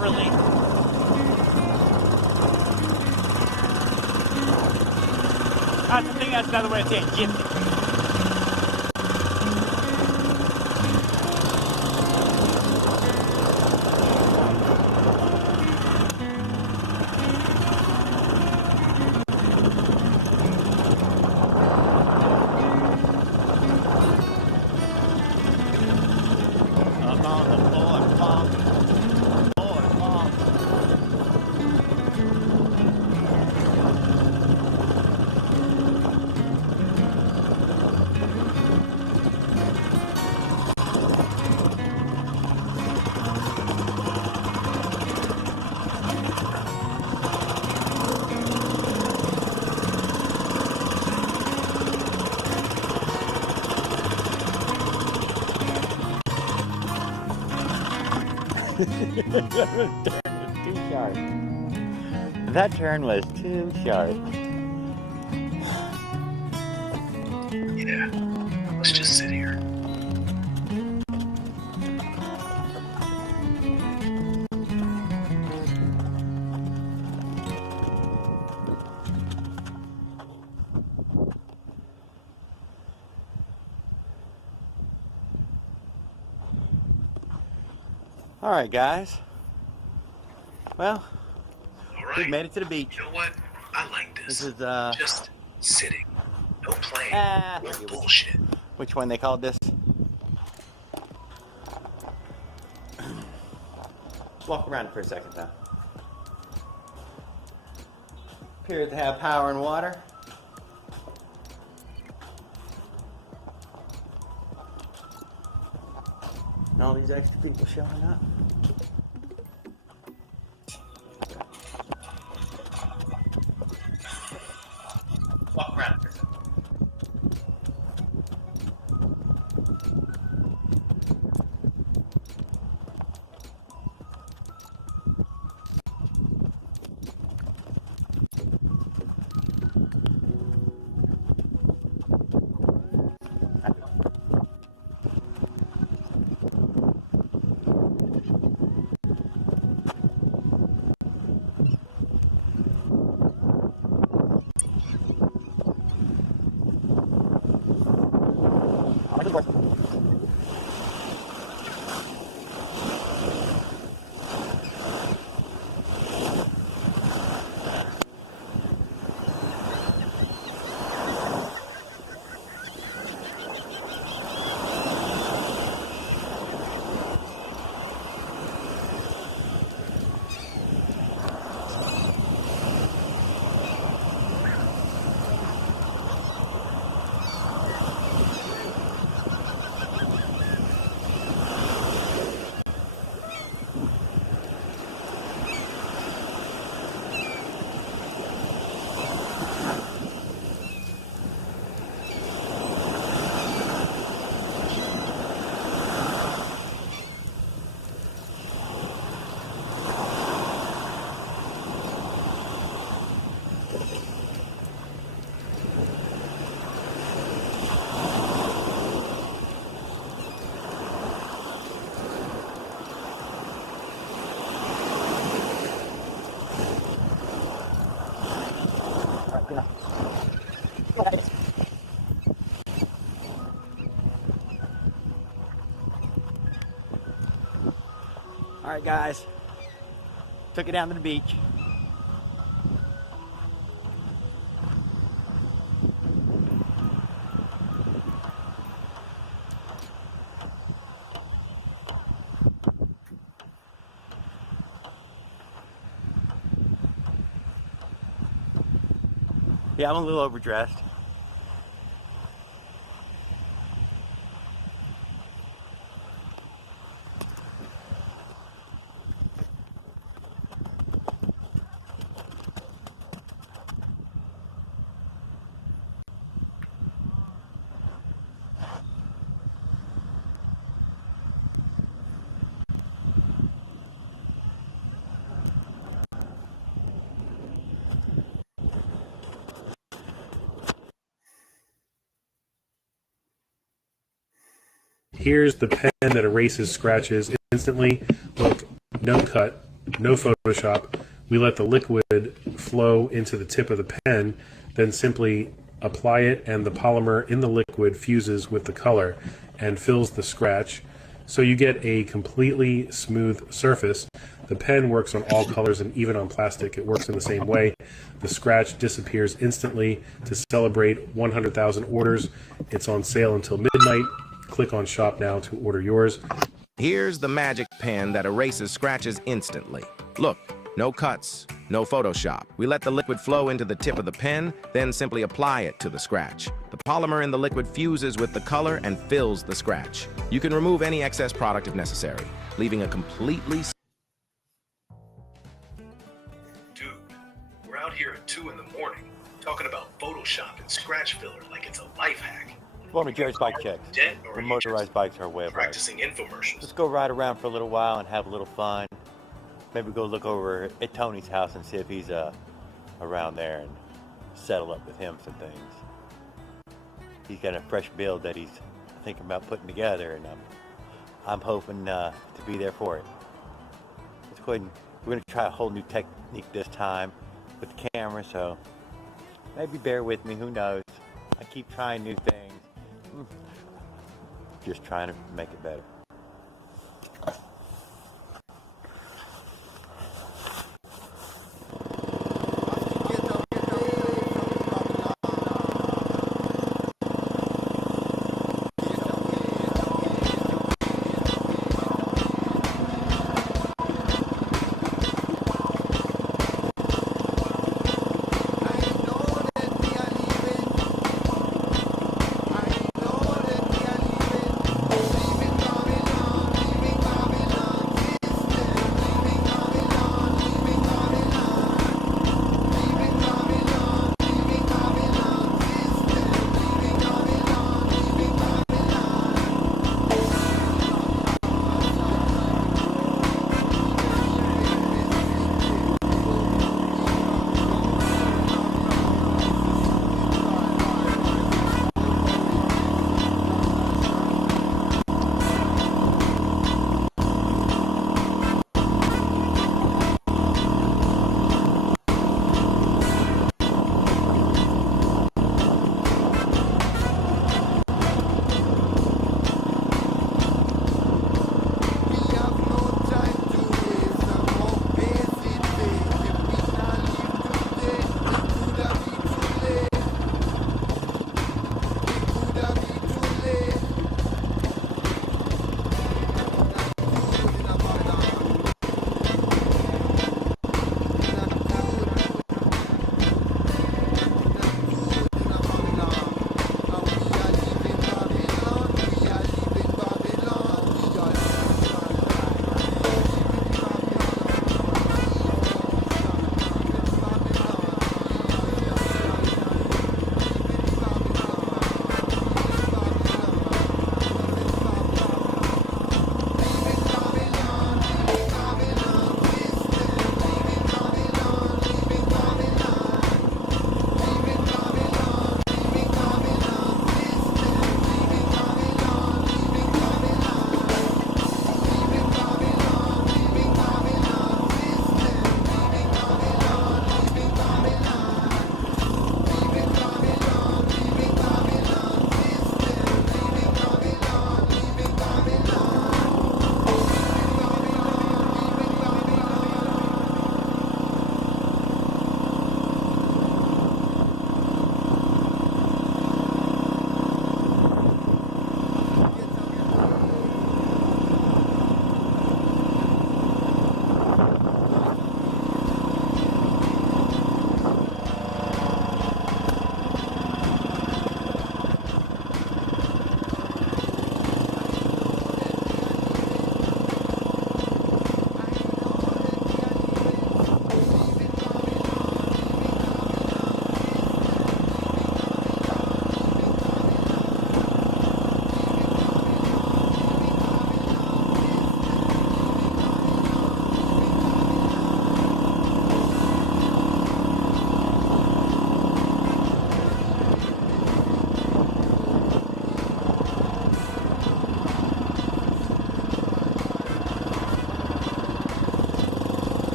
really. I think that's another way of saying gypsy. That turn was too sharp. Yeah, let's just sit here. All right, guys. Well, All right. we've made it to the beach. You know what? I like this. This is just sitting. No playing. No bullshit. Which one they called this? Walk around it for a second, though. Appears to have power and water. And all these extra people showing up. Walk around it for a second. All right, guys. Took it down to the beach. Yeah, I'm a little overdressed. Here's the pen that erases scratches instantly. Look, no cut. no Photoshop. We let the liquid flow into the tip of the pen, then simply apply it, and the polymer in the liquid fuses with the color and fills the scratch. So you get a completely smooth surface. The pen works on all colors, and even on plastic it works in the same way. The scratch disappears instantly. To celebrate 100,000 orders, it's on sale until midnight. Click on shop now to order yours. Here's the magic pen that erases scratches instantly. Look, no cuts, no Photoshop. We let the liquid flow into the tip of the pen, then simply apply it to the scratch. The polymer in the liquid fuses with the color and fills the scratch. You can remove any excess product if necessary, leaving a completely... Dude, we're out here at 2 in the morning talking about Photoshop and scratch filler like it's a life hack. Going to Jerry's Bike Checks. Dead, or The are you motorized just bikes are way of life. practicing infomercials? Let's go ride around for a little while and have a little fun. Maybe go look over at Tony's house and see if he's around there and settle up with him some things. He's got a fresh build that he's thinking about putting together, and I'm hoping to be there for it. Let's go ahead and we're going to try a whole new technique this time with the camera, so maybe bear with me, who knows. I keep trying new things. Just trying to make it better.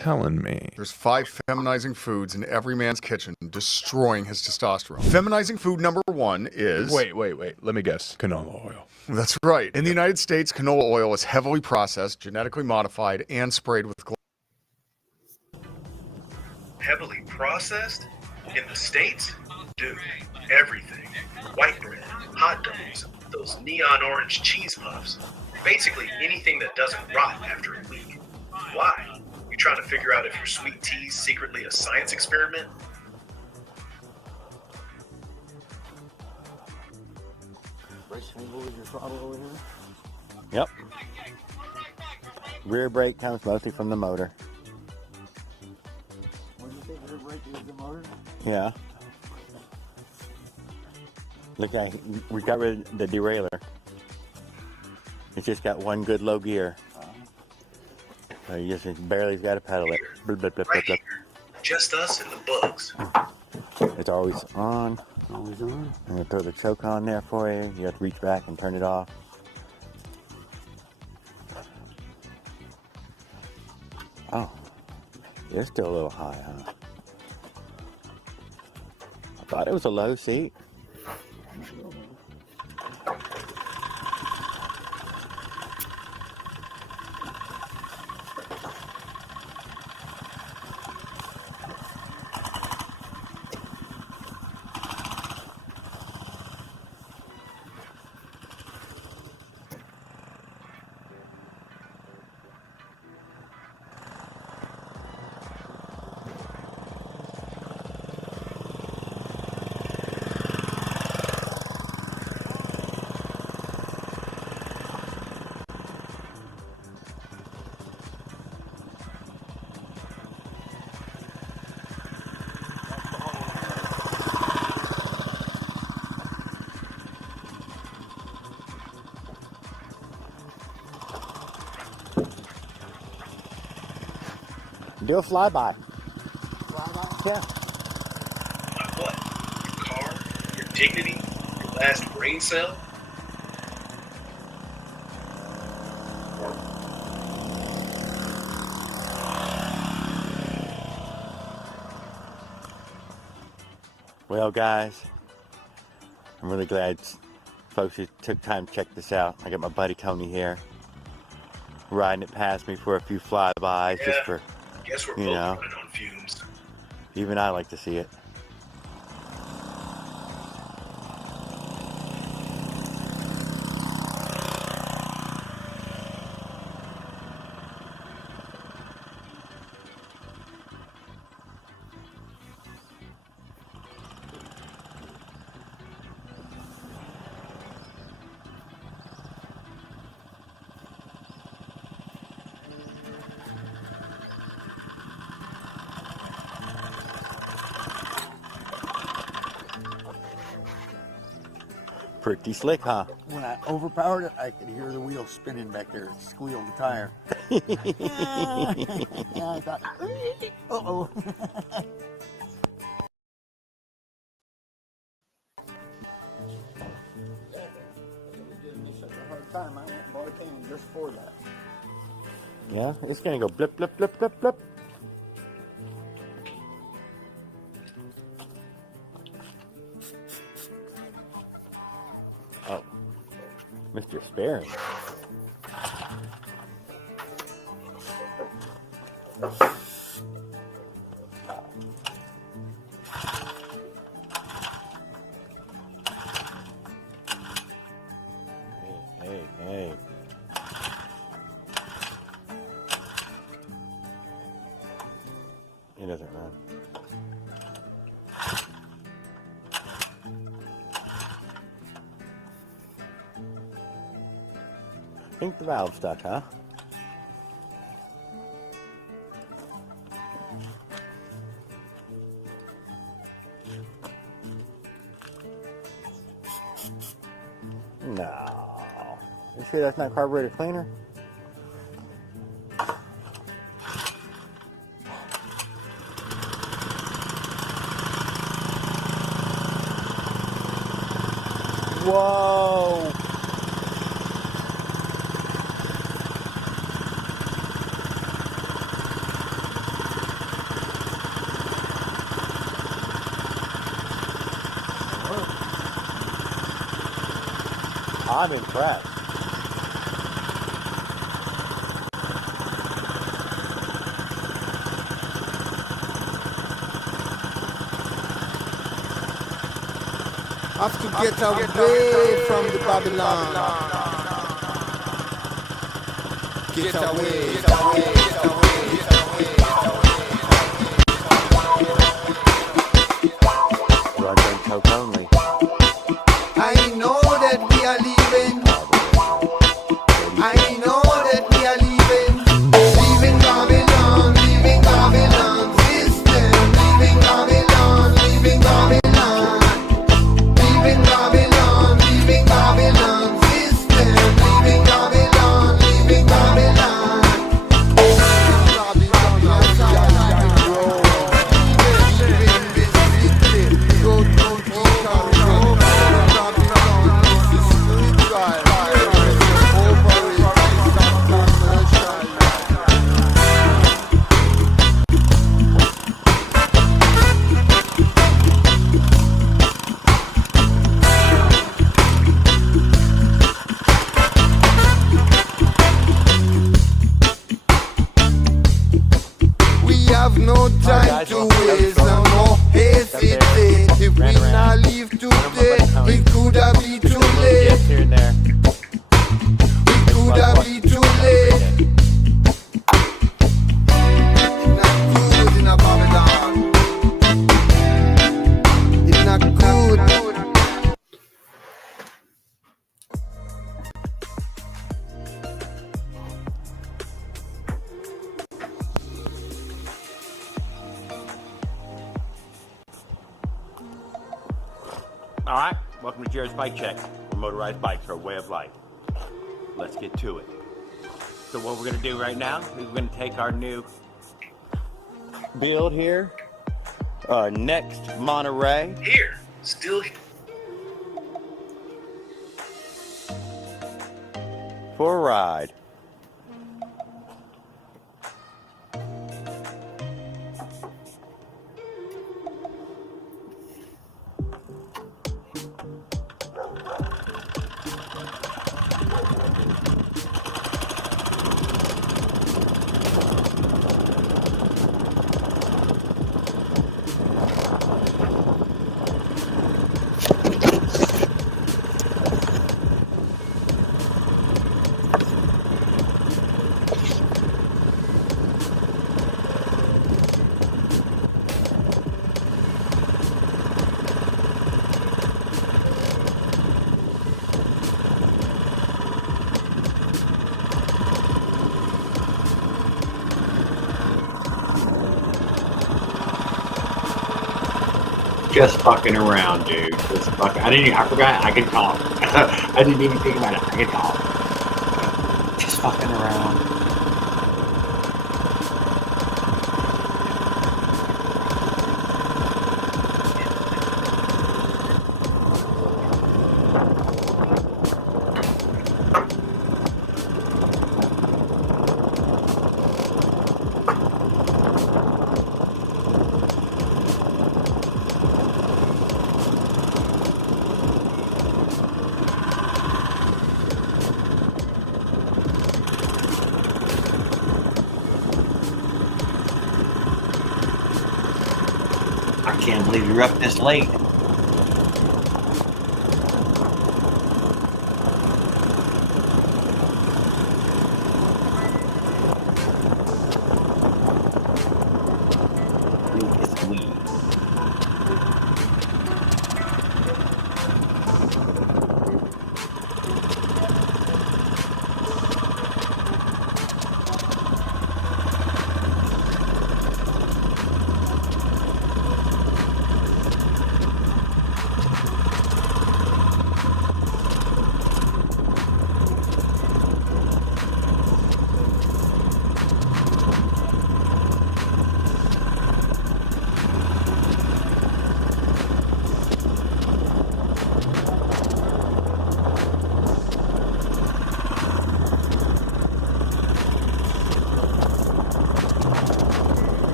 telling me? There's 5 feminizing foods in every man's kitchen, destroying his testosterone. Feminizing food number 1 is... Wait. Let me guess. Canola oil. That's right. In the United States, canola oil is heavily processed, genetically modified, and sprayed with Heavily processed? In the States? Dude, everything. White bread, hot dogs, those neon orange cheese puffs. Basically anything that doesn't rot after a week. Why? You trying to figure out if your sweet tea's secretly a science experiment? Yep. Rear brake comes mostly from the motor. What did you say, rear brake is the motor? Yeah. Look, we got rid of the derailleur. It's just got one good low gear. So you just barely got to pedal it. Blip, blip, blip, Right blip, here. Just us and the bugs. blip. It's always on. Always on. I'm going to throw the choke on there for you. You have to reach back and turn it off. Oh, it's still a little high, huh? I thought it was a low seat. Do a flyby. Flyby? Yeah. Like what? Your car? Your dignity? Your last brain cell? Well, guys, I'm really glad folks who took time to check this out. I got my buddy Tony here, riding it past me for a few flybys, Yeah. just for, Guess we're you both know, running on fumes. even I like to see it. Pretty slick, huh? When I overpowered it, I could hear the wheel spinning back there. It squealed the tire. Yeah, I thought, uh-oh. Time. I went and bought a can just for that. Yeah, it's gonna go blip, blip, blip, blip, blip. Oh, Mr. Sparing. Hey. It doesn't run. I think the valve's stuck, huh? No. You sure that's not carburetor cleaner? Whoa! I'm impressed. Have to get away from the Babylon. Get away, get away, get away, get away, get away. Drugs and coke only. I know that we are leaving. I know that we are leaving. Leaving Babylon, leaving Babylon system. Leaving Babylon, leaving Babylon. Leaving Babylon, leaving Babylon system. Leaving Babylon, leaving Babylon. No time to waste, no hesitate. If we not leave today, it could have been too late. Here and there. It could have been too late. Not good in a Babylon. It's not good. All right, welcome to Jared's Bike Check, where motorized bikes are a way of life. Let's get to it. So what we're gonna do right now is we're gonna take our new build here, next Monterey. Here, still For a ride. Just fucking around, dude. Just fucking. I forgot I could talk. I didn't even think about it. I could talk. Just fucking around. I can't believe you're up this late. It's weed.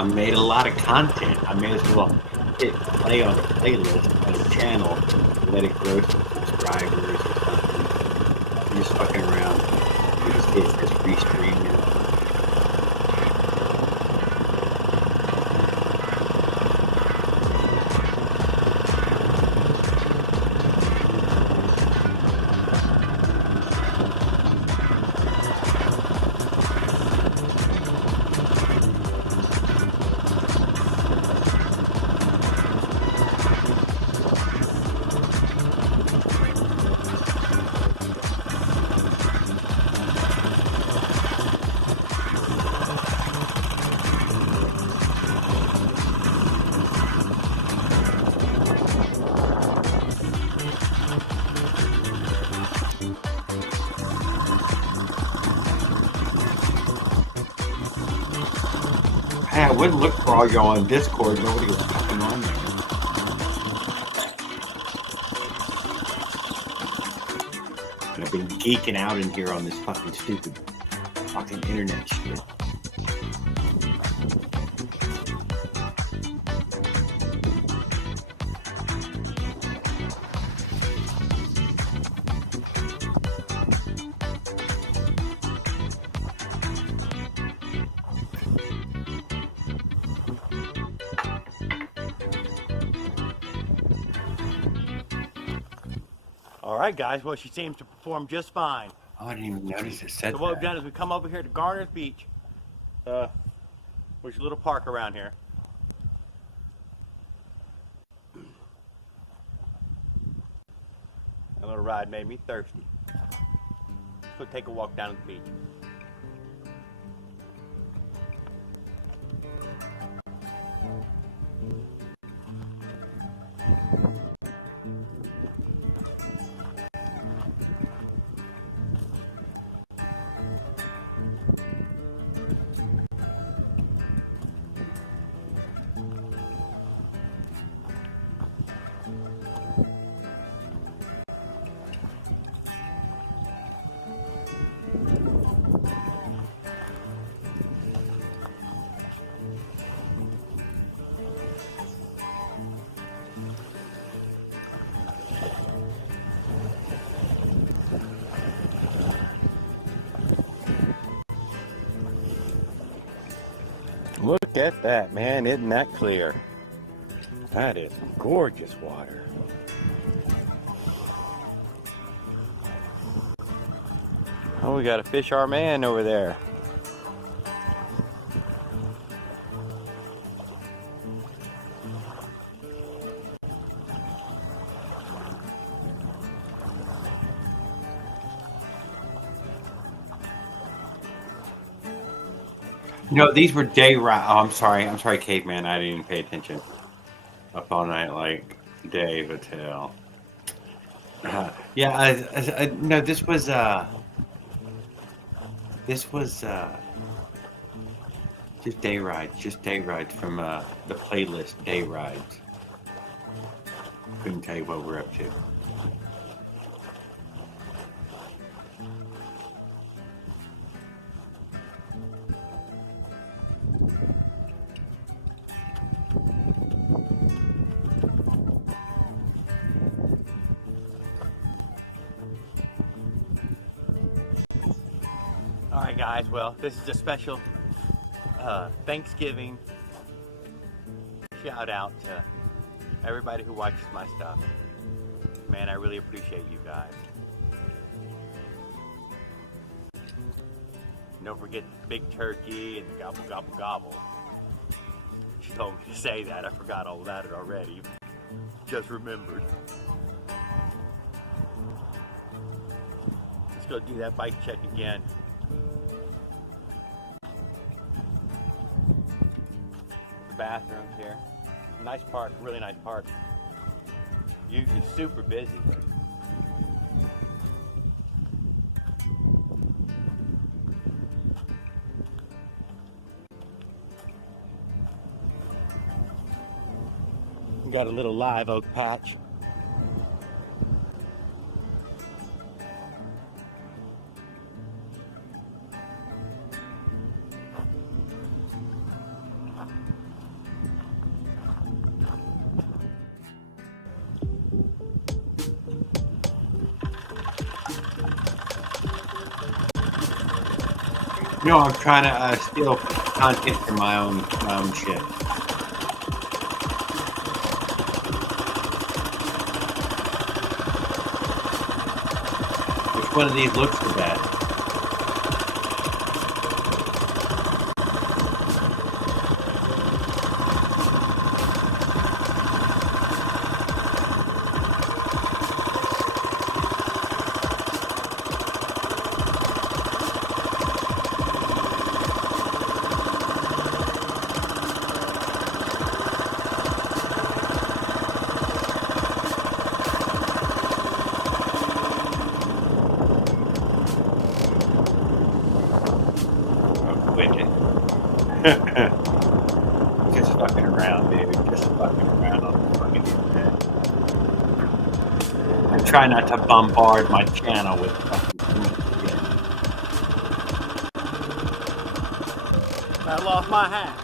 I made a lot of content. I may as well hit play on a playlist on a channel, let it grow some subscribers or something. I'm just fucking around. You just hit this restream now. Hey, I wouldn't look for all y'all on Discord. Nobody was fucking on there. And I've been geeking out in here on this fucking stupid fucking internet shit. All right, guys. Well, she seems to perform just fine. Oh, I didn't even notice it said So what we've that. done is we come over here to Garner's Beach, which is a little park around here. A little ride made me thirsty. So take a walk down to the beach. Look at that, man. Isn't that clear? That is gorgeous water. Oh, we got to fish our man over there. No, these were day ride. Oh, I'm sorry, caveman. I didn't even pay attention. Up all night like Dave Hotel. Yeah, no, this was just day rides from the playlist day rides. Couldn't tell you what we're up to. All right, guys. Well, this is a special Thanksgiving shout out to everybody who watches my stuff. Man, I really appreciate you guys. And don't forget the big turkey and the gobble, gobble, gobble. She told me to say that. I forgot all about it already. Just remembered. Let's go do that bike check again. The bathrooms here. Nice park, really nice park. Usually super busy. Got a little live oak patch. No, I'm trying to steal content from my own shit. Which one of these looks the best? Just fucking around, dude. Just fucking around on the fucking internet. I try not to bombard my channel with fucking shit. I lost my hat.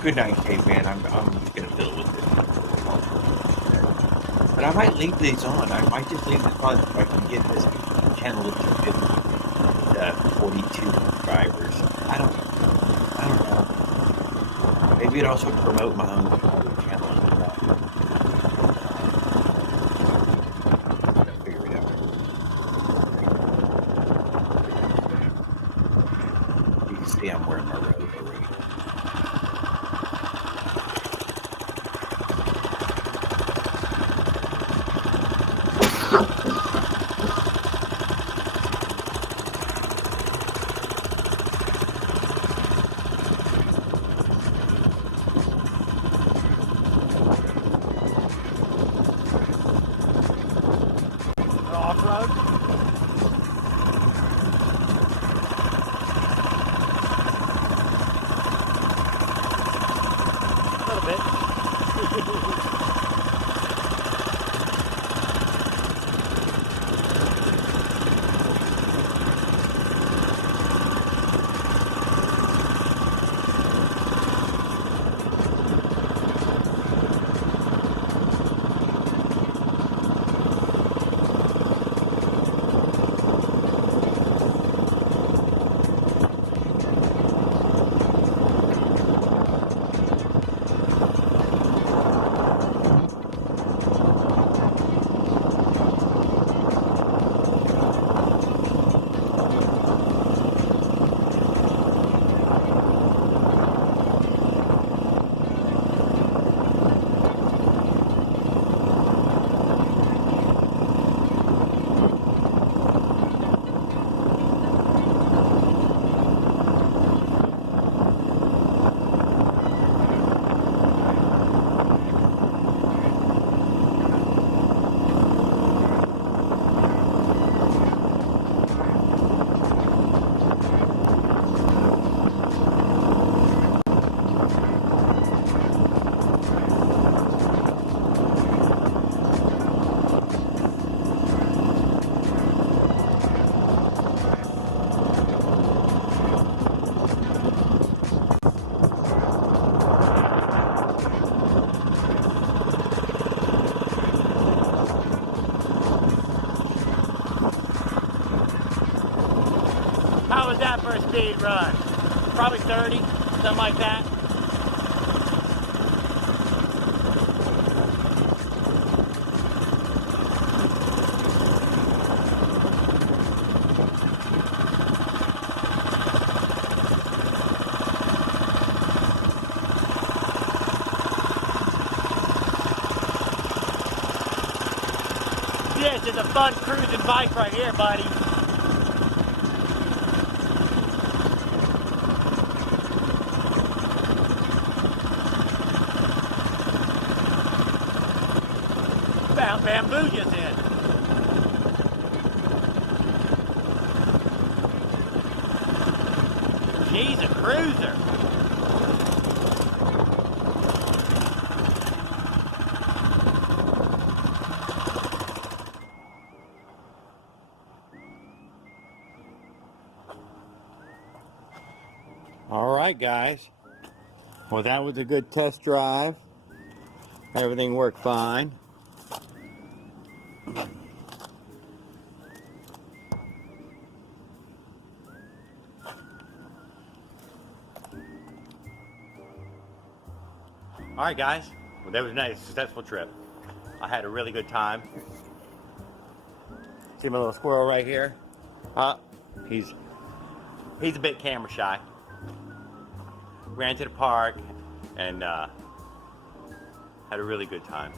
Good night, caveman. I'm just gonna fiddle with it. But I might leave these on. I might just leave this on so I can get this channel to 42 subscribers. I don't know. Maybe it also promote my own channel as well. Gotta figure it out. You can see I'm wearing my robe already. speed run? Probably 30, something like that. This is a fun cruising bike right here, buddy. Bamboo just in. She's a cruiser. All right, guys. Well, that was a good test drive. Everything worked fine. All right, guys. Well, that was a nice, successful trip. I had a really good time. See my little squirrel right here? He's a bit camera shy. Ran to the park and had a really good time.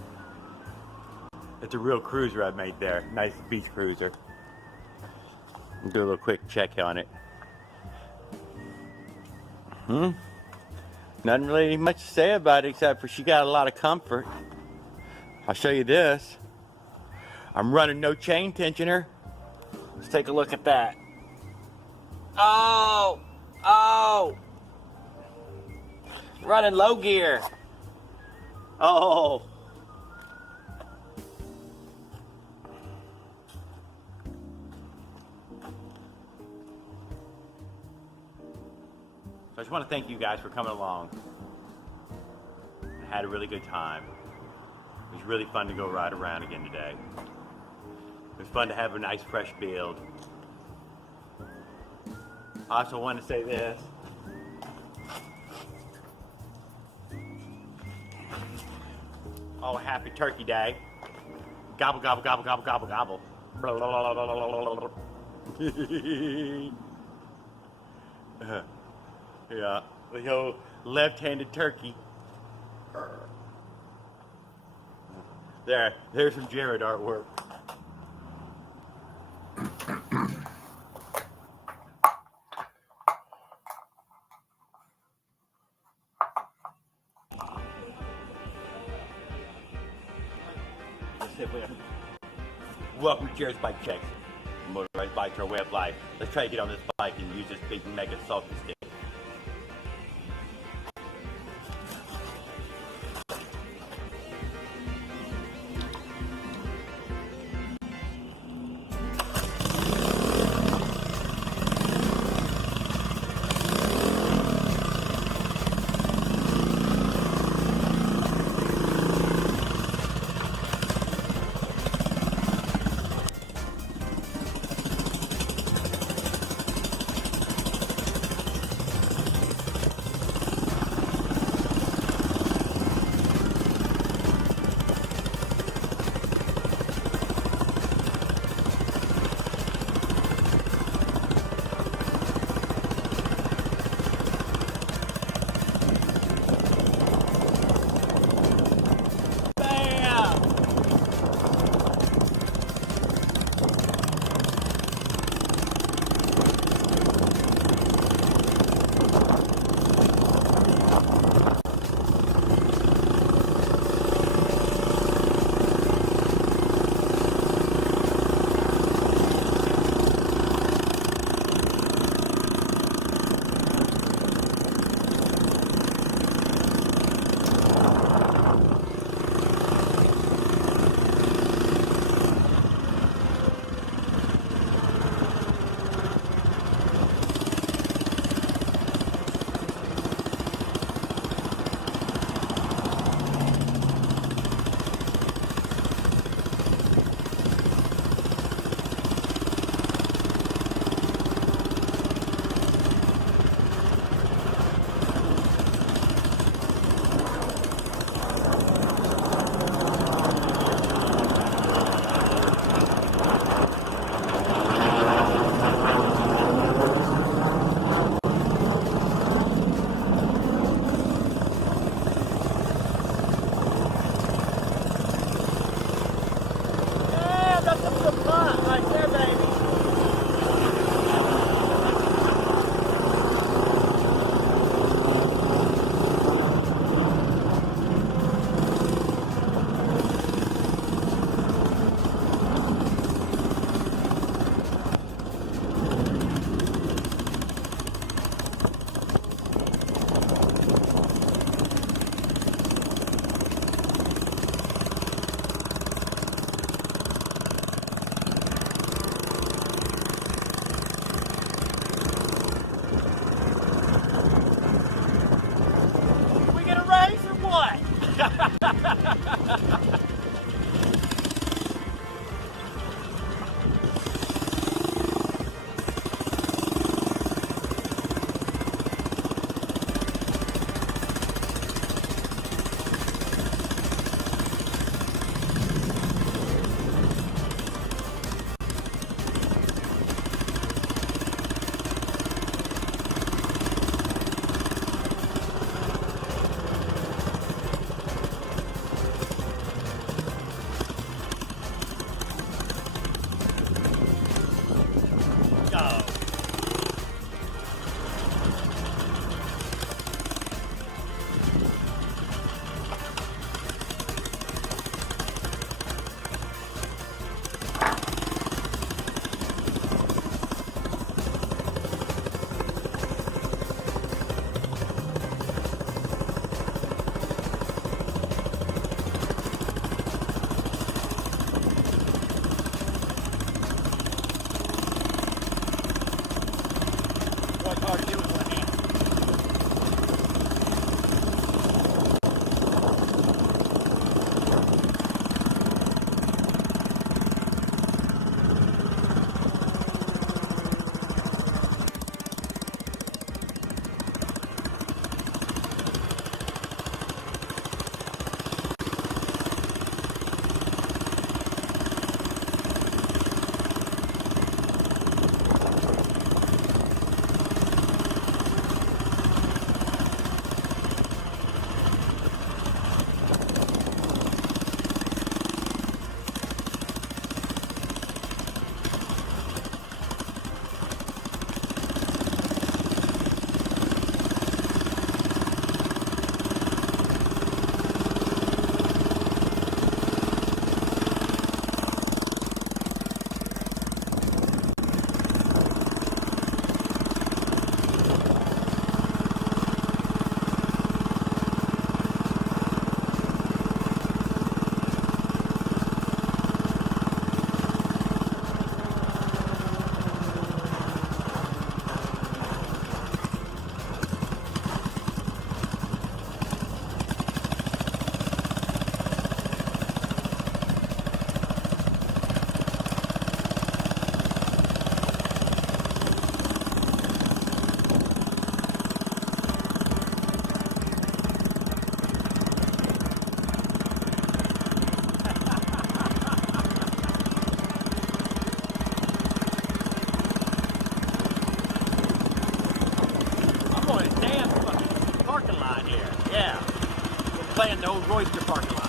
It's a real cruiser I've made there. Nice beach cruiser. Do a little quick check on it. Nothing really much to say about it except for she got a lot of comfort. I'll show you this. I'm running no chain tensioner. Let's take a look at that. Oh! Running low gear. Oh! So I just want to thank you guys for coming along. I had a really good time. It was really fun to go ride around again today. It was fun to have a nice fresh build. I also want to say this. Oh, happy Turkey Day. Gobble, gobble, gobble, gobble, gobble, gobble. Yeah, the old left-handed turkey. There's some Jared artwork. Welcome to Jared's Bike Checks. Motorized bikes are a way of life. Let's try to get on this bike and use this big mega salty stick. playing the old Royster parking lot.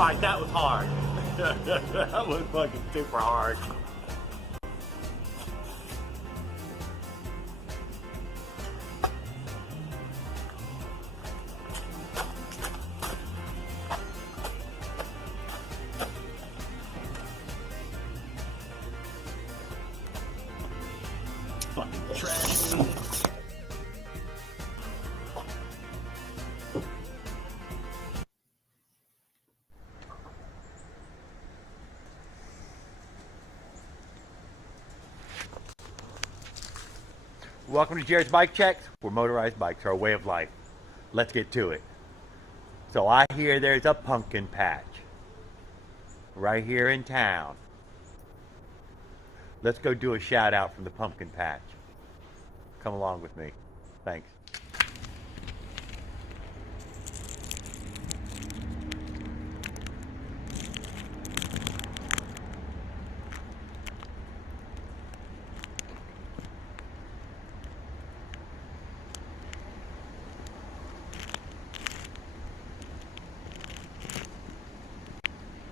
Alright, that was hard. That was fucking super hard. fucking trash. Welcome to Jared's Bike Checks, where motorized bikes are a way of life. Let's get to it. So I hear there's a pumpkin patch right here in town. Let's go do a shout out from the pumpkin patch. Come along with me. Thanks.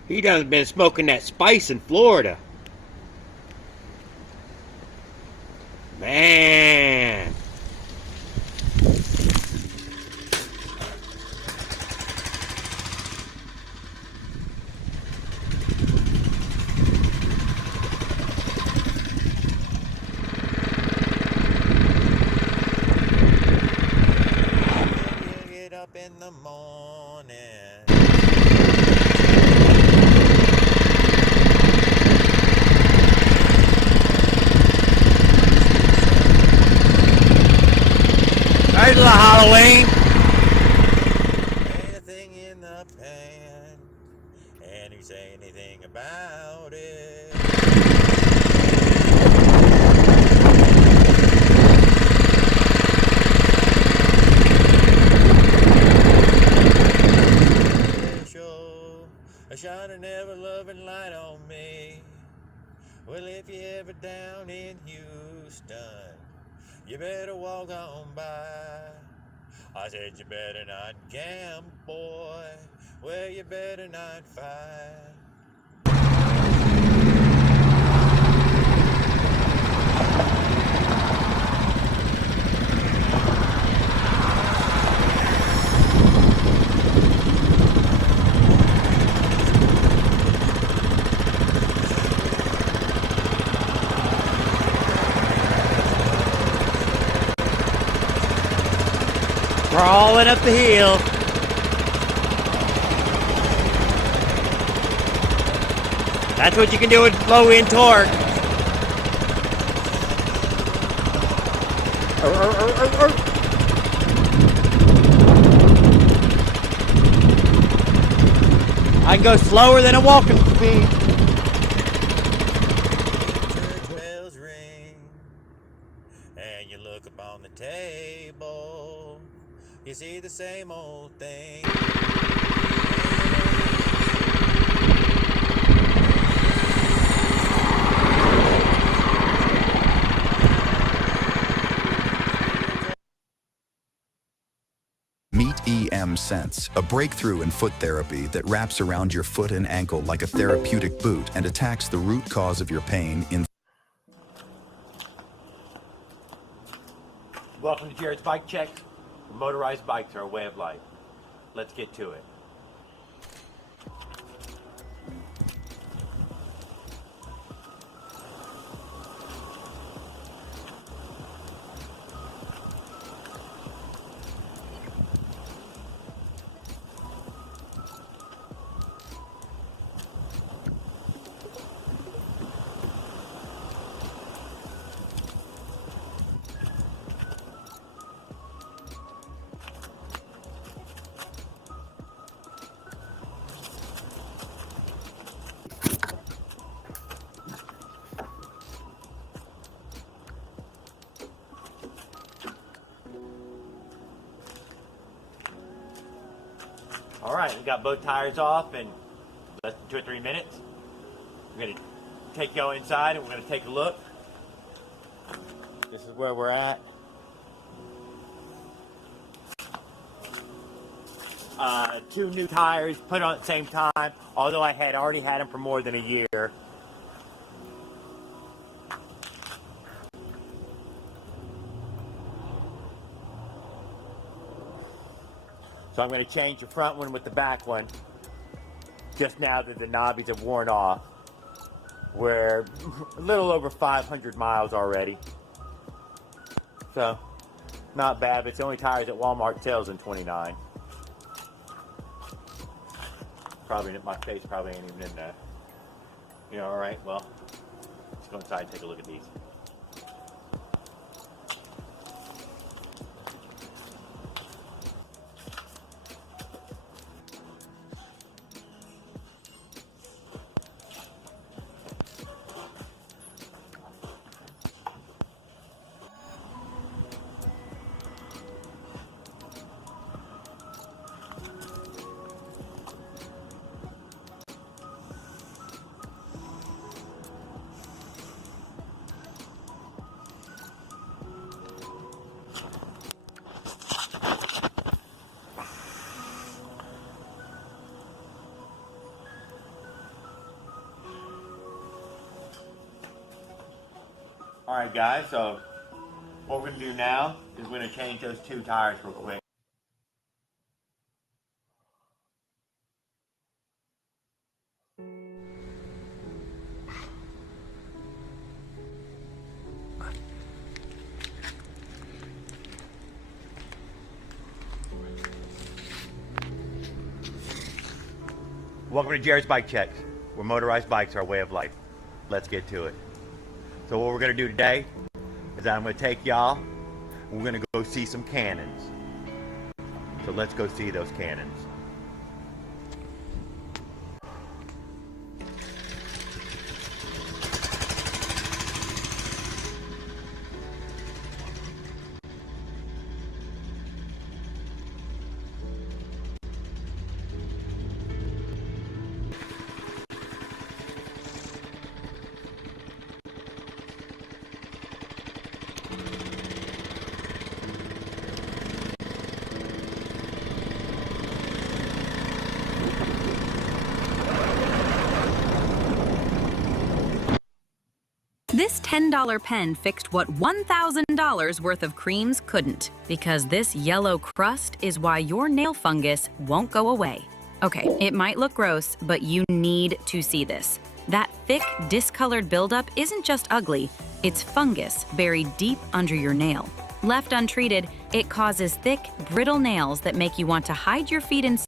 He done been smoking that spice in Florida. Man. Get up in the morning. There's a Halloween. Anything in the pan, and you say anything about it. A shine of never loving light on me. Well, if you ever down in Houston, you better walk on by. I said you better not gamble, boy. Well, you better not fight. Crawling up the hill. That's what you can do with low end torque. I can go slower than a walking speed. Church bells ring, and you look upon the table. You see the same old thing. Meet EM Sense, a breakthrough in foot therapy that wraps around your foot and ankle like a therapeutic boot and attacks the root cause of your pain in. Welcome to Jared's Bike Checks. Motorized bikes are a way of life. Let's get to it. All right, we got both tires off in less than 2 or 3 minutes. We're gonna take y'all inside and we're gonna take a look. This is where we're at. 2 new tires put on at the same time, although I had already had them for more than a year. So I'm going to change the front one with the back one just now that the knobbies have worn off. We're a little over 500 miles already. So, not bad, but it's the only tires that Walmart sells in 29. Probably, my face probably ain't even in there. You know, alright, well, let's go inside and take a look at these. Alright guys, so what we're going to do now is we're going to change those 2 tires real quick. Welcome to Jared's Bike Checks, where motorized bikes are a way of life. Let's get to it. So what we're going to do today is I'm going to take y'all, we're going to go see some cannons. So let's go see those cannons. This $10 pen fixed what $1,000 worth of creams couldn't, because this yellow crust is why your nail fungus won't go away. Okay, it might look gross, but you need to see this. That thick, discolored buildup isn't just ugly, it's fungus buried deep under your nail. Left untreated, it causes thick, brittle nails that make you want to hide your feet in.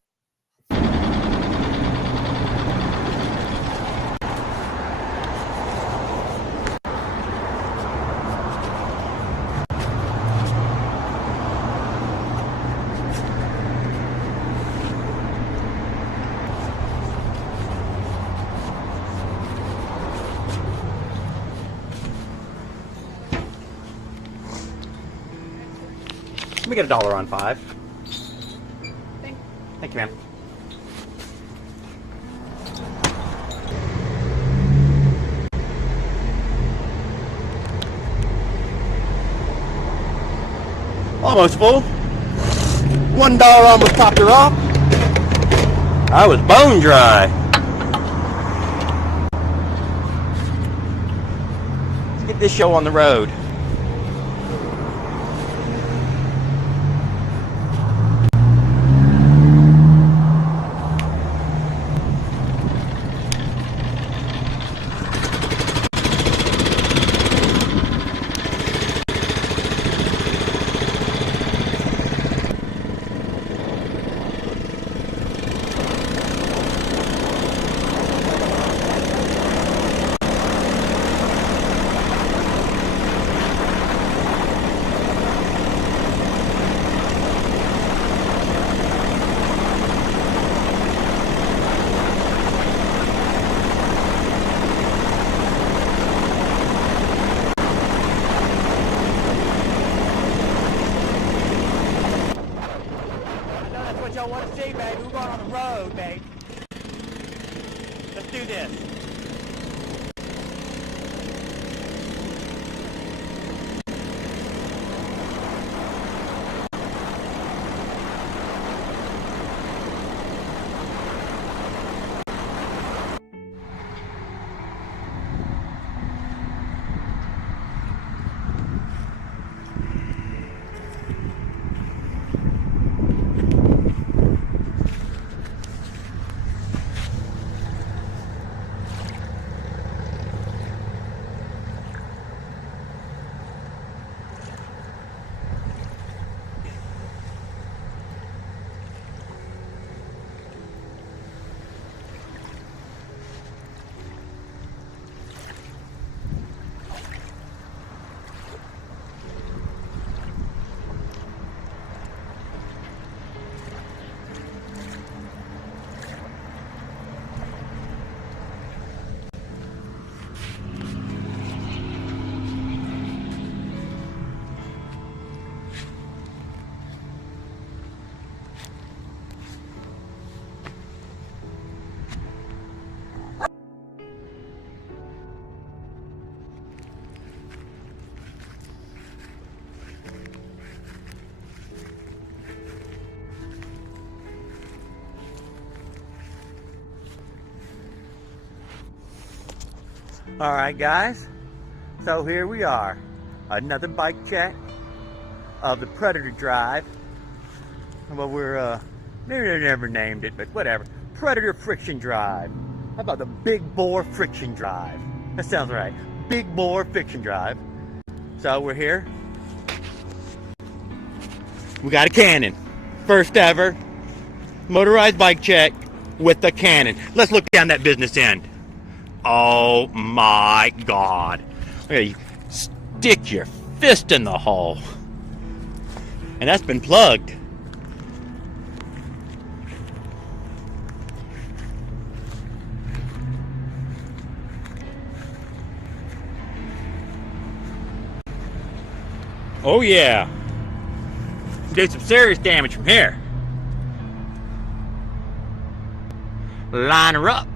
Let me get $1 on 5. Thank you, ma'am. Almost full. $1 almost popped her off. I was bone dry. Let's get this show on the road. Y'all want to see, babe? We're going on the road, babe. Let's do this. All right, guys. So here we are. Another bike check of the Predator Drive. Well, we're, maybe they never named it, but whatever. Predator Friction Drive. How about the Big Bore Friction Drive? That sounds right. Big Bore Friction Drive. So we're here. We got a Cannon. First ever motorized bike check with the Cannon. Let's look down that business end. Oh my God. Okay, stick your fist in the hole. And that's been plugged. Oh yeah. Do some serious damage from here. Line her up.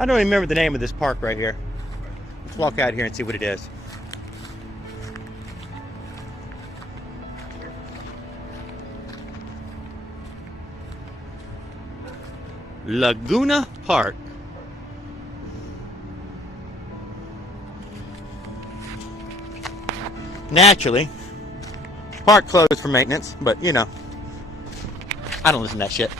I don't even remember the name of this park right here. Let's walk out here and see what it is. Laguna Park. Naturally, park closed for maintenance, but you know, I don't listen to that shit.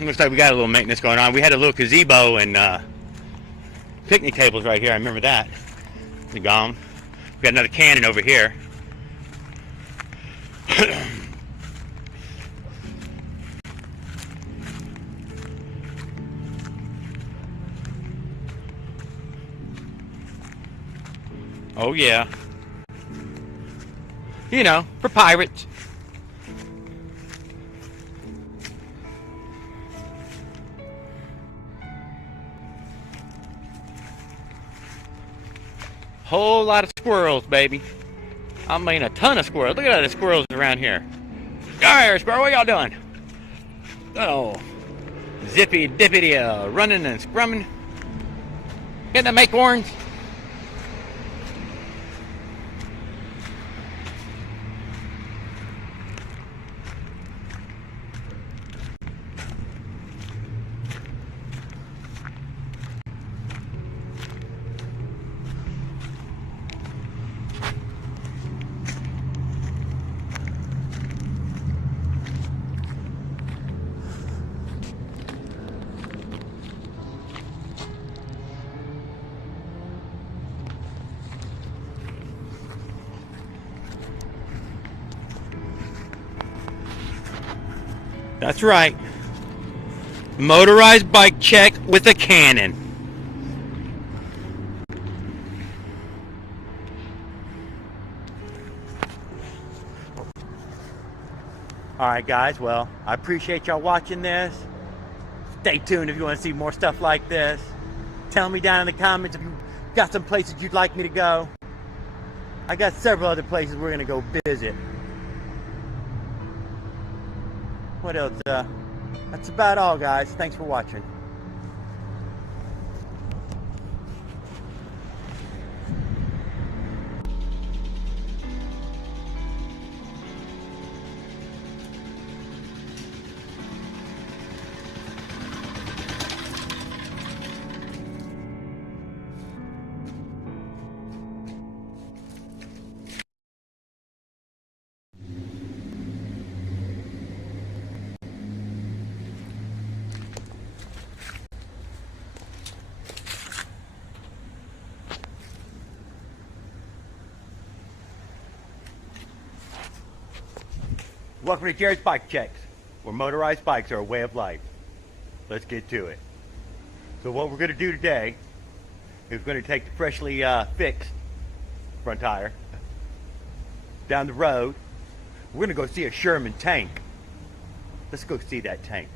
Looks like we got a little maintenance going on. We had a little gazebo and picnic tables right here. I remember that. They're gone. We got another Cannon over here. Oh yeah. You know, for pirates. Whole lot of squirrels, baby. I mean, a ton of squirrels. Look at all the squirrels around here. Alright, squirrel, what y'all doing? Oh, zippy dippity, running and scrumming. Getting them acorns. That's right. Motorized bike check with a Cannon. Alright guys, well, I appreciate y'all watching this. Stay tuned if you want to see more stuff like this. Tell me down in the comments if you got some places you'd like me to go. I got several other places we're going to go visit. What else? That's about all, guys. Thanks for watching. Welcome to Jared's Bike Checks, where motorized bikes are a way of life. Let's get to it. So what we're going to do today is we're going to take the freshly fixed front tire down the road. We're going to go see a Sherman tank. Let's go see that tank.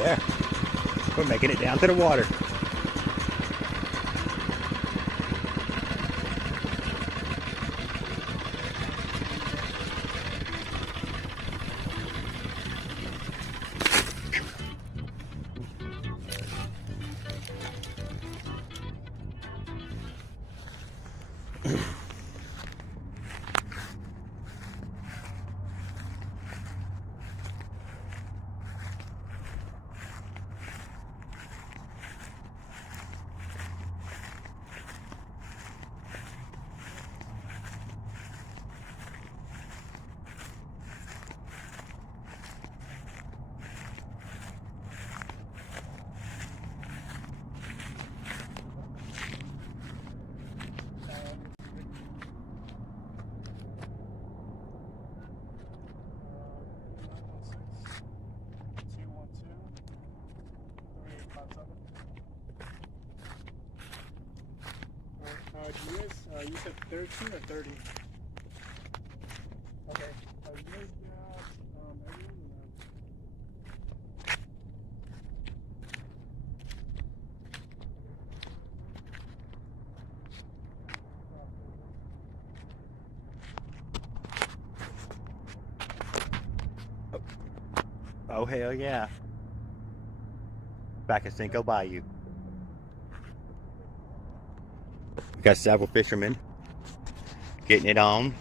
There. We're making it down to the water. You said 13 or 30? Okay. You guys got everyone? Oh, hell yeah. Back at Cinco Bayou. We got several fishermen getting it on.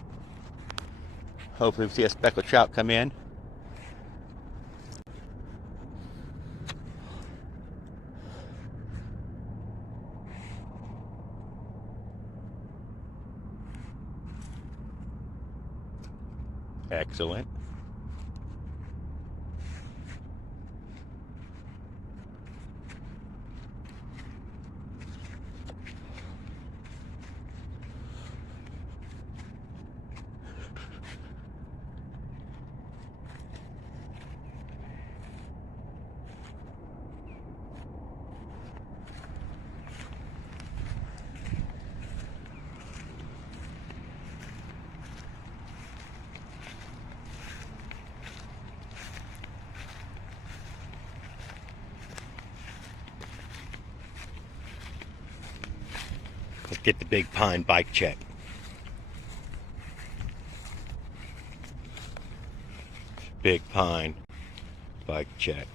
Hopefully we see a speckled trout come in. Excellent. Let's get the Big Pine bike check. Big Pine bike check.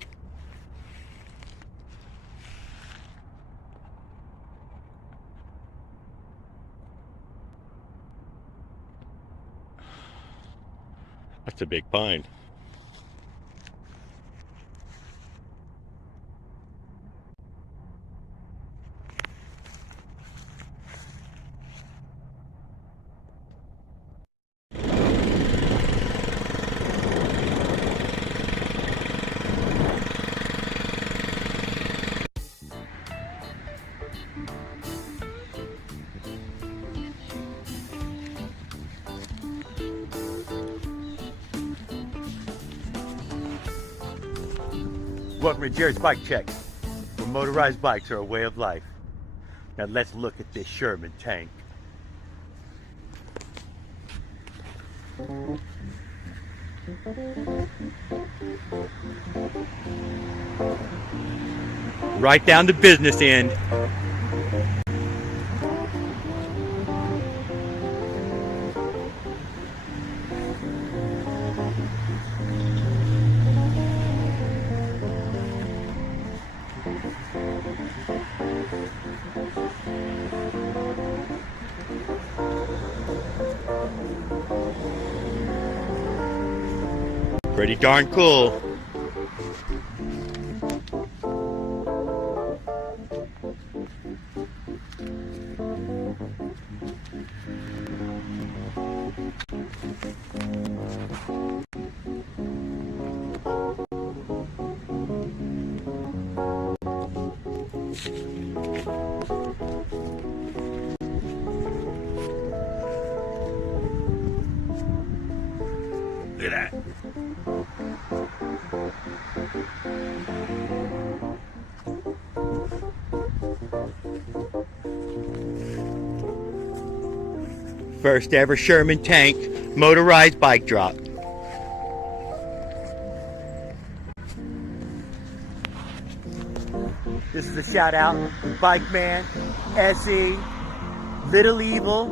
That's a big pine. Welcome to Jared's Bike Check, where motorized bikes are a way of life. Now let's look at this Sherman tank. Right down the business end. Pretty darn cool. Look at that. First ever Sherman tank motorized bike drop. This is a shout out to Bike Man, SE, Little Evil,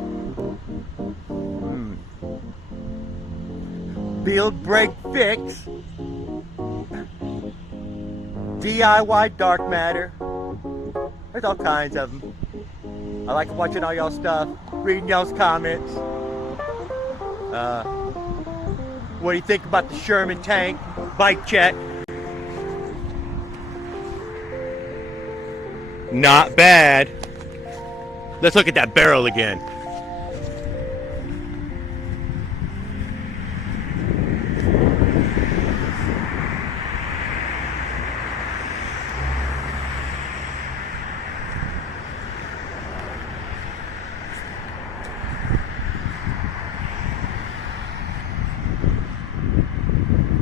Build Break Fix, DIY Dark Matter. There's all kinds of them. I like watching all y'all stuff, reading y'all's comments. What do you think about the Sherman tank? Bike check. Not bad. Let's look at that barrel again.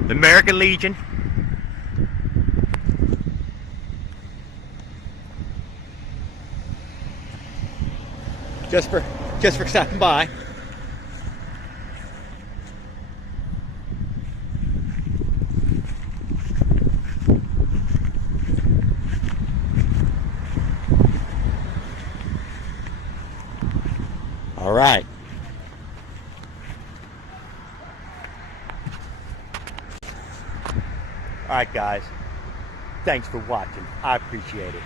The American Legion. Just for stopping by. All right. All right, guys. Thanks for watching. I appreciate it.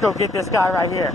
Go get this guy right here.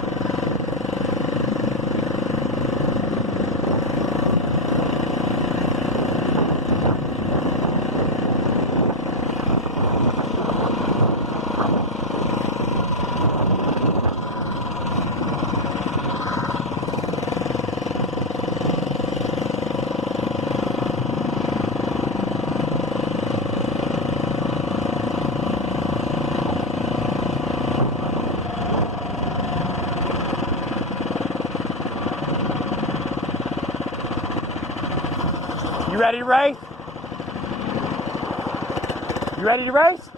You ready to race? You ready to race?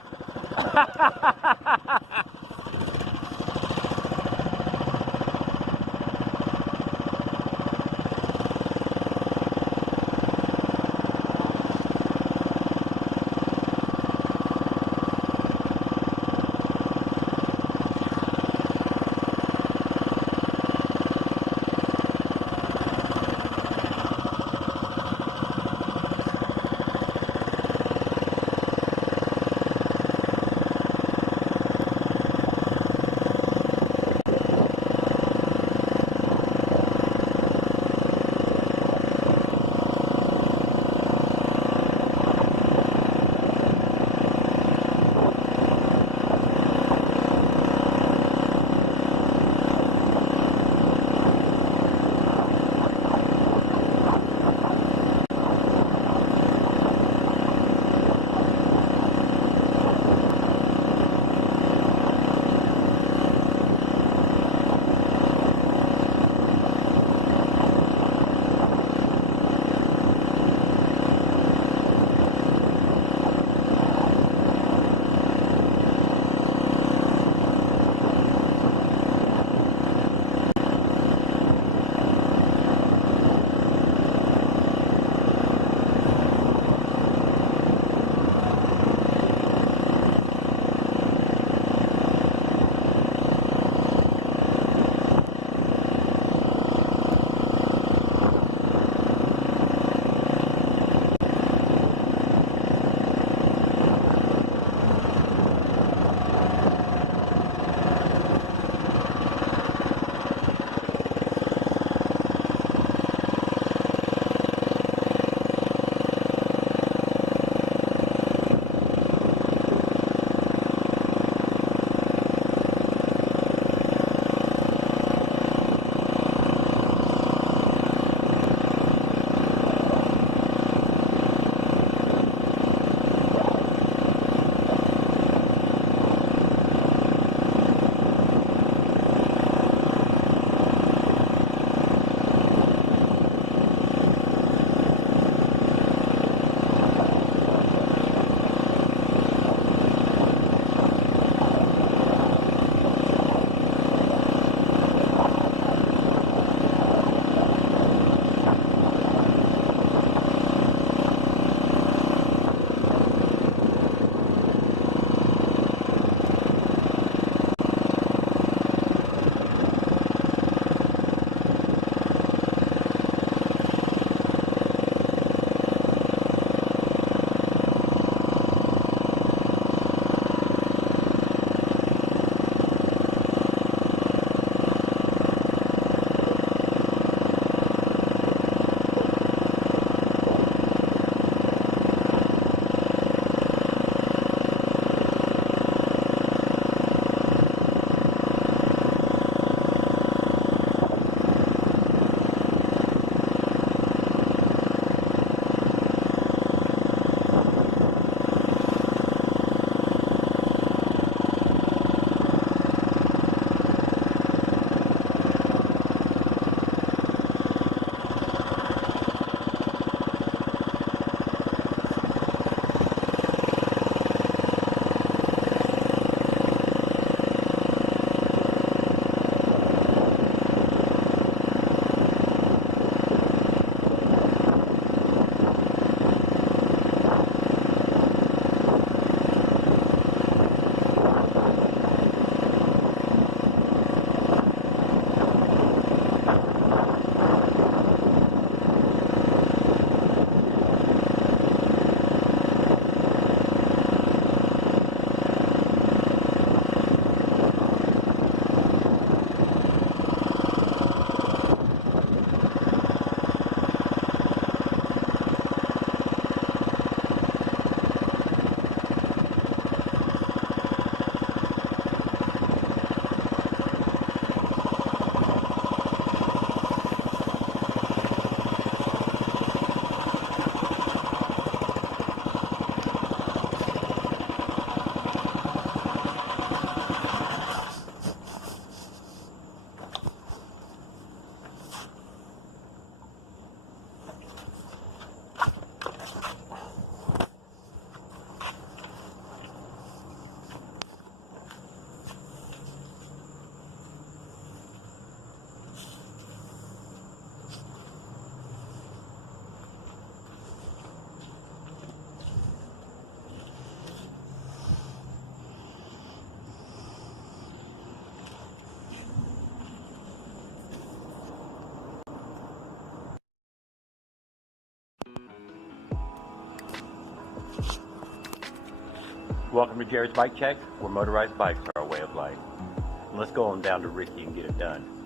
Welcome to Jerry's Bike Check, where motorized bikes are a way of life. And let's go on down to Ricky and get it done.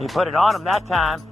You put it on him that time.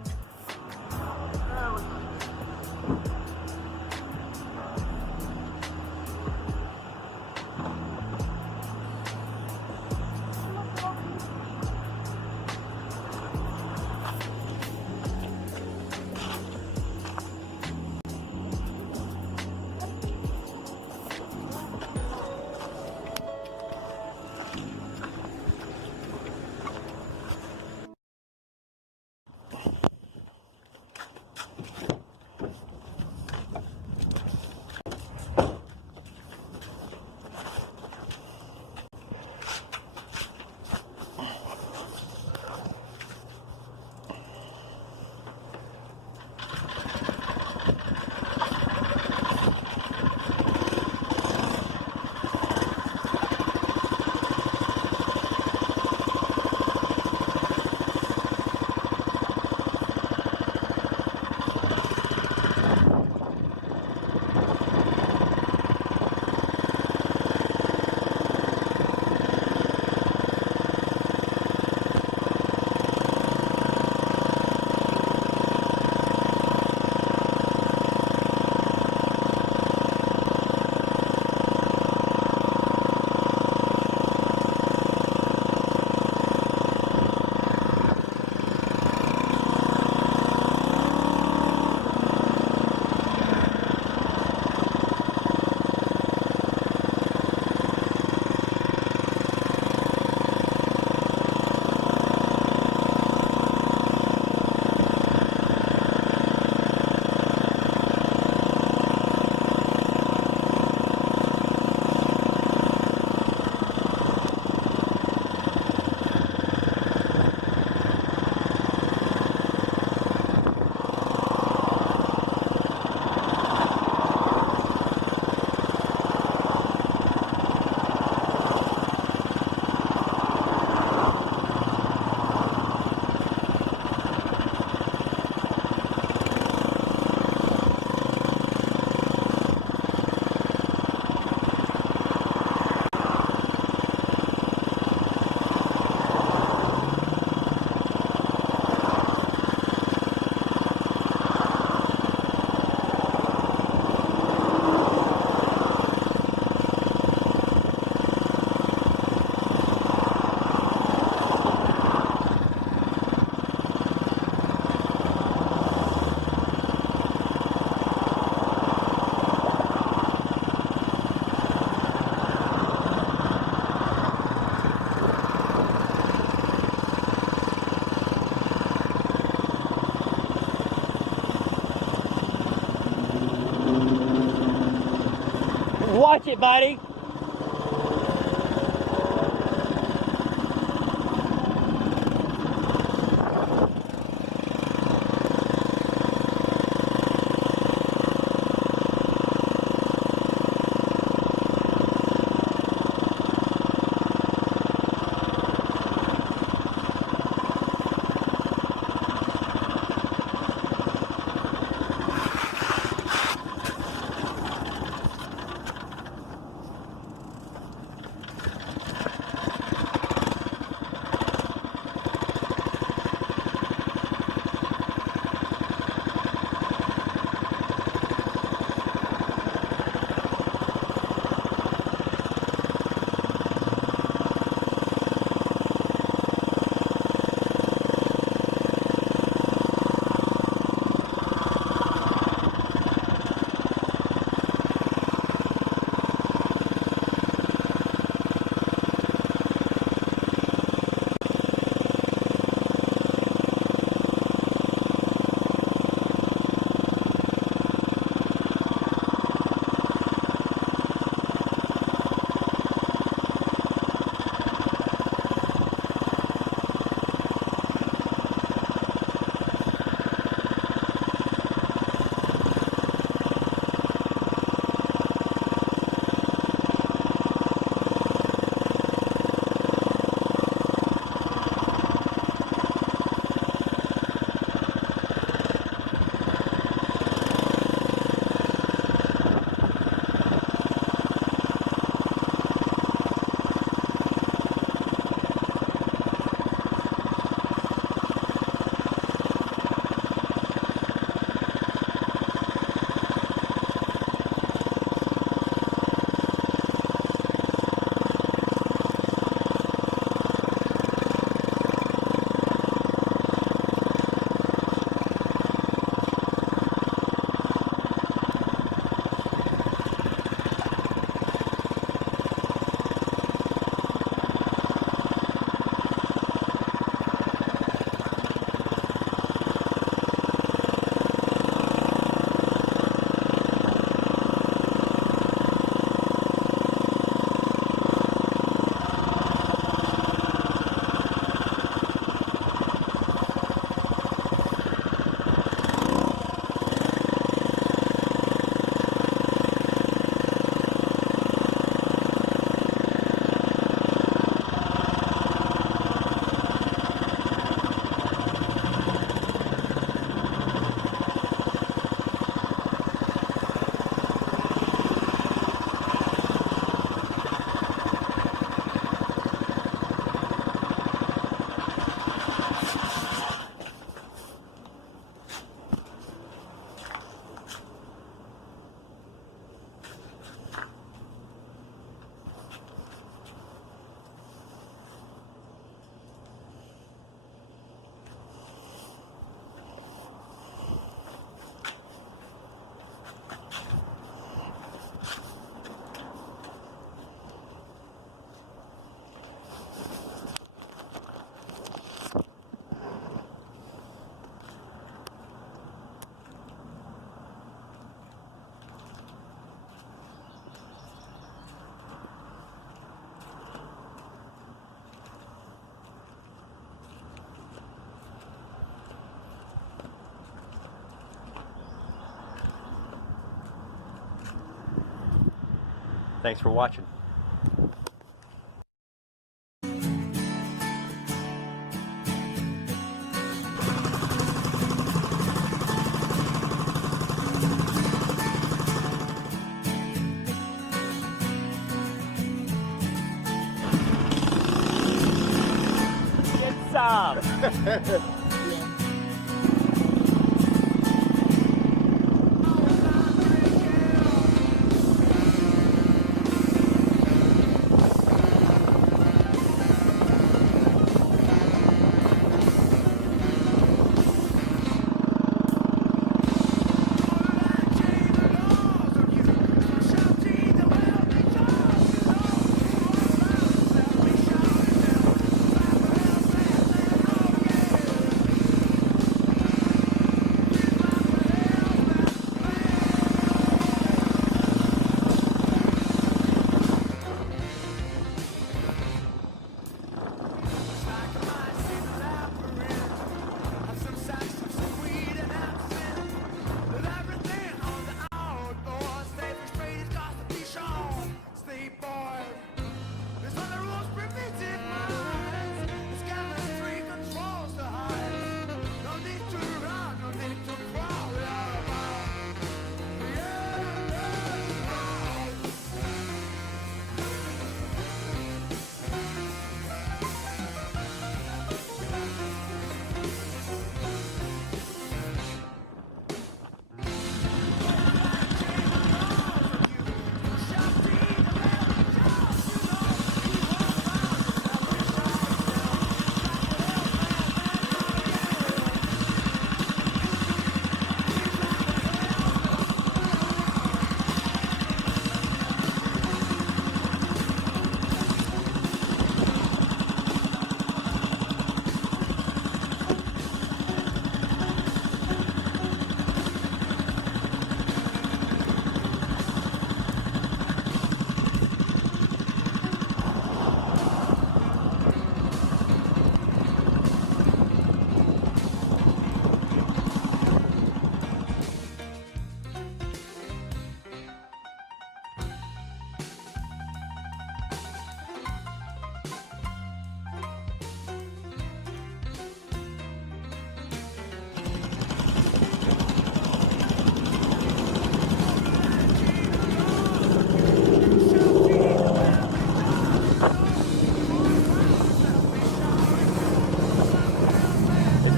Watch it, buddy. Thanks for watching. Get some.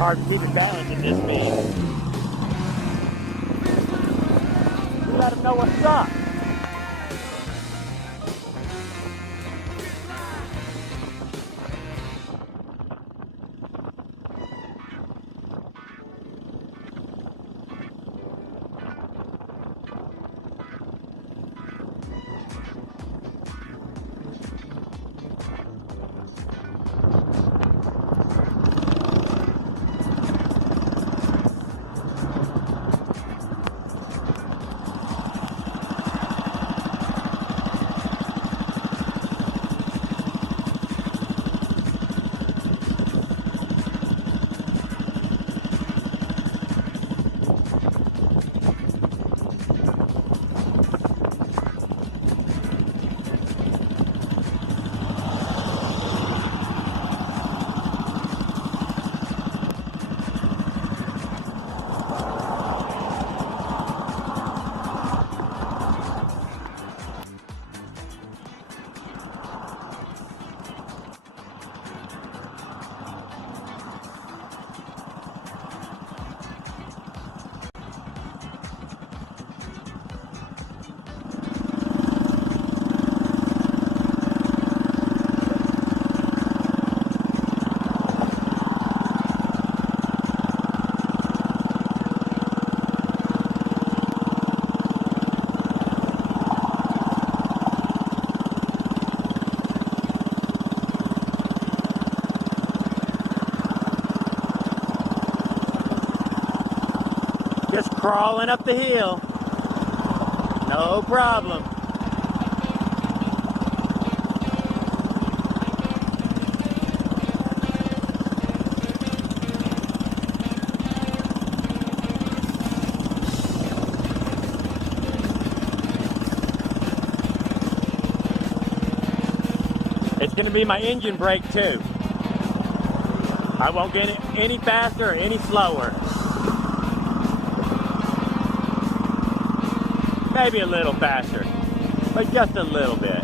hard to keep it balanced at this speed. You let them know what's up. Just crawling up the hill. No problem. It's going to be my engine brake too. I won't get it any faster or any slower. Maybe a little faster, but just a little bit.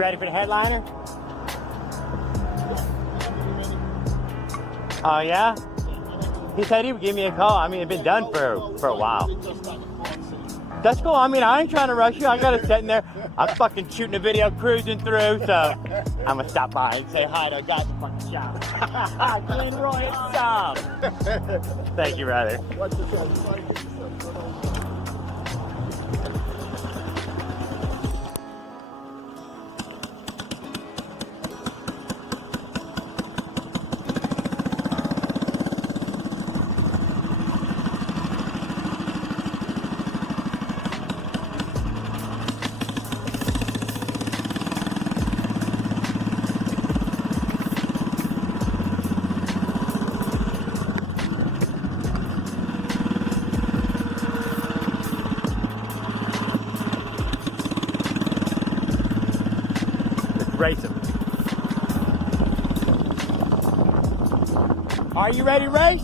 ready for the headliner? Oh yeah? He said he would give me a call. I mean, it's been done for a while. That's cool. I mean, I ain't trying to rush you. I got it sitting there. I'm fucking shooting a video, cruising through, so I'm gonna stop by and say hi to a guy at the fucking shop. Glenroy and Tom. Thank you, brother. Race him. Are you ready to race?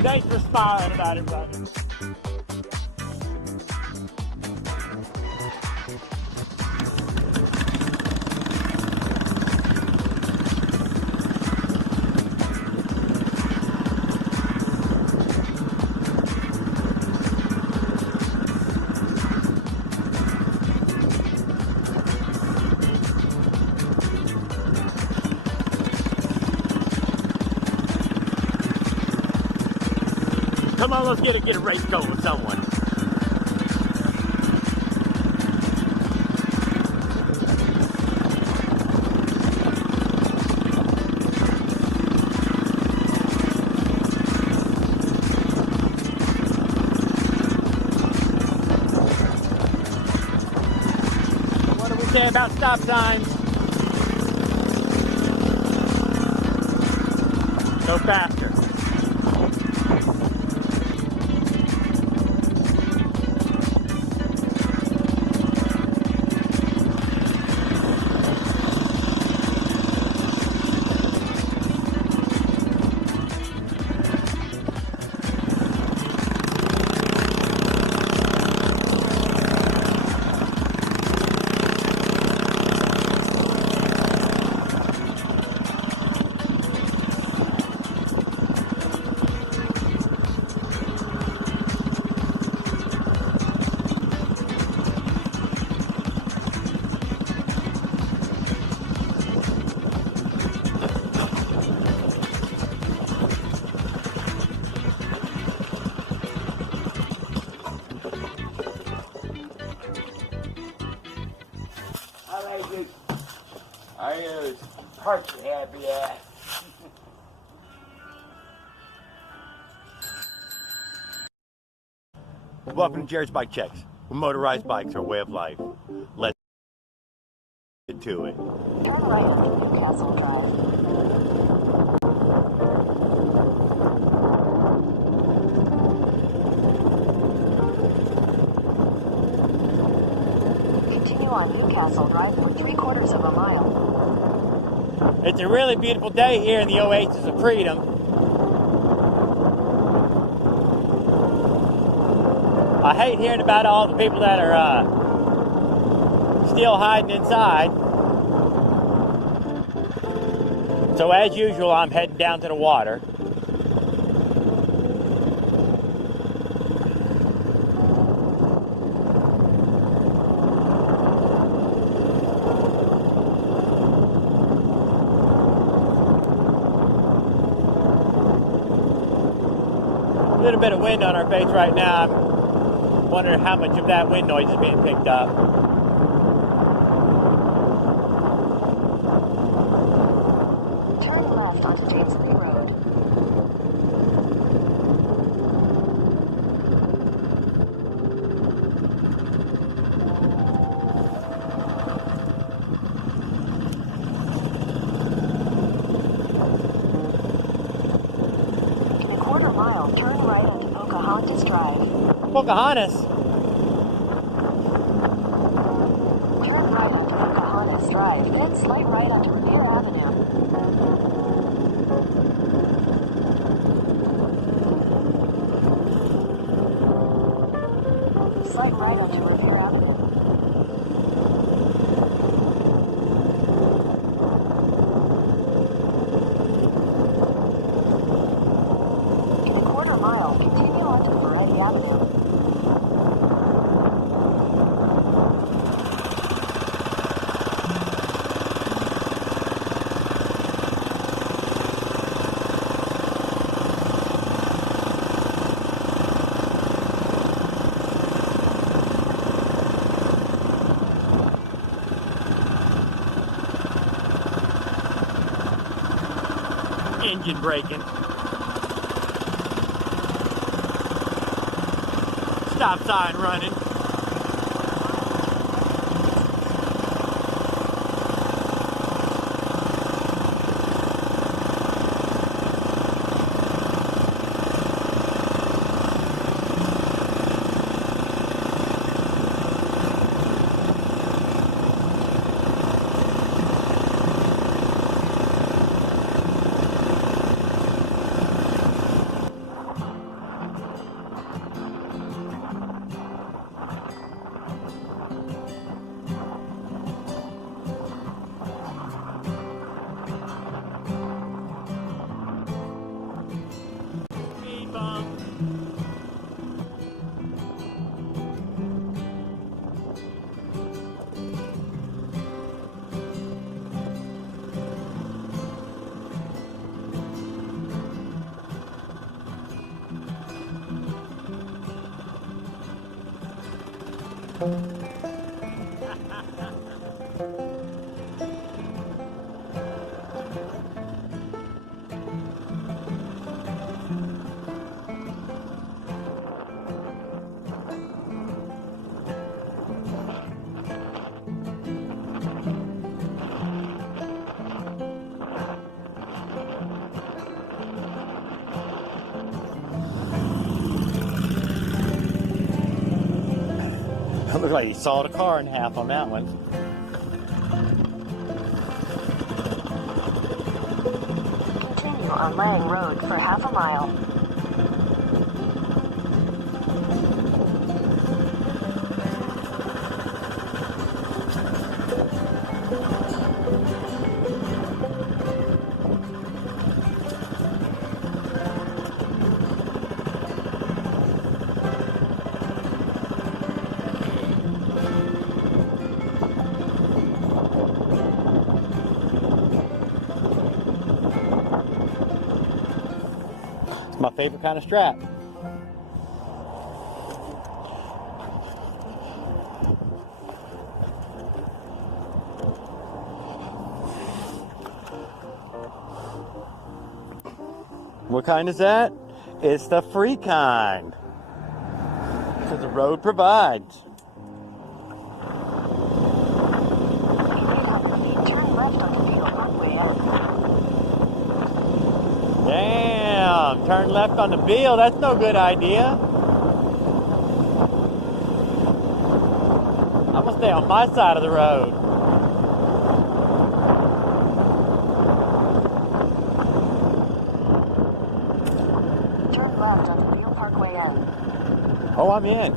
Thanks for smiling about it, brother. Come on, let's get a race going with someone. What do we say about stop signs? Go faster. I use parts happy ass. Welcome to Jared's Bike Checks, where motorized bikes are a way of life. Let's get to it. Turn right onto Newcastle Drive. Continue on Newcastle Drive for 3/4 of a mile. It's a really beautiful day here in the Oasis of Freedom. I hate hearing about all the people that are still hiding inside. So as usual, I'm heading down to the water. A little bit of wind on our face right now. I'm wondering how much of that wind noise is being picked up. Turn left onto James Lee Road. In a 1/4 mile, turn right onto Pocahontas. Turn right onto Pocahontas Drive, then slight right onto Revere Avenue. Slight right onto Revere Avenue. In a quarter mile, continue onto Moretti Avenue. Engine braking. Stop sign running. Speed bump. It looked like he sawed a car in half on that one. Continue on Lang Road for half a mile. It's my favorite kind of strap. What kind is that? It's the free kind. Because the road provides. Turn left onto Beagle Parkway Ave. Damn, turn left on the Beale. That's no good idea. I'm gonna stay on my side of the road. Turn left onto Beagle Parkway Ave. Oh, I'm in.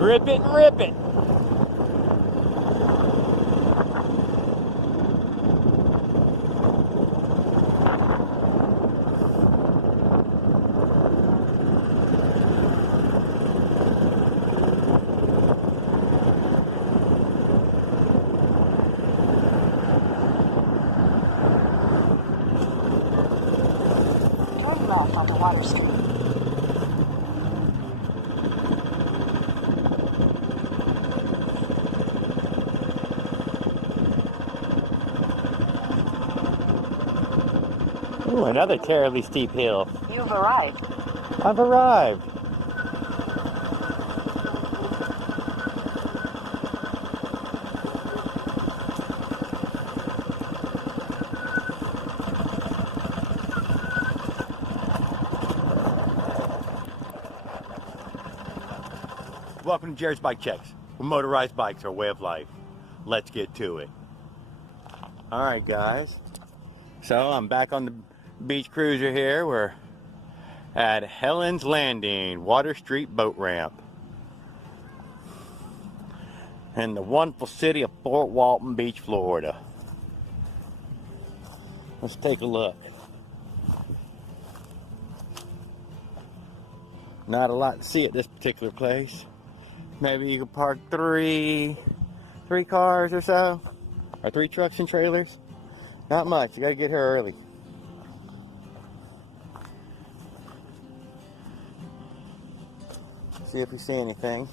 Rip it and rip it. left onto Water Street. Ooh, another terribly steep hill. You've arrived. I've arrived. Welcome to Jared's Bike Checks, where motorized bikes are a way of life. Let's get to it. All right, guys. So I'm back on the beach cruiser here. We're at Helen's Landing, Water Street boat ramp, in the wonderful city of Fort Walton Beach, Florida. Let's take a look. Not a lot to see at this particular place. Maybe you can park three cars or so, or 3 trucks and trailers. Not much. You gotta get here early. See if we see anything.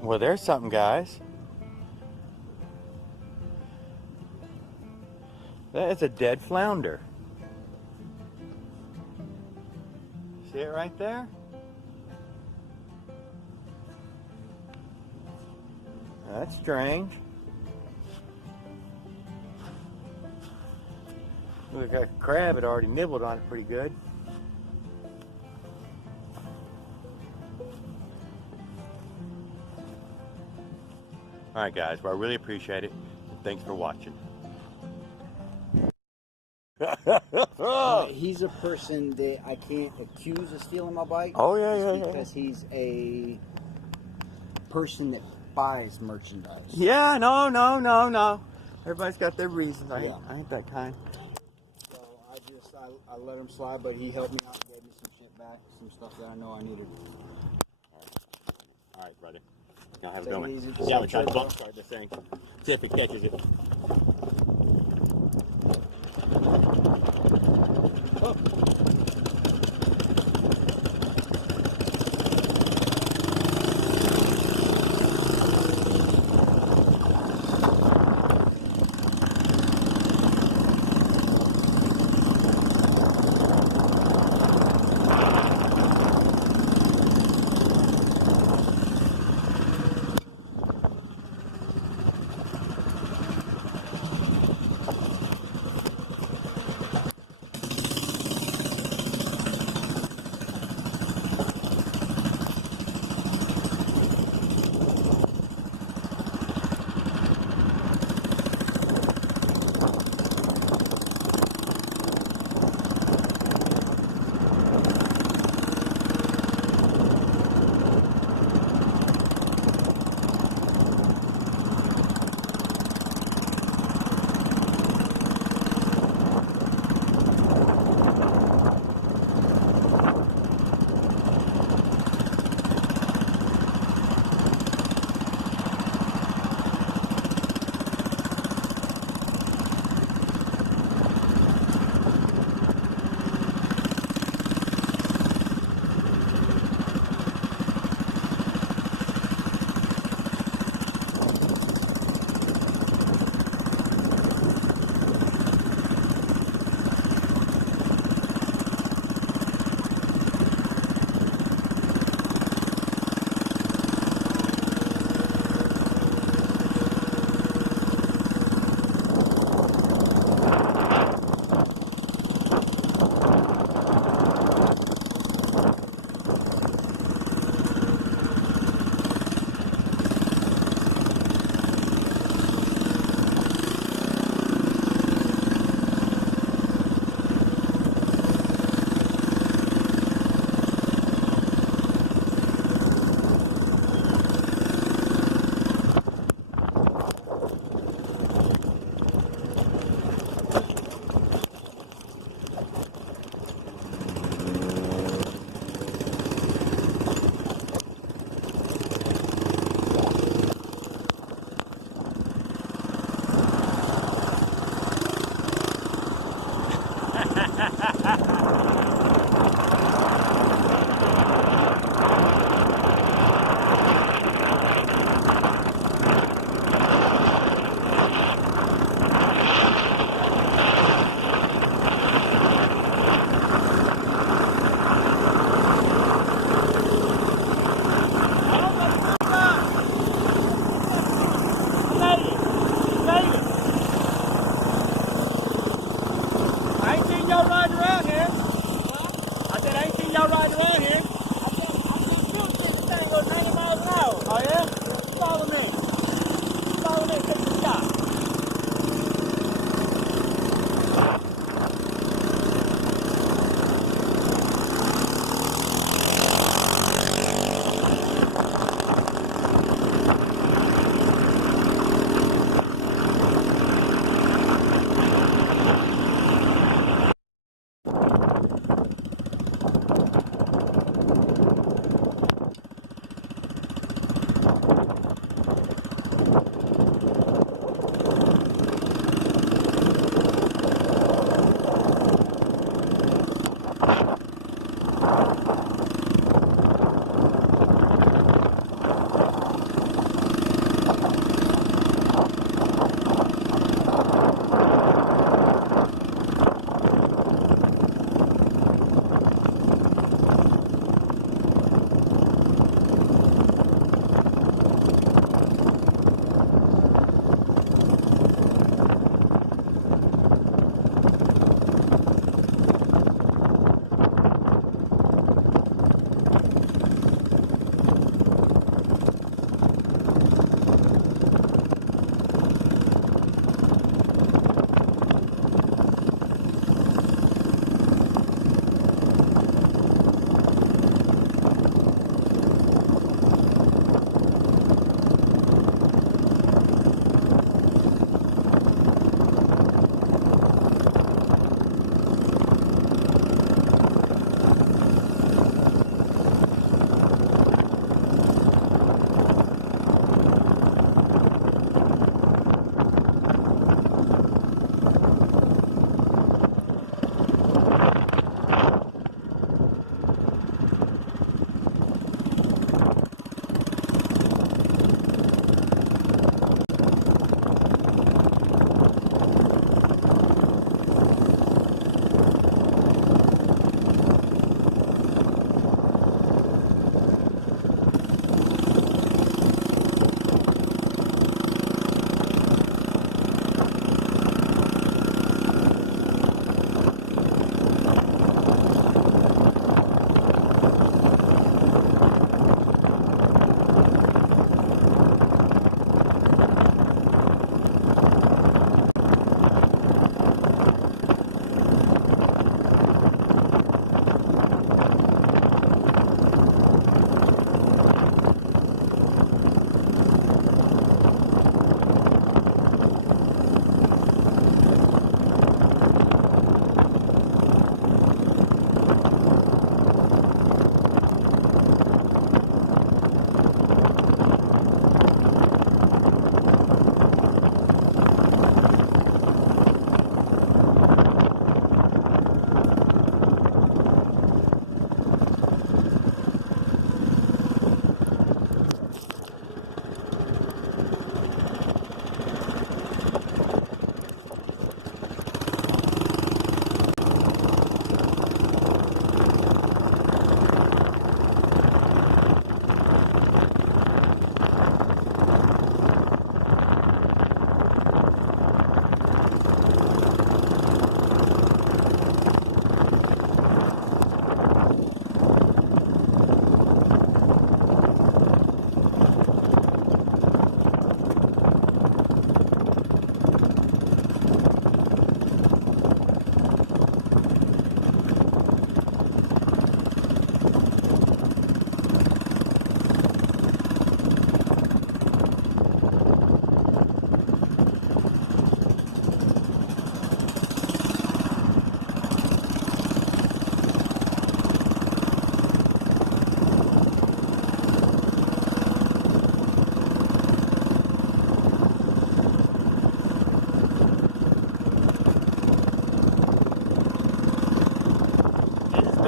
Well, there's something, guys. That is a dead flounder. See it right there? That's strange. Looks like a crab had already nibbled on it pretty good. Alright guys, well I really appreciate it. Thanks for watching. He's a person that I can't accuse of stealing my bike. Oh yeah. Because he's a person that buys merchandise. Yeah, no. Everybody's got their reasons. I ain't that kind. So I let him slide, but he helped me out, gave me some shit back, some stuff that I know I needed. Alright, brother. Now have a Take good it one. easy. Yeah, we'll try to bump start this thing. See if it catches it. Oh.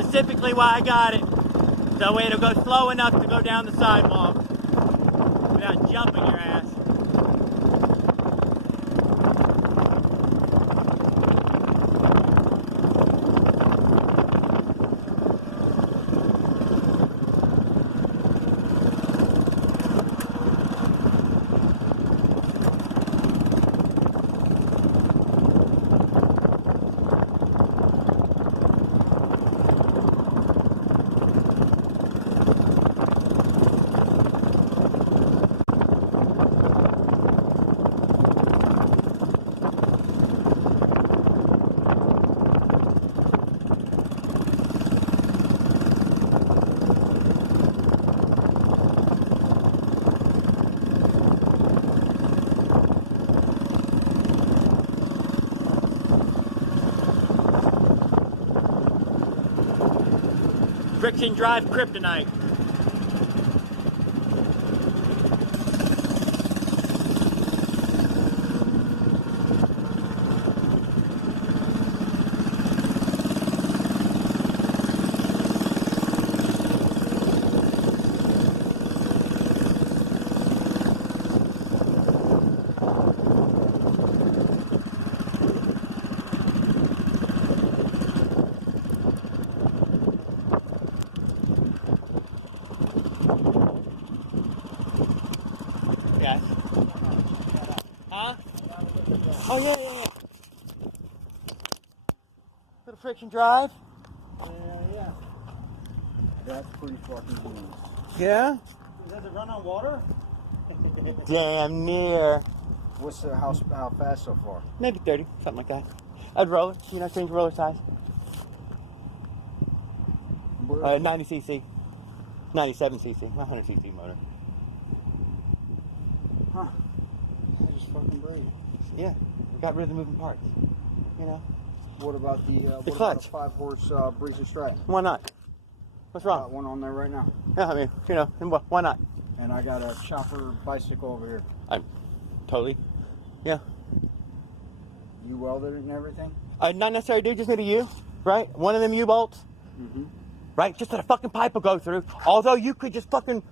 specifically why I got it. That way it'll go slow enough to go down the sidewalk without jumping your ass. Friction Drive Kryptonite. Yes. Huh? Oh yeah. Little Friction Drive. Yeah. That's pretty fucking genius. Yeah. Does it run on water? Damn near. What's the how fast so far? Maybe 30, something like that. I'd roll it, change roller size. 90 cc, 97 cc, 100 cc motor. Huh. I just fucking brave. Yeah, we got rid of the moving parts. What about the clutch? About a 5-horse Breezer Strike? Why not? What's wrong? Got one on there right now. Yeah, I mean, why not? And I got a chopper bicycle over here. I'm totally, yeah. You welded it and everything? Not necessarily, dude, just maybe you, right? One of them U-bolts, right? Just that a fucking pipe will go through. Although you could just fucking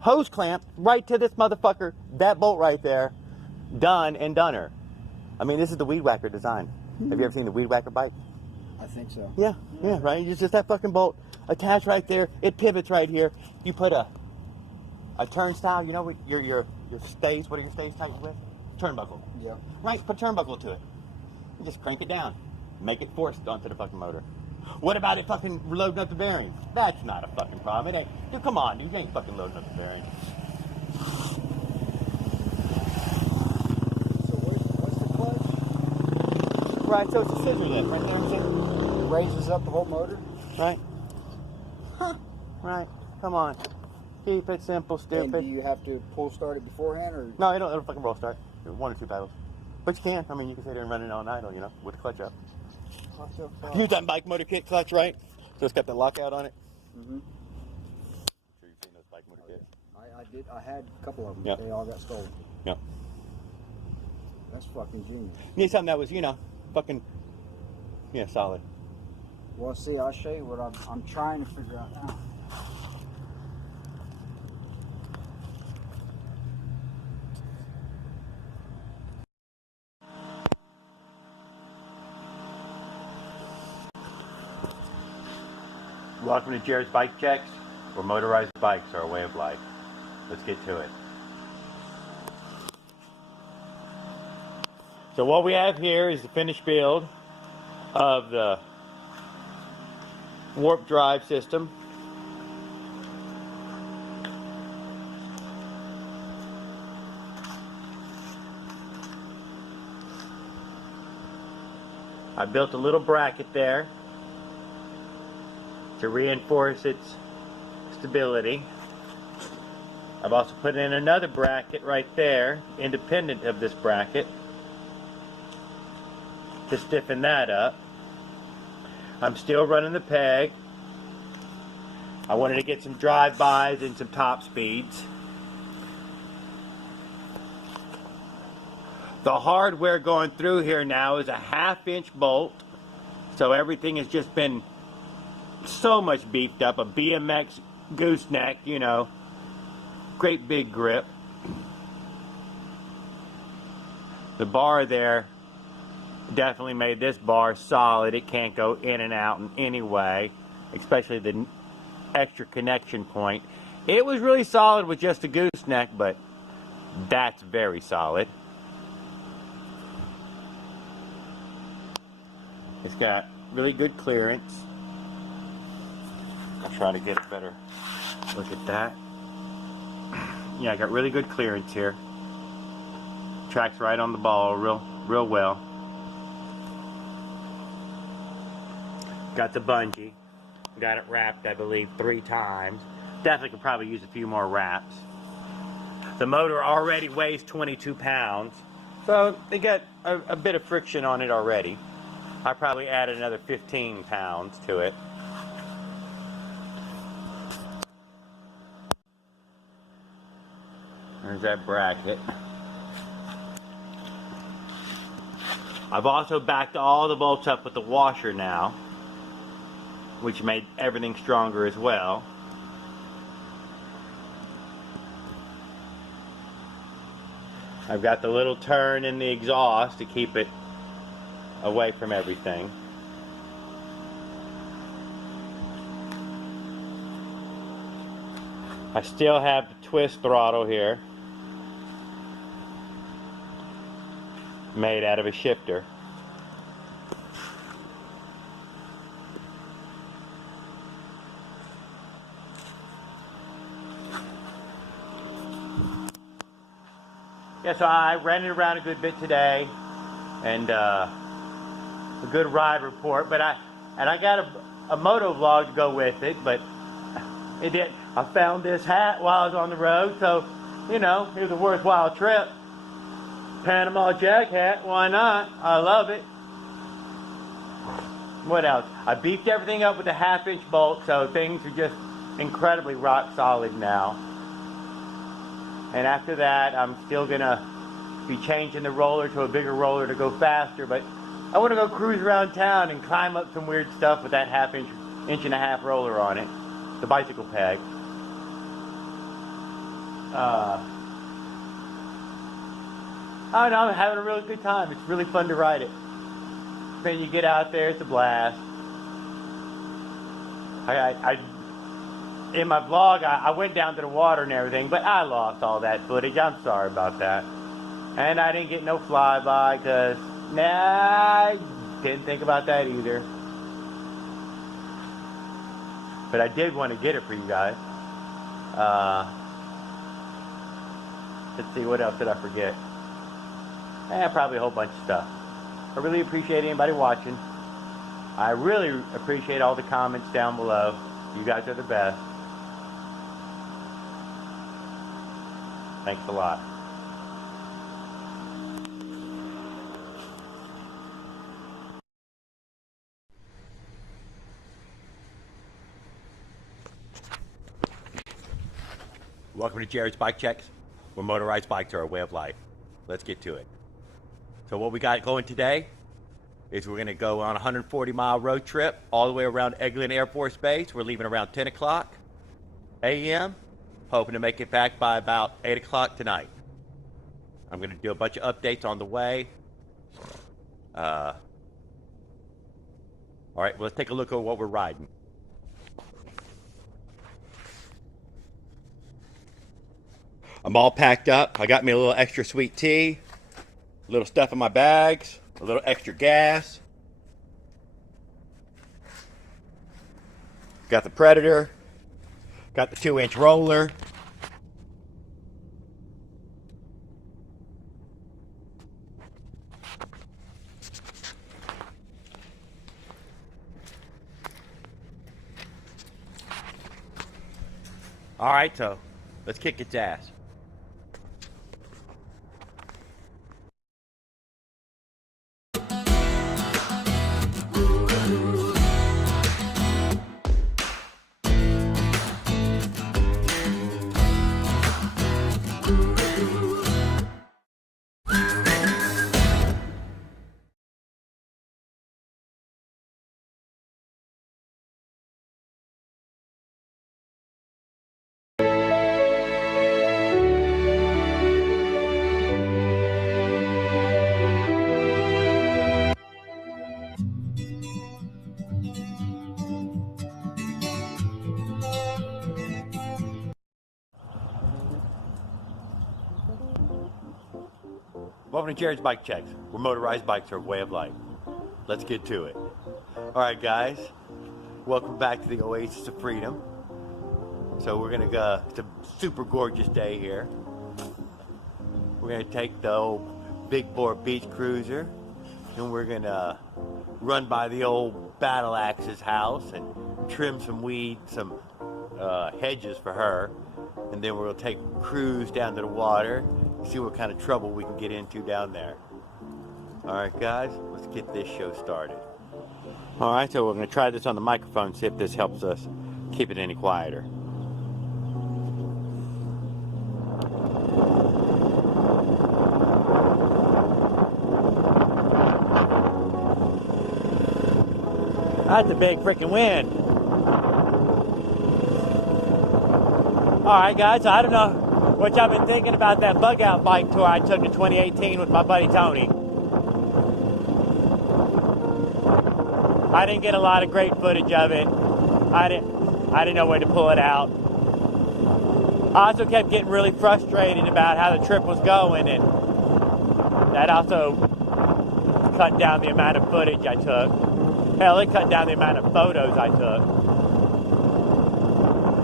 hose clamp right to this motherfucker, that bolt right there, done and doneer. I mean, this is the Weed Whacker design. Have you ever seen the Weed Whacker bike? I think so. Yeah, right? It's just that fucking bolt attached right there. It pivots right here. You put a turnstile, your stays, what are your stays tightened with? Turnbuckle. Yeah. Right, put a turnbuckle to it. And just crank it down. Make it forced onto the fucking motor. What about it fucking loading up the bearings? That's not a fucking problem. It ain't. Dude, come on, dude. You ain't fucking loading up the bearings. So what's the clutch? Right, so it's a scissor lift right there, see? It raises up the whole motor? Right. Huh. Right, come on. Keep it simple, stupid. And do you have to pull start it beforehand, or? No, it'll fucking roll start. 1 or 2 pedals. But you can. I mean, you can sit there and run it all night, with the clutch up. What the fuck? Use that bike motor kit clutch, right? So it's got the lockout on it. Mm-hmm. I'm sure you've seen those bike motor kits. I did. I had a couple of them. Yep. They all got stolen. Yep. That's fucking genius. You need something that was, fucking, solid. Well, see, I'll show you what I'm trying to figure out now. Welcome to Jared's Bike Checks, where motorized bikes are a way of life. Let's get to it. So what we have here is the finished build of the warp drive system. I built a little bracket there to reinforce its stability. I've also put in another bracket right there, independent of this bracket, to stiffen that up. I'm still running the peg. I wanted to get some drive-bys and some top speeds. The hardware going through here now is a 1/2 inch bolt, So everything has just been so much beefed up. A BMX gooseneck, you know, great big grip. The bar there definitely made this bar solid. It can't go in and out in any way, especially the extra connection point. It was really solid with just a gooseneck, but that's very solid. It's got really good clearance. I'll try to get a better look at that. Yeah, I got really good clearance here. Tracks right on the ball real well. Got the bungee. Got it wrapped, I believe, 3 times. Definitely could probably use a few more wraps. The motor already weighs 22 pounds, so they got a bit of friction on it already. I probably added another 15 pounds to it. There's that bracket. I've also backed all the bolts up with the washer now, which made everything stronger as well. I've got the little turn in the exhaust to keep it away from everything. I still have the twist throttle here, made out of a shifter. Yeah, so I ran it around a good bit today, and a good ride report. But I got a moto vlog to go with it. But it did. I found this hat while I was on the road, so you know it was a worthwhile trip. Panama Jack hat, why not? I love it. What else? I beefed everything up with a 1/2-inch bolt, so things are just incredibly rock solid now. And after that, I'm still gonna be changing the roller to a bigger roller to go faster, but I want to go cruise around town and climb up some weird stuff with that 1/2-inch, 1.5-inch roller on it, the bicycle peg. I don't know, I'm having a really good time. It's really fun to ride it. Then you get out there, it's a blast. In my vlog, I went down to the water and everything, but I lost all that footage. I'm sorry about that. And I didn't get no flyby because, I didn't think about that either. But I did want to get it for you guys. Let's see, what else did I forget? Probably a whole bunch of stuff. I really appreciate anybody watching. I really appreciate all the comments down below. You guys are the best. Thanks a lot. Welcome to Jared's Bike Checks, where motorized bikes are a way of life. Let's get to it. So what we got going today is we're going to go on a 140-mile road trip all the way around Eglin Air Force Base. We're leaving around 10 o'clock a.m., hoping to make it back by about 8 o'clock tonight. I'm going to do a bunch of updates on the way. All right, well, let's take a look at what we're riding. I'm all packed up. I got me a little extra sweet tea, a little stuff in my bags, a little extra gas. Got the Predator, got the 2-inch roller. All right, so let's kick its ass. Welcome to Jared's Bike Checks, where motorized bikes are a way of life. Let's get to it. Alright guys, welcome back to the Oasis of Freedom. So we're gonna go, it's a super gorgeous day here. We're gonna take the old big bore beach cruiser and we're gonna run by the old Battle Axe's house and trim some weeds, some hedges for her. And then we're gonna take a cruise down to the water, see what kind of trouble we can get into down there. Alright guys, let's get this show started. Alright, so we're gonna try this on the microphone, see if this helps us keep it any quieter. That's a big freaking wind. Alright guys, I don't know what y'all been thinking about that bug out bike tour I took in 2018 with my buddy Tony. I didn't get a lot of great footage of it. I didn't know where to pull it out. I also kept getting really frustrated about how the trip was going, and that also cut down the amount of footage I took. Hell, it cut down the amount of photos I took.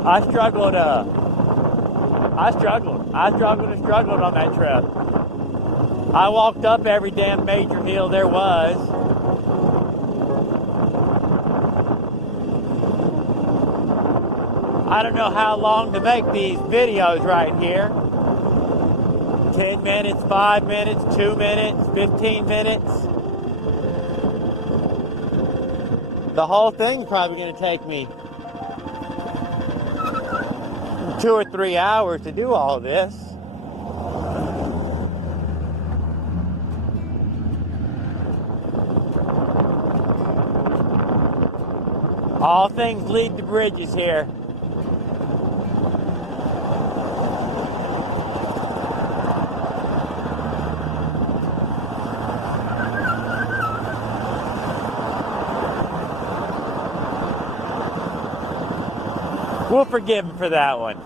I struggled on that trip. I walked up every damn major hill there was. I don't know how long to make these videos right here. 10 minutes, 5 minutes, 2 minutes, 15 minutes. The whole thing's probably going to take me 2 or 3 hours to do all this. All things lead to bridges here. We'll forgive him for that one.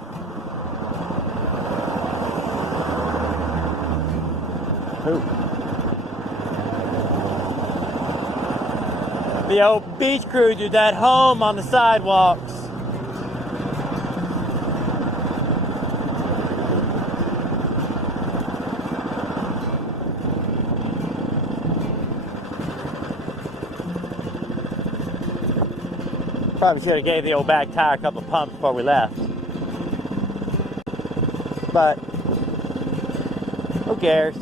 The old beach cruiser's at home on the sidewalks. Probably should have gave the old back tire a couple of pumps before we left. But who cares?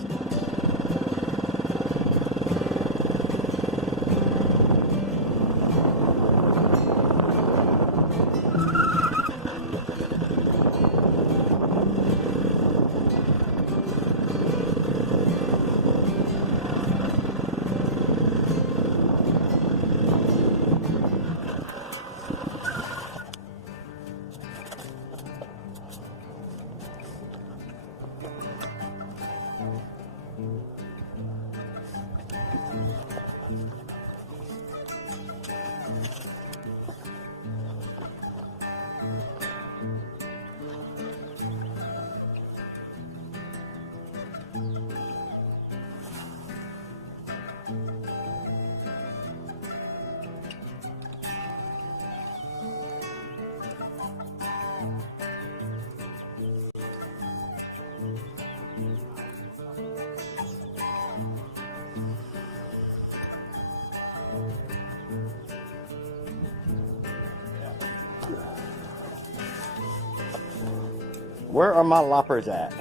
Where are my loppers at?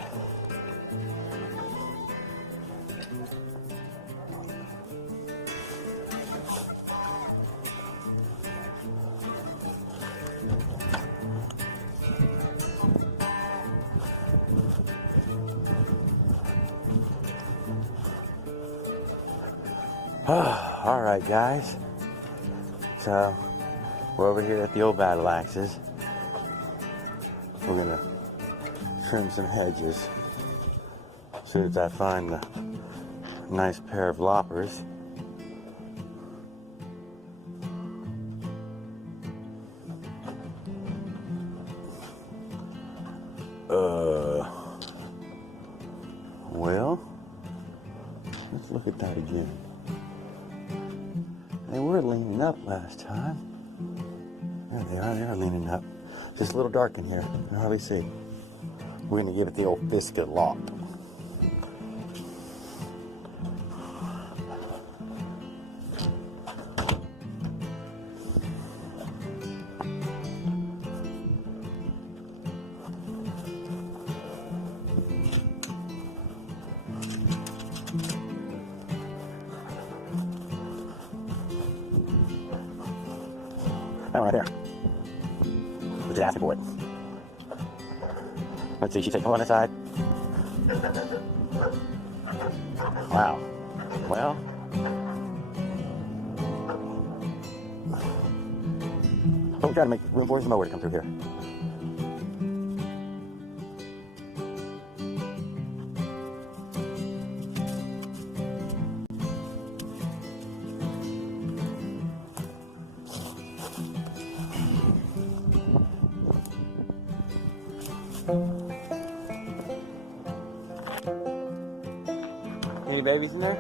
All right, guys. So we're over here at the old Battle Axes. We're gonna trim some hedges as soon as I find a nice pair of loppers. Well, Look at that again. They were leaning up last time. There they are leaning up. Just a little dark in here. I can hardly see. We're going to give it the old biscuit lock. That one right there. We're just asking for it. Let's see, she said, come on this side. Wow. Well. We're trying to make room for his mower to come through here. Any babies in there?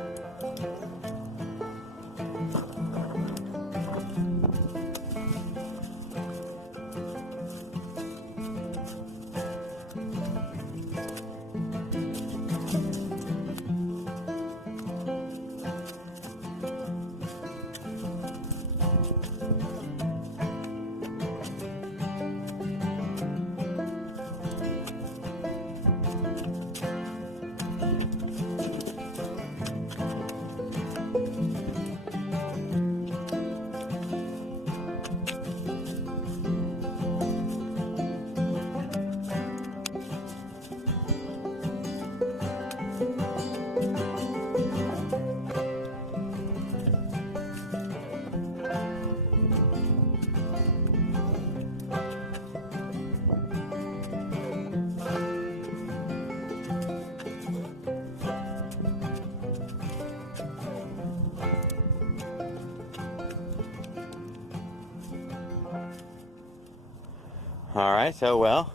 All right, so well,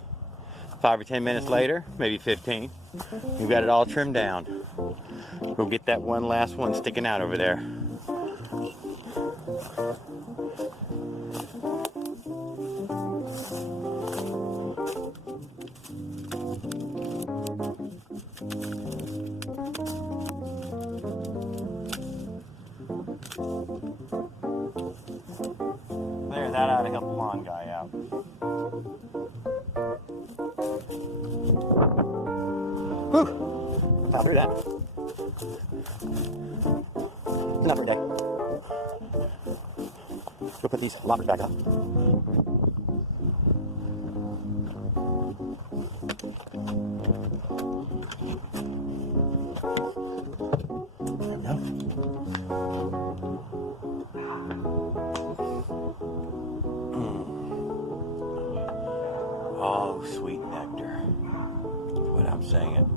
5 or 10 minutes later, maybe 15, we've got it all trimmed down. We'll get that one last one sticking out over there. There, that ought to help the lawn guy out. Whew! Not through that. Not for a day. We'll put these lockers back up. There we go. Oh, sweet nectar. That's what I'm saying.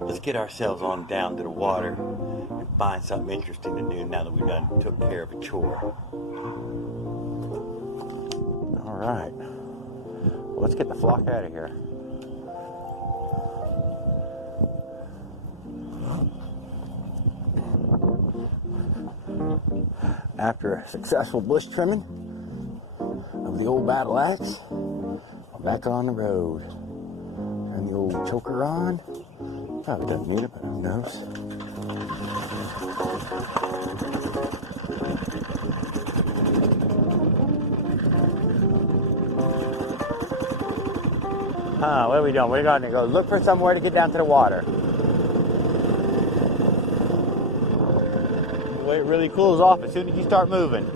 Let's get ourselves on down to the water and find something interesting to do now that we've done took care of a chore. All right. Well, let's get the flock out of here. After a successful bush trimming of the old battle axe, we're back on the road. Turn the old choker on. Probably doesn't need it, but who knows? What are we doing? We're going to go look for somewhere to get down to the water. The way it really cools off as soon as you start moving.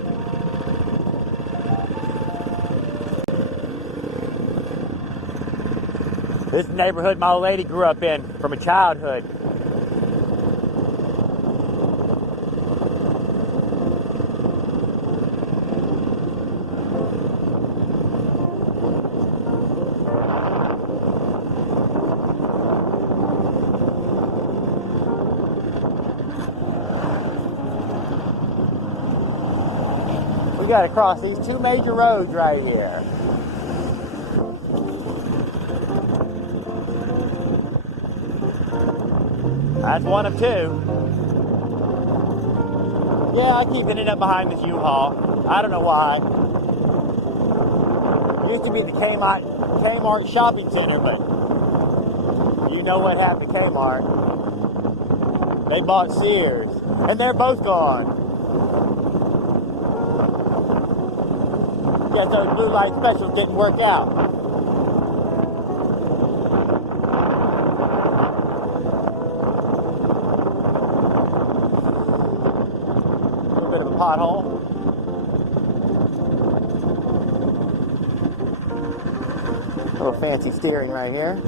This is the neighborhood my old lady grew up in from a childhood. We got to cross these two major roads right here. That's one of two. Yeah, I keep ending up behind this U-Haul. I don't know why. It used to be the Kmart shopping center, but you know what happened to Kmart. They bought Sears, and they're both gone. Guess those blue light specials didn't work out. A little bit of a pothole. Little fancy steering right here.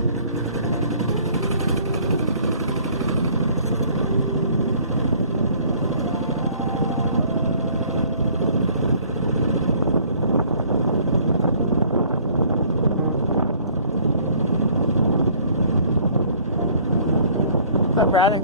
What's up, Brady?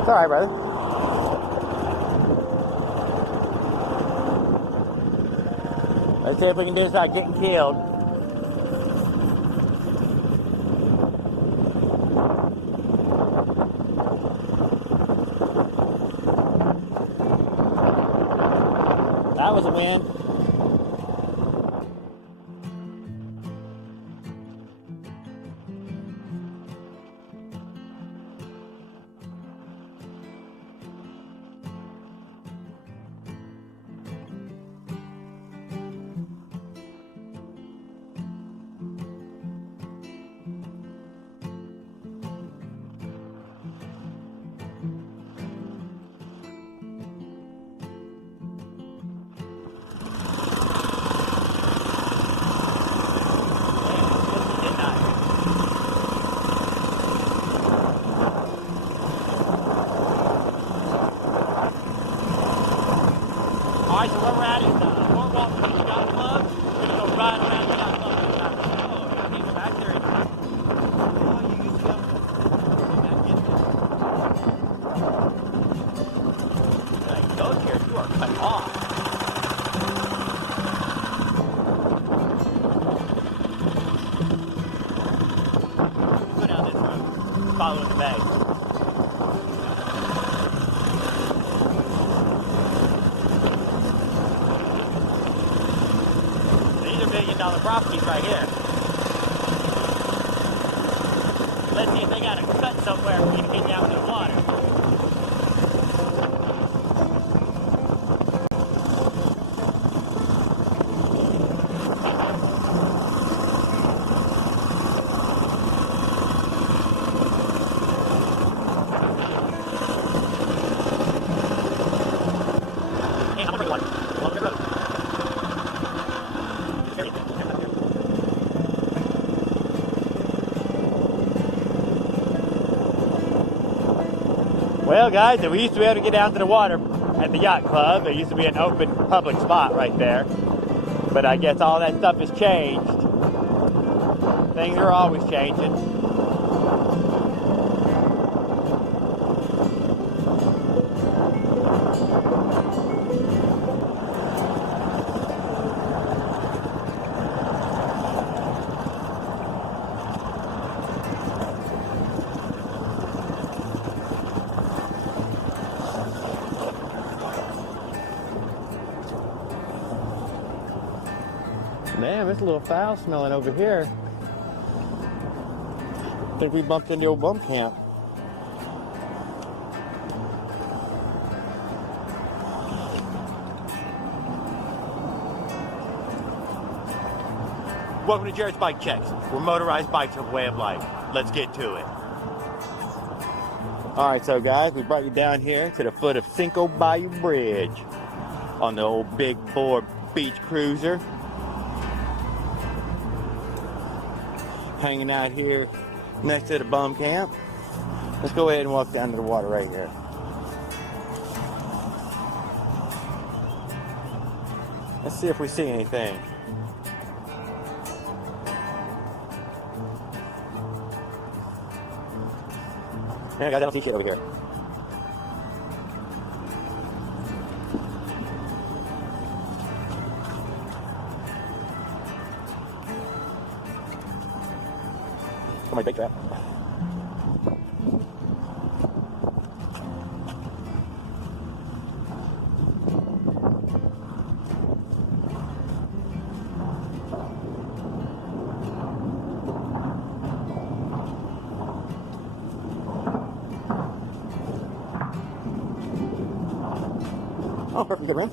It's all right, brother. Let's see if we can do this without getting killed. That was a win. Alright, so where we're at is Boardwalk Beach Yacht Club. We're gonna go ride around the yacht club. Oh, he's back there. Oh, you used to go. Like, those here, you are cut off. Go down this road. Follow the bay. $1 properties right here. Let's see if they got a cut somewhere for you to get down to the water. Hey, I'm gonna bring one. Along the road. Well, guys, we used to be able to get down to the water at the yacht club. There used to be an open public spot right there. But I guess all that stuff has changed. Things are always changing. Damn, it's a little foul smelling over here. I think we bumped into the old bum camp. Welcome to Jared's Bike Checks, where motorized bikes are a way of life. Let's get to it. Alright, so guys, we brought you down here to the foot of Cinco Bayou Bridge on the old big bore beach cruiser. Hanging out here next to the bum camp. Let's go ahead and walk down to the water right here. Let's see if we see anything. Man, guys, I don't see shit over here. Come on, bait trap. Oh, perfect, good run.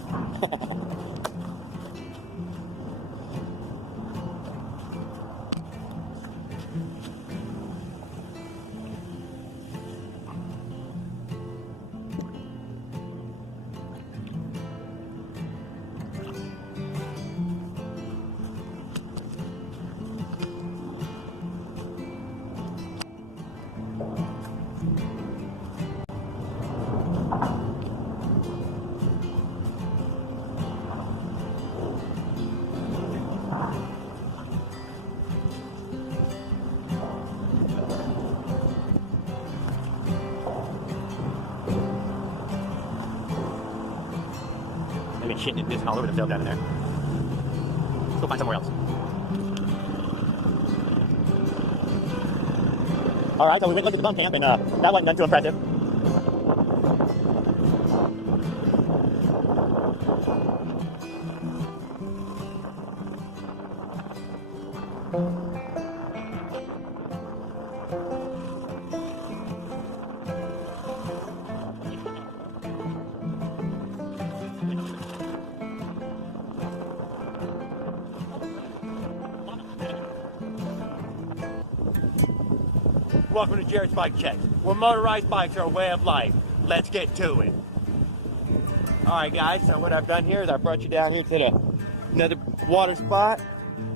They've been shitting and pissing all over themselves down in there. Let's go find somewhere else. Alright, so we went and looked at the bum camp and that wasn't none too impressive. Welcome to Jared's Bike Checks, where motorized bikes are a way of life. Let's get to it. Alright guys, so what I've done here is I brought you down here to another water spot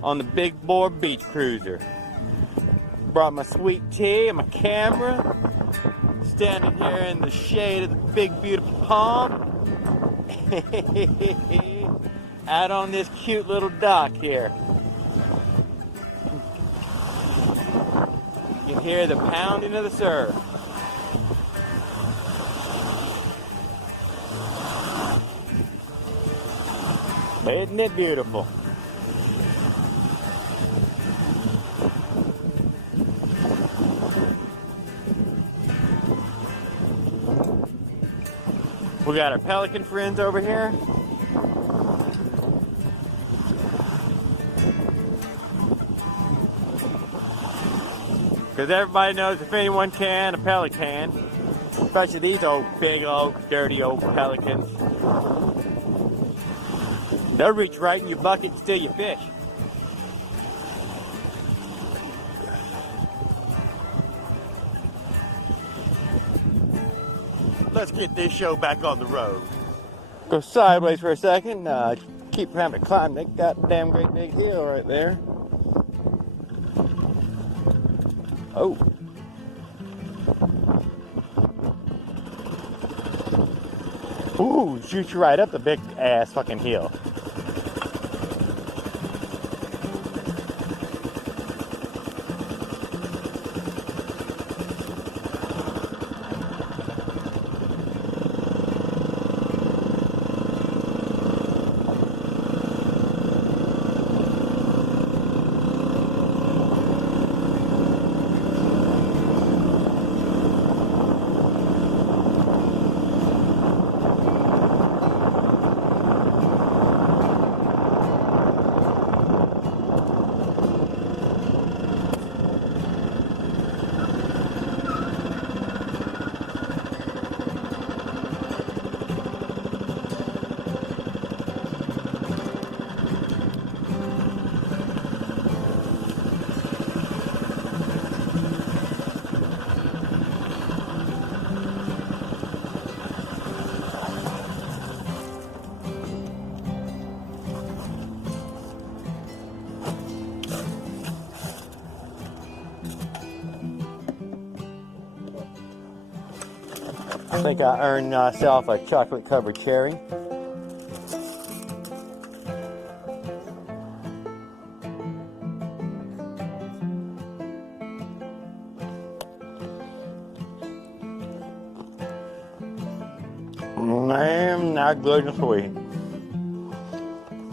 on the big bore beach cruiser. Brought my sweet tea and my camera, standing here in the shade of the big beautiful palm. Out on this cute little dock here. You can hear the pounding of the surf. Isn't it beautiful? We got our pelican friends over here. Because everybody knows if anyone can, a pelican. Especially these old, big old, dirty old pelicans. They'll reach right in your bucket and steal your fish. Let's get this show back on the road. Go sideways for a second. Keep having to climb that goddamn great big hill right there. Oh. Ooh, shoots you right up the big ass fucking hill. I think I earned myself a chocolate covered cherry. Man, not good and sweet.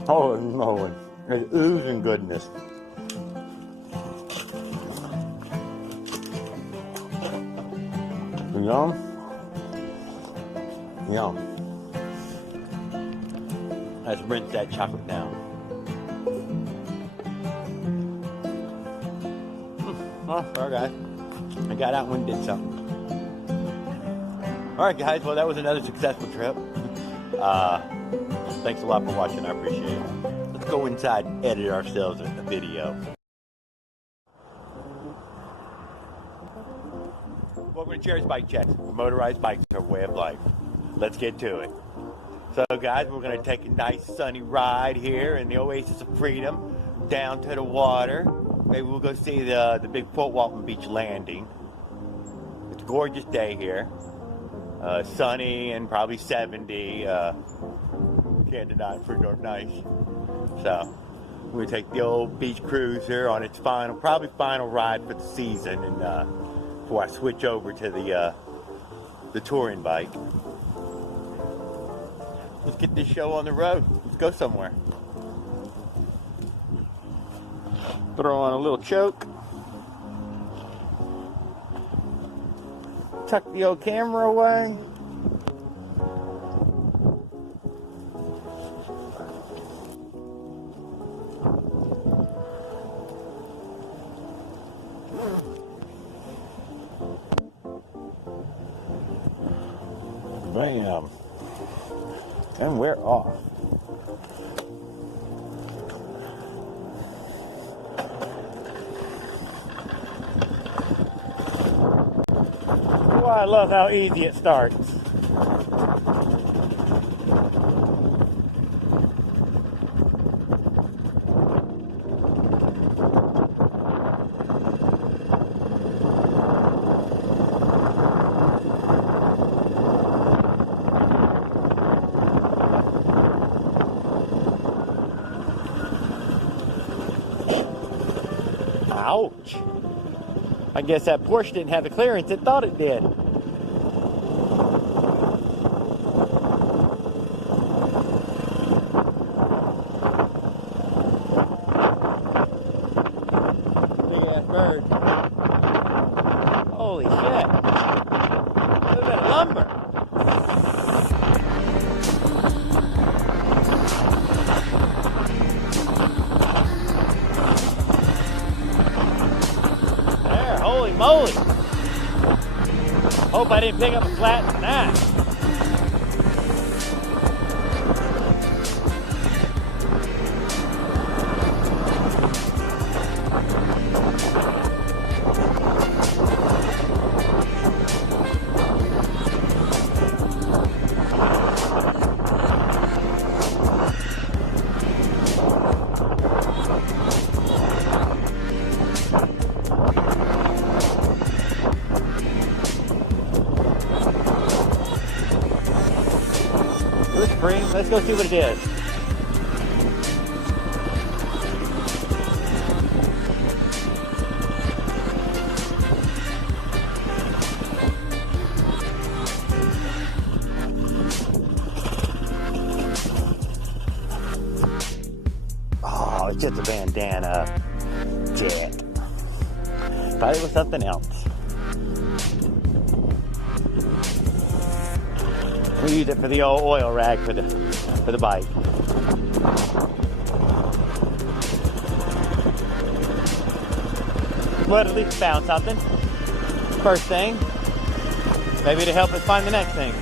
Holy moly. It's oozing goodness. Yum. Yum. Let's rinse that chocolate down. Well, alright guys. I got out and did something. Alright guys, well that was another successful trip. Thanks a lot for watching, I appreciate it. Let's go inside and edit ourselves a video. Welcome to Jerry's Bike Checks, where motorized bikes are a way of life. Let's get to it. So guys, we're going to take a nice sunny ride here in the Oasis of Freedom down to the water. Maybe we'll go see the big Fort Walton Beach landing. It's a gorgeous day here. Sunny and probably 70. Can't deny it, pretty darn nice. So we'll take the old beach cruiser on its probably final ride for the season, and before I switch over to the touring bike. Let's get this show on the road. Let's go somewhere. Throw on a little choke. Tuck the old camera away. Bam. And we're off. Oh, I love how easy it starts. Ouch. I guess that Porsche didn't have the clearance it thought it did. Big ass bird. Holy shit. Look at that lumber. Holy moly! Hope I didn't pick up a flat in that. Let's go see what it is. Oh, it's just a bandana. Shit. Thought it was something else. We use it for the old oil rag for the bike. But at least found something. First thing. Maybe to help us find the next thing.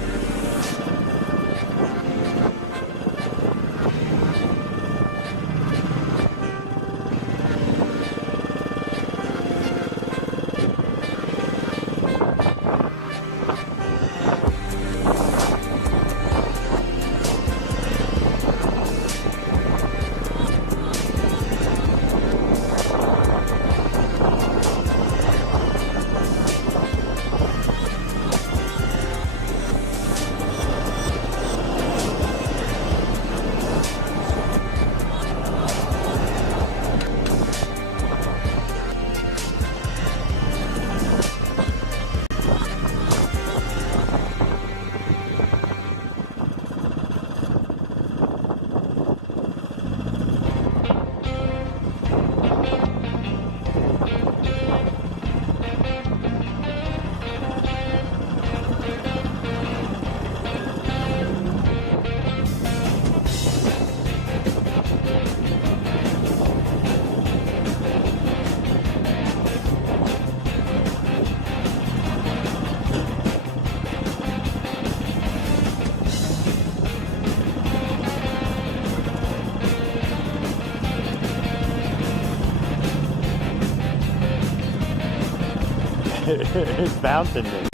it's bouncing me.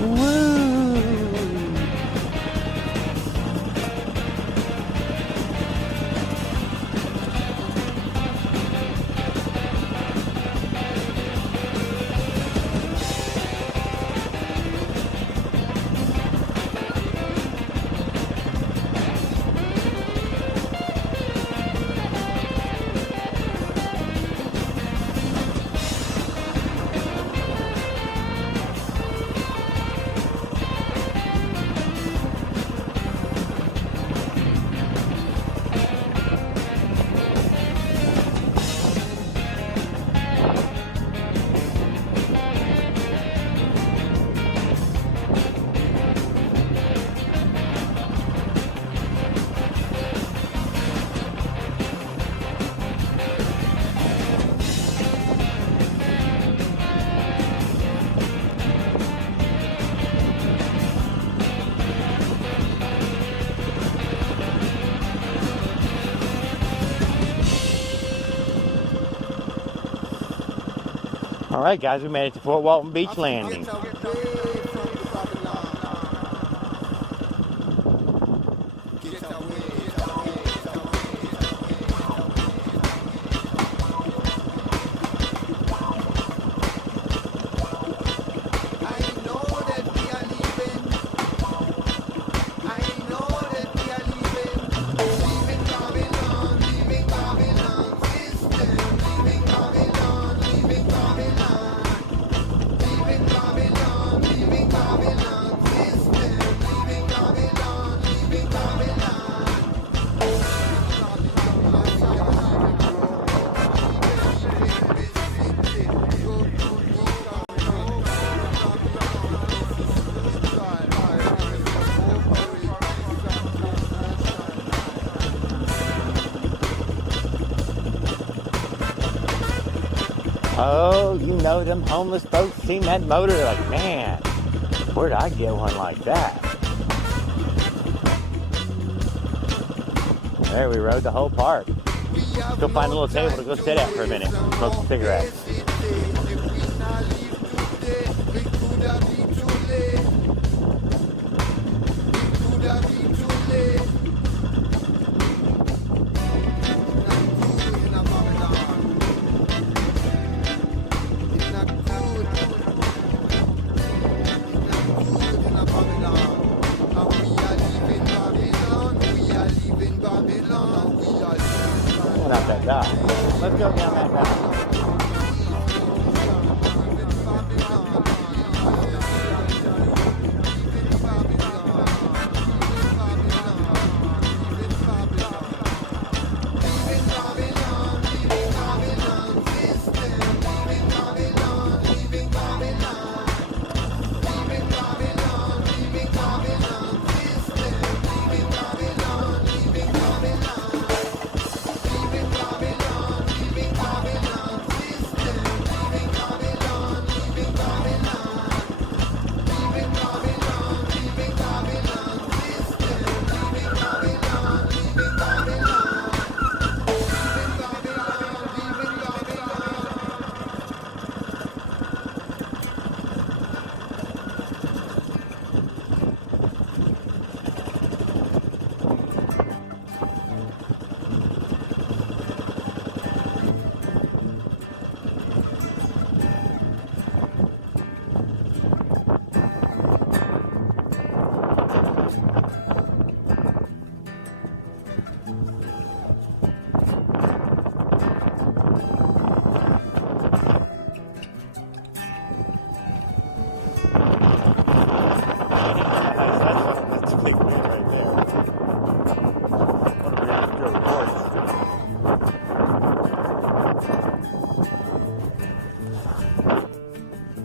Woo! All right, guys, we made it to Fort Walton Beach Landing. Oh, you know them homeless folks seen that motor, they're like, man, where'd I get one like that? There, we rode the whole park. Let's go find a little table to go sit at for a minute, smoke some cigarettes. Not that dock. Let's go down that dock.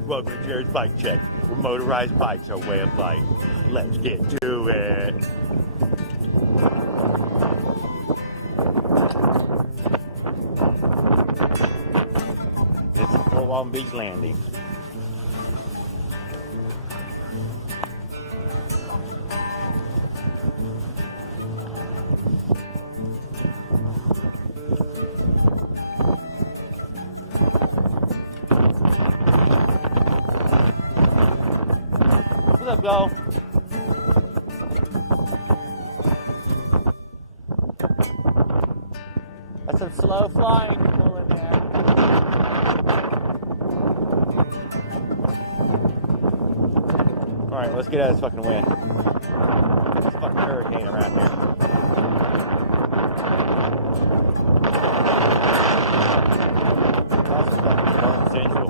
Welcome to Jared's Bike Check, where motorized bikes are a way of life. Let's get to it. This is Fort Walton Beach Landing. up, go? That's some slow flying you're pulling there. Alright, let's get out of this fucking wind. There's a fucking hurricane around here. That's fucking fun, central.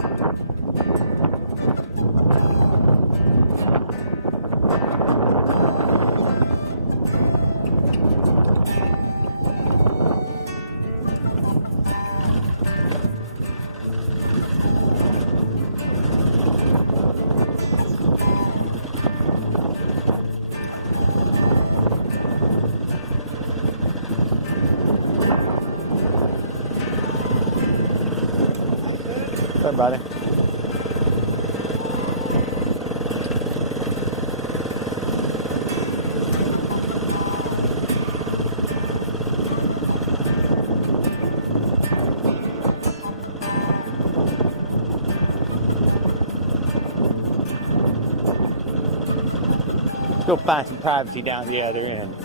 Buddy. Let's go find some privacy down the other end.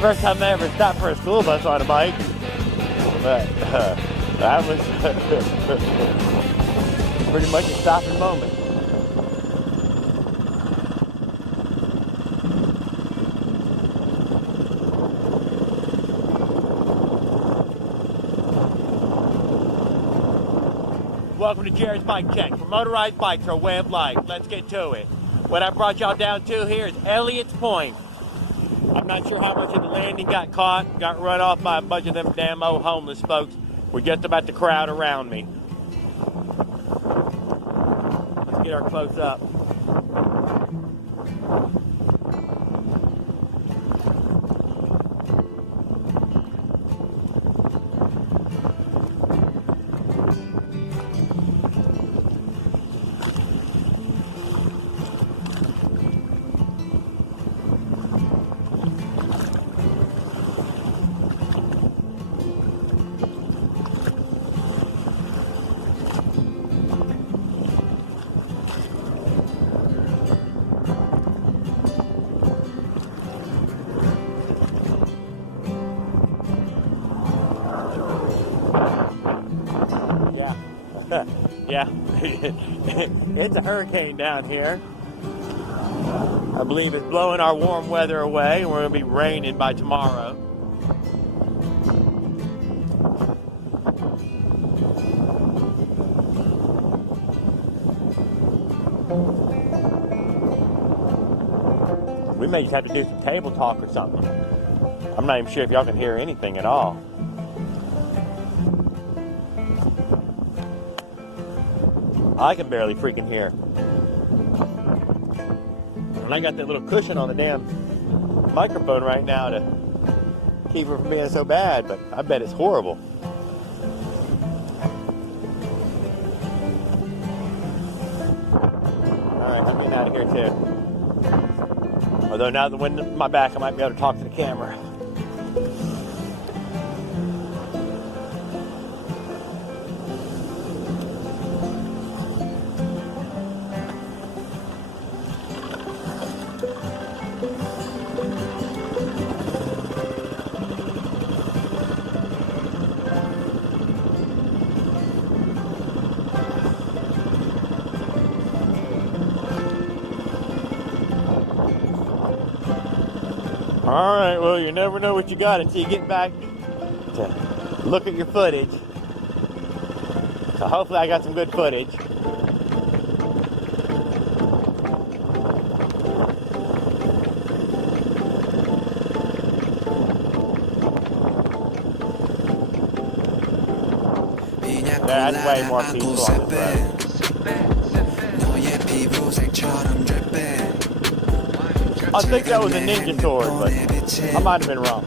First time I ever stopped for a school bus on a bike. But that was pretty much a stopping moment. Welcome to Jared's Bike Check, where motorized bikes are a way of life. Let's get to it. What I brought y'all down to here is Elliott's Point. I'm not sure how much of the landing got caught, got run off by a bunch of them damn old homeless folks. We're just about to crowd around me. Let's get our close up. Yeah, it's a hurricane down here. I believe it's blowing our warm weather away, and we're going to be raining by tomorrow. We may just have to do some table talk or something. I'm not even sure if y'all can hear anything at all. I can barely freaking hear. And I got that little cushion on the damn microphone right now to keep it from being so bad, but I bet it's horrible. Alright, I'm getting out of here too. Although now that the wind at my back, I might be able to talk to the camera. Alright, well, you never know what you got until you get back to look at your footage. So hopefully I got some good footage. That's way more peaceful on this road. I think that was a ninja sword, but I might have been wrong.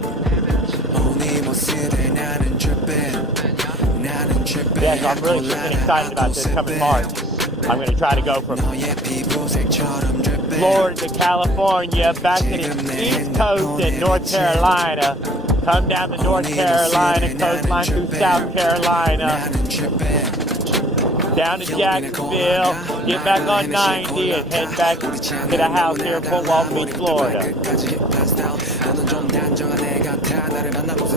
Yeah, so I'm really freaking excited about this coming March. I'm going to try to go from Florida to California, back to the East Coast in North Carolina, come down the North Carolina coastline through South Carolina, down to Jacksonville, get back on 90 and head back to the house here in Fort Walton Beach, Florida.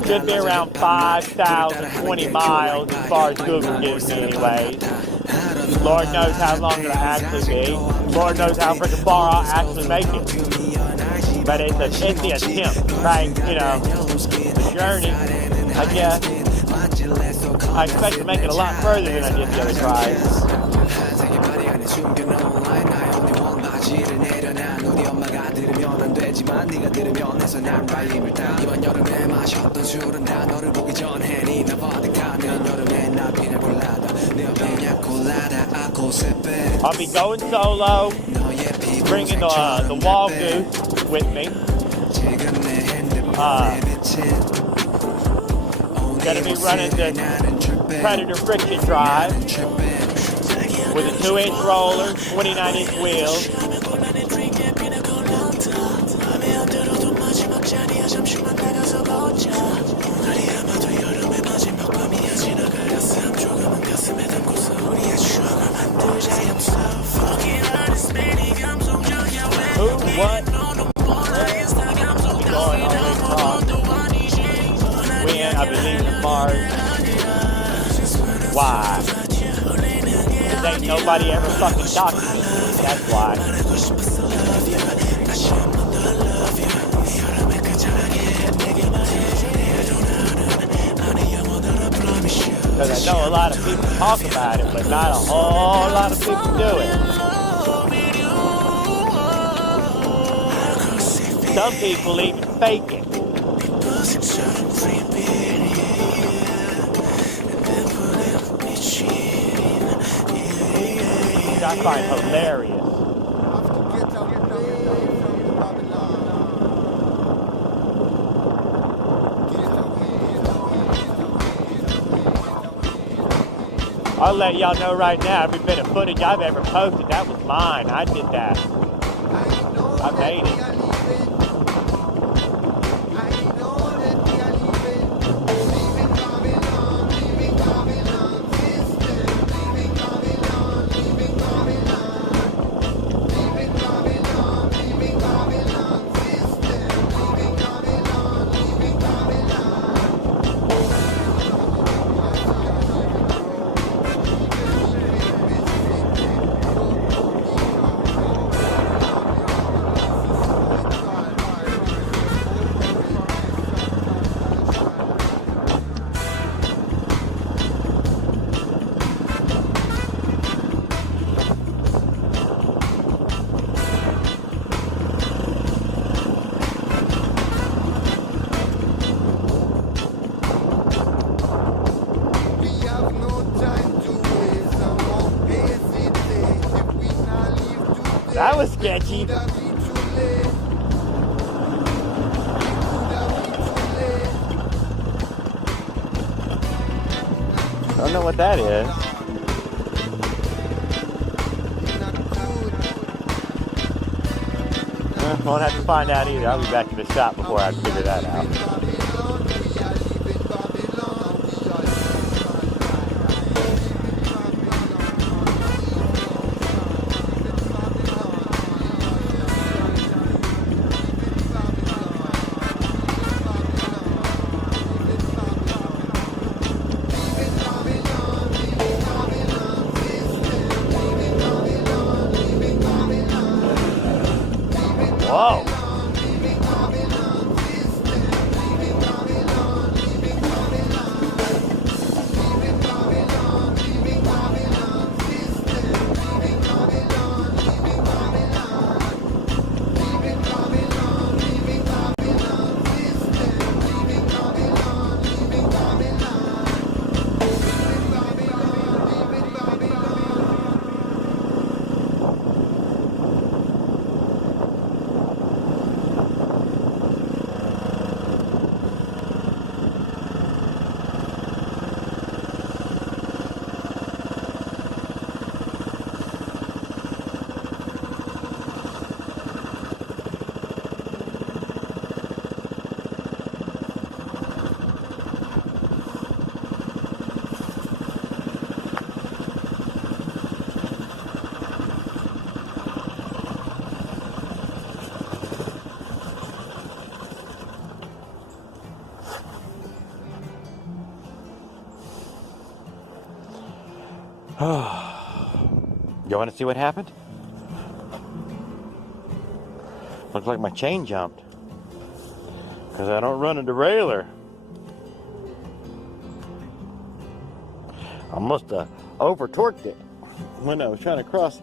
Should be around 5,020 miles as far as Google gives me anyways. Lord knows how long it'll actually be. Lord knows how freaking far I'll actually make it. But it's the attempt, right? You know, the journey, I guess. I expect to make it a lot further than I did the other tries. I'll be going solo, bringing the wall goose with me. Gonna be running the Predator friction drive with a 2-inch roller, 29-inch wheels. Who, what? Going all the way across. When I believe in Mars. Why? Cause ain't nobody ever fucking talked to me. That's why. Cause I know a lot of people talk about it, but not a whole lot of people do it. Some people even fake it. Which I find hilarious. I'll let y'all know right now, every bit of footage I've ever posted, that was mine. I did that. I made it. was sketchy. I don't know what that is. Won't have to find out either. I'll be back to the shop before I figure that out. Whoa! You want to see what happened? Looks like my chain jumped. Because I don't run a derailleur. I must have over-torqued it when I was trying to cross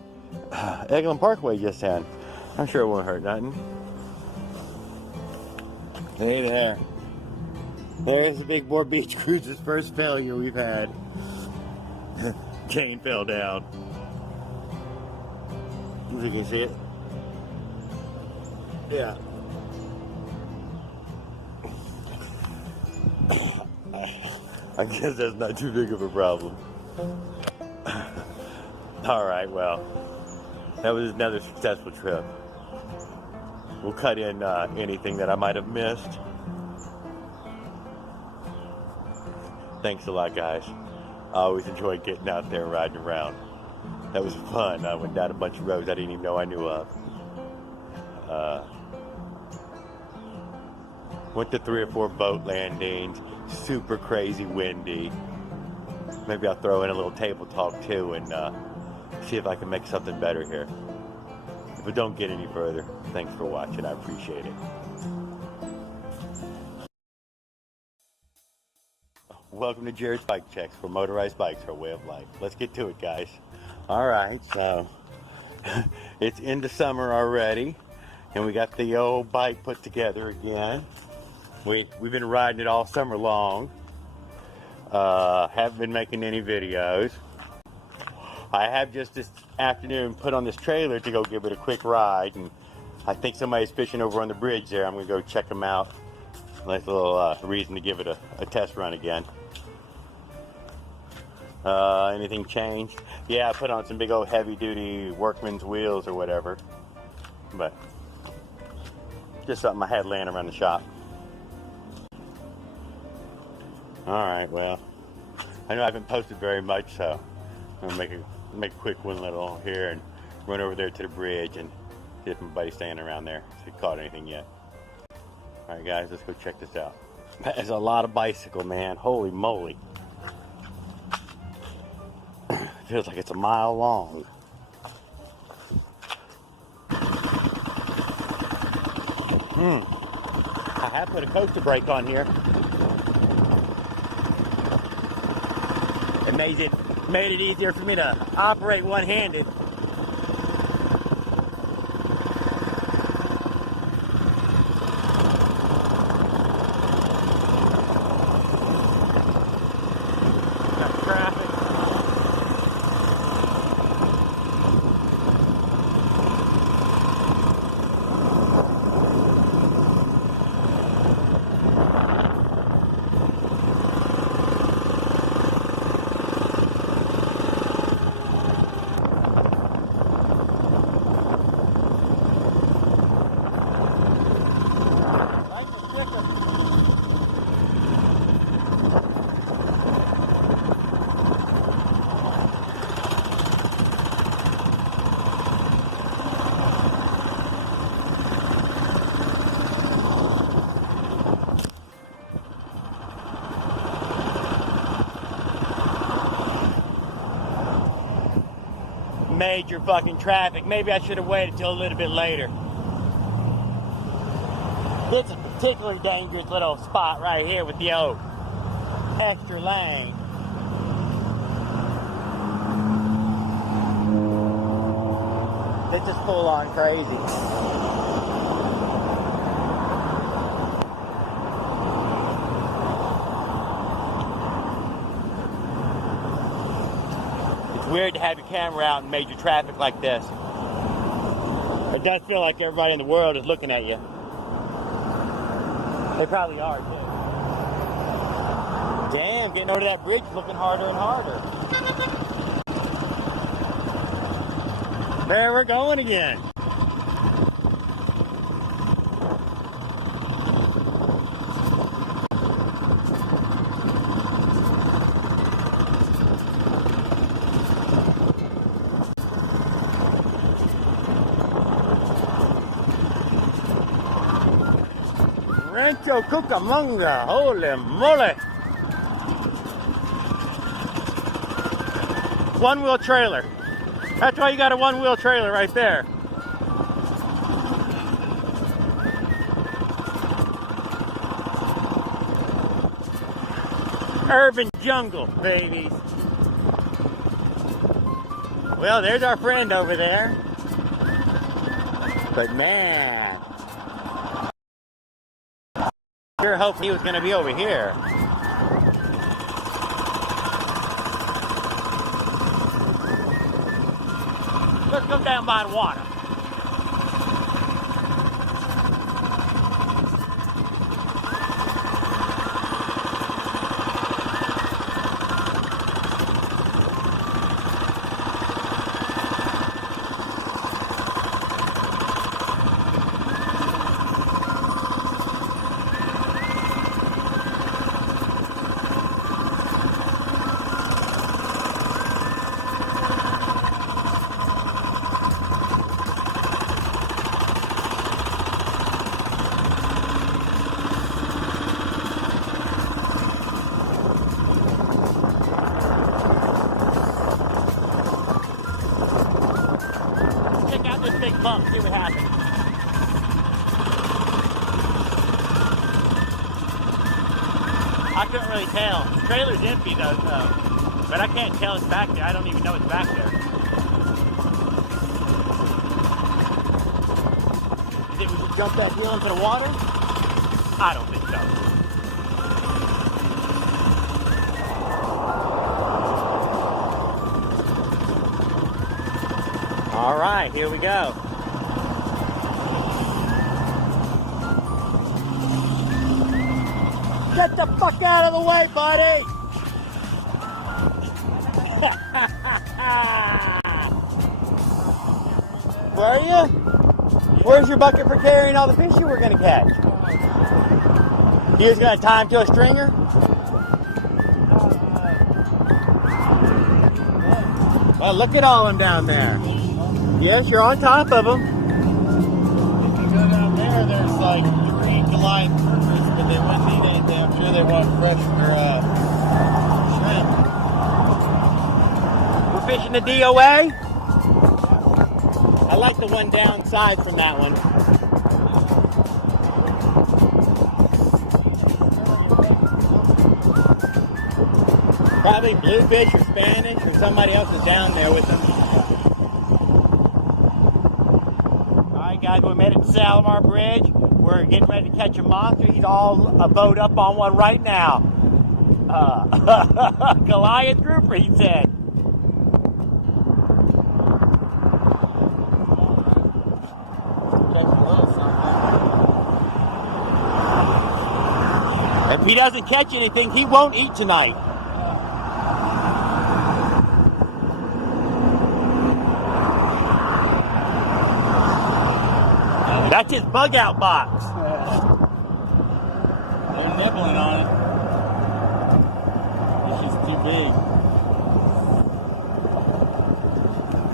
Eglin Parkway just then. I'm sure it won't hurt nothing. Hey there. There's the Big Boar Beach Cruise's first failure we've had. Chain fell down. As you can see it. Yeah. I guess that's not too big of a problem. Alright, well, that was another successful trip. We'll cut in anything that I might have missed. Thanks a lot, guys. I always enjoyed getting out there and riding around. That was fun. I went down a bunch of roads I didn't even know I knew of. Went to 3 or 4 boat landings. Super crazy windy. Maybe I'll throw in a little table talk too and see if I can make something better here. If it don't get any further, thanks for watching. I appreciate it. Welcome to Jared's Bike Checks, where motorized bikes are a way of life. Let's get to it, guys. Alright, so it's into summer already, and we got the old bike put together again. We've been riding it all summer long. Haven't been making any videos. I have just this afternoon put on this trailer to go give it a quick ride, and I think somebody's fishing over on the bridge there. I'm going to go check them out. Nice little reason to give it a test run again. Anything changed? Yeah, I put on some big old heavy duty workman's wheels or whatever. But just something I had laying around the shop. Alright, well, I know I haven't posted very much, so I'm going to make a quick one little here and run over there to the bridge and see if anybody's staying around there. See if caught anything yet. Alright guys, let's go check this out. That is a lot of bicycle, man. Holy moly. Feels like it's a mile long. I have put a coaster brake on here. It made it easier for me to operate one-handed. major fucking traffic. Maybe I should have waited till a little bit later. It's a particularly dangerous little spot right here with the old extra lane. It's just full on crazy. It's weird to have your camera out in major traffic like this. It does feel like everybody in the world is looking at you. They probably are too. Damn, getting over that bridge is looking harder and harder. There we're going again. Rancho Cucamonga, holy moly. One-wheel trailer. That's why you got a one-wheel trailer right there. Urban jungle, babies. Well, there's our friend over there. But man, sure hope he was going to be over here. Let's go down by the water. Bump, see what happens. I couldn't really tell. The trailer's empty though, but I can't tell it's back there. I don't even know it's back there. Did we just jump that deal into the water? I don't think so. All right, here we go. Get the fuck out of the way, buddy! Where are you? Where's your bucket for carrying all the fish you were gonna catch? You just gonna tie him to a stringer? Well, look at all of them down there. Yes, you're on top of them. If you go down there, there's like 3 Goliath groupers, but they wouldn't need anything. I'm sure they want fresh shrimp. We're fishing the DOA? I like the one downside from that one. Probably bluefish or Spanish or somebody else is down there with them. Alright guys, we made it to Salmar Bridge. We're getting ready to catch a monster. He's all a boat up on one right now. Goliath grouper, he said. If he doesn't catch anything, he won't eat tonight. That's his bug out box. They're nibbling on it. This is too big.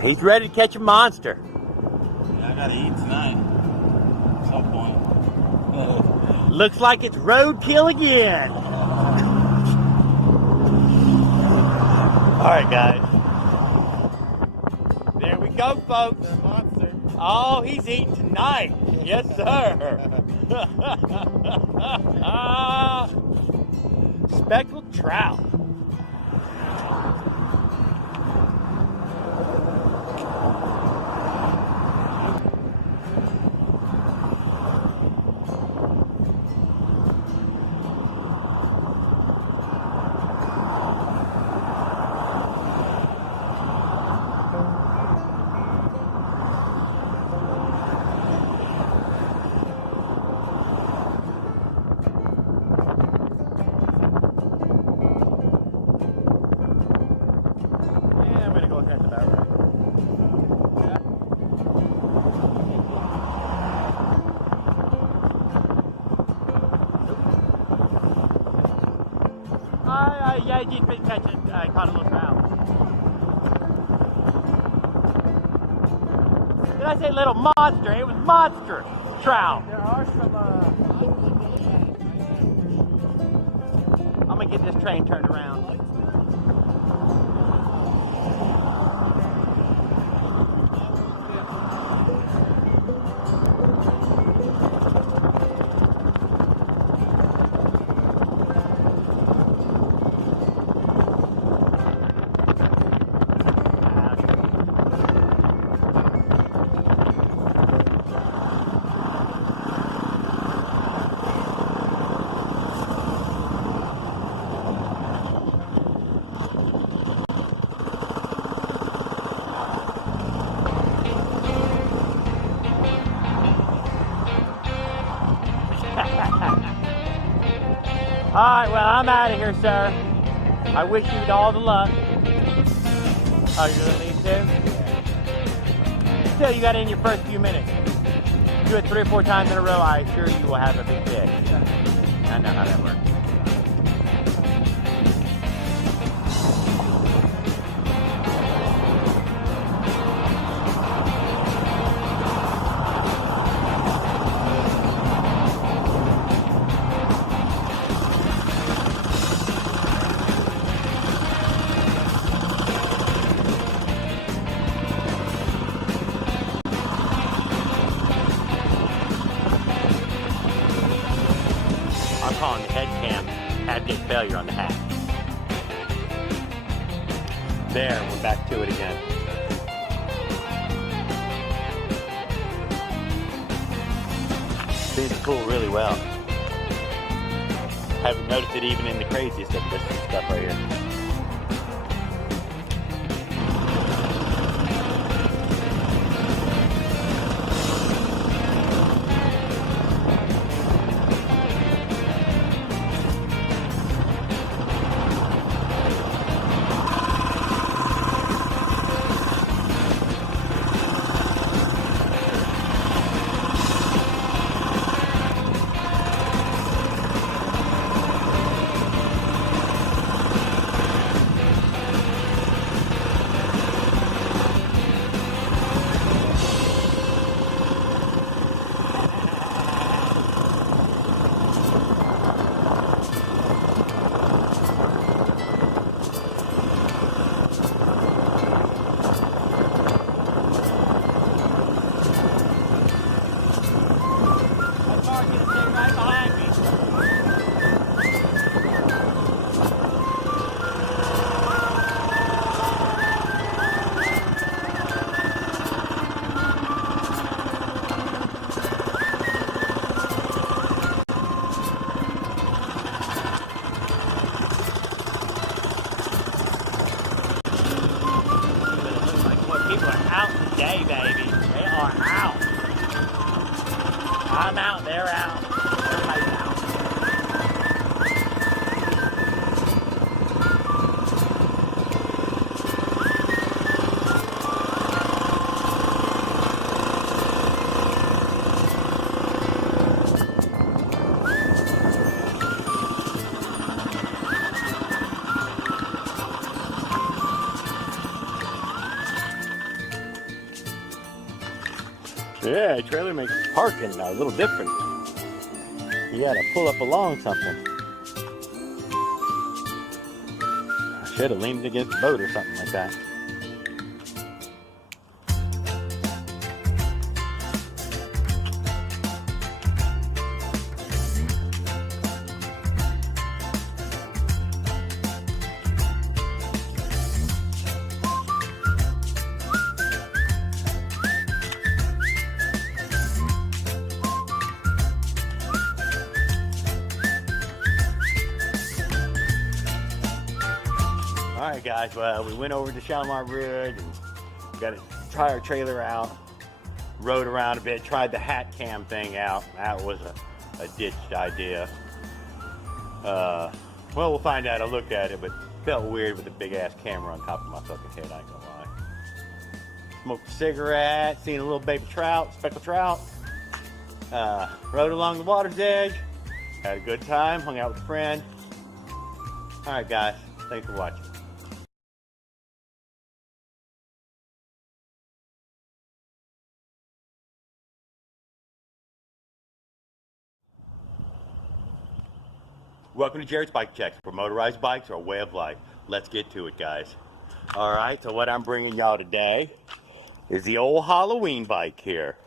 He's ready to catch a monster. Yeah, I gotta eat tonight. At some point. Looks like it's roadkill again. All right, guys. There we go, folks. Oh, he's eating tonight. Yes, sir. Speckled trout. Yeah, I just been catching, I caught a little trout. Did I say little monster? It was monster trout. There are some, I'm gonna get this train turned around. Alright, well, I'm out of here, sir. I wish you all the luck. Oh, you're gonna leave soon? Still, you got it in your first few minutes. Do it 3 or 4 times in a row, I assure you will have a big fish. I know how that works. On the head cam, had the failure on the hat. There, we're back to it again. Seems to cool really well. Haven't noticed it even in the craziest of this stuff right here. Today, baby. They are out. I'm out, they're out. Everybody's out. Yeah, trailer makes parking a little different. You gotta pull up along something. I should have leaned against the boat or something like that. guys, well, we went over to Shalimar Bridge and got to try our trailer out, rode around a bit, tried the hat cam thing out. That was a ditched idea. Well, we'll find out. I looked at it, but felt weird with a big ass camera on top of my fucking head, I ain't gonna lie. Smoked a cigarette, seen a little baby trout, speckled trout. Rode along the water's edge, had a good time, hung out with a friend. All right, guys, thanks for watching. Welcome to Jared's Bike Checks, where motorized bikes are a way of life. Let's get to it, guys. All right, so what I'm bringing y'all today is the old Halloween bike here.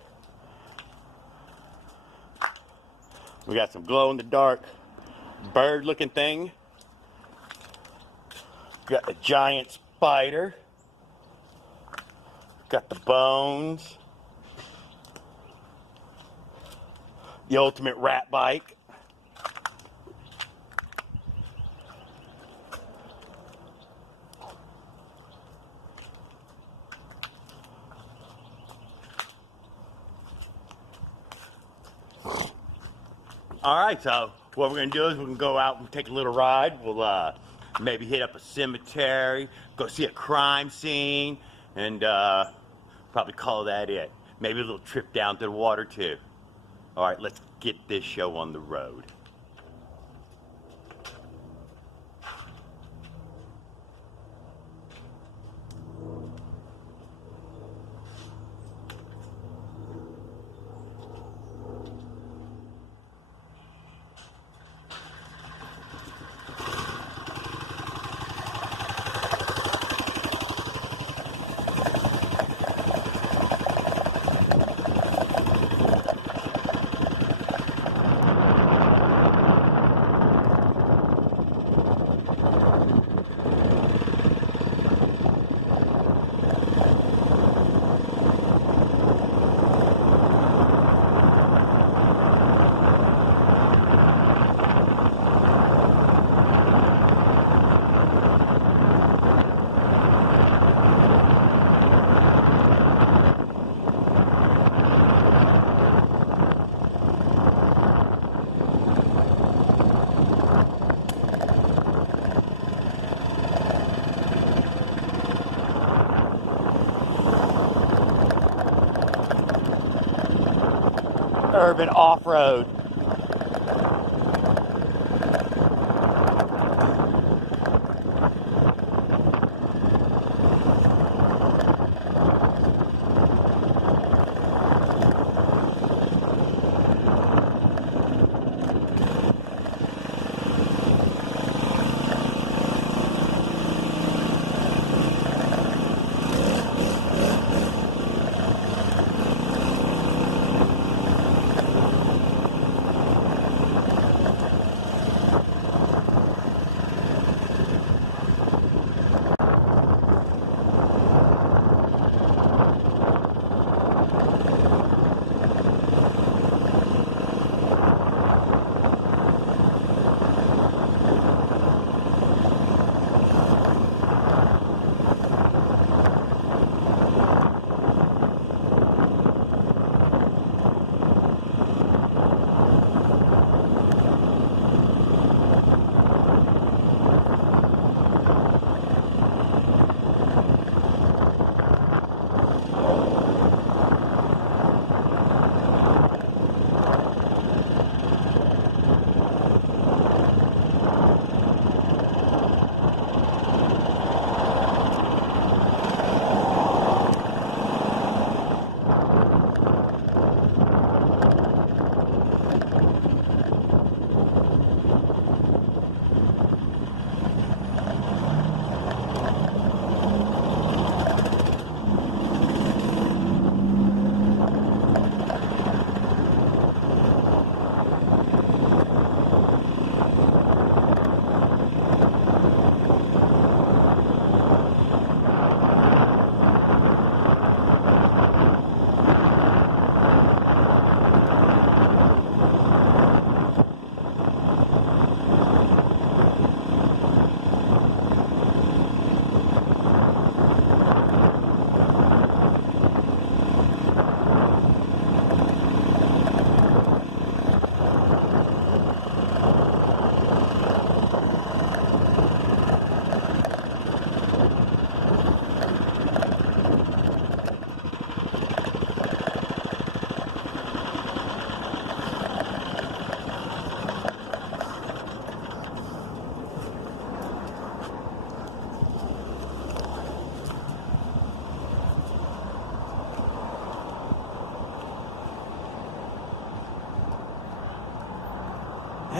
We got some glow-in-the-dark bird-looking thing. Got the giant spider. Got the bones. The ultimate rat bike. All right, so what we're gonna do is we're gonna go out and take a little ride. We'll maybe hit up a cemetery, go see a crime scene, and probably call that it. Maybe a little trip down to the water too. All right, let's get this show on the road. Urban off-road.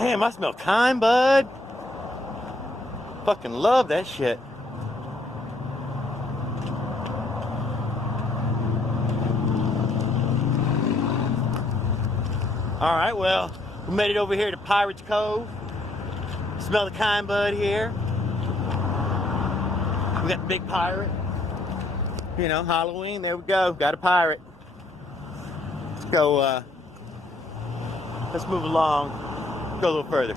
Damn, I smell thyme, bud. Fucking love that shit. All right, well, we made it over here to Pirates Cove. Smell the thyme bud here. We got the big pirate. You know, Halloween, there we go. Got a pirate. Let's go, let's move along. Go a little further.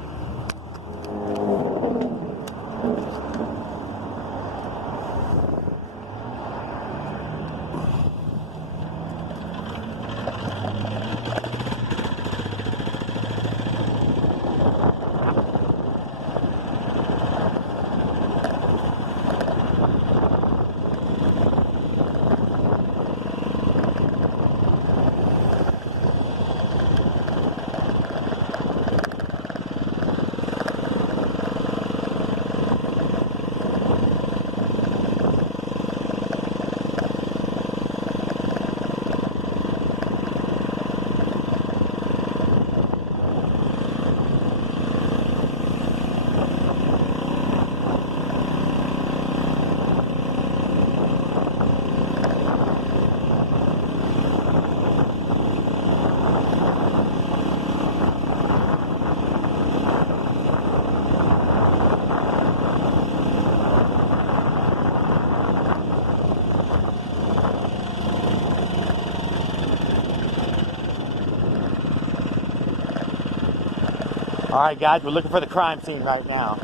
All right, guys, we're looking for the crime scene right now.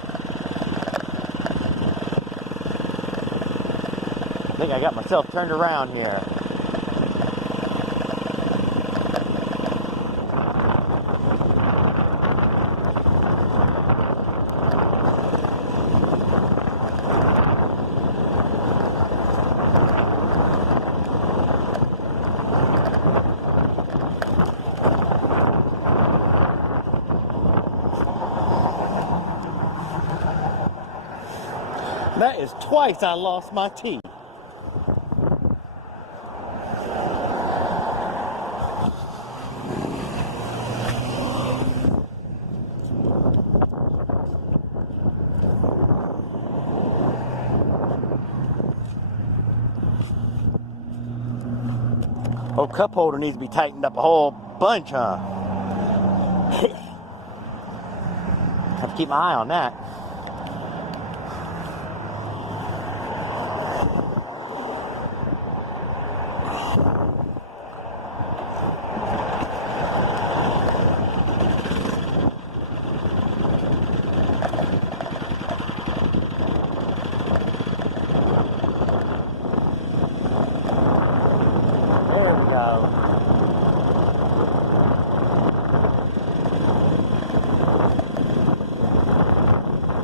I think I got myself turned around here. That is twice I lost my teeth. Old cup holder needs to be tightened up a whole bunch, huh? Have to keep my eye on that.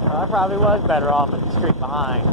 I probably was better off at the street behind.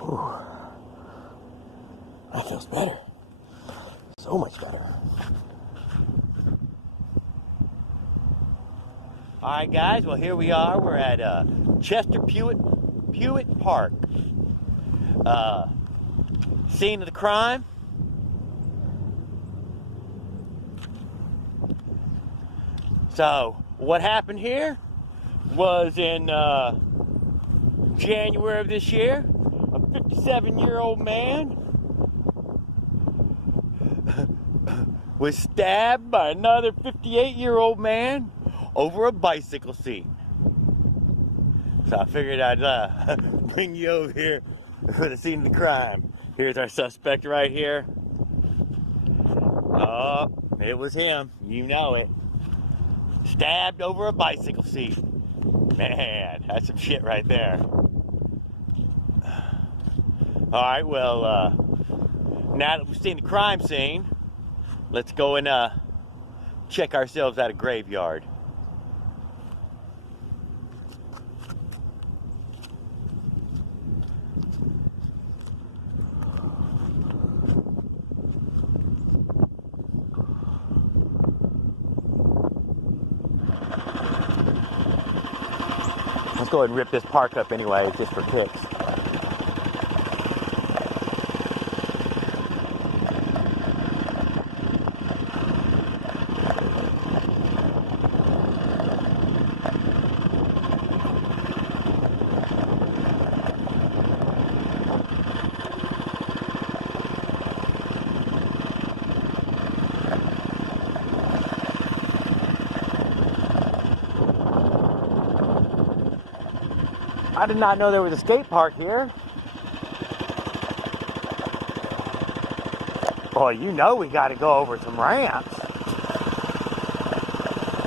Whew. That feels better. So much better. All right, guys. Well, here we are. We're at Chester Pewitt Park. scene of the crime. So, what happened here was in January of this year, a 57-year-old man was stabbed by another 58-year-old man over a bicycle seat. So I figured I'd bring you over here for the scene of the crime. Here's our suspect right here. Oh, it was him. You know it. Stabbed over a bicycle seat. Man, that's some shit right there. Alright, well, now that we've seen the crime scene, let's go and check ourselves at a graveyard. Let's go ahead and rip this park up anyway, just for kicks. I did not know there was a skate park here. Boy, you know we got to go over some ramps.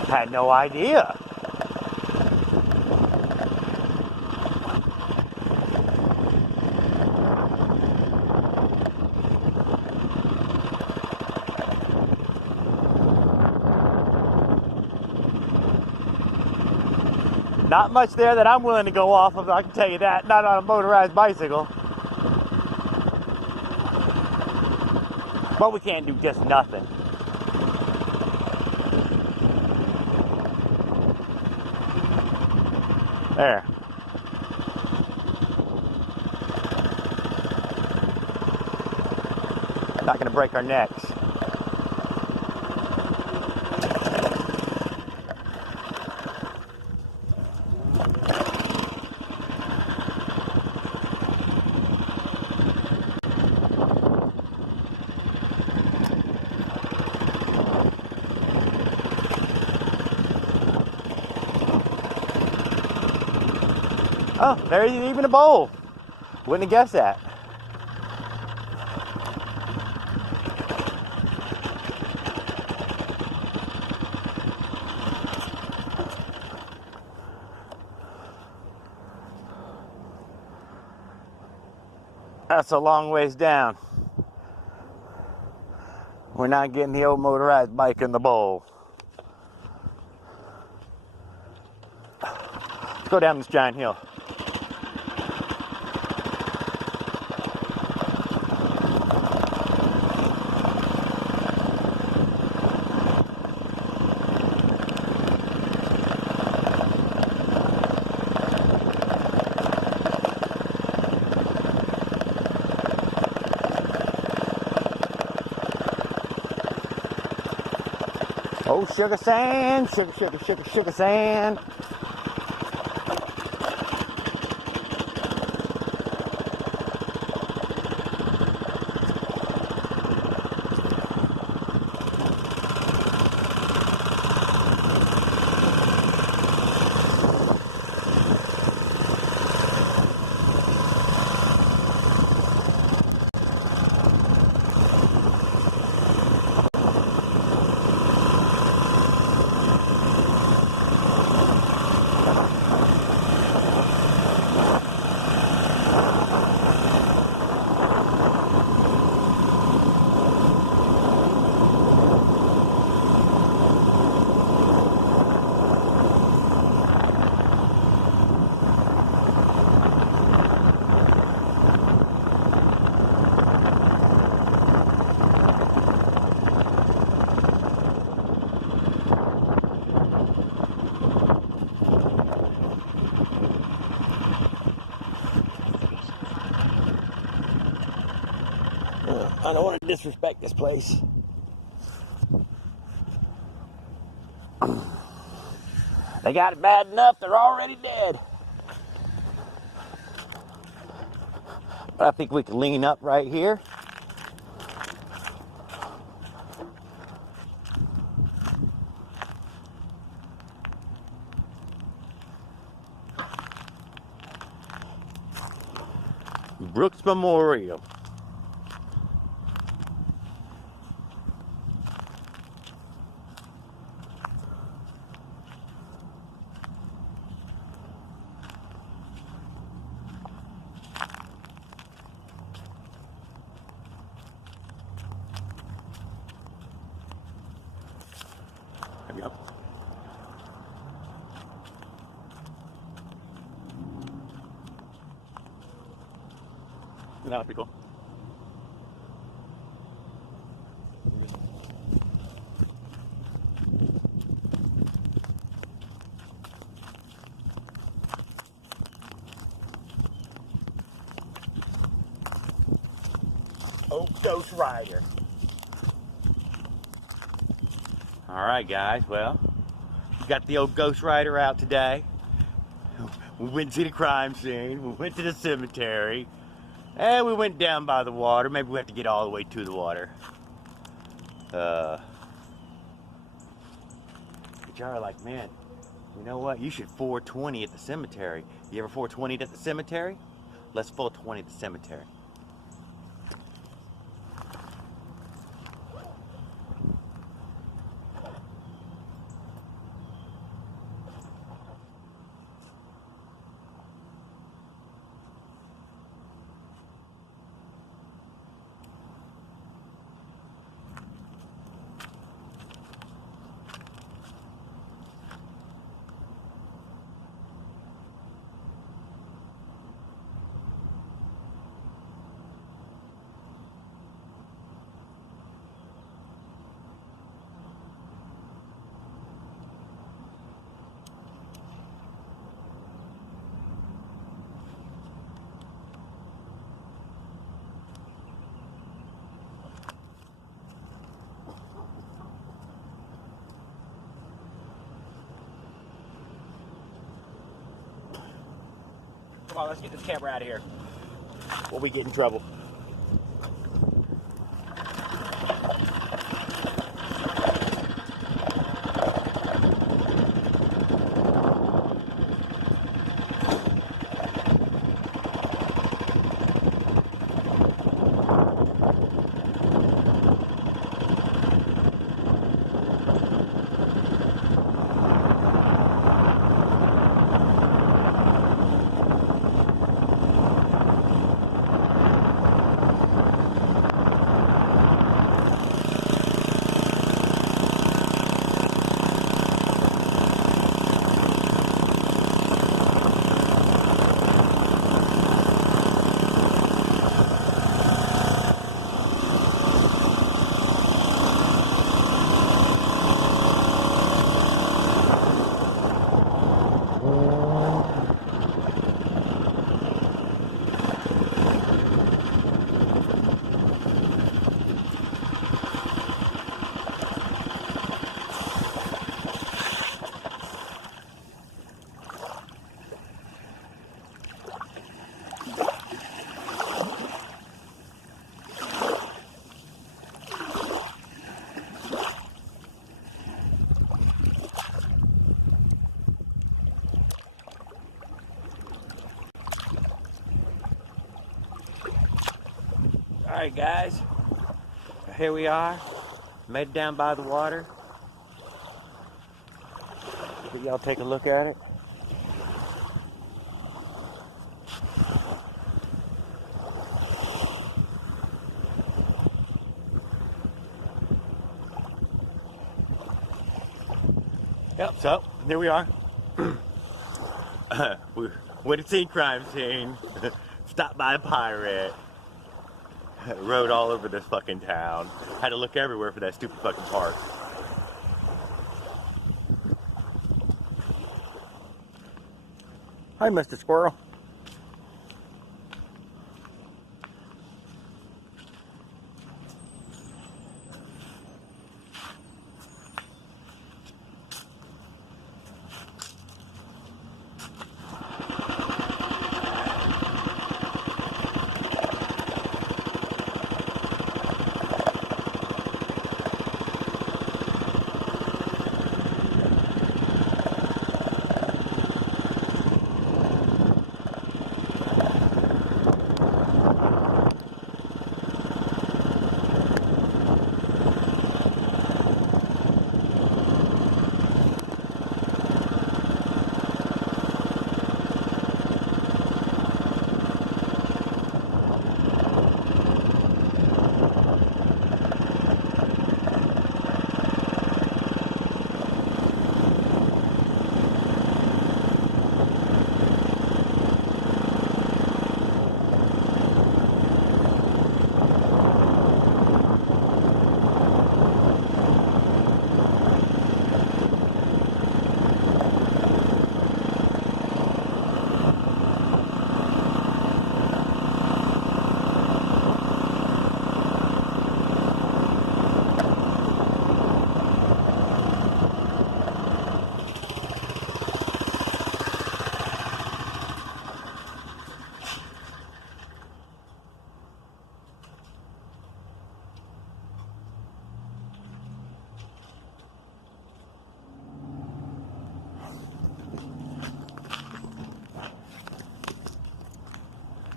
Had no idea. Not much there that I'm willing to go off of, I can tell you that. Not on a motorized bicycle. But we can't do just nothing. There. Not gonna break our necks. Oh, there's even a bowl. Wouldn't have guessed that. That's a long ways down. We're not getting the old motorized bike in the bowl. Let's go down this giant hill. Oh, sugar sand, sugar, sugar, sugar, sugar sand. I don't want to disrespect this place. They got it bad enough, they're already dead. But I think we can lean up right here. Brooks Memorial. There we go. That would be cool. Oh, Ghost Rider. All right, guys. Well, we got the old Ghost Rider out today. We went to the crime scene. We went to the cemetery. And we went down by the water. Maybe we have to get all the way to the water. But y'all are like, man, you know what? You should 420 at the cemetery. You ever 420 at the cemetery? Let's 420 at the cemetery. Come on, let's get this camera out of here before we get in trouble. Alright guys, here we are, made it down by the water. Let y'all take a look at it. Yep, so here we are. We went to see crime scene, stopped by a pirate. Rode all over this fucking town. Had to look everywhere for that stupid fucking park. Hi, Mr. Squirrel.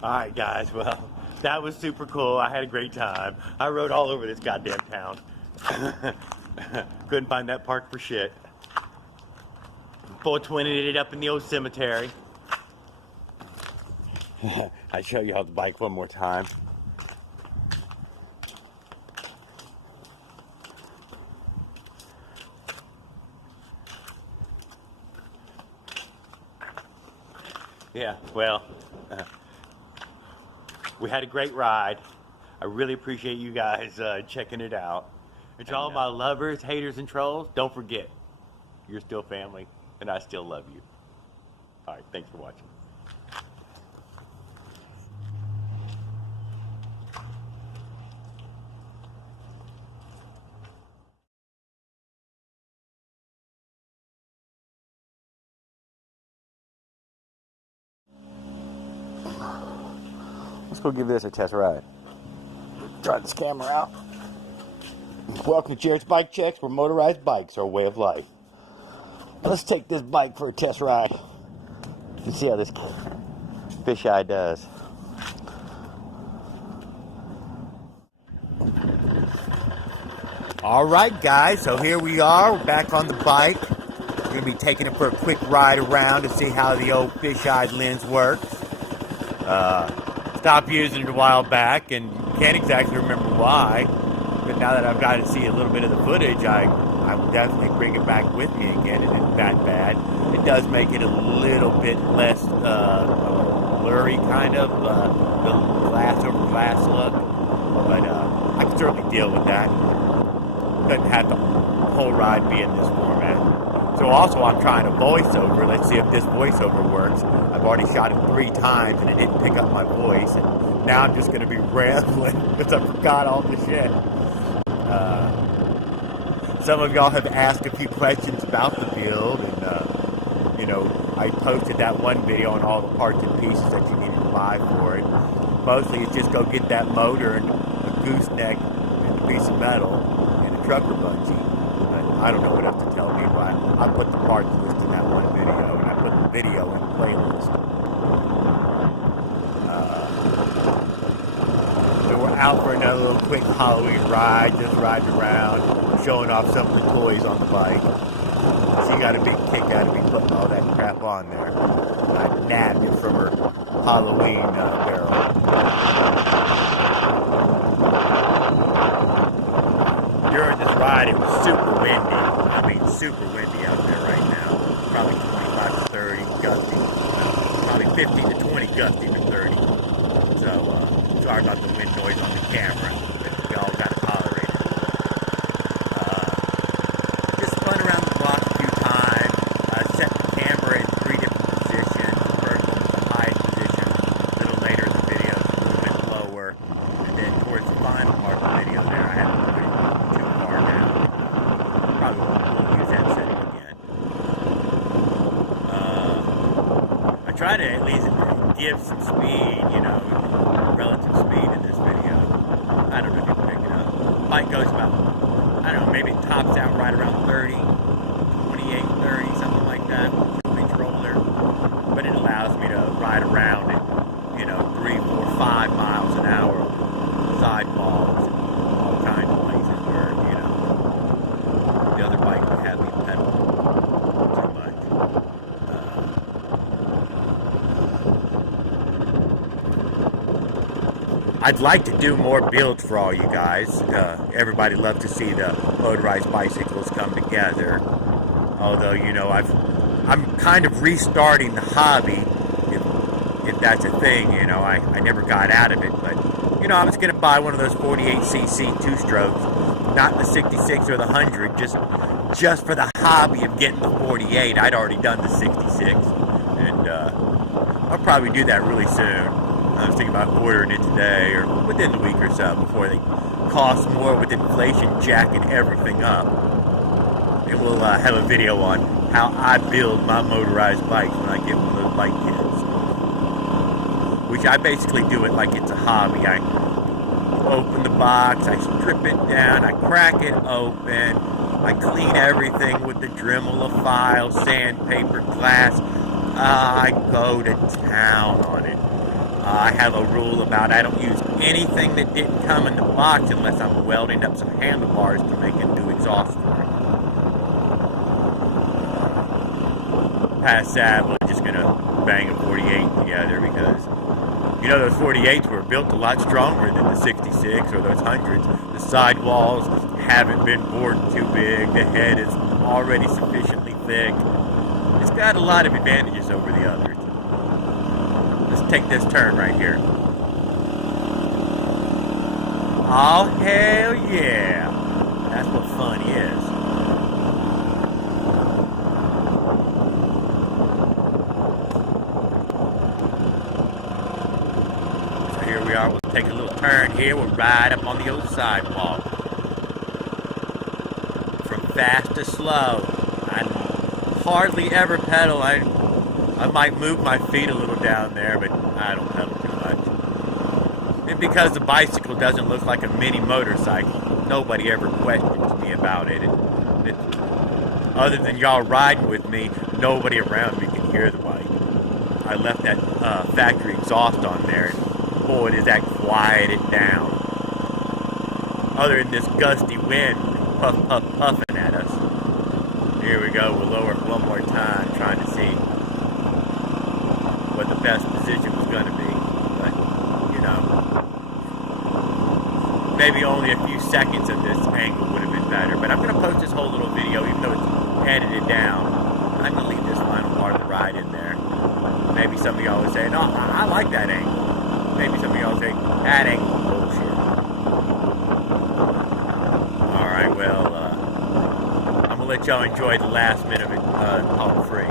Alright guys, well, that was super cool. I had a great time. I rode all over this goddamn town. Couldn't find that park for shit. 420'd it up in the old cemetery. I'll show you how the bike one more time. Yeah, well, we had a great ride. I really appreciate you guys checking it out. And to all my lovers, haters, and trolls, don't forget, you're still family, and I still love you. All right, thanks for watching. Let's go give this a test ride. Try this camera out. Welcome to Jared's Bike Checks, where motorized bikes are a way of life. Let's take this bike for a test ride and see how this fisheye does. Alright guys, so here we are, we're back on the bike. We're going to be taking it for a quick ride around to see how the old fisheye lens works. Stopped using it a while back and can't exactly remember why, but now that I've got to see a little bit of the footage, I will definitely bring it back with me again. It isn't that bad. It does make it a little bit less blurry, kind of, the glass over glass look, but I can certainly deal with that. Doesn't have the whole ride be in this format. So also I'm trying a voiceover. Let's see if this voiceover works. I've already shot it 3 times and it didn't pick up my voice. And now I'm just going to be rambling because I forgot all the shit. Some of y'all have asked a few questions about the build, and you know, I posted that one video on all the parts and pieces that you needed to buy for it. Mostly it's just go get that motor and a gooseneck and a piece of metal and a trucker bungee. I don't know what else to tell people. I put the parts list in that one video, and I put the video in the playlist. So we're out for another little quick Halloween ride, just riding around, showing off some of the toys on the bike. She got a big kick out of me putting all that crap on there. I nabbed it from her Halloween barrel. During this ride, it was super windy. I mean, super windy out there right now. Probably 25 to 30 gusty. Probably 15 to 20 gusty to 30. So, sorry about the wind noise on the camera. But we all got to tolerate it. Just spun around the block a few times. Set the camera in 3 different positions. Vertical was the highest position. A little later in the video, it's a little bit lower. And then towards the final part of the video there, I had to put it too far down. Probably won't use that setting again. I try to at least give some speed, you know, relative speed in this video. I don't know if you can pick it up. Bike goes about, I don't know, maybe it tops out right around 30, 28, 30, something like that. 2-inch roller. But it allows me to ride around at, you know, 3, 4, 5 miles an hour. Sidewalls, all kinds of places where, you know, the other bike would have me pedal too much. I'd like to do more builds for all you guys. Everybody loves to see the motorized bicycles come together. Although, you know, I'm kind of restarting the hobby, if that's a thing, you know. I never got out of it, but you know, I was going to buy one of those 48cc 2-strokes, not the 66 or the 100, just for the hobby of getting the 48. I'd already done the 66, and I'll probably do that really soon. I was thinking about ordering it today or within the week or so before they cost more with inflation jacking everything up. And we'll have a video on how I build my motorized bikes when I get one of those bike kits. Which I basically do it like it's a hobby. I open the box, I strip it down, I crack it open, I clean everything with the Dremel, a file, sandpaper, glass. I go to town on it. I have a rule about I don't use anything that didn't come in the box unless I'm welding up some handlebars to make a new exhaust for it. Past that, we're just gonna bang a 48 together because, you know, those 48s were built a lot stronger than the 66 or those 100s. The sidewalls haven't been bored too big. The head is already sufficiently thick. It's got a lot of advantages over the others. Let's take this turn right here. Oh, hell yeah. That's what fun is. So here we are. We'll take a little turn here. We'll ride up on the old sidewalk. From fast to slow. I hardly ever pedal. I might move my feet a little down there, but I don't pedal too much. And because the bicycle doesn't look like a mini motorcycle, nobody ever questions me about it. Other than y'all riding with me, nobody around me can hear the bike. I left that factory exhaust on there, and boy, does that quiet it down. Other than this gusty wind puffing at us. Here we go, we'll lower it one more time, trying to see what the best position was going to be. But, you know, maybe only a few seconds of this angle would have been better. But I'm going to post this whole little video, even though it's edited down. I'm going to leave this final part of the ride in there. Maybe some of y'all would say, no, I like that angle. Maybe some of y'all say, that angle is bullshit. Alright, well, I'm going to let y'all enjoy the last bit of it all free.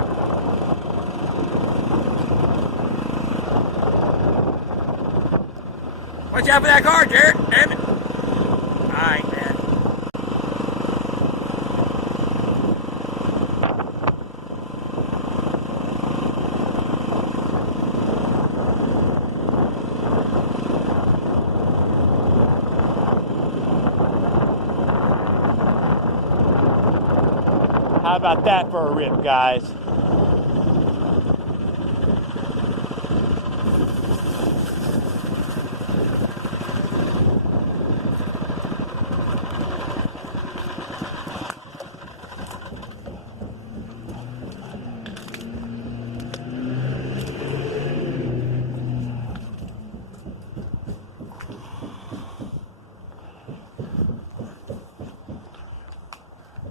Watch out for that car, Jared! Damn it! Alright, man. How about that for a rip, guys?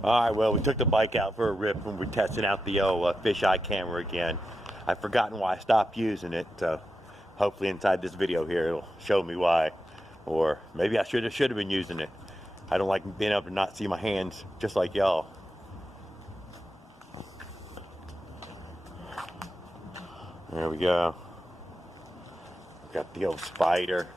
Alright, well, we took the bike out for a rip and we're testing out the old fisheye camera again. I've forgotten why I stopped using it, so hopefully inside this video here it'll show me why. Or maybe I should have been using it. I don't like being able to not see my hands just like y'all. There we go. Got the old spider.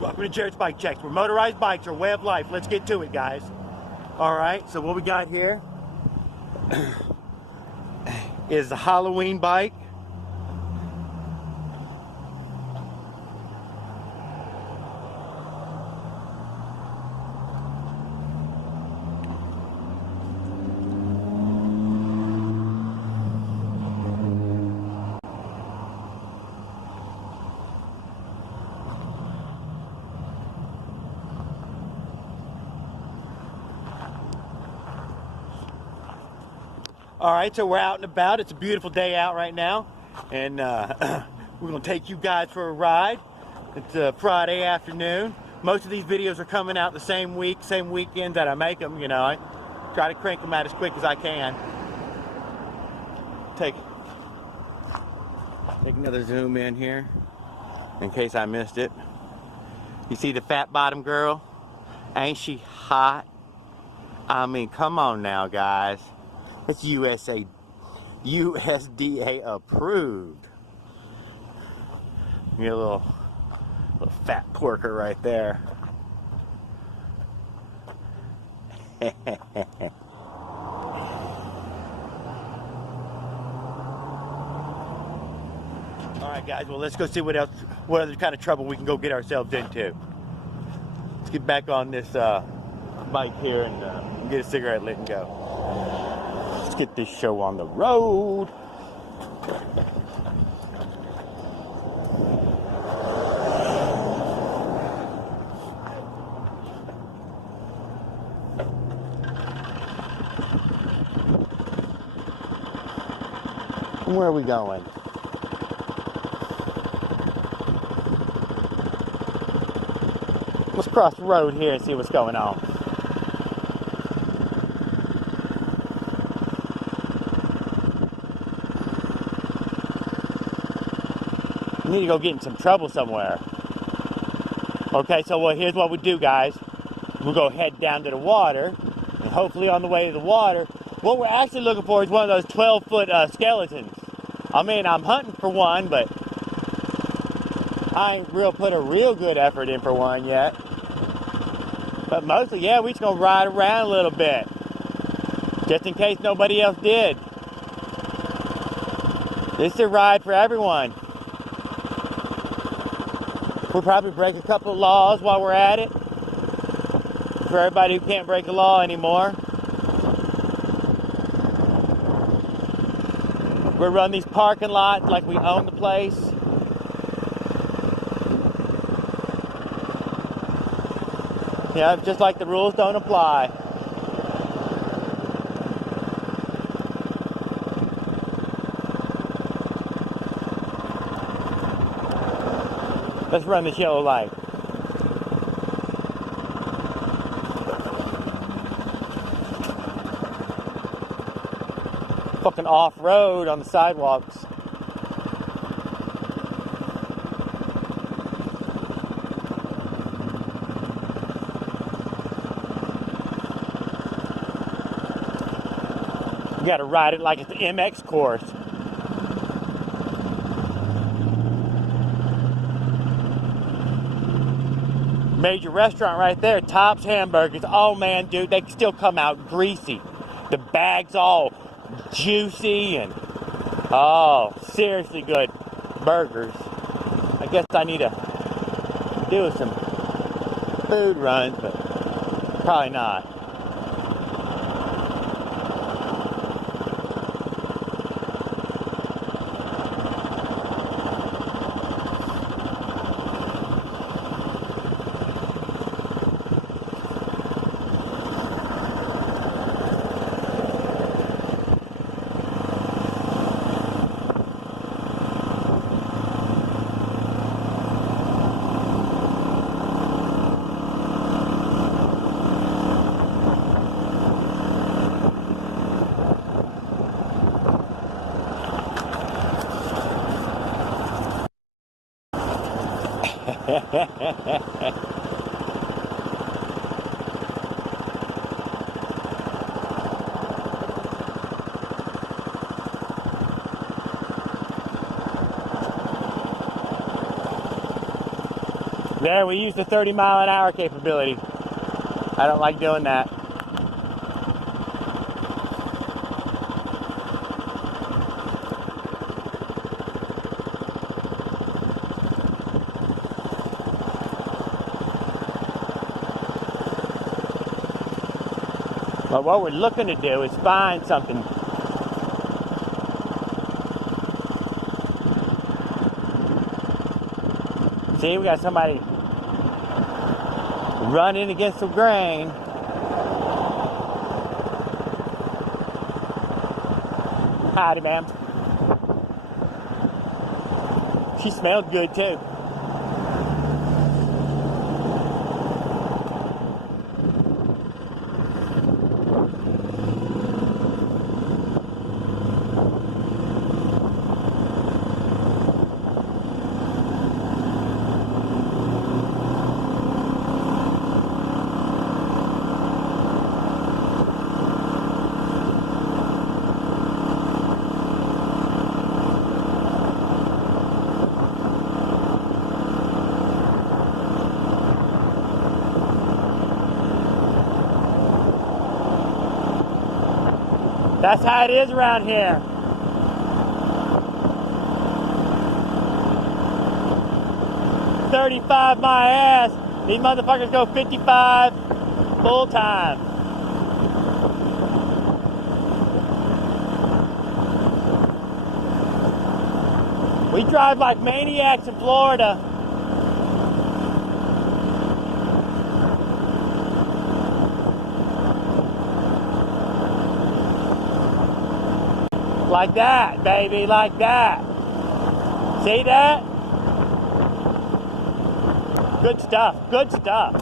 Welcome to Jared's Bike Checks, where motorized bikes are a way of life. Let's get to it, guys. All right, so what we got here is the Halloween bike. All right, so we're out and about. It's a beautiful day out right now, and we're gonna take you guys for a ride. It's a Friday afternoon. Most of these videos are coming out the same week, same weekend that I make them, you know. Try to crank them out as quick as I can. Take another zoom in here in case I missed it. You see the fat bottom girl? Ain't she hot? I mean, come on now, guys. It's USDA approved. You get a little fat porker right there. Alright guys, well let's go see what other kind of trouble we can go get ourselves into. Let's get back on this bike here and get a cigarette lit and go. Let's get this show on the road. Where are we going? Let's cross the road here and see what's going on. We need to go get in some trouble somewhere. Okay, so well, here's what we do, guys. We'll go head down to the water, and hopefully on the way to the water, what we're actually looking for is one of those 12-foot skeletons. I mean, I'm hunting for one, but I ain't put a real good effort in for one yet. But mostly, yeah, we just gonna ride around a little bit, just in case nobody else did. This is a ride for everyone. We'll probably break a couple of laws while we're at it, for everybody who can't break a law anymore. We run these parking lots like we own the place. Yeah, just like the rules don't apply. Let's run this yellow light. Fucking off-road on the sidewalks. You gotta ride it like it's an MX course. Major restaurant right there, Tops Hamburgers. Oh man, dude, they still come out greasy. The bag's all juicy and oh, seriously good burgers. I guess I need to do some food runs, but probably not. There, we use the 30-mile-an-hour capability. I don't like doing that. But what we're looking to do is find something. See, we got somebody running against the grain. Howdy, ma'am. She smelled good too. That's how it is around here. $35 my ass. These motherfuckers go 55 full time. We drive like maniacs in Florida. Like that, baby, like that. See that? Good stuff, good stuff.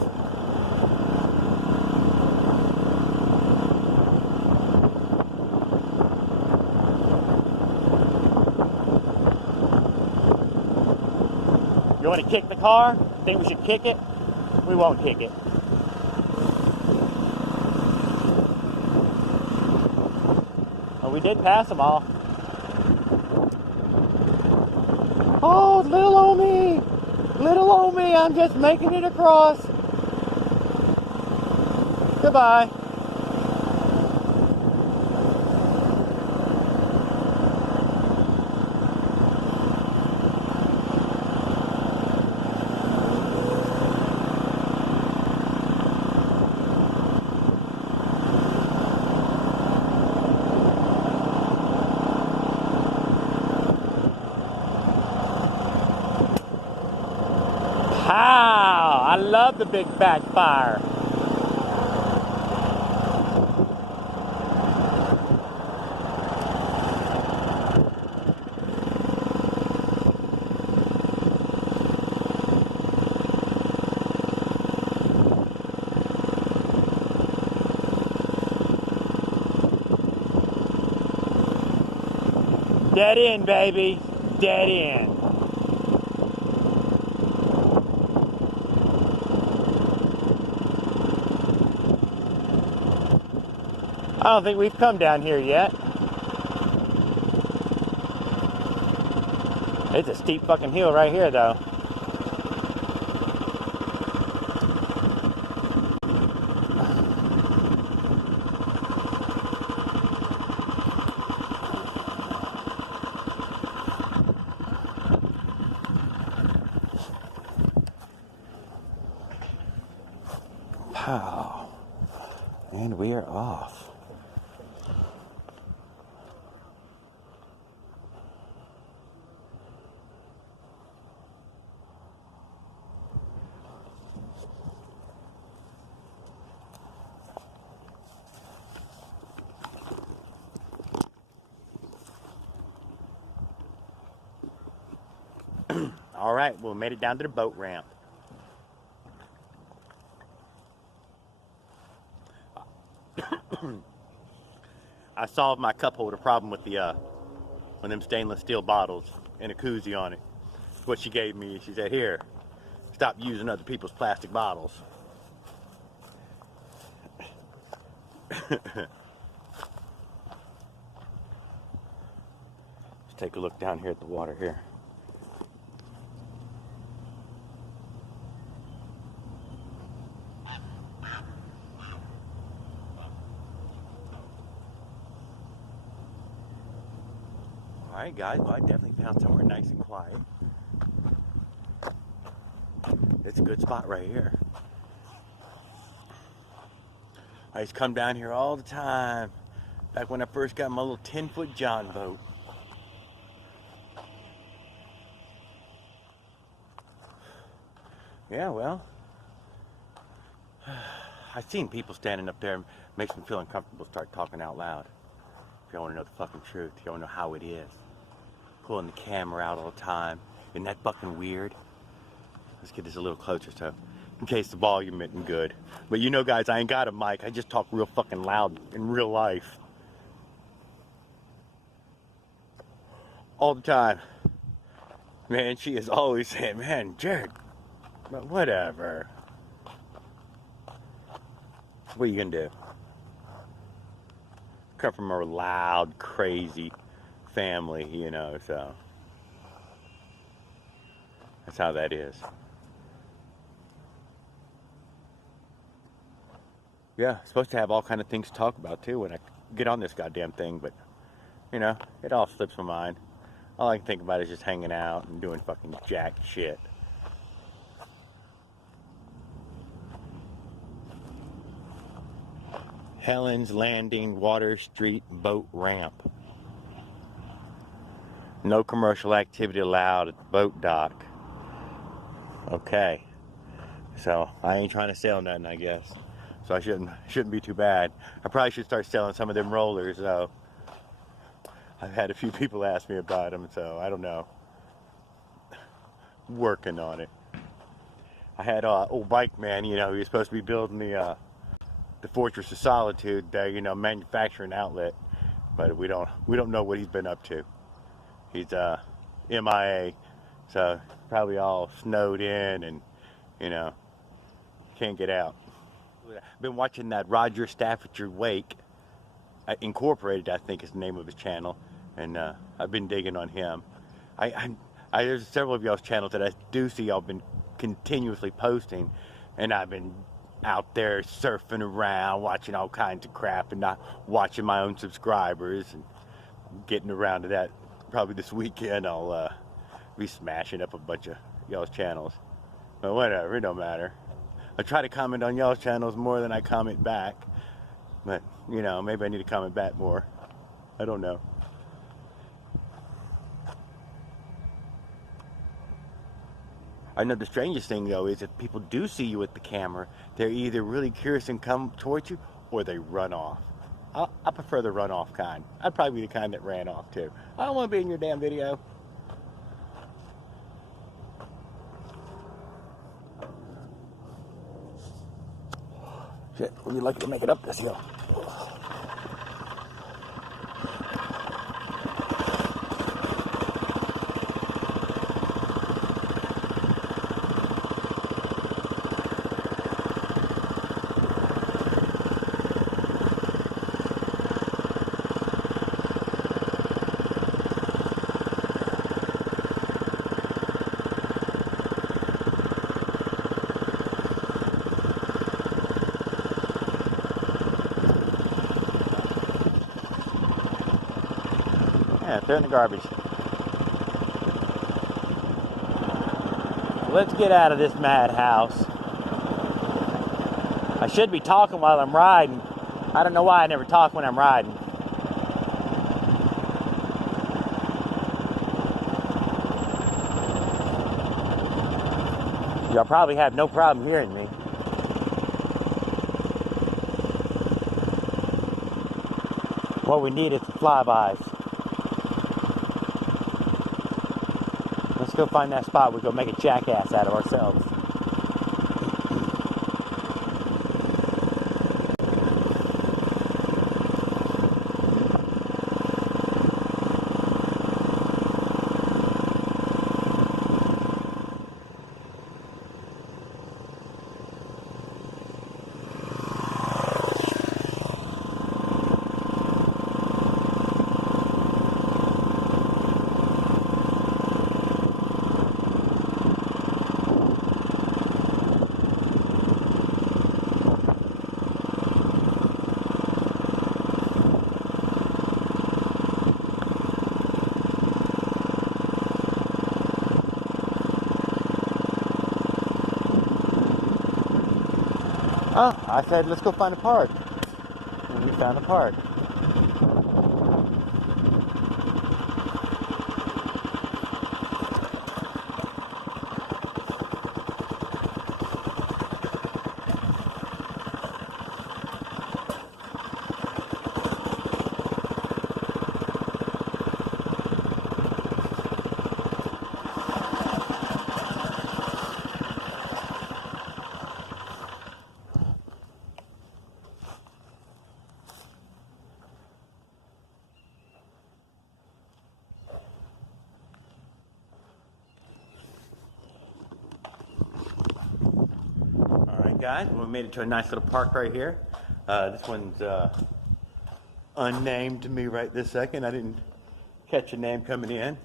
You want to kick the car? Think we should kick it? We won't kick it. Well, we did pass them all. Oh, little old me! Little old me, I'm just making it across. Goodbye. Pow! I love the big backfire. Dead end, baby. Dead end. I don't think we've come down here yet. It's a steep fucking hill right here, though. Pow. And we are off. All right, well, we made it down to the boat ramp. I solved my cup holder problem with the one of them stainless steel bottles and a koozie on it. That's what she gave me. She said, "Here, stop using other people's plastic bottles." Let's take a look down here at the water here. Alright guys, well I definitely found somewhere nice and quiet. It's a good spot right here. I used to come down here all the time, back when I first got my little 10-foot John boat. Yeah, well, I've seen people standing up there, makes me feel uncomfortable to start talking out loud. If you want to know the fucking truth, you want to know how it is. Pulling the camera out all the time. Isn't that fucking weird? Let's get this a little closer so, in case the volume isn't good. But you know guys, I ain't got a mic. I just talk real fucking loud in real life. All the time. Man, she is always saying, "Man, Jared, but whatever. What are you gonna do?" Come from a loud, crazy family, you know, so that's how that is. Yeah, supposed to have all kind of things to talk about too when I get on this goddamn thing, but you know, it all slips my mind. All I can think about is just hanging out and doing fucking jack shit. Helen's Landing Water Street Boat Ramp. No commercial activity allowed at the boat dock. Okay. So I ain't trying to sell nothing, I guess. So I shouldn't be too bad. I probably should start selling some of them rollers though. I've had a few people ask me about them, so I don't know. Working on it. I had old bike man, you know, he was supposed to be building the Fortress of Solitude, you know, manufacturing outlet, but we don't know what he's been up to. He's MIA, so probably all snowed in and, you know, can't get out. Been watching that Roger Stafford Wake Incorporated, I think is the name of his channel, and I've been digging on him. There's several of y'all's channels that I do see y'all been continuously posting, and I've been out there surfing around, watching all kinds of crap, and not watching my own subscribers, and getting around to that. Probably this weekend I'll be smashing up a bunch of y'all's channels, but whatever, it don't matter. I try to comment on y'all's channels more than I comment back, but you know, maybe I need to comment back more. I don't know. I know the strangest thing though is if people do see you with the camera, they're either really curious and come towards you, or they run off. I prefer the run off kind. I'd probably be the kind that ran off too. I don't want to be in your damn video. Shit, we'll be lucky to make it up this hill. Yeah, they're in the garbage. Let's get out of this madhouse. I should be talking while I'm riding. I don't know why I never talk when I'm riding. Y'all probably have no problem hearing me. What we need is the flybys. Let's go find that spot where we go make a jackass out of ourselves. Oh, I said, let's go find a park. And we found a park. Guys, we made it to a nice little park right here. This one's unnamed to me right this second. I didn't catch a name coming in.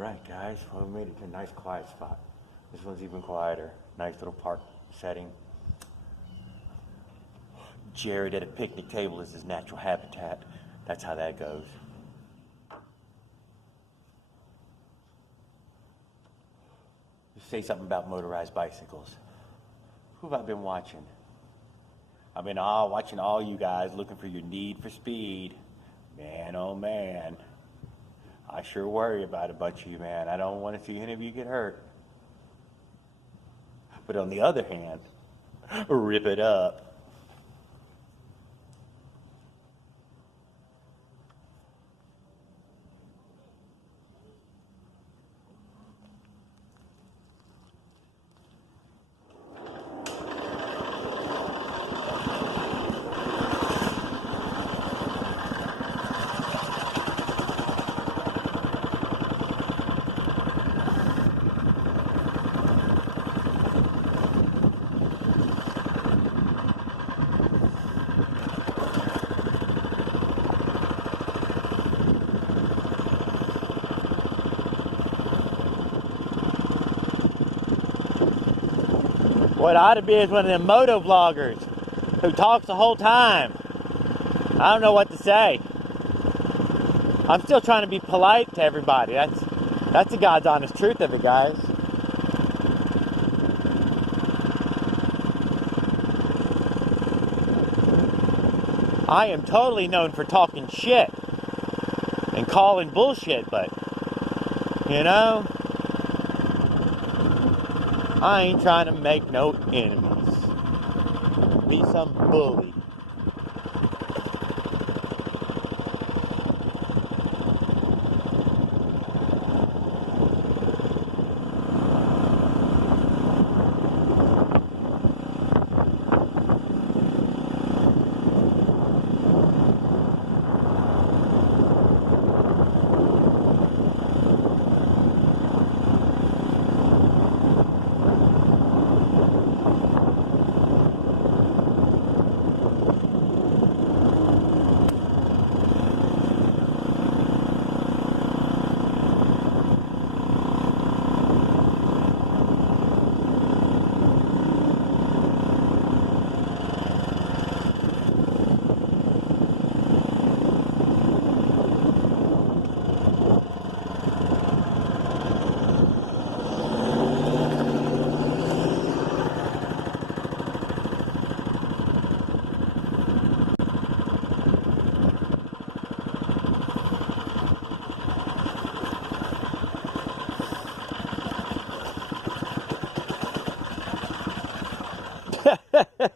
Alright guys, well we made it to a nice quiet spot. This one's even quieter. Nice little park setting. Jared at a picnic table is his natural habitat. That's how that goes. Just say something about motorized bicycles. Who have I been watching? I've been watching all you guys looking for your need for speed. Man, oh man. I sure worry about a bunch of you, man. I don't want to see any of you get hurt. But on the other hand, rip it up. What ought to be is one of them moto vloggers who talks the whole time. I don't know what to say. I'm still trying to be polite to everybody. That's the God's honest truth of it, guys. I am totally known for talking shit and calling bullshit, but, you know, I ain't trying to make no enemies. Be some bully.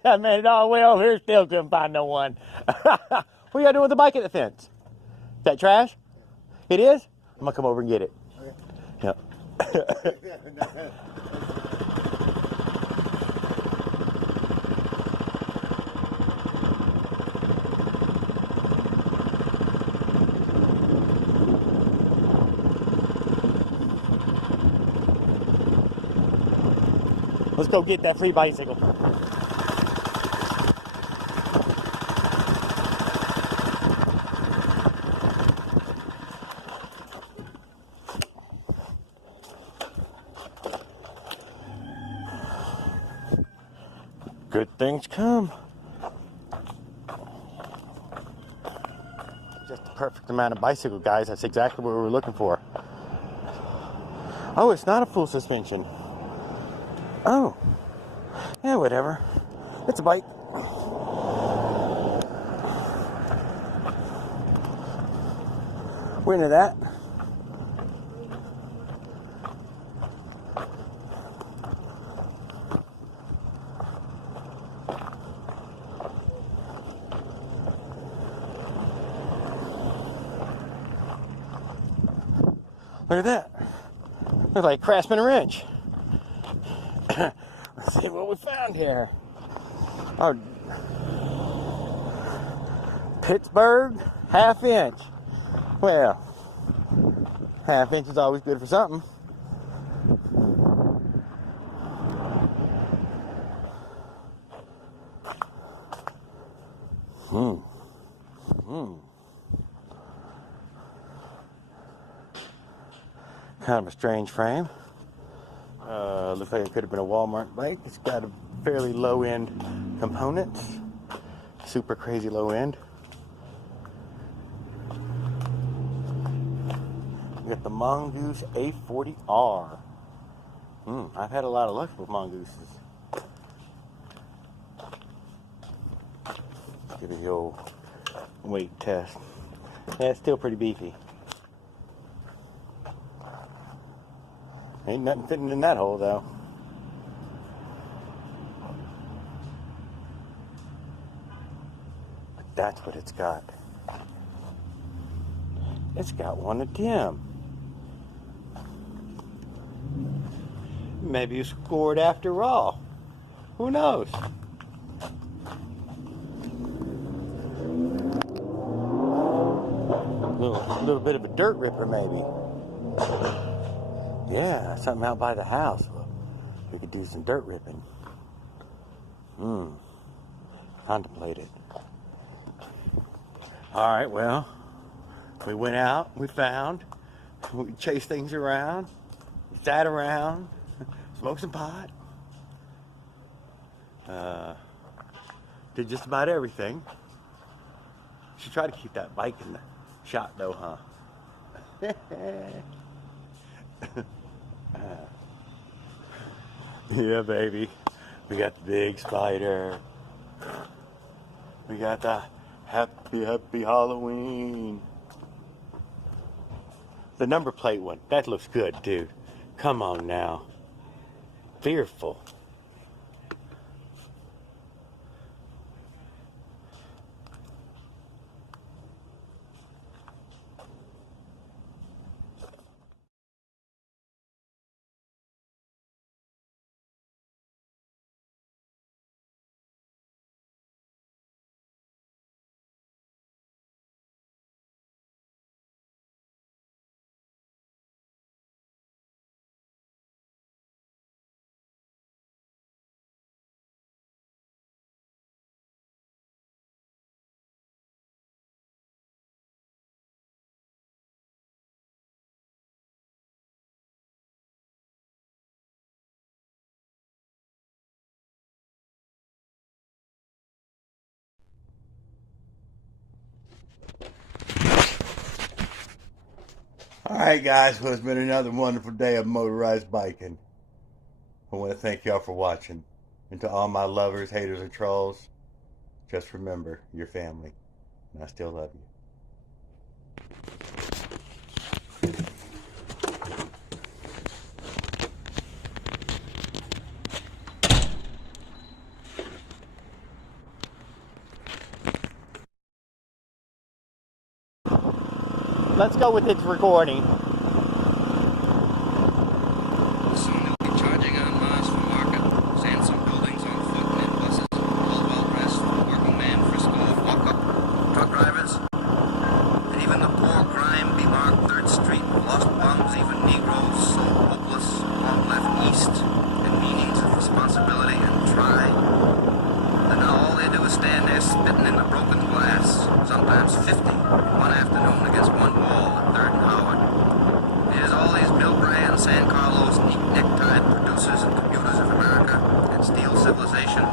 I made it all the way over here, still couldn't find no one. What you gotta do with the bike at the fence? Is that trash? It is? I'm gonna come over and get it. Okay. Yeah. Let's go get that free bicycle. Good things come. Just the perfect amount of bicycle, guys. That's exactly what we were looking for. Oh, it's not a full suspension. Oh. Yeah, whatever. It's a bike. We're into that. Look at that. Looks like Craftsman wrench. Let's see what we found here. Our Pittsburgh half-inch. Well, half-inch is always good for something. Kind of a strange frame. Looks like it could have been a Walmart bike. It's got a fairly low-end components. Super crazy low end. We got the Mongoose A40R. I've had a lot of luck with Mongooses. Let's give it the old weight test. Yeah, it's still pretty beefy. Ain't nothing fitting in that hole though. But that's what it's got. It's got one of them. Maybe you scored after all. Who knows? A little bit of a dirt ripper maybe. Yeah, something out by the house. We could do some dirt ripping. Contemplate it. Alright, well, we went out, we found, we chased things around, we sat around, smoked some pot. Did just about everything. Should try to keep that bike in the shot though, huh? Yeah, baby. We got the big spider. We got the happy Halloween. The number plate one. That looks good, dude. Come on now. Fearful. Alright guys, well it's been another wonderful day of motorized biking. I want to thank y'all for watching. And to all my lovers, haters, and trolls, just remember, you're family. And I still love you. Let's go with its recording. Soon they'll be charging en masse for market. Sansom buildings on foot and in buses. All well dressed. Working man, Frisco, walk up. Truck drivers. And even the poor grime bemarked 3rd Street. Lost bums, even Negroes, so hopeless. Long left east. And meanings of responsibility and try. And now all they do is stand there spitting in the broken glass. Sometimes 50 one afternoon against one wall at 3rd and Howard. There's all these Bill Bryan, San Carlos, neat necktied producers and commuters of America and steel civilization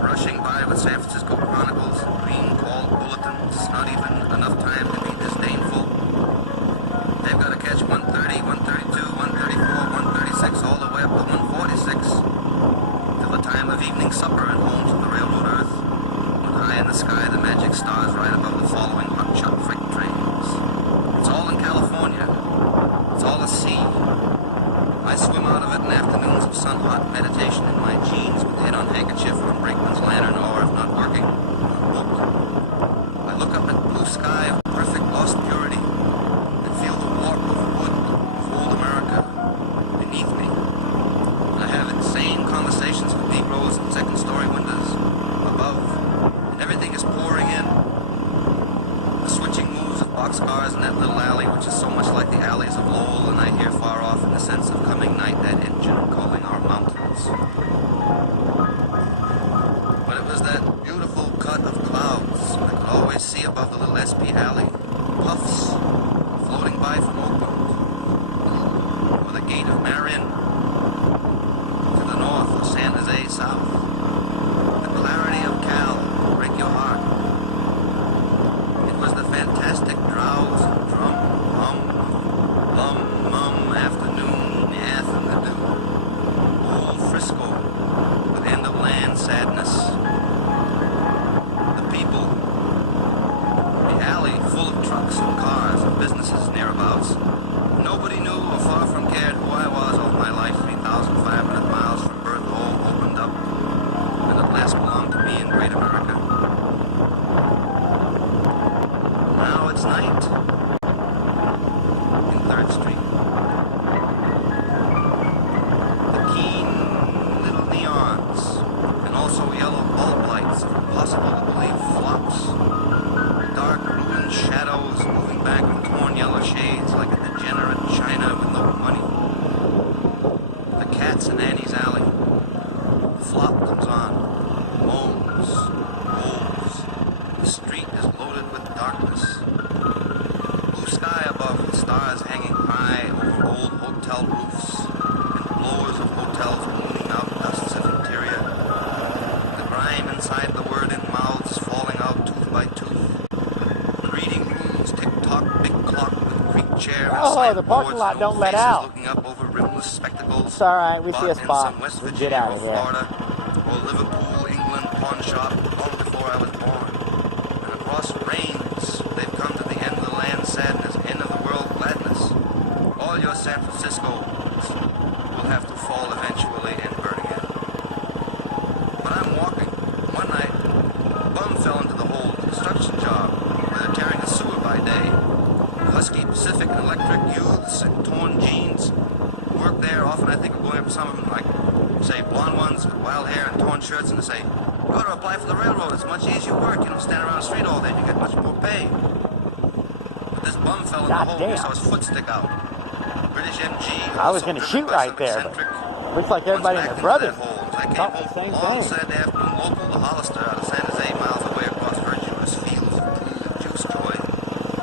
rushing by with San Francisco Chronicles, green called bulletins, not even enough time to be disdainful. They've got to catch 130, 132, 134, 136, all the way up to 146. Oh, the parking lot don't let out. Looking up over rimless spectacles. It's all right. We see a Bought in spot. some West We Virginia get out or of here. Florida or Liverpool, England pawn shop long before I was born. And across rains, they've come to the end of the land sadness, end of the world gladness. All your San Francisco will have to fall eventually and burn again. But I'm walking. One night, a bum fell into the whole construction job where they're tearing a sewer by day. Husky, Pacific, and Electric youths in torn jeans work there. Often I think of going up to some of them, like, say, blonde ones with wild hair and torn shirts, and they say, go to apply for the railroad. It's much easier work. You don't stand around the street all day. You get much more pay. But this bum fell in the hole. He saw his foot stick out. British MG. I was going to shoot right there, but looks like everybody and their brother thought the same Long thing. Saturday afternoon local to Hollister out of San Jose, miles away across verdurous fields of cool juice joy.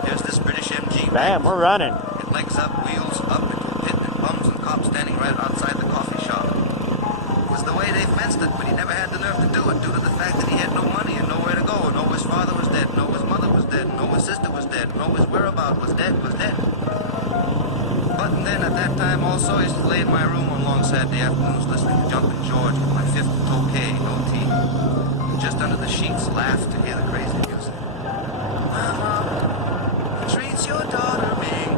Here's this British MG. Bam, we're running. It legs up, wheels up into a pit, and bums and cops standing right outside the coffee shop. It was the way they fenced it, but he never had the nerve to do it due to the fact that he had no money and nowhere to go. No, his father was dead. No, his mother was dead. No, his sister was dead. No, his whereabouts was dead. But then at that time also, I used to lay in my room on long Saturday afternoons listening to Jumpin' George with my fifth Tokay, no tea. And just under the sheets, laugh to hear the crazy music. Mama, treats your daughter me.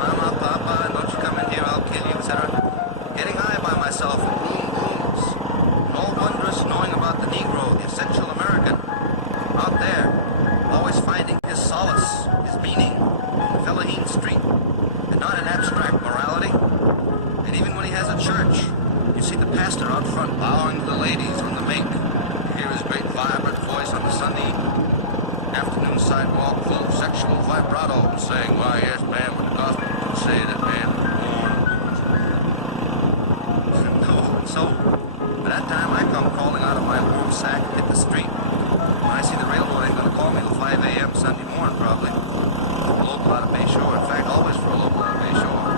Mama, Papa, don't you come in here, I'll kill you, etc. Getting high by myself in rooms. And all wondrous knowing about the Negro, the essential American. Out there, always finding his solace, his meaning, in Philaheen Street. Not an abstract morality. And even when he has a church, you see the pastor out front bowing to the ladies on the mink. You hear his great vibrant voice on the Sunday afternoon sidewalk full of sexual vibrato saying, why, yes, man, but the gospel don't say that man was born. No, and so, by that time I come crawling out of my warm sack and hit the street. When I see the railroad ain't gonna call me till 5 a.m. Sunday morning, probably. A local out of Bayshore, in fact, always for a local out of Bayshore.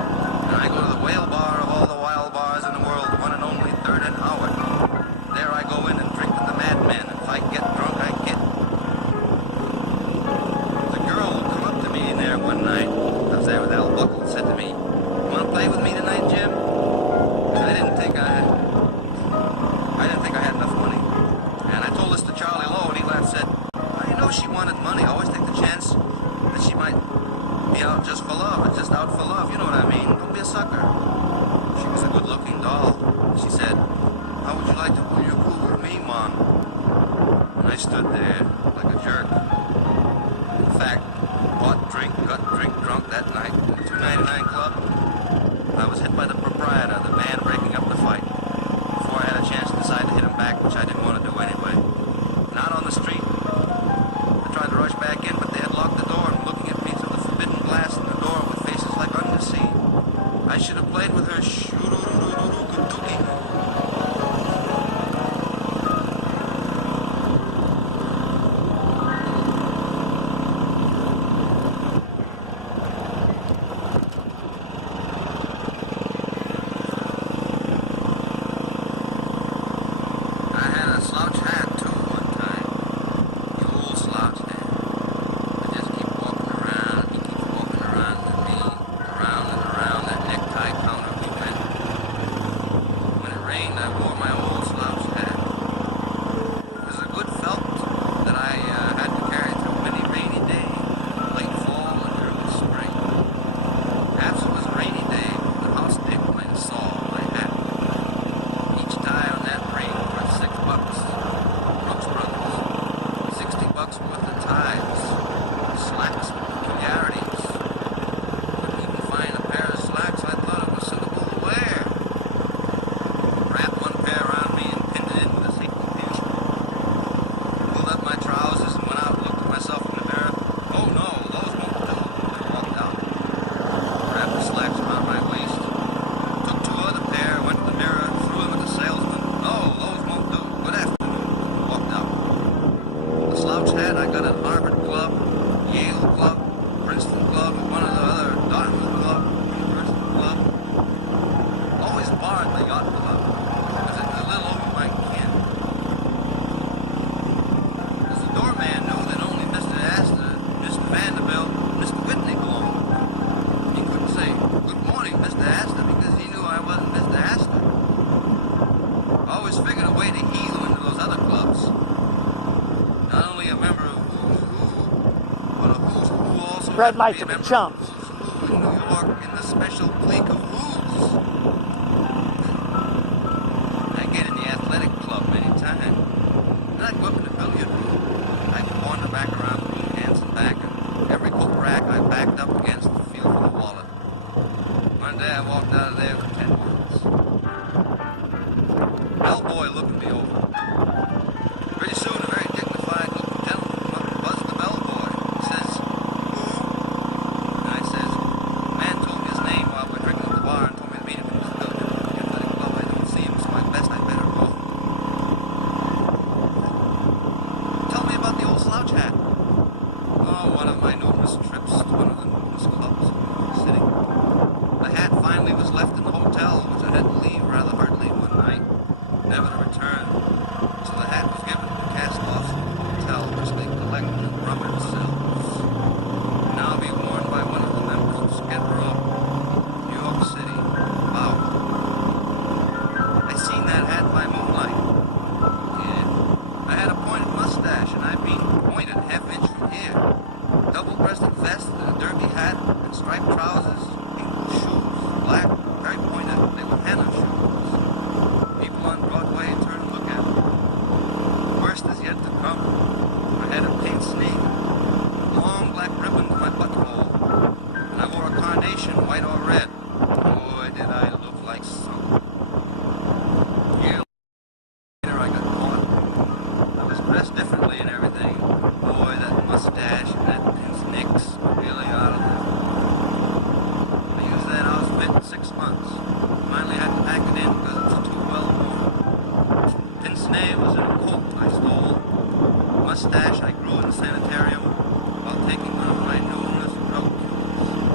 And I go to the whale bar of all the wild bars in the world, one and only 3rd and Howard. There I go in and drink with the madmen, and if I get drunk, I get. The girl who come up to me in there one night, I was there with Al Buckle, said to me, you want to play with me tonight, Jim? And I didn't think I had enough money. And I told this to Charlie Lowe, and he laughed and said, I know she wanted money. I always take the chance that she might be out just for love, or just out for love, you know what I mean? Don't be a sucker. She was a good-looking doll. She said, how would you like to pull your cool with me, Mom? And I stood there like a jerk. In fact, bought drink, got drink drunk that night in the 299 Club. I was hit by the proprietor, the man breaking up the fight. Red lights are for chumps. In New York in the special clique of rules. I get in the athletic club many times. And I'd go up in the billiard room. I'd wander back around the room, hands and back, and every coat rack I backed up against to feel for the wallet. One day I walked out of there with 10 bullets. Bellboy looking me over. Pretty soon, a very dignified looking gentleman come up and buzzed the bellboy. He says, "Who?" And I says, "The man told me his name while we were drinking at the bar and told me to meet him in his building. The athletic club, I don't see him, so I best I'd better go." Tell me about the old slouch hat. Oh, one of my numerous trips to one of the numerous clubs in New York City. The hat finally was left in the hotel, which I had to leave rather hurriedly one night, never to return. So the hat was given to the cast-offs of the hotel, which they collected and rub themselves. Now be worn by one of the members of Skid Row, New York City. Wow. I seen that hat by moonlight. Yeah. I had a pointed mustache, and I mean pointed half-inch from here. Double-breasted vest and a derby hat and striped trousers, English shoes, black, very pointed. They were Hannah shoes. People on Broadway turned to look at me. Worst is yet to come. I had a pince nez, long black ribbon to my buttonhole, and I wore a carnation, white or red. Boy, did I look like something. A year later, I got caught. I was dressed differently and everything. Boy, that mustache and that pince nicks were really out of there. I used that outfit in 6 months. Finally had to pack it in because it's too well worn. Pince nez was in a coat I stole. Mustache I grew in the sanitarium while taking one of my numerous drug cures.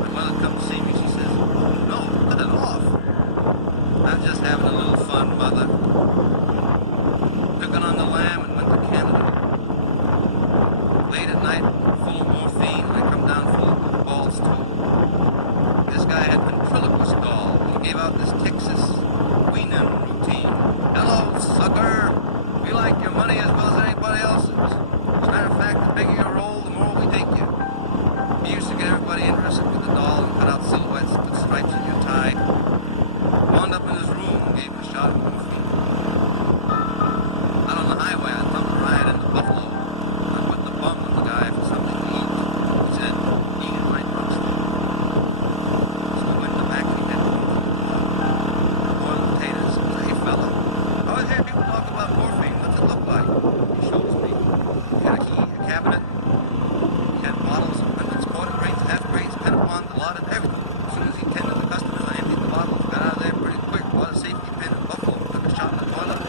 My mother comes to see me. She says, "No, cut it off." I'm just having a little fun, Mother. Took it on the lam and went to Canada. Late at night, full of morphine, and I come down full of balls too. This guy had ventriloquist doll. He gave out this Texas Weenan routine. "Hello, sucker. We like your money as well as anybody else's. As a matter of fact, the bigger you roll, the more we take you." He used to get everybody interested with the doll and cut out silhouettes and put stripes in your tie. Wound up in his room and gave him a shot of morphine. Out on the highway, I thumped a ride into Buffalo. I put the bum on the guy for something to eat. He said, "Eat in my drugstore." So I went in the back and he had boiled potatoes. I said, "Hey, fella, I always hear people talk about morphine. What's it look like?" He shows me. He had a key, a cabinet. He had bottles of hundreds, quarter grains, half grains, Pentaponds, a lot of everything. As soon as he tended the customers, I emptied the bottles, got out of there pretty quick, bought a safety pin in Buffalo, took a shot in the toilet.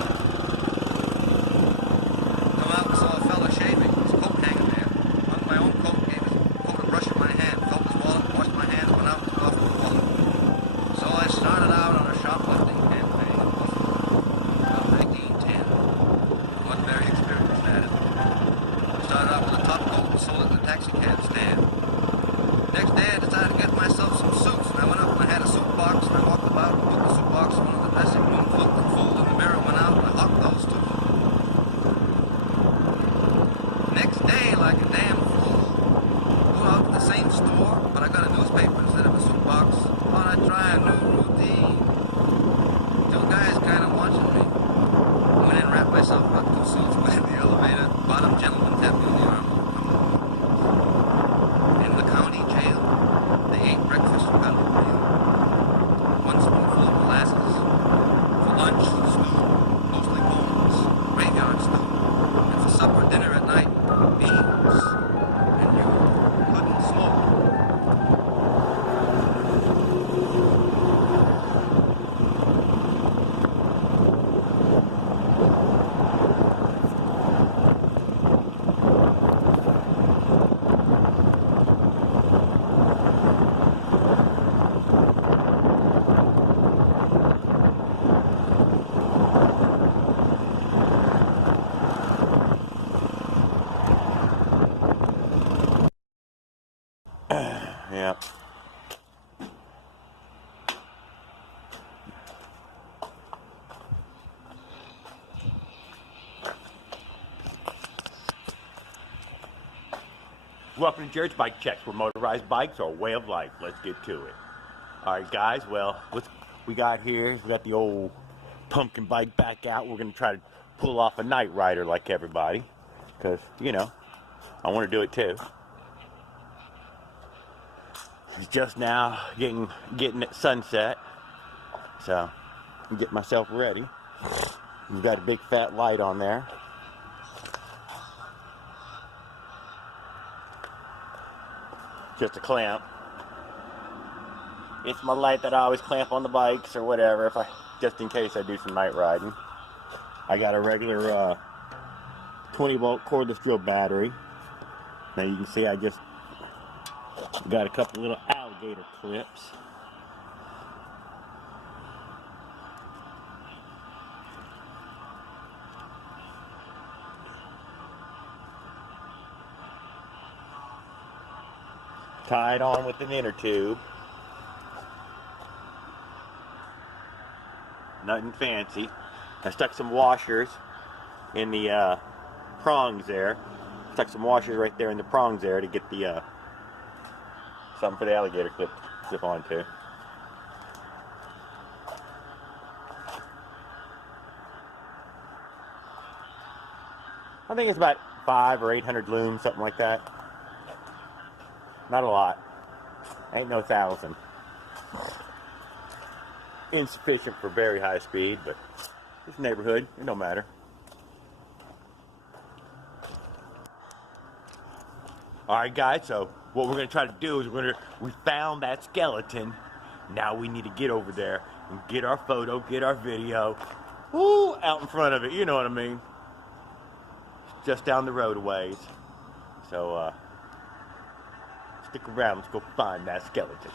Come out and saw a fella shaving, his coat hanging there. Hung my own coat, gave his coat a brush in my hand, felt his wallet, washed my hands, went out and took off the wallet. So I started out on a shoplifting campaign in Buffalo, about 1910. Wasn't very experienced at it. I started out with a top coat and sold it at the taxi cab stand. Next day I decided to get myself some suits, and I went up and I had a suit box, and I walked about and put the suit box in one of the dressing rooms, looked and folded in the mirror, went out, and I hawked those two. Next day, like a damn fool, go out to the same store, but I got a newspaper instead of a suit box. Thought I'd try a new routine. Two guys kind of watching me. Went in, wrapped myself about 2 suits, went in the elevator, bottom gentleman tapped me on the arm. In the county jail, they ate breakfast without a meal. 1 spoonful of molasses. For lunch, stew, mostly bones, graveyard stew. And for supper, dinner at night, beans. And you couldn't smoke. Yeah. Welcome to Jared's Bike Checks, where motorized bikes are a way of life. Let's get to it. Alright guys, well, what we got here is we got the old pumpkin bike back out. We're going to try to pull off a night rider like everybody. Because, you know, I want to do it too. It's just now getting at sunset. So, I'm getting myself ready. We've got a big fat light on there. Just a clamp. It's my light that I always clamp on the bikes or whatever, just in case I do some night riding. I got a regular 20-volt cordless drill battery. Now you can see I just got a couple little alligator clips. Tied on with an inner tube. Nothing fancy. I stuck some washers in the prongs there. Stuck some washers right there in the prongs there to get the something for the alligator clip onto. I think it's about 500 or 800 looms, something like that. Not a lot. Ain't no 1,000. Insufficient for very high speed, but this neighborhood, it don't matter. Alright guys, so what we're going to try to do is we found that skeleton. Now we need to get over there and get our photo, get our video. Woo, out in front of it, you know what I mean. Just down the road a ways. So, stick around, let's go find that skeleton.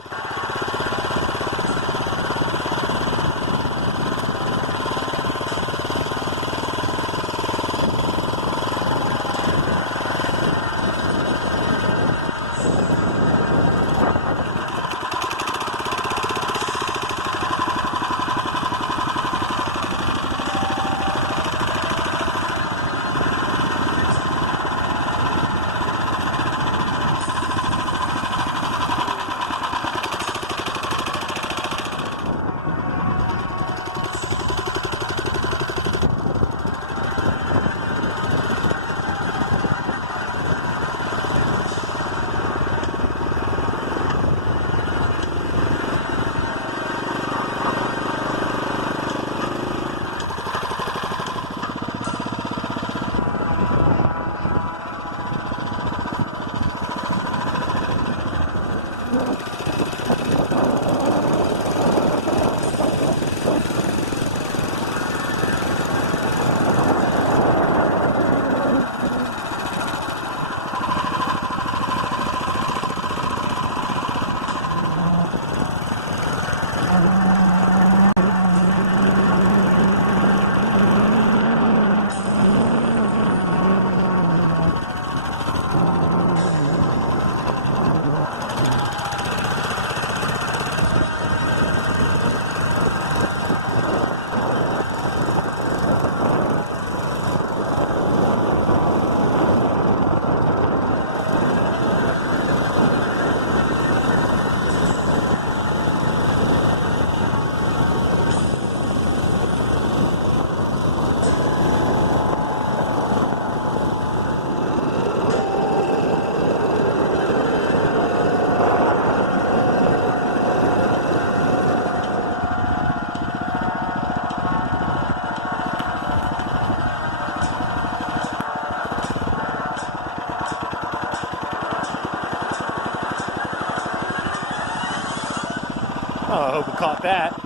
Oh, I hope we caught that.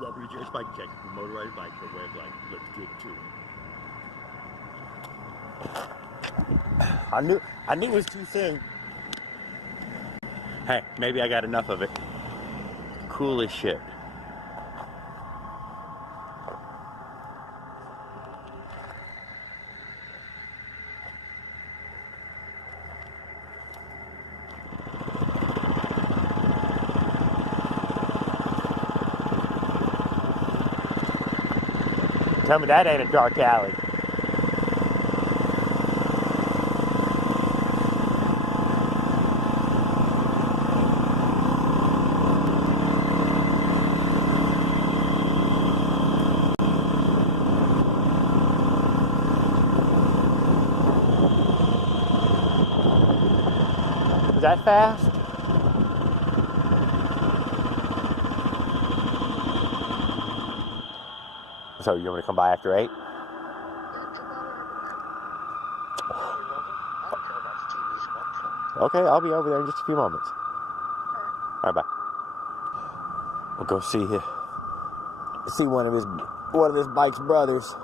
Welcome to Jerry's Bike Check. The motorized bike for way of life. Looks good too. I knew it was too soon. Hey, maybe I got enough of it. Cool as shit. Tell me that ain't a dark alley. Is that fast? So you want me to come by after 8? Okay, I'll be over there in just a few moments. All right, bye. We'll go see one of his bike's brothers.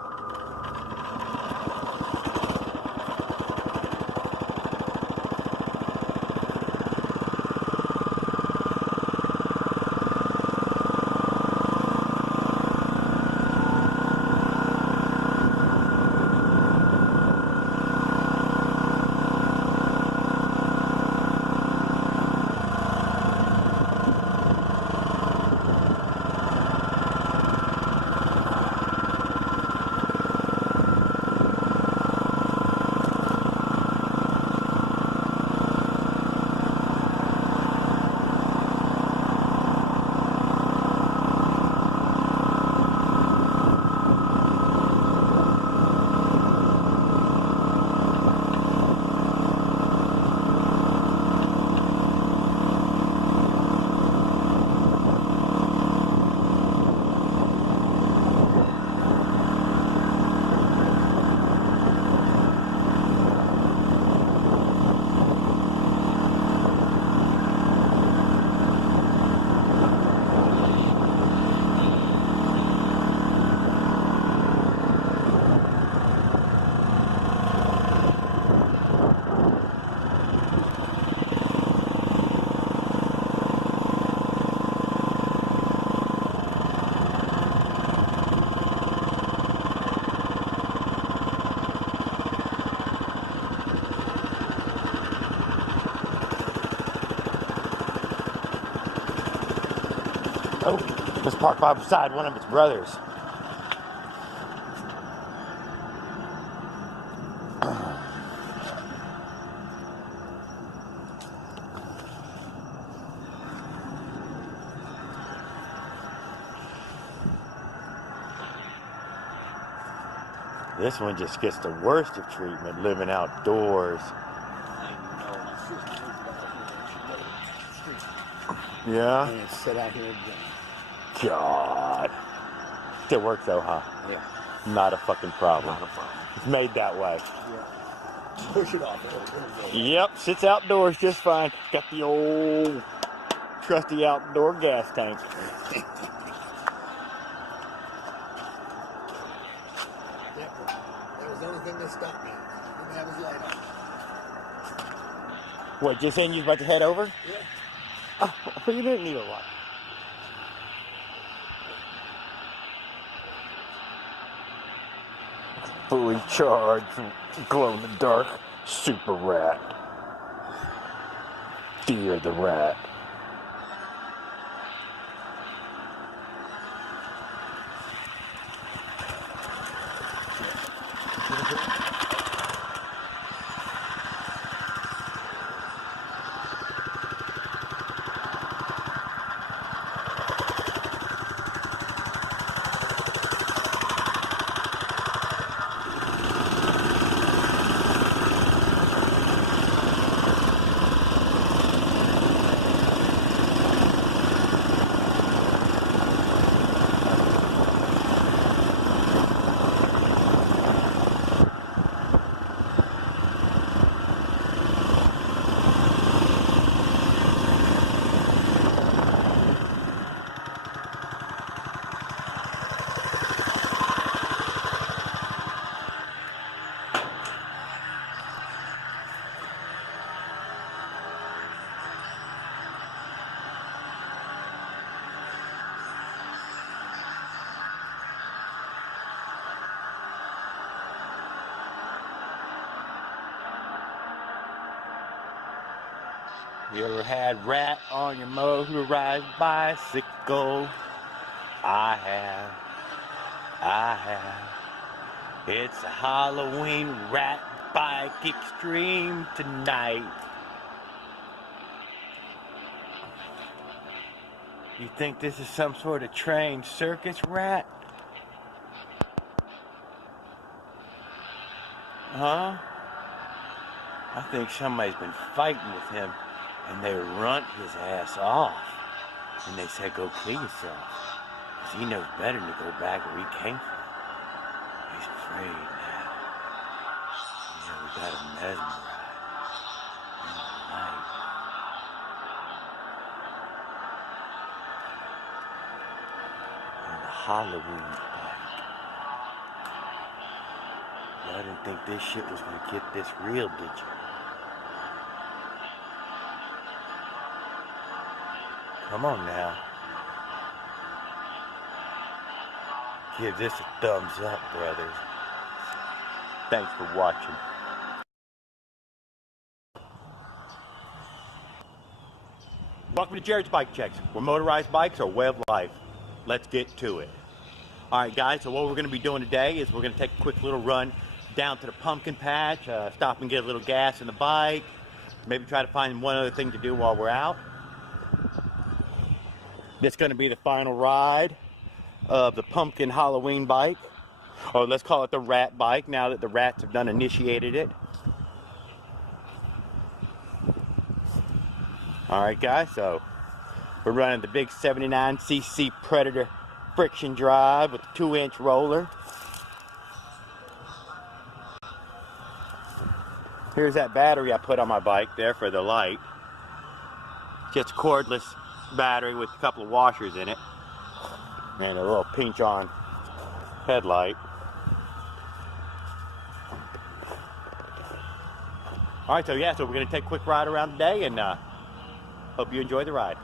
Oh, let's park by beside one of its brothers. This one just gets the worst of treatment, living outdoors. Yeah? And sit out here again. God. Still works though, huh? Yeah. Not a fucking problem. Not a problem. It's made that way. Yeah. Push it off a little bit. Yep, sits outdoors just fine. Got the old trusty outdoor gas tank. That was the only thing that stopped me. Didn't have his light on. What, just saying you was about to head over? Yeah. Oh, well, you didn't need a light. Fully charged, glow-in-the-dark super rat. Fear the rat. You ever had rat on your motorized bicycle? I have. It's a Halloween rat bike extreme tonight. You think this is some sort of trained circus rat? Huh? I think somebody's been fighting with him and they runt his ass off. And they said, go kill yourself. Because he knows better than to go back where he came from. He's afraid now. Yeah, we got him mesmerized. In the night. On the Halloween bike. Y'all didn't think this shit was gonna get this real, did you? Come on now. Give this a thumbs up, brothers. Thanks for watching. Welcome to Jared's Bike Checks, where motorized bikes are a way of life. Let's get to it. Alright guys, so what we're going to be doing today is we're going to take a quick little run down to the pumpkin patch, stop and get a little gas in the bike, maybe try to find one other thing to do while we're out. This is going to be the final ride of the pumpkin Halloween bike, or let's call it the rat bike now that the rats have done initiated it. Alright guys, so we're running the big 79cc Predator friction drive with the 2-inch roller. Here's that battery I put on my bike there for the light. Just a cordless battery with a couple of washers in it. And a little pinch on headlight. Alright, so yeah, so we're going to take a quick ride around today and hope you enjoy the ride.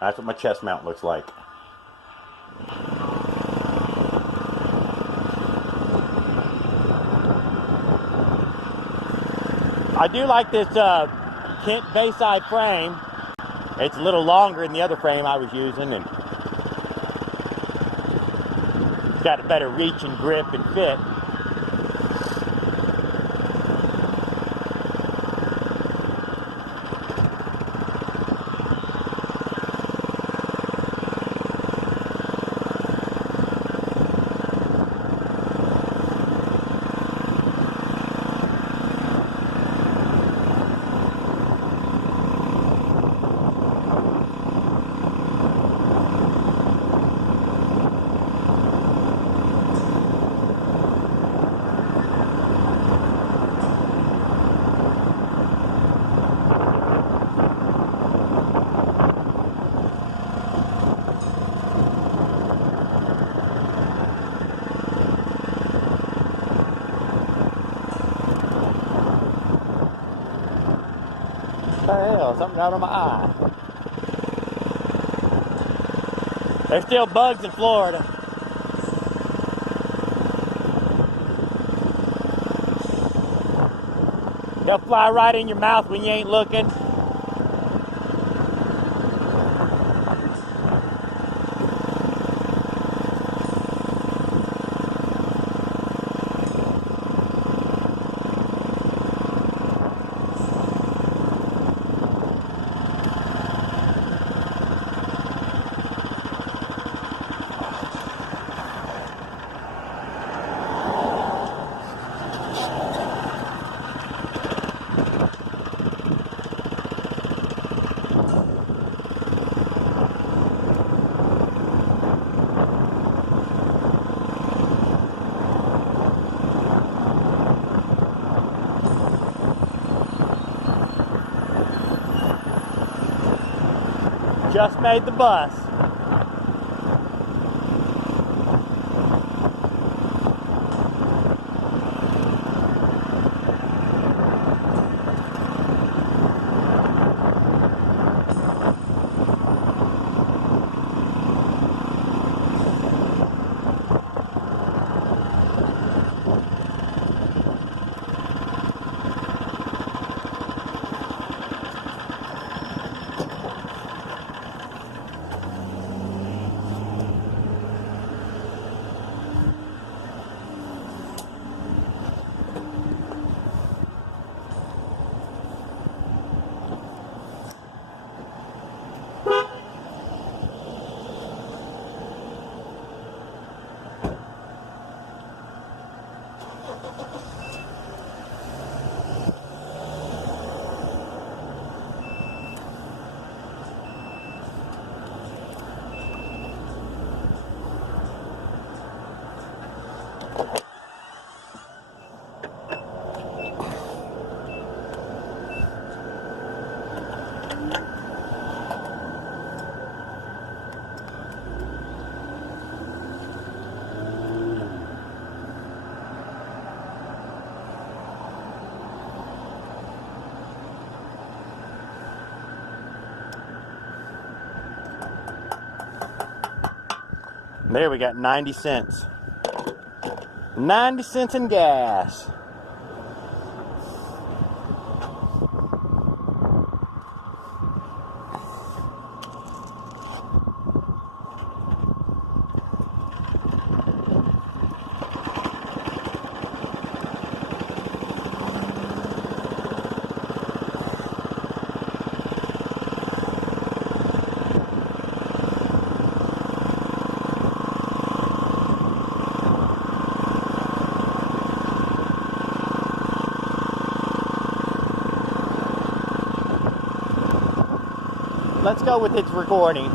That's what my chest mount looks like. I do like this Kent Bayside frame. It's a little longer than the other frame I was using, and it's got a better reach and grip and fit. Hell, something out of my eye. There's still bugs in Florida. They'll fly right in your mouth when you ain't looking. Just made the bus. There we got 90 cents. 90 cents in gas. Let's go with its recording.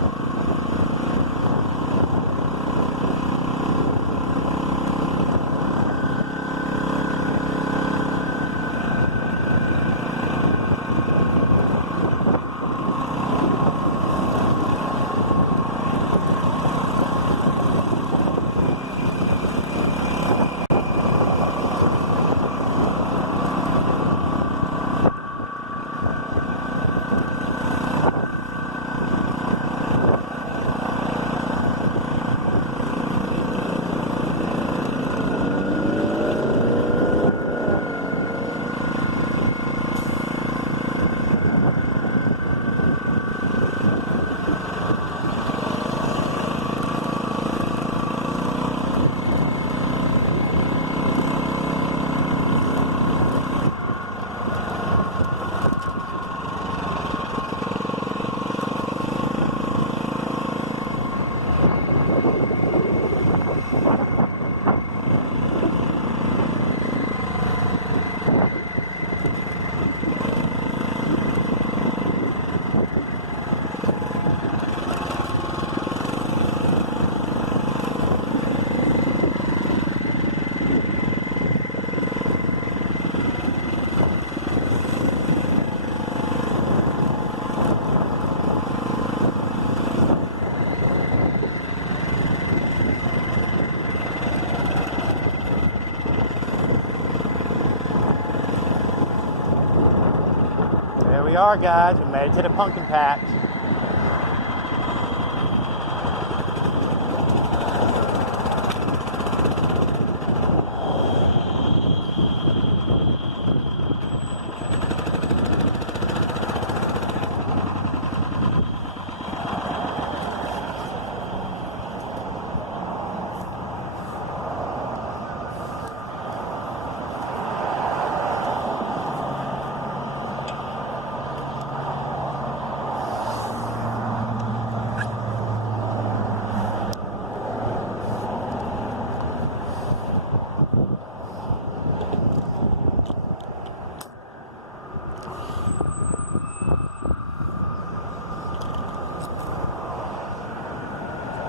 We are, guys. We made it to the pumpkin patch.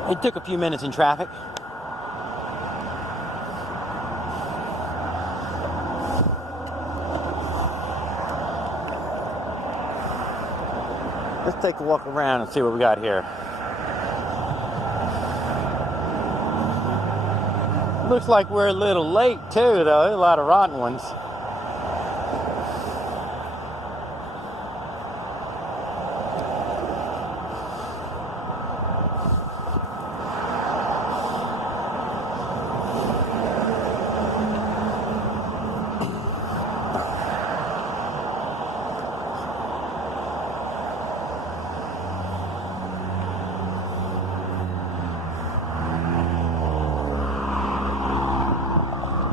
It took a few minutes in traffic. Let's take a walk around and see what we got here. Looks like we're a little late too, though. A lot of rotten ones.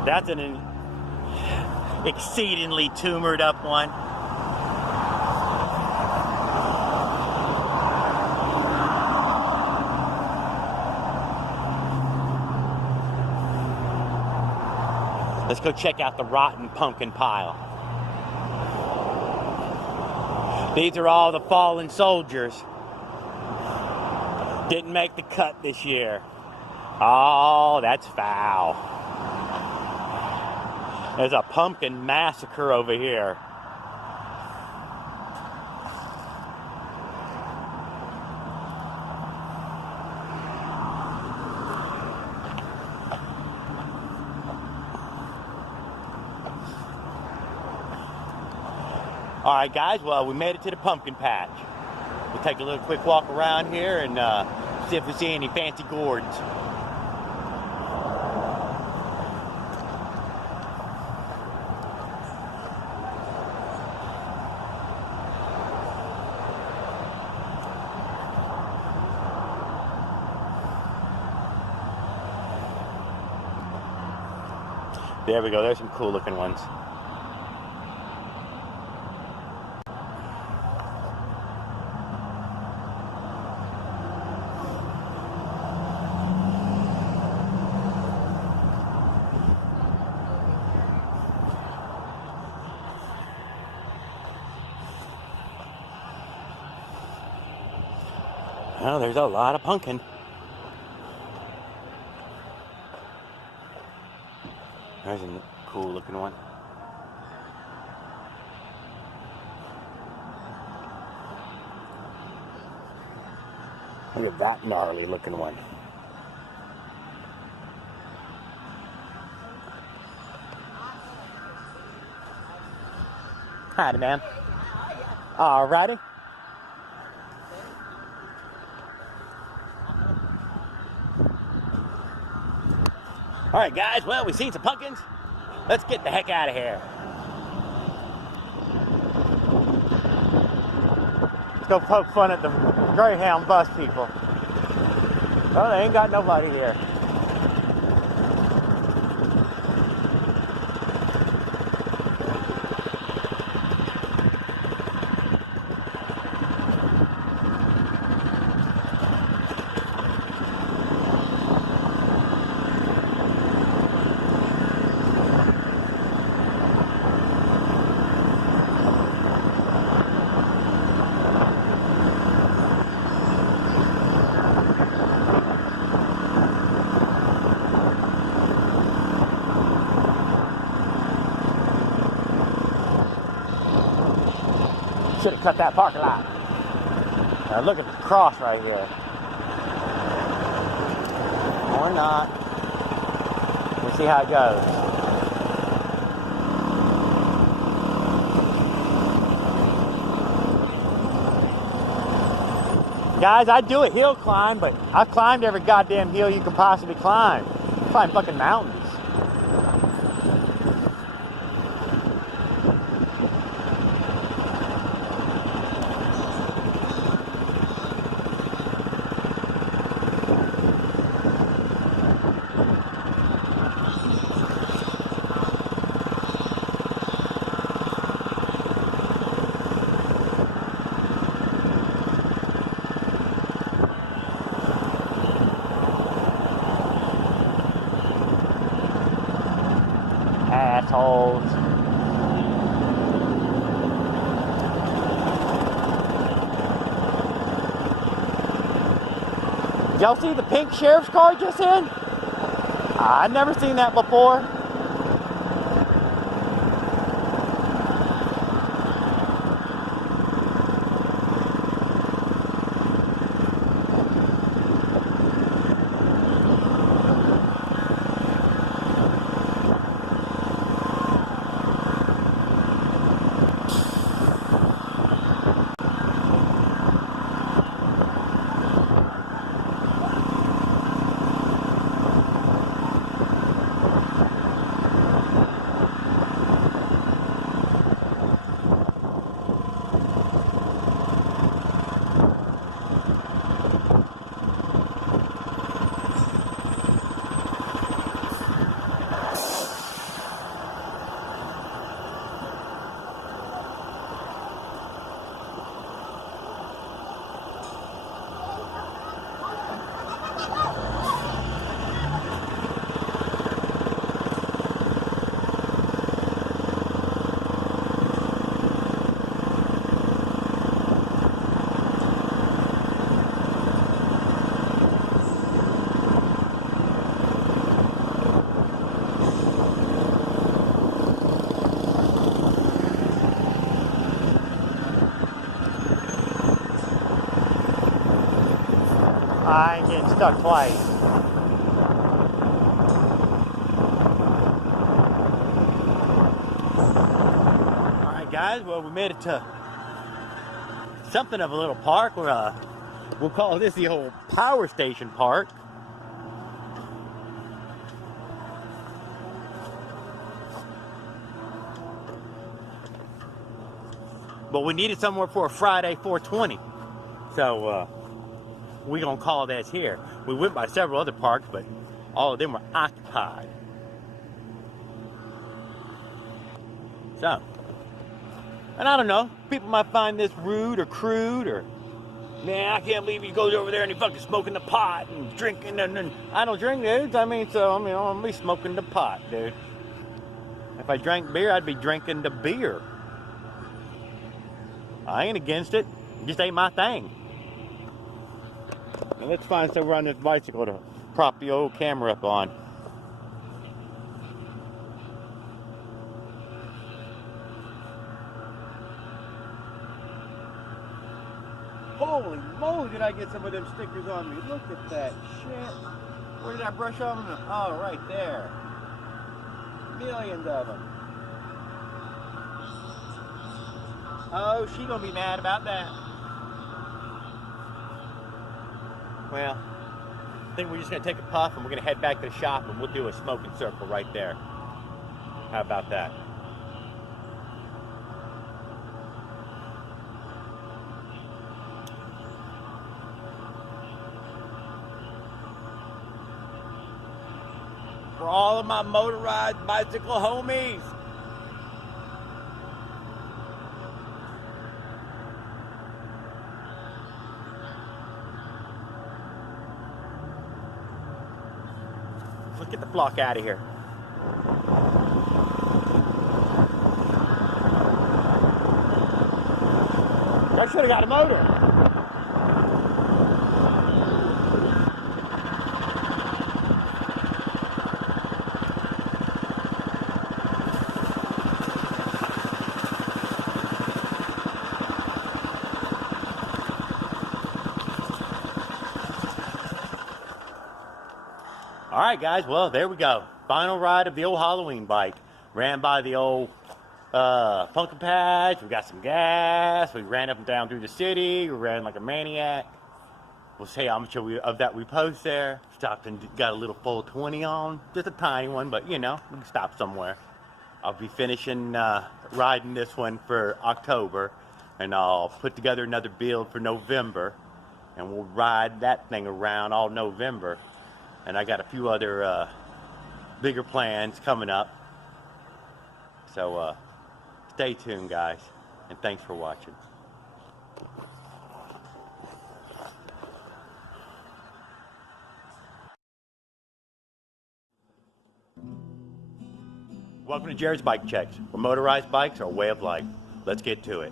That's an exceedingly tumored up one. Let's go check out the rotten pumpkin pile. These are all the fallen soldiers. Didn't make the cut this year. Oh, that's foul. There's a pumpkin massacre over here. All right, guys, well, we made it to the pumpkin patch. We'll take a little quick walk around here and see if we see any fancy gourds. There we go. There's some cool looking ones. Well, there's a lot of pumpkin. There's a cool looking one. Look at that gnarly looking one. Howdy, ma'am. Alrighty. Alright guys, well, we've seen some pumpkins. Let's get the heck out of here. Let's go poke fun at the Greyhound bus people. Well, they ain't got nobody here. Should have cut that parking lot. Now look at the cross right here. Or not. We'll see how it goes. Guys, I do a hill climb, but I've climbed every goddamn hill you can possibly climb. Climb fucking mountains. Assholes. Y'all see the pink sheriff's car just in? I've never seen that before. I ain't getting stuck twice. Alright guys, well we made it to something of a little park. We'll call this the old power station park. But we needed somewhere for a Friday 420. So we're gonna call this here. We went by several other parks, but all of them were occupied. So, and I don't know, people might find this rude or crude or, man, I can't believe he goes over there and he fucking smoking the pot and drinking and I don't drink, dude. I mean, so, I'm gonna be smoking the pot, dude. If I drank beer, I'd be drinking the beer. I ain't against it. It just ain't my thing. Now let's find somewhere on this bicycle to prop the old camera up on. Holy moly, did I get some of them stickers on me. Look at that shit. Where did I brush off them? Oh, right there. Millions of them. Oh, she gonna be mad about that. Well, I think we're just gonna take a puff and we're gonna head back to the shop and we'll do a smoking circle right there. How about that? For all of my motorized bicycle homies. Let's get the flock out of here. I should have got a motor. All right, guys, well, there we go. Final ride of the old Halloween bike. Ran by the old pumpkin patch. We got some gas. We ran up and down through the city. We ran like a maniac. We'll see how much of that we post there. Stopped and got a little full 20 on. Just a tiny one, but, you know, we can stop somewhere. I'll be finishing riding this one for October. And I'll put together another build for November. And we'll ride that thing around all November. And I got a few other bigger plans coming up. So stay tuned, guys. And thanks for watching. Welcome to Jared's Bike Checks, where motorized bikes are a way of life. Let's get to it.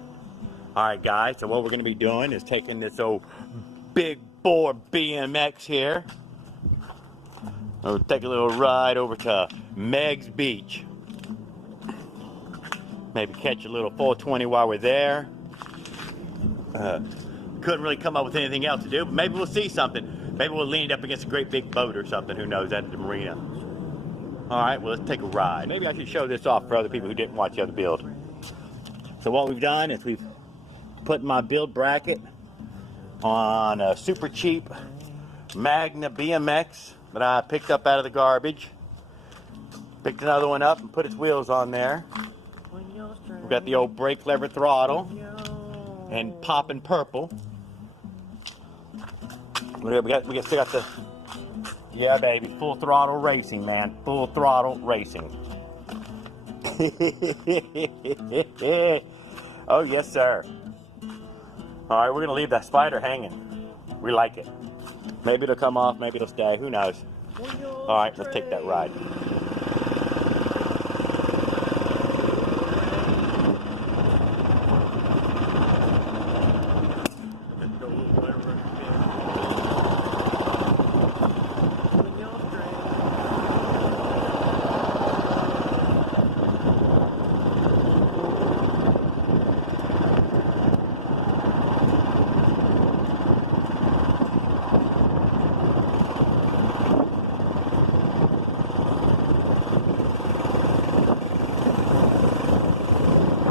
All right, guys. So what we're going to be doing is taking this old big bore BMX here. We'll take a little ride over to Meg's Beach. Maybe catch a little 420 while we're there. Couldn't really come up with anything else to do, but maybe we'll see something. Maybe we'll lean it up against a great big boat or something, who knows, at the marina. All right, well, let's take a ride. Maybe I should show this off for other people who didn't watch the other build. So what we've done is we've put my build bracket on a super cheap Magna BMX that I picked up out of the garbage. Picked another one up and put its wheels on there. We've got the old brake lever throttle and popping purple. We still got the, yeah baby, full throttle racing, man. Full throttle racing. Oh yes sir. Alright, we're gonna leave that spider hanging. We like it. Maybe it'll come off, maybe it'll stay, who knows. Alright, let's take that ride.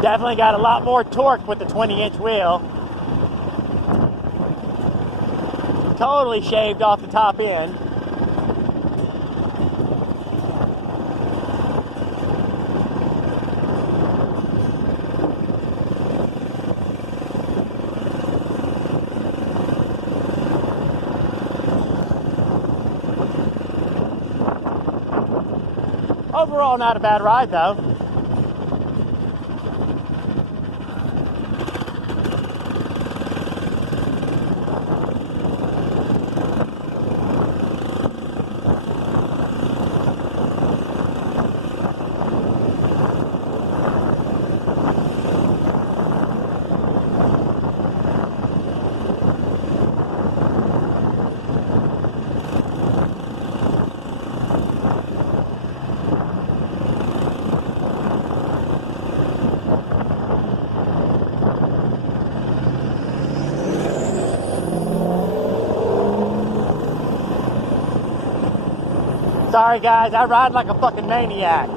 Definitely got a lot more torque with the 20-inch wheel. Totally shaved off the top end. Overall, not a bad ride though. Sorry guys, I ride like a fucking maniac.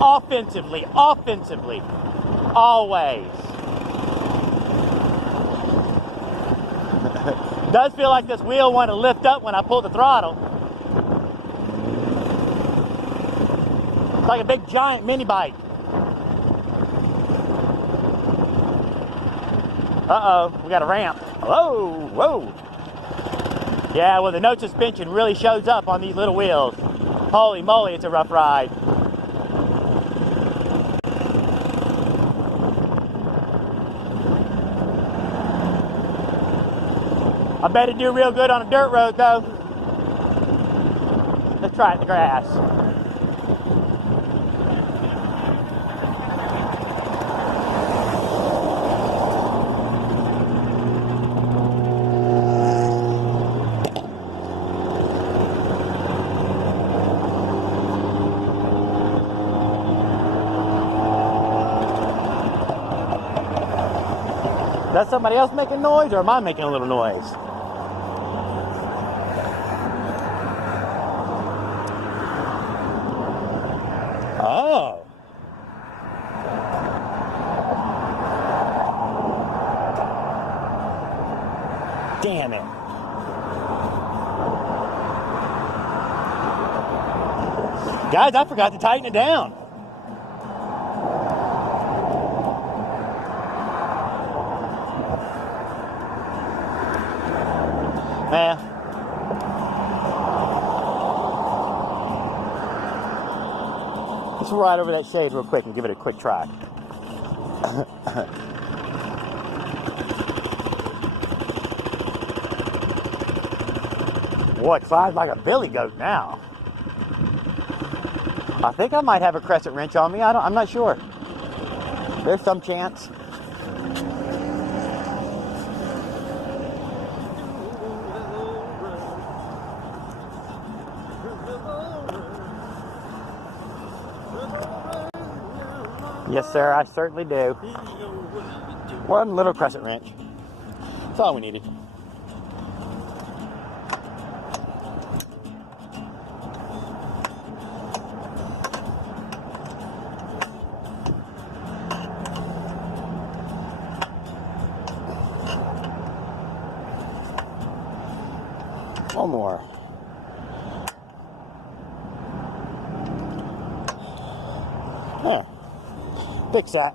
Offensively, offensively. Always. Does feel like this wheel want to lift up when I pull the throttle. It's like a big giant mini bike. Uh-oh, we got a ramp. Whoa, whoa. Yeah, well, the no suspension really shows up on these little wheels. Holy moly, it's a rough ride. I bet it'd do real good on a dirt road, though. Let's try it in the grass. Is that somebody else making noise, or am I making a little noise? Oh. Damn it. Guys, I forgot to tighten it down. Yeah. Let's ride over that shade real quick and give it a quick try. Boy, it slides like a billy goat now. I think I might have a crescent wrench on me. I'm not sure. There's some chance. Yes, sir, I certainly do. One little crescent wrench. That's all we needed. One more. There. Fix that.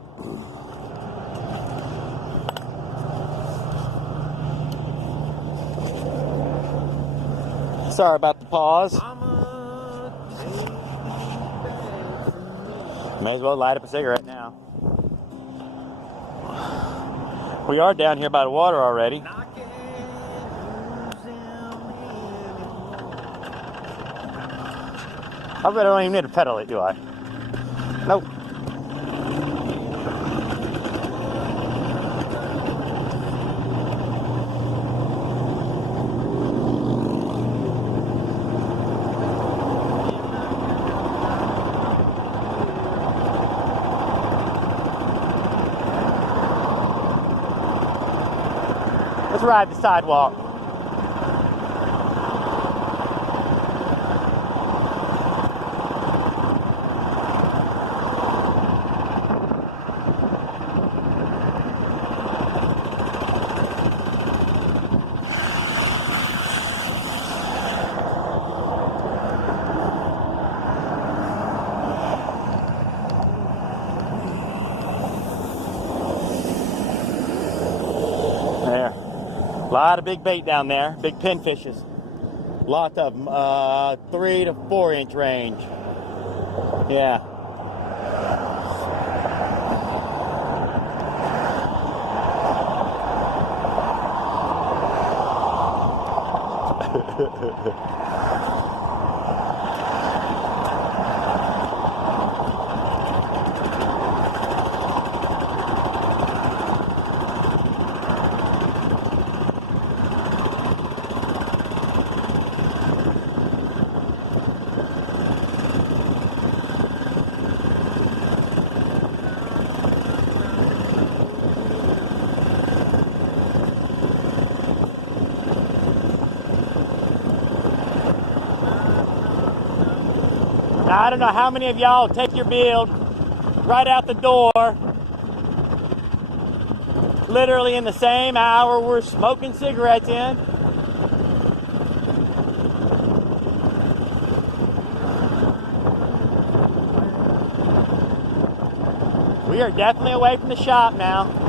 Sorry about the pause. May as well light up a cigarette now. We are down here by the water already. I really don't even need to pedal it, do I? Nope. Let's ride the sidewalk. There. A lot of big bait down there, big pinfishes. Lots of them, 3 to 4 inch range. Yeah. Now, I don't know how many of y'all take your build right out the door, literally in the same hour we're smoking cigarettes in. We are definitely away from the shop now.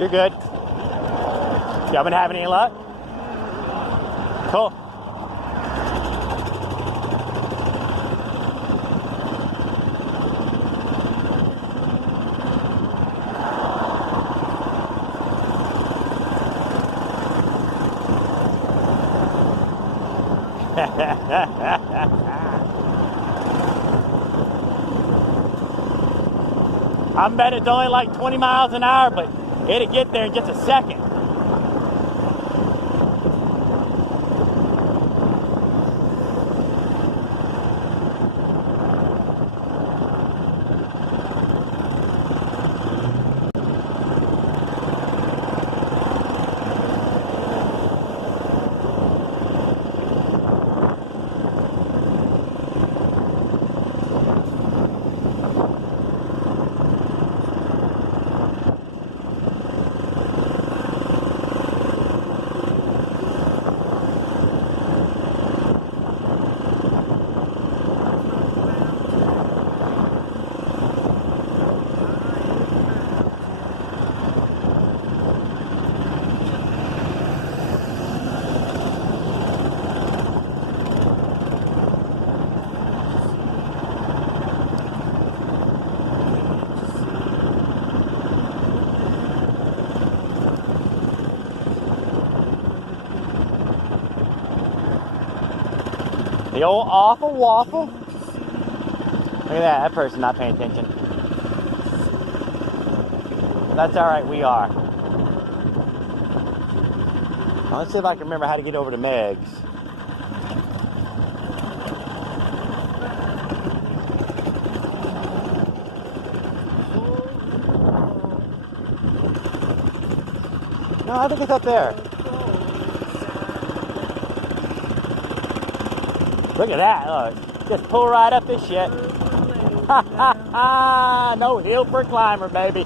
You're good. Y'all been having any luck? Cool. I'm betting it's only like 20 miles an hour, but it'll get there in just a second. The old awful waffle. Look at that, that person's not paying attention. That's all right, we are. Let's see if I can remember how to get over to Meg's. No, I think it's up there. Look at that, look. Just pull right up this shit. Ha ha ha! No hill for a climber, baby.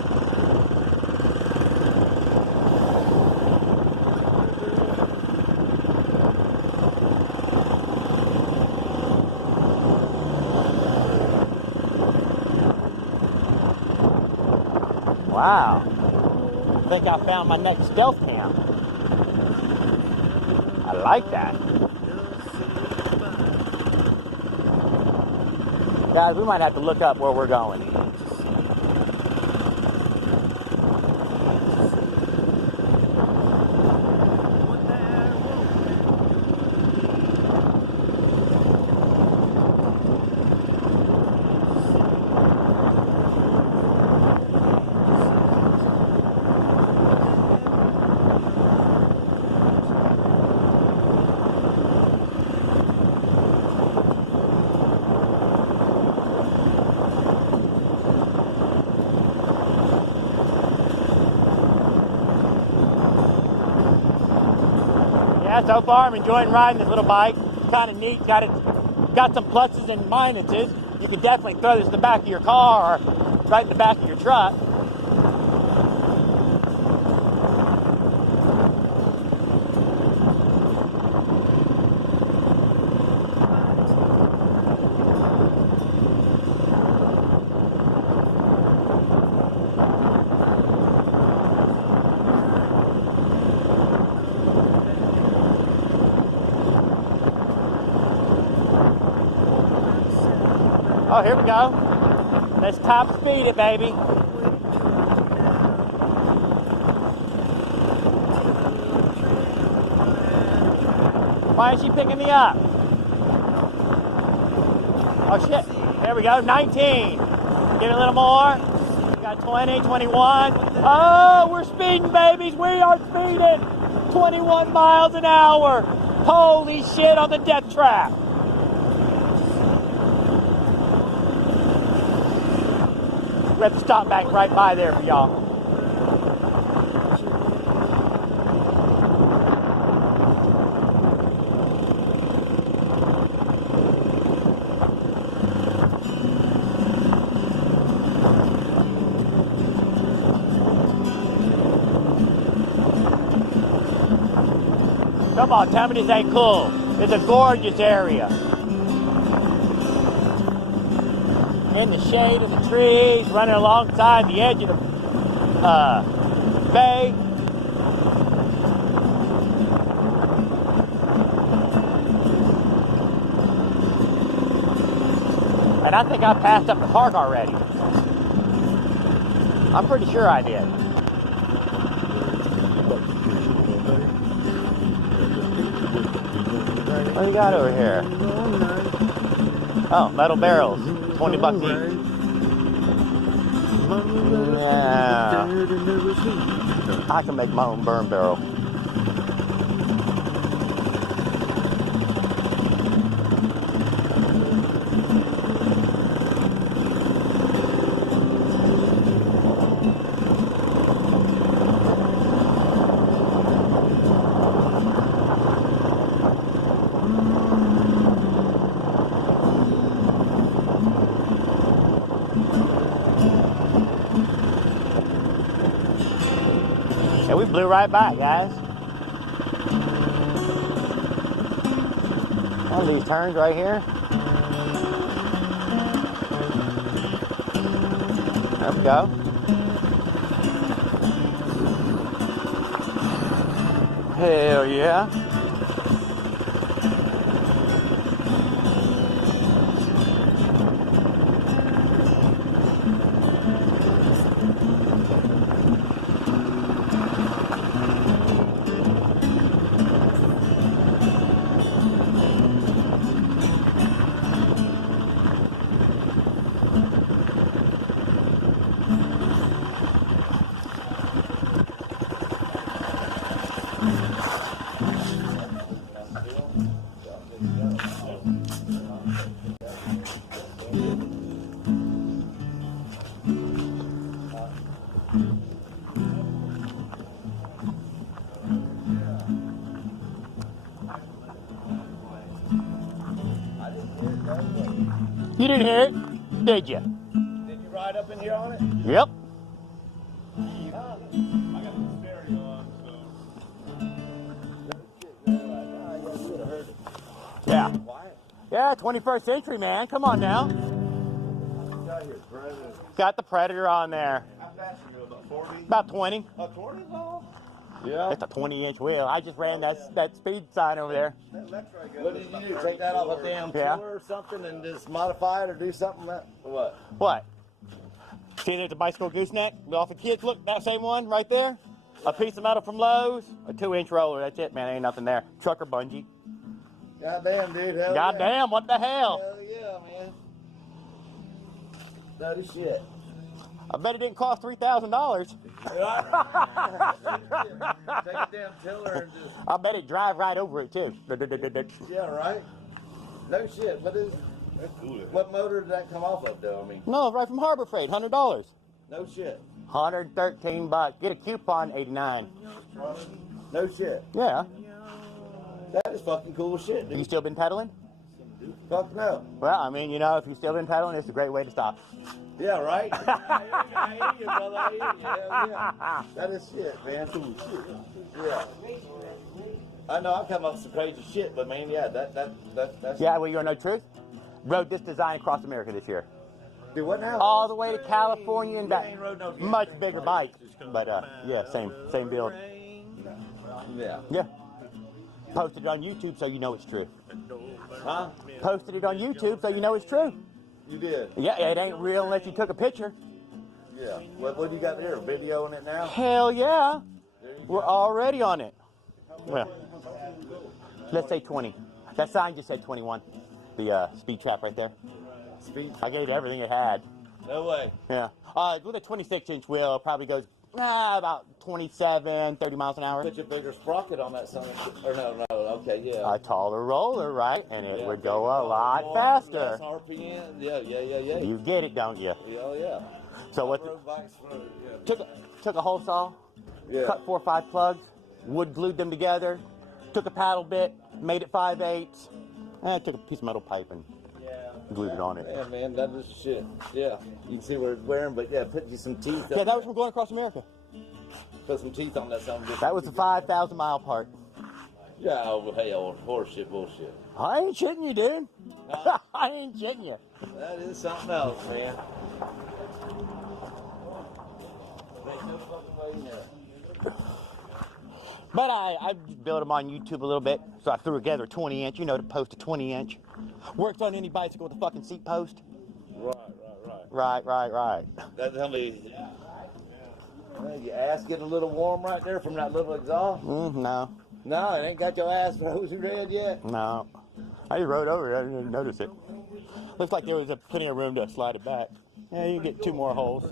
Wow. I think I found my next stealth camp. I like that. Guys, we might have to look up where we're going. So far, I'm enjoying riding this little bike. Kind of neat. Got some pluses and minuses. You can definitely throw this in the back of your car or right in the back of your truck. Oh, here we go. Let's top speed it, baby. Why is she picking me up? Oh, shit. There we go. 19. Give it a little more. We got 20, 21. Oh, we're speeding, babies. We are speeding. 21 miles an hour. Holy shit on the death trap. We have to stop back right by there for y'all. Come on, tell me this ain't cool. It's a gorgeous area. In the shade of the trees, running alongside the edge of the bay. And I think I passed up the park already. I'm pretty sure I did. What do you got over here? Oh, metal barrels. 20 bucks each. Yeah. I can make my own burn barrel. And we blew right by, guys. One of these turns right here. There we go. Hell yeah. You didn't hear it, did you? Did you ride up in here on it? Yep. Yeah. Yeah, 21st century, man. Come on now. Got the Predator on there. How fast are you? About 40? About 20. Oh, 20 ball? Yeah. It's a 20-inch wheel. I just ran that speed sign over there. What did you do? Take that off a damn Yeah. killer or something and just modify it or do something that? What? What? See, there's a bicycle gooseneck off of kids. Look, that same one right there. A piece of metal from Lowe's. A 2-inch roller. That's it, man. Ain't nothing there. Trucker bungee. Goddamn, dude. Hell Goddamn, yeah. what the hell? Hell yeah, man. That is shit. I bet it didn't cost $3,000. Take a damn tiller and just... I bet it drive right over it, too. Yeah, right? No shit. What motor did that come off of, though? I mean... No, right from Harbor Freight, $100. No shit. $113. Get a coupon, $89. No shit. Yeah. That is fucking cool shit, dude. You still been pedaling? Fuck no. Well, I mean, you know, if you've still been pedaling, it's a great way to stop. Yeah, right? I hear you, brother. I hear you. Hell yeah. That is shit, man. Yeah. I know I've come up with some crazy shit, but man, yeah, that's... Yeah, well, you want to know the truth? Rode this design across America this year. Do what now? All the way to California and back. ain't rode no Much bigger bike. But, yeah, same build. Yeah. Yeah. Posted it on YouTube so you know it's true. Huh? Posted it on YouTube so you know it's true. You did? Yeah, it ain't real unless you took a picture. Yeah. What do you got there? Video on it now? Hell yeah. We're already on it. Well, let's say 20. That sign just said 21. The speed trap right there. Speed? I gave it everything it had. No way. Yeah. With a 26-inch wheel, it probably goes about 27, 30 miles an hour. Put your bigger sprocket on that son. Or no, okay, yeah. A taller roller, right? And it would go a lot faster. Less RPM, yeah. You get it, don't you? Yeah. So what? Took a hole saw, cut 4 or 5 plugs, wood glued them together, took a paddle bit, made it 5/8, and took a piece of metal pipe and glued it on it. Yeah, man, that is shit. Yeah, you can see where it's wearing, but yeah, put you some teeth. Yeah, that was from going across America. Put some teeth on that something. That was the 5,000 mile part. Yeah, oh, hell, horseshit, bullshit. I ain't shitting you, dude. I ain't shitting you. That is something else, man. But I built them on YouTube a little bit, so I threw together a 20-inch, to post a 20-inch. Works on any bicycle with a fucking seat post. Right. That's how your ass get a little warm right there from that little exhaust? No. No, it ain't got your ass rosy red yet? No. I just rode over it, I didn't even notice it. Looks like there was plenty of room to slide it back. Yeah, you can get 2 more holes.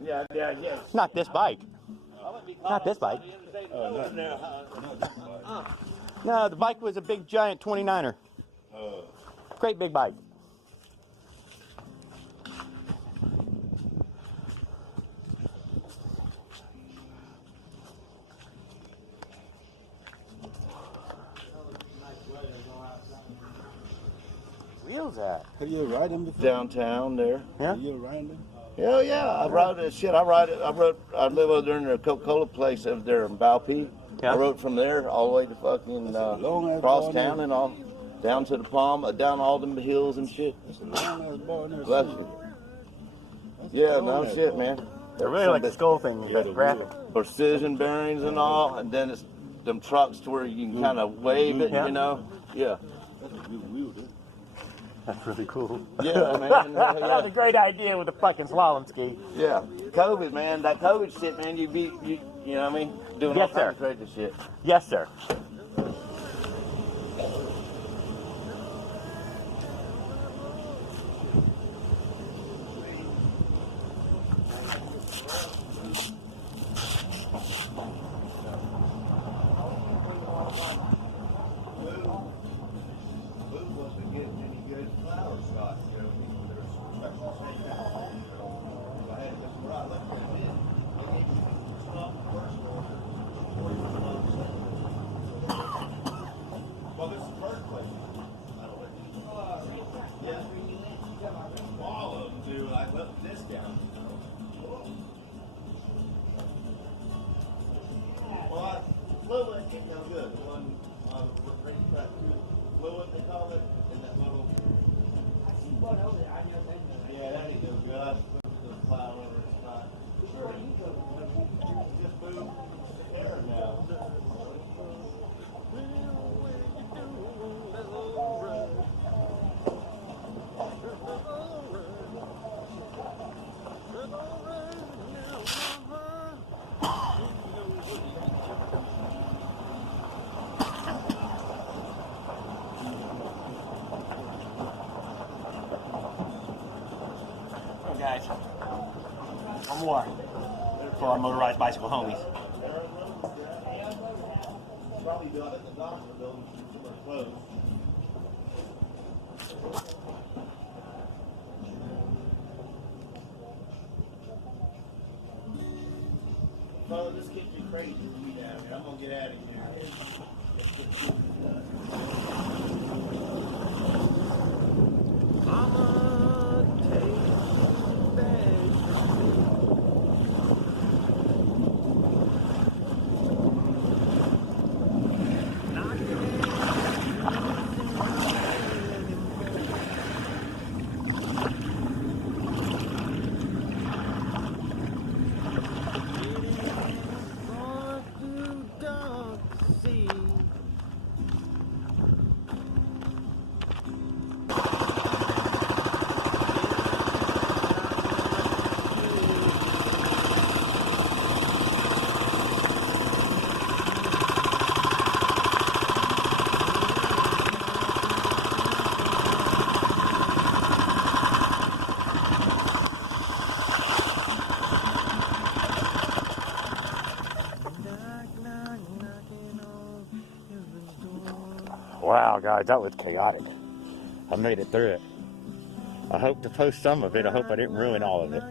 Yeah. Not this bike. Not this bike. No, the bike was a big giant 29er. Great big bike. Wheels at? Have you ever ridden before? Downtown there. Yeah? Have you ever ridden them? Hell yeah, I ride it. Shit, I ride it. I live over there in the Coca-Cola place over there in Balpy. Yeah. I rode from there all the way to fucking across town and all, down to the Palm, down all them hills and shit. Bless you. Yeah, no shit, man. I really like the skull thing, the graphic. Precision bearings and all, and then it's them trucks to where you can kind of wave it, Yeah. you know? Yeah. That's really cool. Yeah, man. That was a great idea with the fucking slalom ski. Yeah. COVID, man. That COVID shit, man, you know what I mean? Doing Yes, all kinds of crazy shit. Yes, sir. Guys, one more for our motorized bicycle homies. Probably do it at the doctor building since we're closed. Well, this keeps you crazy for me down here. I'm gonna get out of here. Wow, guys, that was chaotic. I made it through it. I hope to post some of it. I hope I didn't ruin all of it.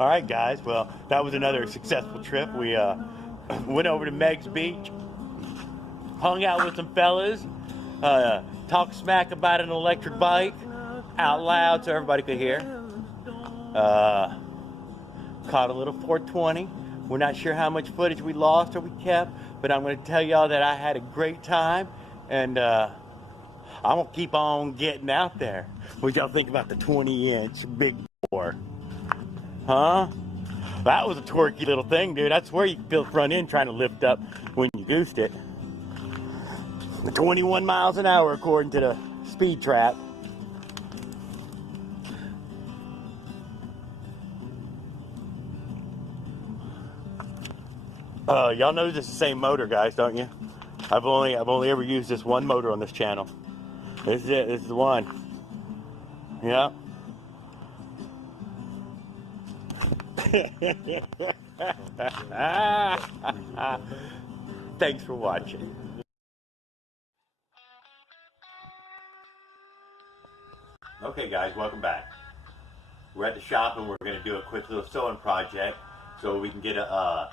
All right, guys. Well, that was another successful trip. We went over to Meg's Beach, hung out with some fellas, talked smack about an electric bike out loud so everybody could hear. Caught a little 420. We're not sure how much footage we lost or we kept, but I'm going to tell y'all that I had a great time, and I'm going to keep on getting out there. What y'all think about the 20-inch big bore? Huh? That was a torquey little thing, dude. I swear you could feel the front end trying to lift up when you goosed it. 21 miles an hour according to the speed trap. Y'all know this is the same motor, guys, don't you? I've only ever used this one motor on this channel. This is it. This is the one. Yeah. Thanks for watching. Okay, guys, welcome back. We're at the shop and we're going to do a quick little sewing project so we can get a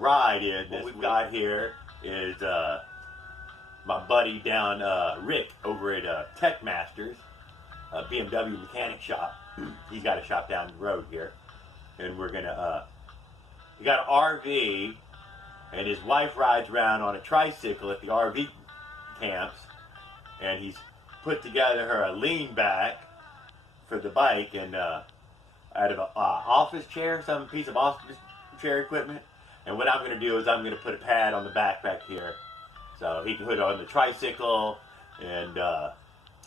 ride in. What we've got here is my buddy down, Rick, over at Tech Masters, BMW mechanic shop. He's got a shop down the road here. And we're gonna, he got an RV, and his wife rides around on a tricycle at the RV camps, and he's put together her a lean back for the bike, and out of an office chair, some piece of office chair equipment. And what I'm gonna do is I'm gonna put a pad on the back here, so he can put it on the tricycle. And I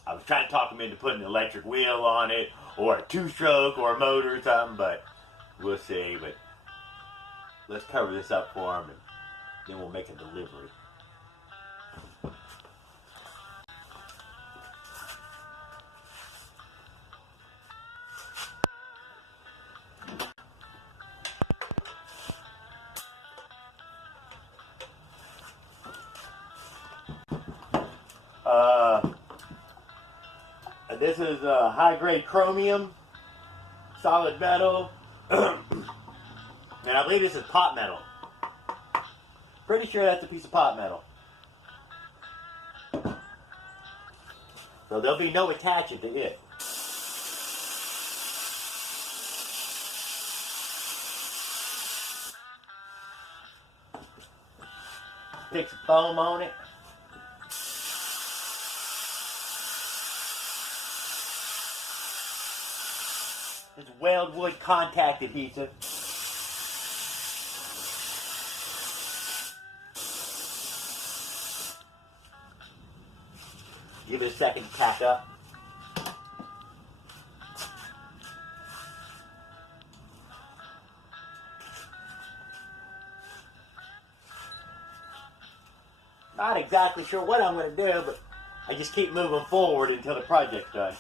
was trying to talk him into putting an electric wheel on it, or a two-stroke, or a motor or something, but we'll see. But let's cover this up for him, and then we'll make a delivery. This is high-grade chromium, solid metal, and I believe this is pot metal. Pretty sure that's a piece of pot metal. So there'll be no attachment to it. Stick some foam on it. It's weldwood contact adhesive. Give it a second to pack up. Not exactly sure what I'm going to do, but I just keep moving forward until the project's done.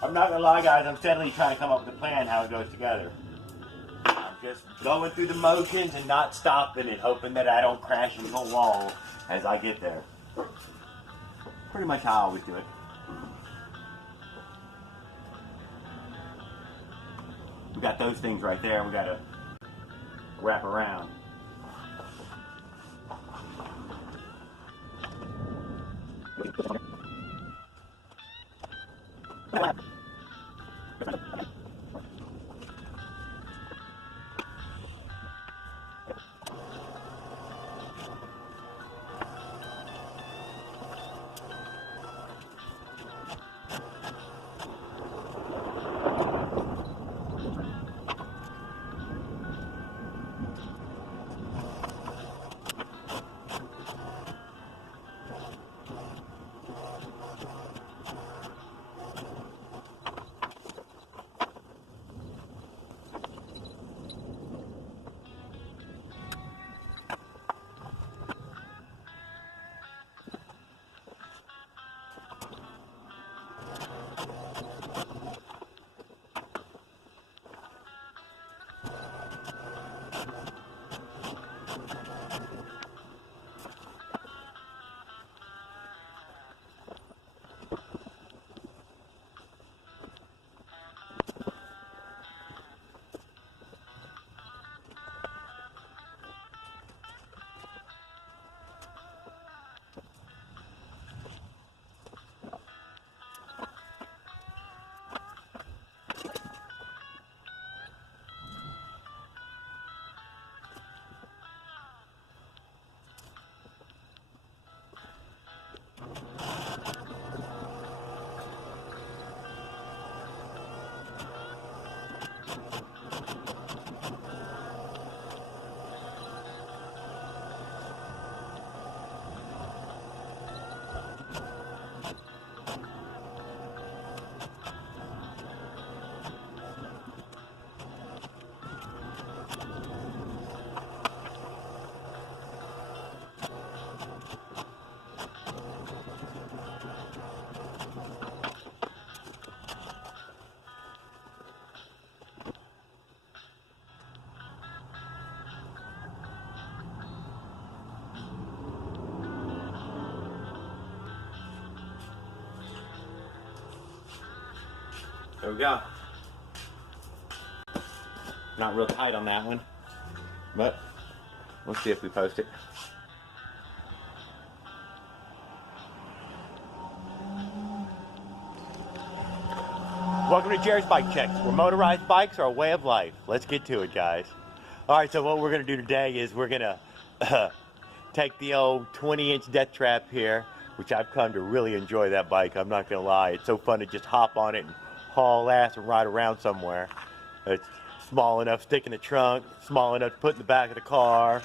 I'm not gonna lie, guys, I'm steadily trying to come up with a plan how it goes together. I'm just going through the motions and not stopping and hoping that I don't crash into a wall as I get there. Pretty much how I always do it. We got those things right there, we gotta wrap around. There we go. Not real tight on that one, but we'll see if we post it. Welcome to Jerry's Bike Checks, where motorized bikes are a way of life. Let's get to it, guys. All right, so what we're gonna do today is we're gonna take the old 20-inch death trap here, which I've come to really enjoy that bike. I'm not gonna lie. It's so fun to just hop on it and haul ass and ride around somewhere. It's small enough to stick in the trunk, small enough to put in the back of the car.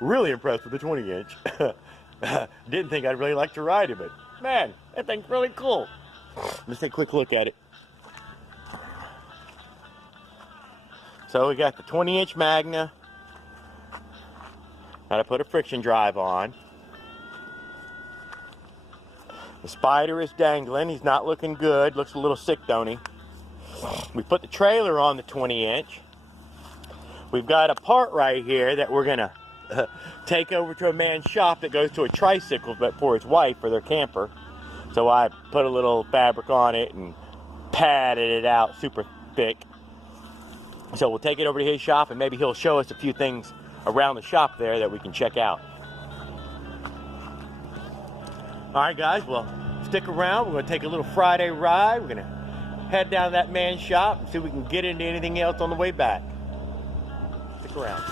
Really impressed with the 20-inch. Didn't think I'd really like to ride it, but man, that thing's really cool. Let's take a quick look at it. So we got the 20-inch Magna. Got to put a friction drive on. The Spider is dangling. He's not looking good. Looks a little sick, don't he? We put the trailer on the 20-inch. We've got a part right here that we're going to take over to a man's shop that goes to a tricycle but for his wife for their camper. So I put a little fabric on it and padded it out super thick. So we'll take it over to his shop and maybe he'll show us a few things around the shop there that we can check out. Alright guys, well, stick around. We're going to take a little Friday ride. We're going to head down to that man's shop and see if we can get into anything else on the way back. Stick around.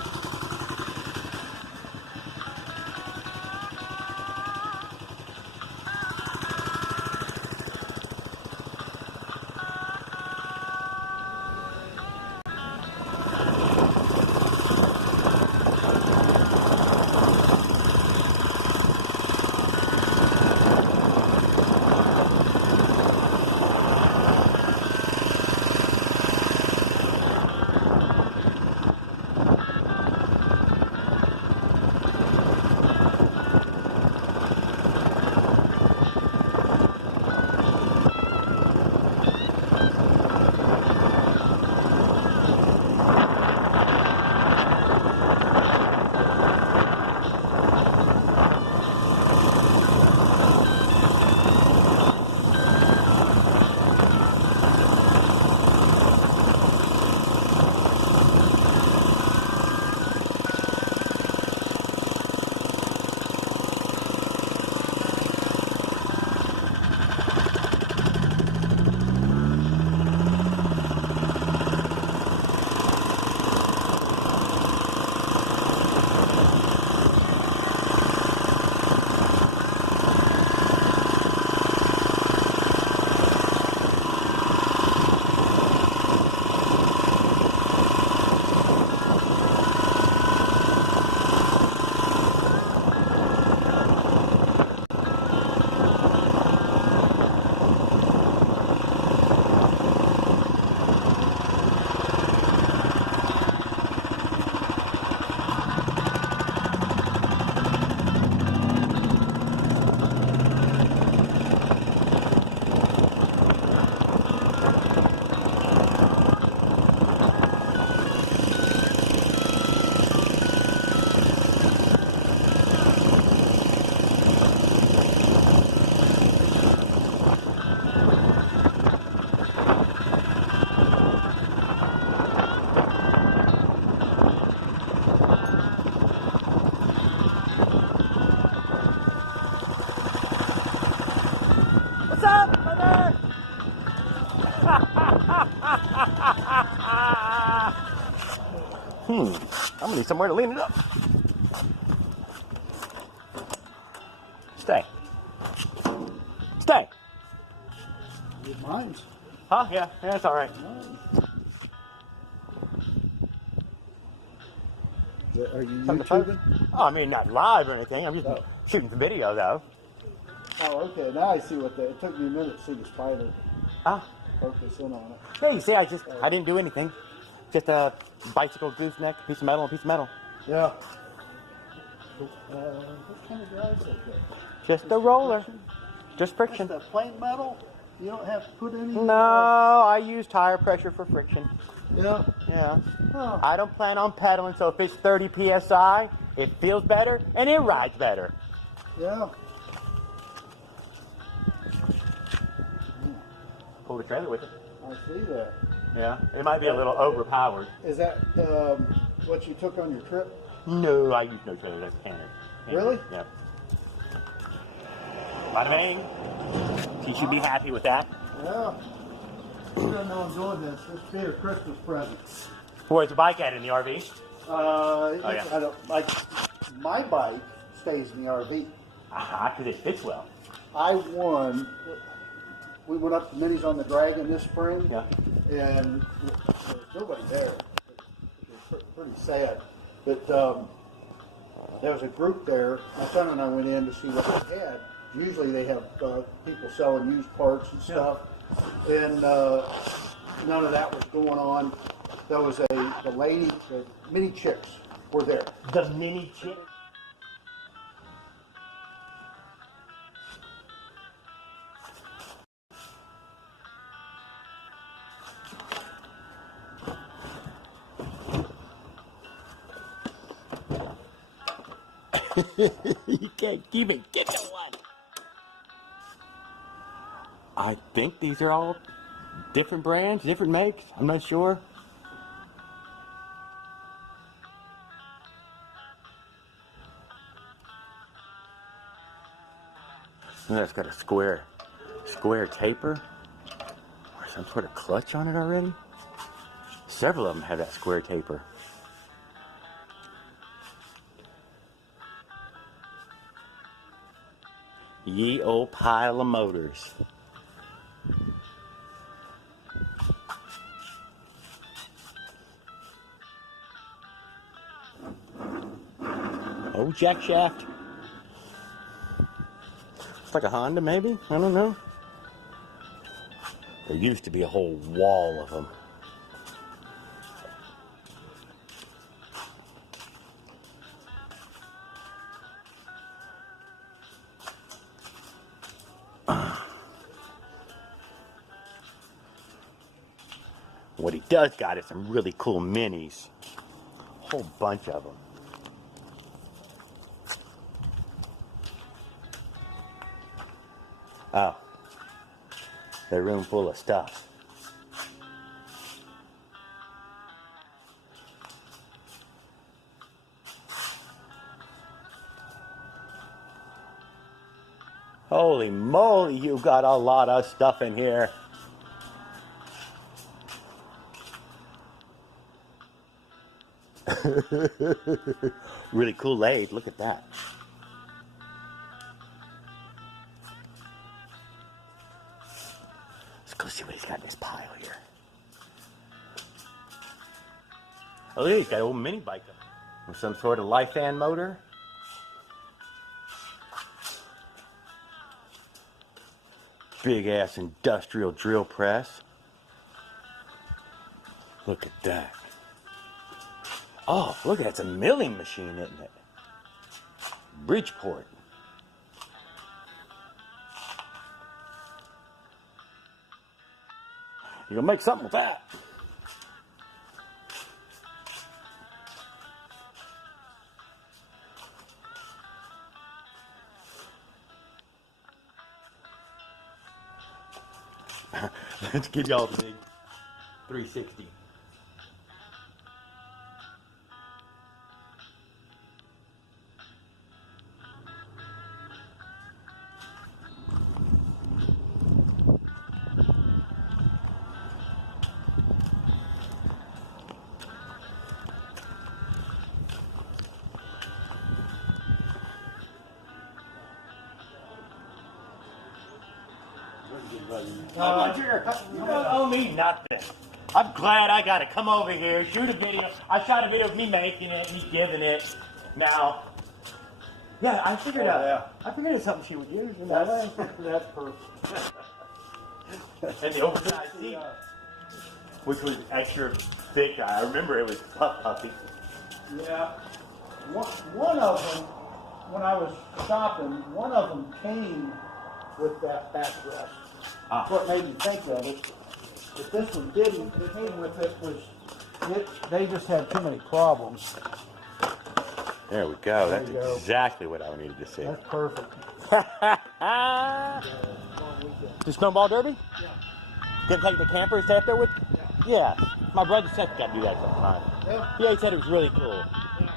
I'm gonna need somewhere to lean it up. Stay. Stay. Mine's. Huh? Yeah, that's all right. Are you Something to YouTubing? Oh, I mean, not live or anything. I'm just shooting some video, though. Oh, okay. Now I see what it took me a minute to see the spider. Ah. Focus in on it. Yeah, you see, I didn't do anything. Just a bicycle gooseneck, piece of metal, and piece of metal. Yeah. What kind of drive is that? Just a roller. Just friction. Just a plain metal? You don't have to put any... No, I use tire pressure for friction. Yeah. Yeah. Huh. I don't plan on pedaling, so if it's 30 PSI, it feels better and it rides better. Yeah. Pull the trailer with it. I see that. Yeah. It might be a little overpowered. Is that what you took on your trip? No, I use no trailer. That's Canada. Really? Yeah. Bada bang. You should be happy with that. Yeah. You don't know I'm doing this. This be a Christmas present. Where's the bike at in the RV? Yeah. I don't, my bike stays in the RV. Because it fits well. I won. We went up to Minnie's on the Dragon this spring. Yeah. And there was nobody there. It was pretty sad. But there was a group there. My son and I went in to see what they had. Usually they have people selling used parts and stuff, and none of that was going on. There was the lady, the mini chicks were there. The mini chick? You can't even get to one. I think these are all different brands, different makes. I'm not sure. Oh, that's got a square taper or some sort of clutch on it already. Several of them have that square taper. Ye old pile of motors. Oh, jack shaft. It's like a Honda, maybe? I don't know. There used to be a whole wall of them. What he does got is some really cool minis. A whole bunch of them. Oh, they're room full of stuff. Holy moly, you got a lot of stuff in here. Really cool lathe, look at that. Let's go see what he's got in his pile here. Oh, he's got an old mini bike with some sort of life fan motor. Big ass industrial drill press. Look at that. Oh, look, that's a milling machine, isn't it? Bridgeport. You'll make something with that. Let's give y'all the big 360. You don't owe me nothing. I'm glad I got to come over here, shoot a video. I shot a video of me making it, me giving it. Now, yeah, I figured out. I figured it's something she would use. You know? That's perfect. And the oversized seat, which was extra thick. I remember it was puffy. Yeah. One of them, when I was shopping, one of them came with that backrest. That's what made me think of it. If this one didn't, the thing with it was, they just had too many problems. There we go. That's exactly what I needed to see. That's perfect. The snowball derby? Yeah. Gonna take the campers out there with? Yeah. My brother said you gotta do that sometime. Yeah. He said it was really cool. Yeah.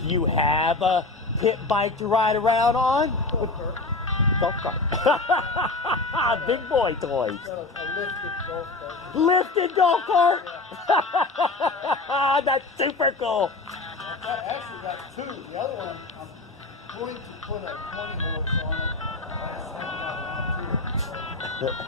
Do you have a pit bike to ride around on? Golf cart. Big boy toys. A lifted golf cart. Lifted golf cart? That's super cool. I actually got two. The other one, I'm going to put a 20 horse on it. I just haven't got one here.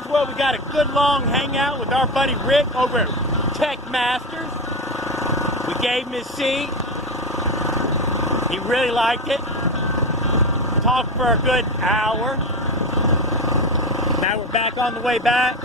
guys, well, we got a good long hangout with our buddy Rick over at Tech Masters. We gave him his seat. He really liked it. Talked for a good hour. Now we're back on the way back.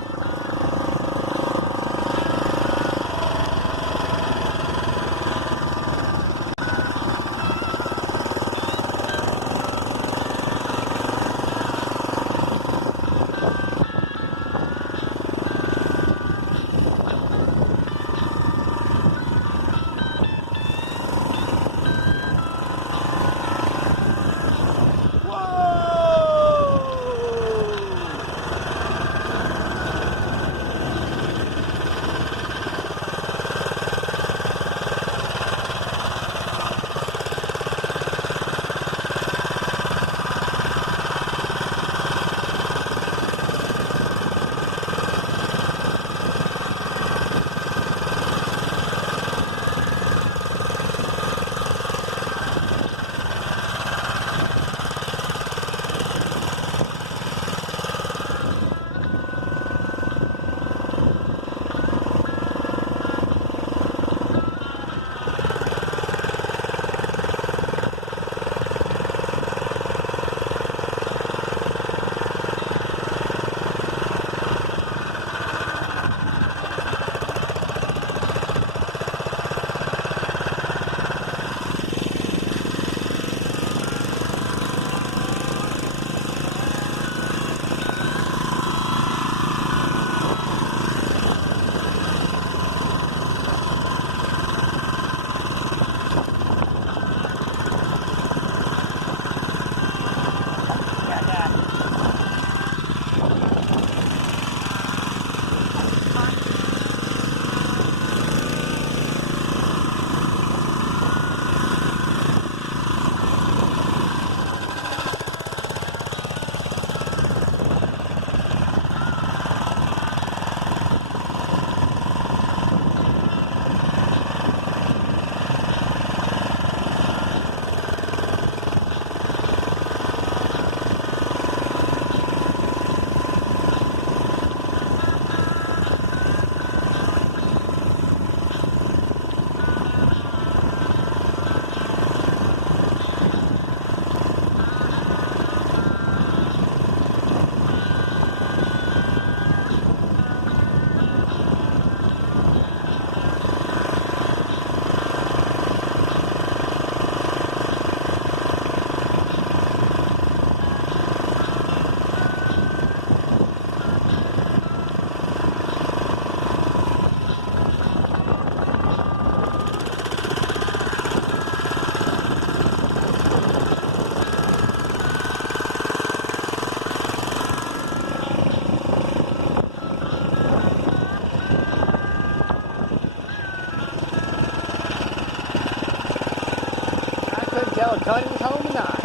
Tell Tony was home or not.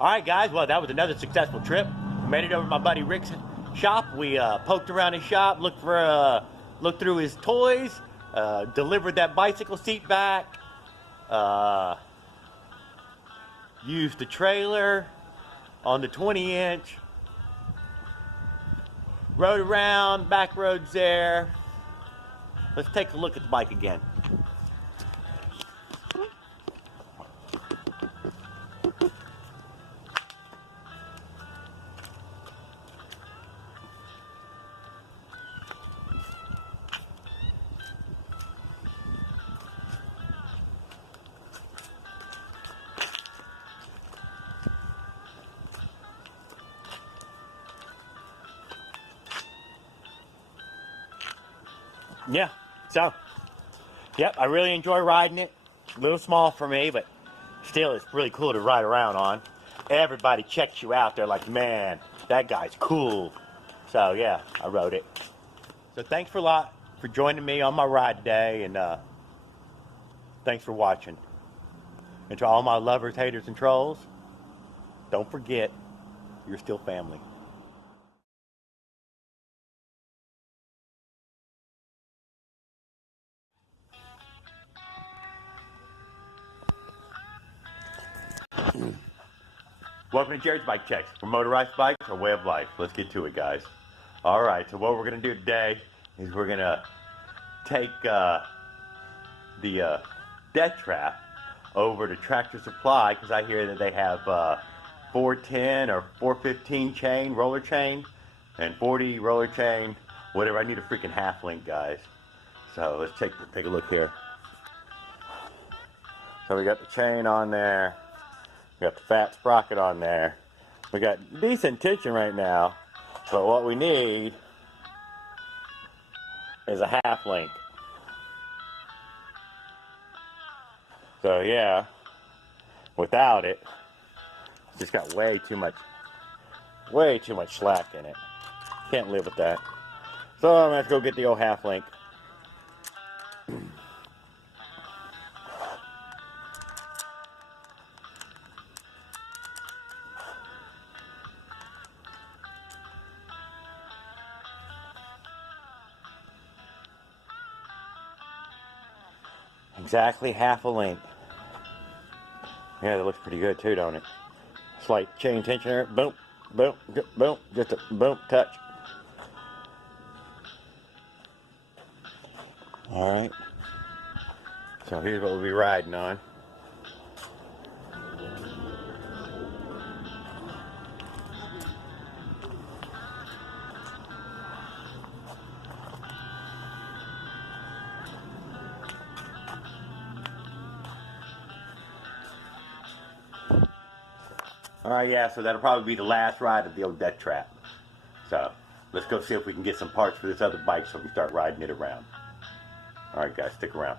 All right, guys. Well, that was another successful trip. Made it over to my buddy Rick's shop. We poked around his shop, looked through his toys, delivered that bicycle seat back, used the trailer on the 20-inch, rode around, back roads there. Let's take a look at the bike again. Yeah, so, yep, I really enjoy riding it. A little small for me, but still, it's really cool to ride around on. Everybody checks you out. They're like, man, that guy's cool. So, yeah, I rode it. So, thanks for a lot for joining me on my ride today, and thanks for watching. And to all my lovers, haters, and trolls, don't forget, you're still family. Welcome to Jared's Bike Checks, where motorized bikes are a way of life. Let's get to it, guys. All right, so what we're going to do today is we're going to take the death trap over to Tractor Supply, because I hear that they have 410 or 415 chain, roller chain, and 40 roller chain, whatever. I need a freaking half link, guys. So let's take a look here. So we got the chain on there. We got the fat sprocket on there. We got decent tension right now, but what we need is a half link. So yeah, without it, it's just got way too much slack in it. Can't live with that. So I'm gonna have to go get the old half link. Exactly half a link. Yeah, that looks pretty good too, don't it? Slight chain tensioner, boom, boom, boom, just a boom, touch. All right. So here's what we'll be riding on. Alright, yeah, so that'll probably be the last ride of the old death trap. So, let's go see if we can get some parts for this other bike so we can start riding it around. Alright guys, stick around.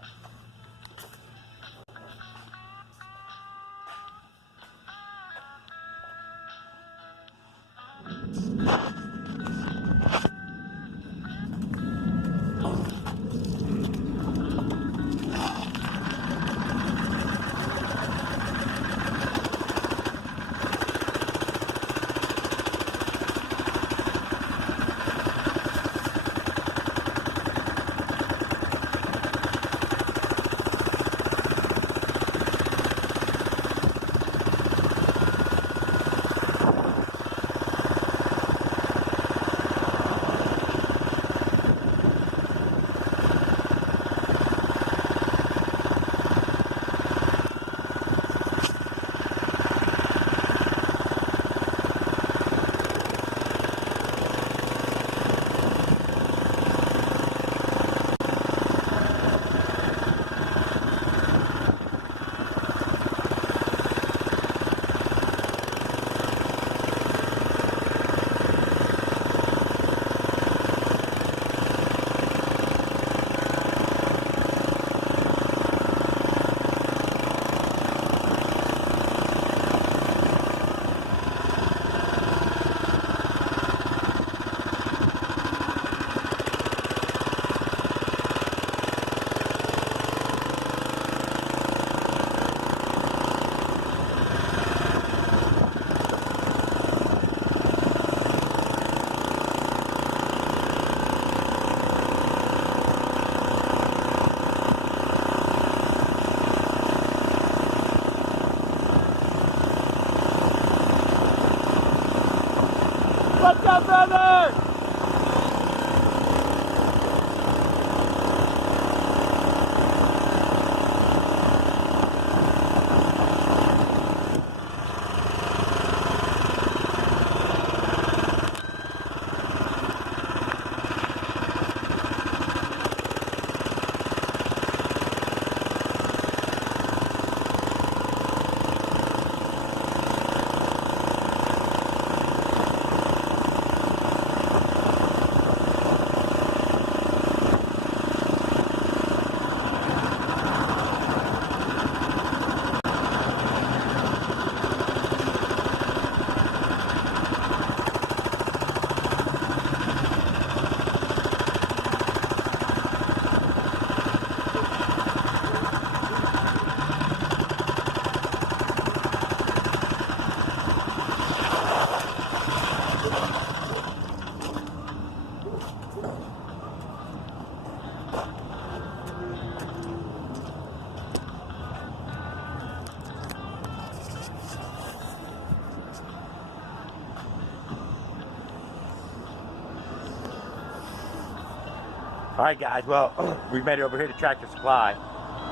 All right, guys. Well, we made it over here to Tractor Supply.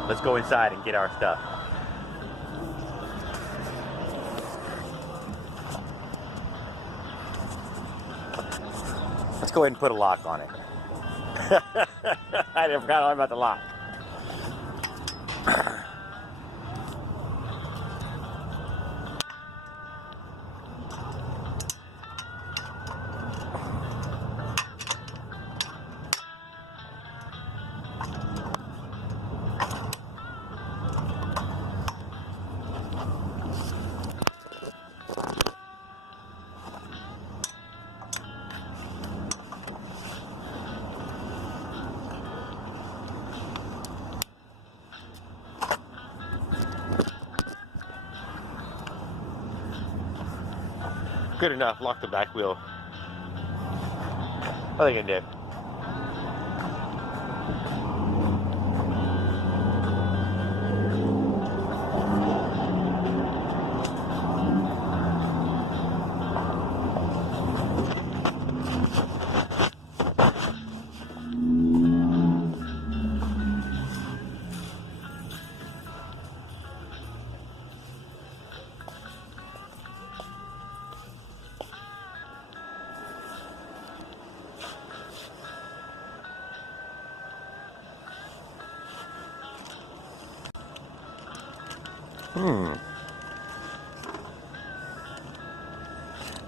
Let's go inside and get our stuff. Let's go ahead and put a lock on it. I forgot all about the lock. Good enough. Lock the back wheel. What are they gonna do?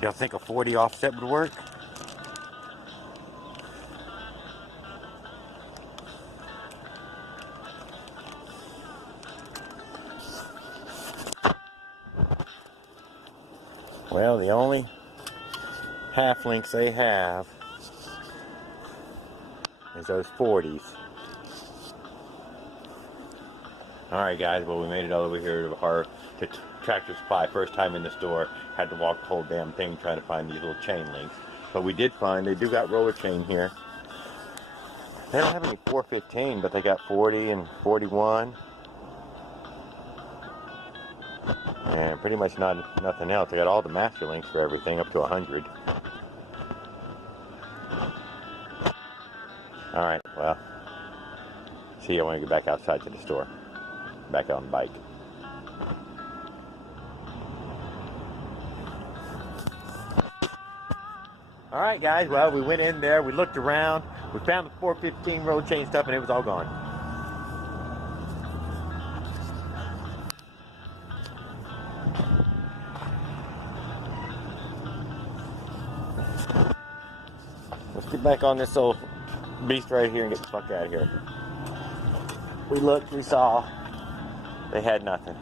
Y'all think a 40 offset would work? Well, the only half links they have is those 40s. Alright guys, well we made it all over here to Tractor Supply. First time in the store. Had to walk the whole damn thing trying to find these little chain links. But we did find, they do got roller chain here. They don't have any 415, but they got 40 and 41. And pretty much nothing else. They got all the master links for everything up to 100. Alright, well, see you when we get back outside to the store. Back on the bike. Alright guys, well we went in there, we looked around, we found the 415 road chain stuff and it was all gone. Let's get back on this old beast right here and get the fuck out of here. We looked, we saw, they had nothing.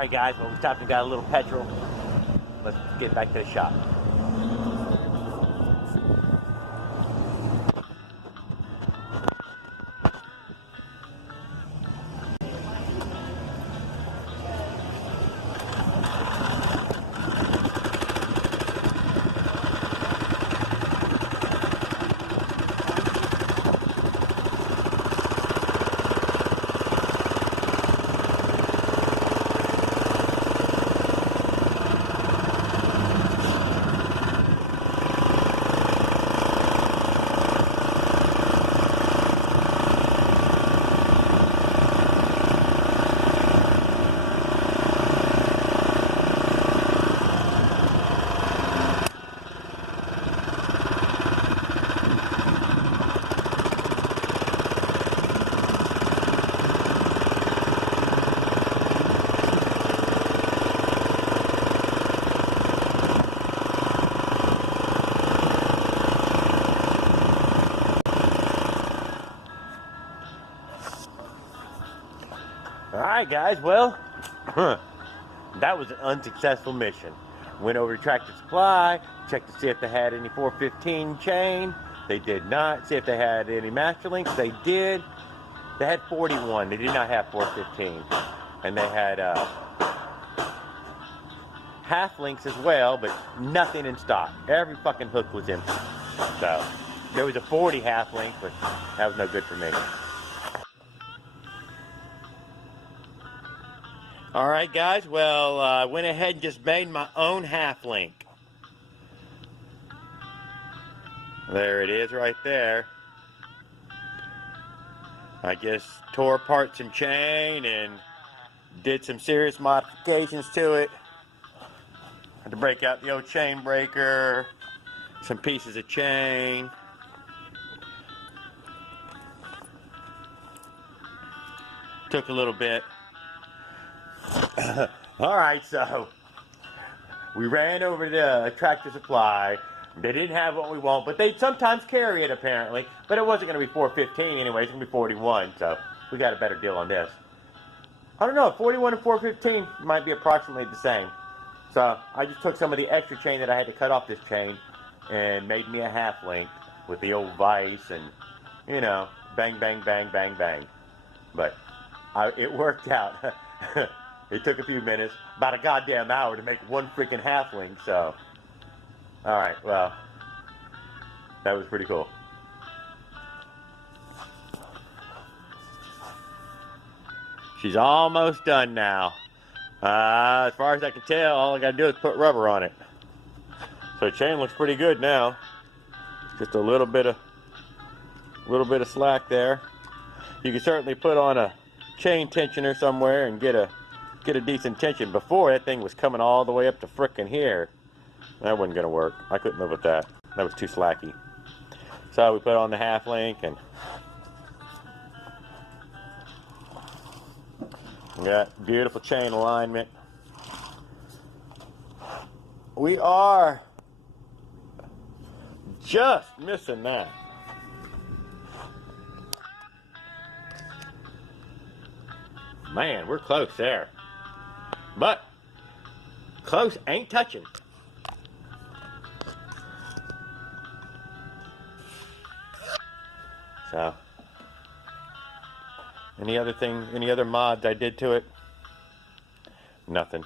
Alright guys, well we stopped and got a little petrol. Let's get back to the shop. Alright guys, well, that was an unsuccessful mission. Went over to Tractor Supply, checked to see if they had any 415 chain. They did not. See if they had any master links. They did. They had 41. They did not have 415. And they had half links as well, but nothing in stock. Every fucking hook was empty. So there was a 40 half link, but that was no good for me. Alright guys, well, I went ahead and just made my own half link. There it is right there. I just tore apart some chain and did some serious modifications to it. Had to break out the old chain breaker, some pieces of chain. Took a little bit. Alright, so we ran over to Tractor Supply. They didn't have what we want, but they sometimes carry it apparently. But it wasn't going to be 415 anyway, it's going to be 41, so we got a better deal on this. I don't know, 41 and 415 might be approximately the same. So I just took some of the extra chain that I had to cut off this chain and made me a half link with the old vise and, you know, bang, bang, bang, bang, bang. But it worked out. It took a few minutes, about a goddamn hour to make one freaking half link, so. Alright, well, that was pretty cool. She's almost done now. As far as I can tell, all I gotta do is put rubber on it. So the chain looks pretty good now. Just a little bit of slack there. You can certainly put on a chain tensioner somewhere and get a decent tension. Before, that thing was coming all the way up to frickin' here. That wasn't gonna work. I couldn't live with that. That was too slacky. So we put on the half link and got beautiful chain alignment. We are just missing that. Man, we're close there. But close ain't touching. So, any other mods I did to it? Nothing.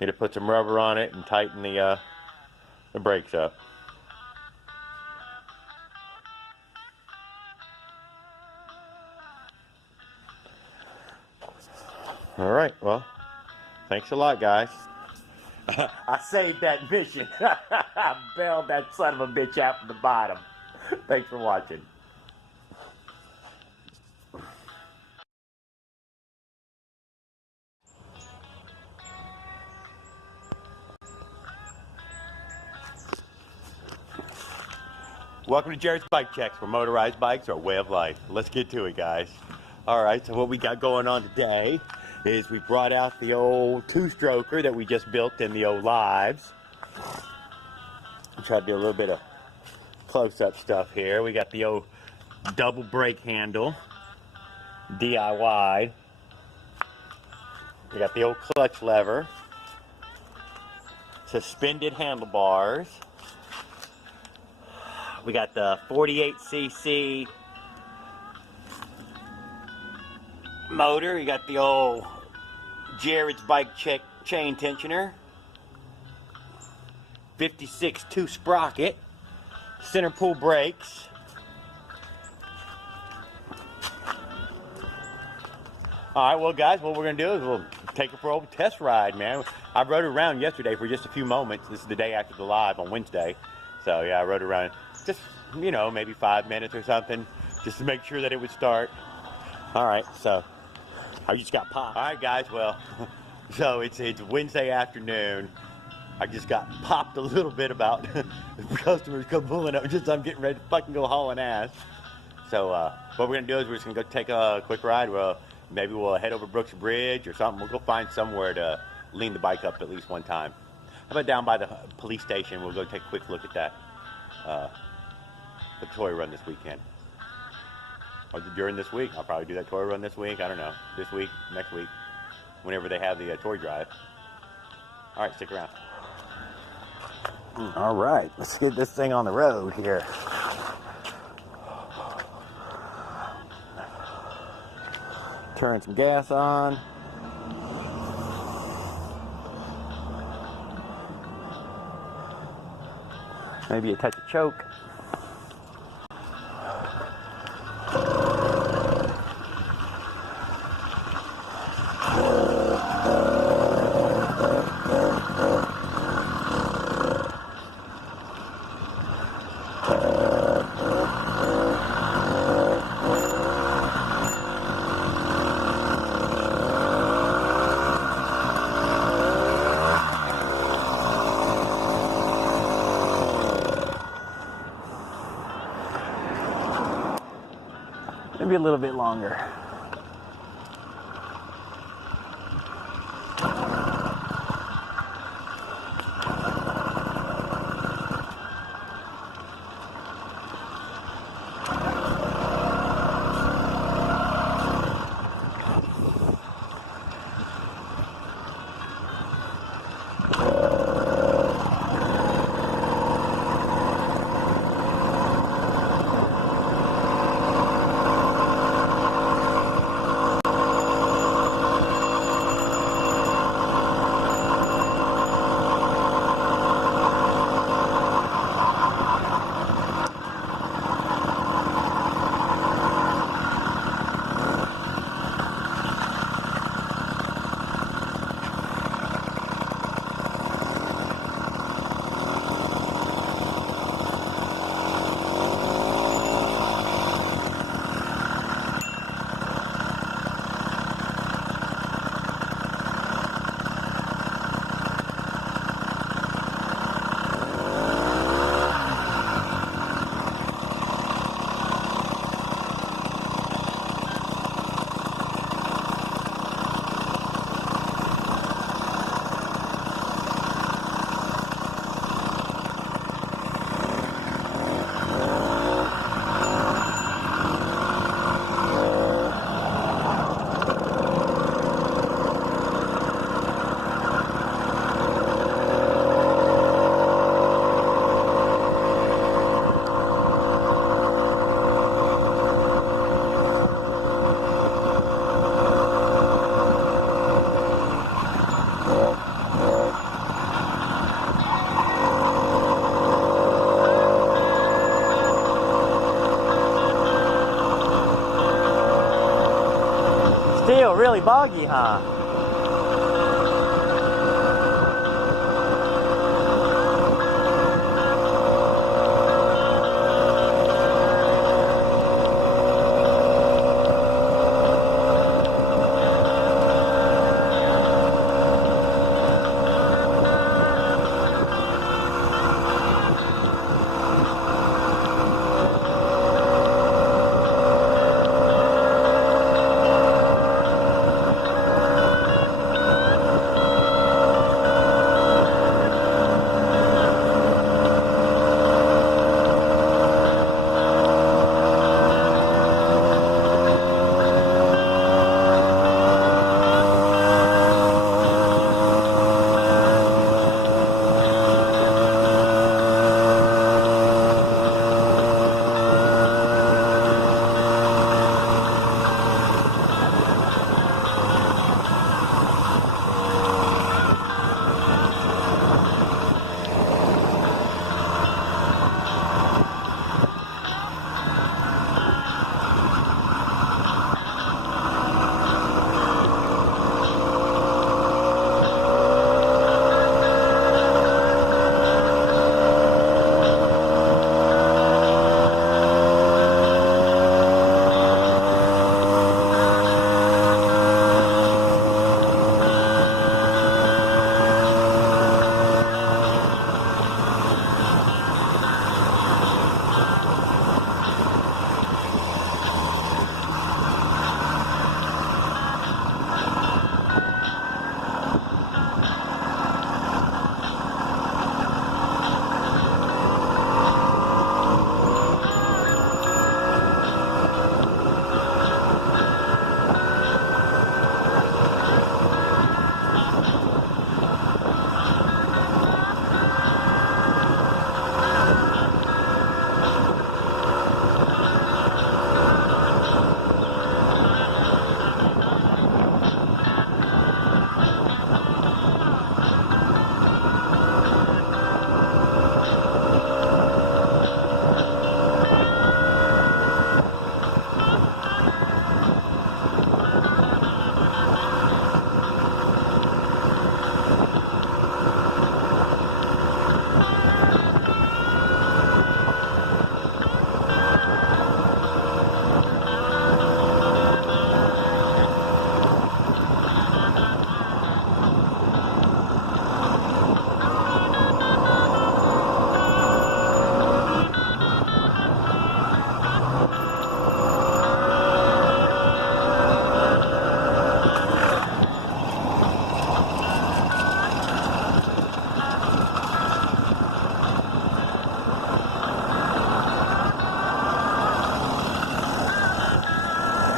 Need to put some rubber on it and tighten the brakes up. All right, well, thanks a lot, guys. I saved that mission. I bailed that son of a bitch out from the bottom. Thanks for watching. Welcome to Jared's Bike Checks, where motorized bikes are a way of life. Let's get to it, guys. All right, so what we got going on today is we brought out the old two-stroker that we just built in the old lives. Try to do a little bit of close-up stuff here. We got the old double brake handle, DIY. We got the old clutch lever, suspended handlebars. We got the 48cc motor. You got the old Jared's bike chain tensioner. 56 2-sprocket. Center pull brakes. All right, well, guys, what we're going to do is we'll take it for a little test ride, man. I rode around yesterday for just a few moments. This is the day after the live on Wednesday. So, yeah, I rode around just, you know, maybe 5 minutes or something, just to make sure that it would start. All right, so I just got popped. All right, guys, well, so it's Wednesday afternoon. I just got popped a little bit about customers come pulling up just I'm getting ready to fucking go hauling ass. So what we're going to do is we're just going to go take a quick ride. Well, maybe we'll head over Brooks Bridge or something. We'll go find somewhere to lean the bike up at least one time. How about down by the police station? We'll go take a quick look at that. The toy run this weekend. Or during this week. I'll probably do that toy run this week. I don't know. This week, next week. Whenever they have the toy drive. All right, stick around. All right, let's get this thing on the road here. Turn some gas on. Maybe a touch of choke. Maybe a little bit longer. Still really boggy, huh?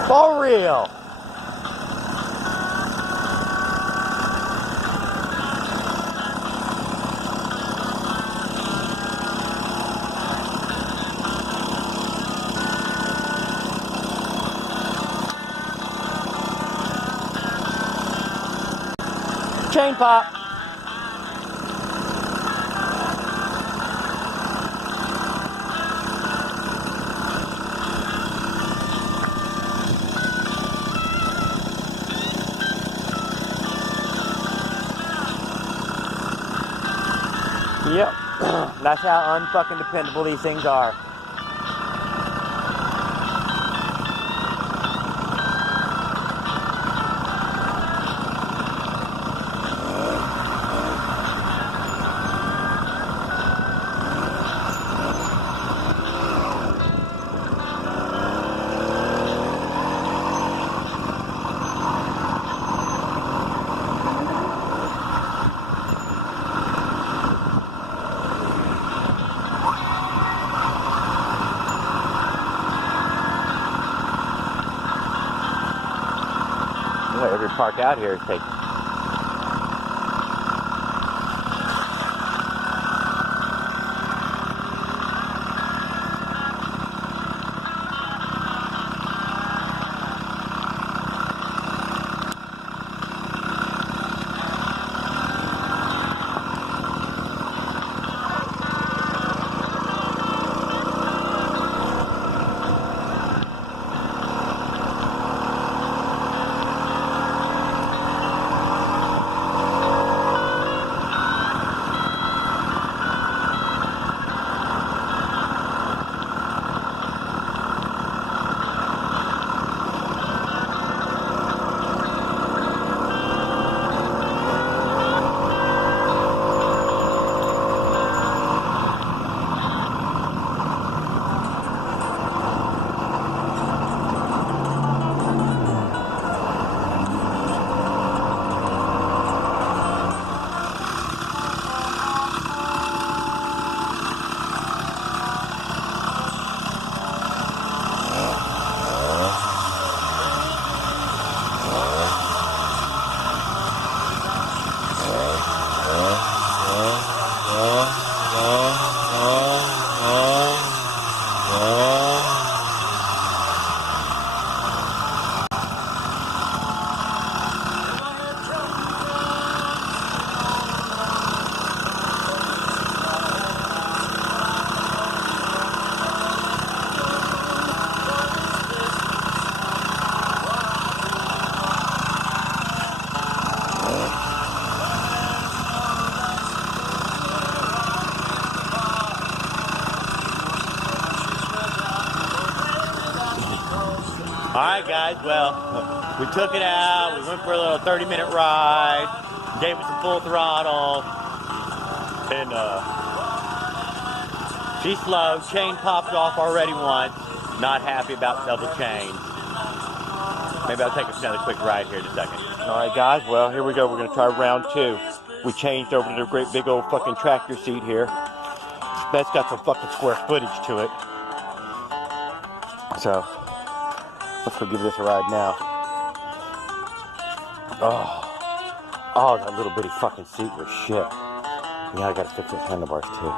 For real. Chain pop. Yep. That's how unfucking dependable these things are. Every park out here is taken. Alright guys, well, we took it out, we went for a little 30-minute ride, gave it some full throttle, and she's slow, chain popped off already once, not happy about double chain. Maybe I'll take another quick ride here in a second. Alright guys, well here we go, we're going to try round 2. We changed over to the great big old fucking tractor seat here. That's got some fucking square footage to it. So, let's go give this a ride now. Oh, that little bitty fucking seat was shit. Yeah, I gotta fix those handlebars too.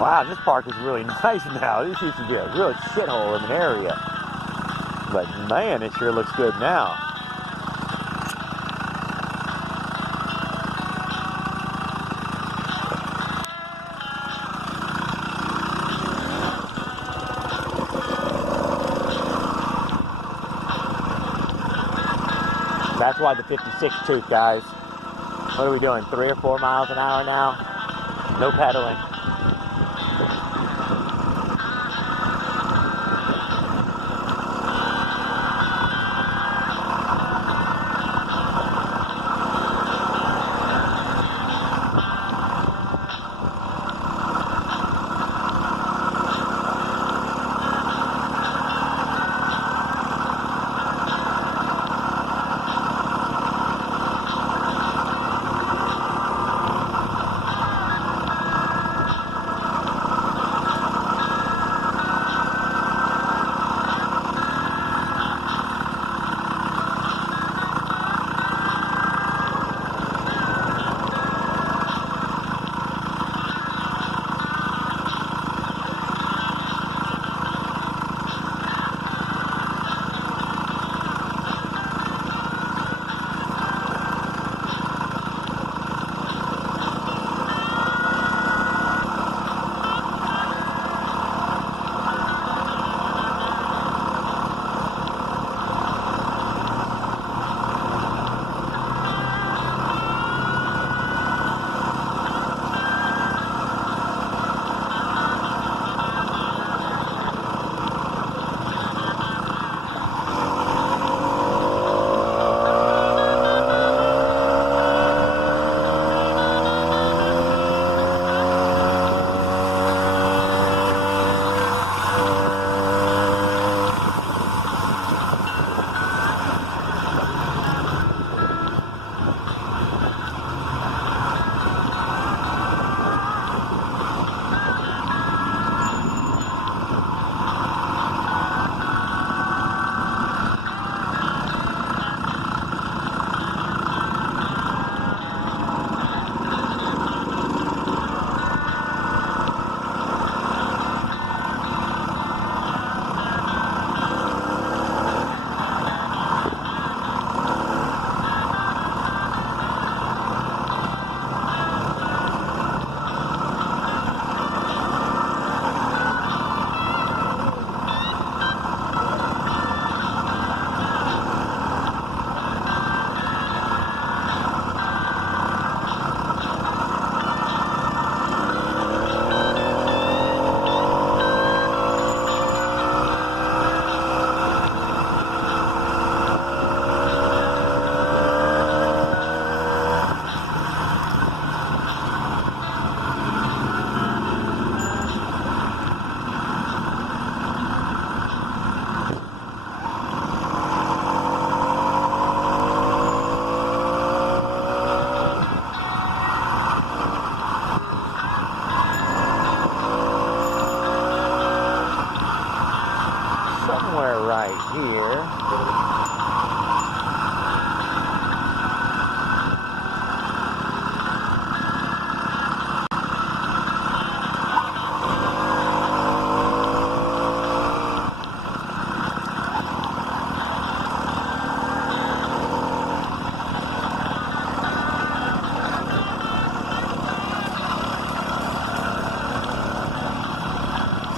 Wow, this park is really nice now. This used to be a real shithole of an area. But man, it sure looks good now. That's why the 56 truth, guys. What are we doing, 3 or 4 miles an hour now? No pedaling.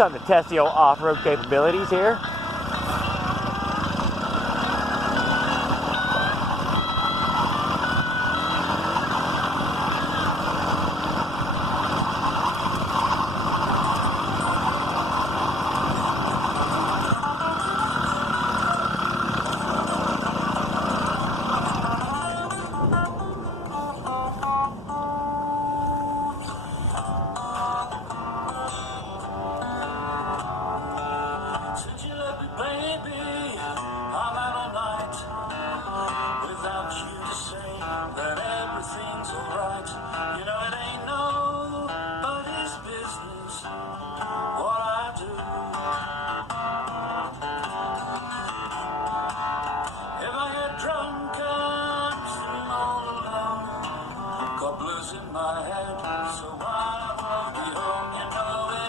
Something to test the old off-road capabilities here. in my head, so why won't be home? You know it.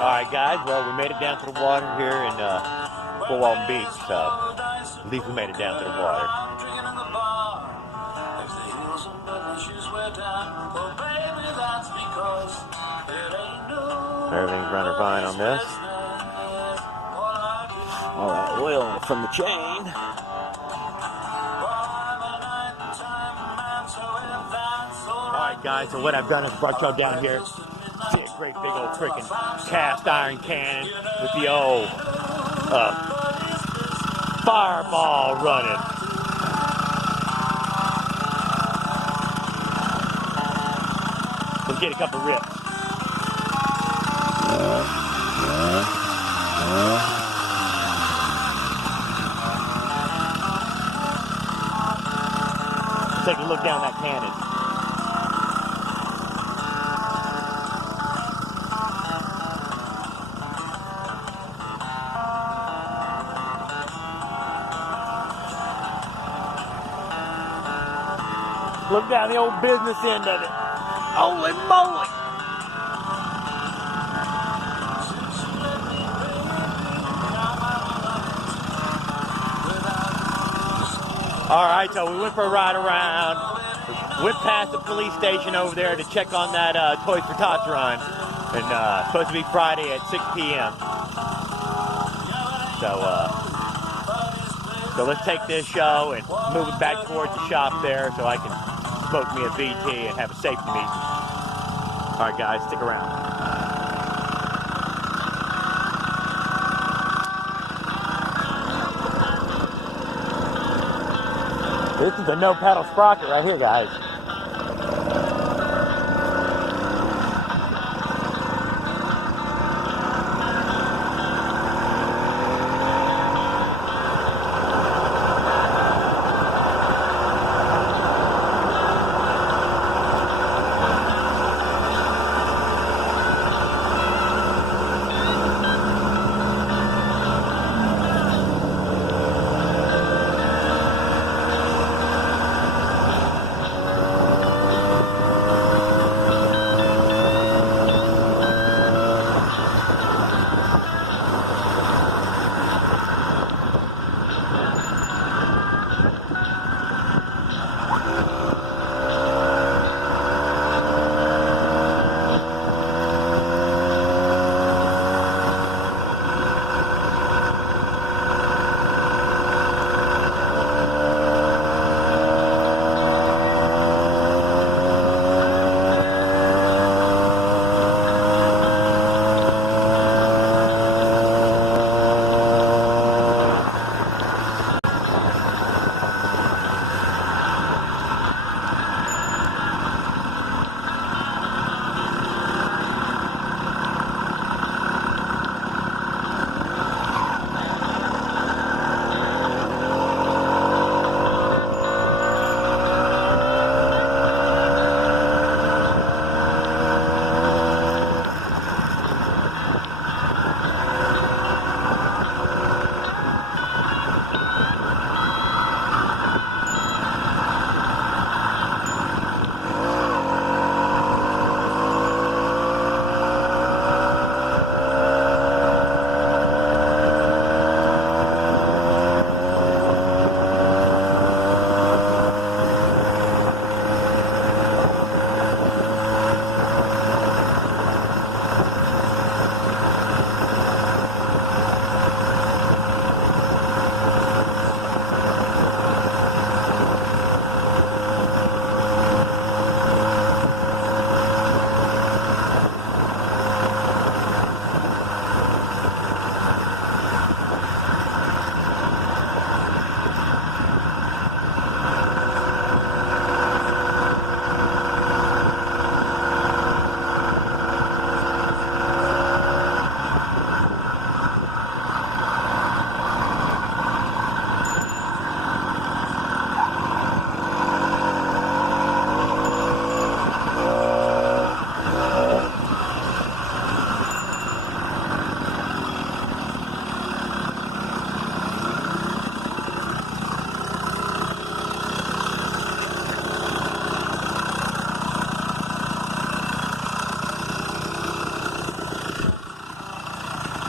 Alright guys, well we made it down to the water here in Fort Walton Beach, so at least we made it down to the water. Everything's running fine on this. Alright, oil from the chain. Alright guys, so what I've done is brought y'all down here. See a great big old freaking cast iron cannon with the old fireball running. Let's get a couple rips. Take a look down that cannon. Look down the old business end of it. Holy moly! Alright, so we went for a ride around. Went past the police station over there to check on that Toys for Tots run. And supposed to be Friday at 6 p.m. So let's take this show and move it back towards the shop there so I can smoke me a VT and have a safety meeting. Alright guys, stick around. This is a no pedal sprocket right here, guys.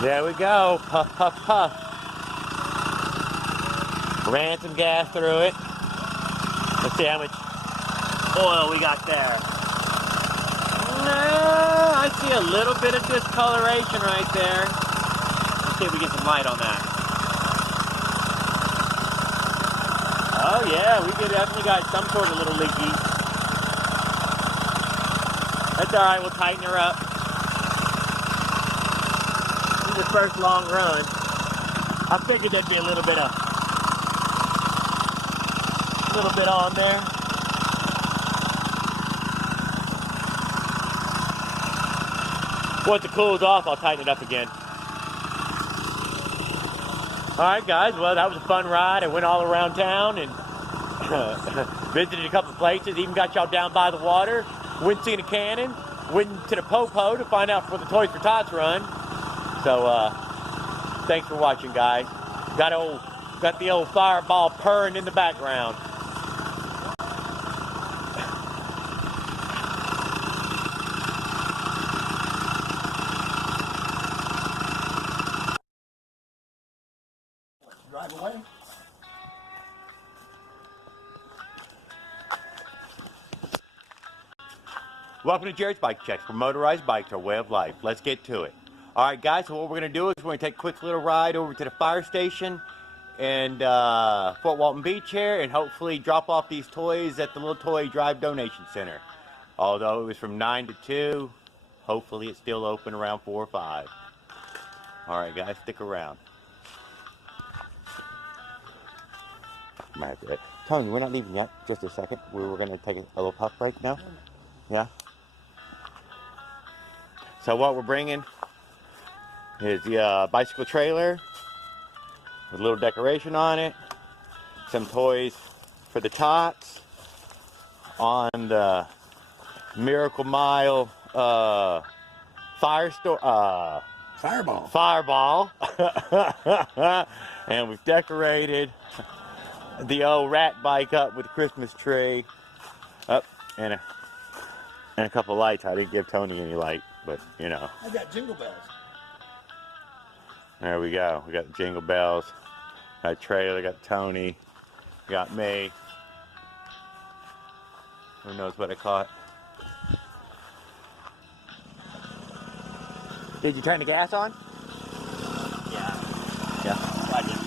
There we go. Puff, puff, puff. Ran some gas through it. Let's see how much oil we got there. No, I see a little bit of discoloration right there. Let's see if we get some light on that. Oh yeah, we definitely got some sort of little leaky. That's all right, we'll tighten her up. This is the first long run. I figured there'd be a little bit on there. Once it cools off, I'll tighten it up again. Alright guys, well that was a fun ride. I went all around town and visited a couple of places, even got y'all down by the water, went and seen a cannon, went to the Popo to find out where the Toys for Tots run. So thanks for watching guys. Got the old fireball purring in the background. Drive away. Welcome to Jared's Bike Checks, where motorized bikes are a way of life. Let's get to it. All right, guys, so what we're going to do is we're going to take a quick little ride over to the fire station and Fort Walton Beach here and hopefully drop off these toys at the Little Toy Drive Donation Center. Although it was from 9 to 2, hopefully it's still open around 4 or 5. All right, guys, stick around. Margaret. Tony, we're not leaving yet. Just a second. We were going to take a little puff break now. Yeah? So what we're bringing is the bicycle trailer with a little decoration on it, some toys for the tots on the Miracle Mile Fireball. And we've decorated the old rat bike up with a Christmas tree. Up and a couple of lights. I didn't give Tony any light, but you know. I got jingle bells. There we go. We got the jingle bells. Got trailer, got Tony, got me. Who knows what I caught? Did you turn the gas on? Yeah. I did.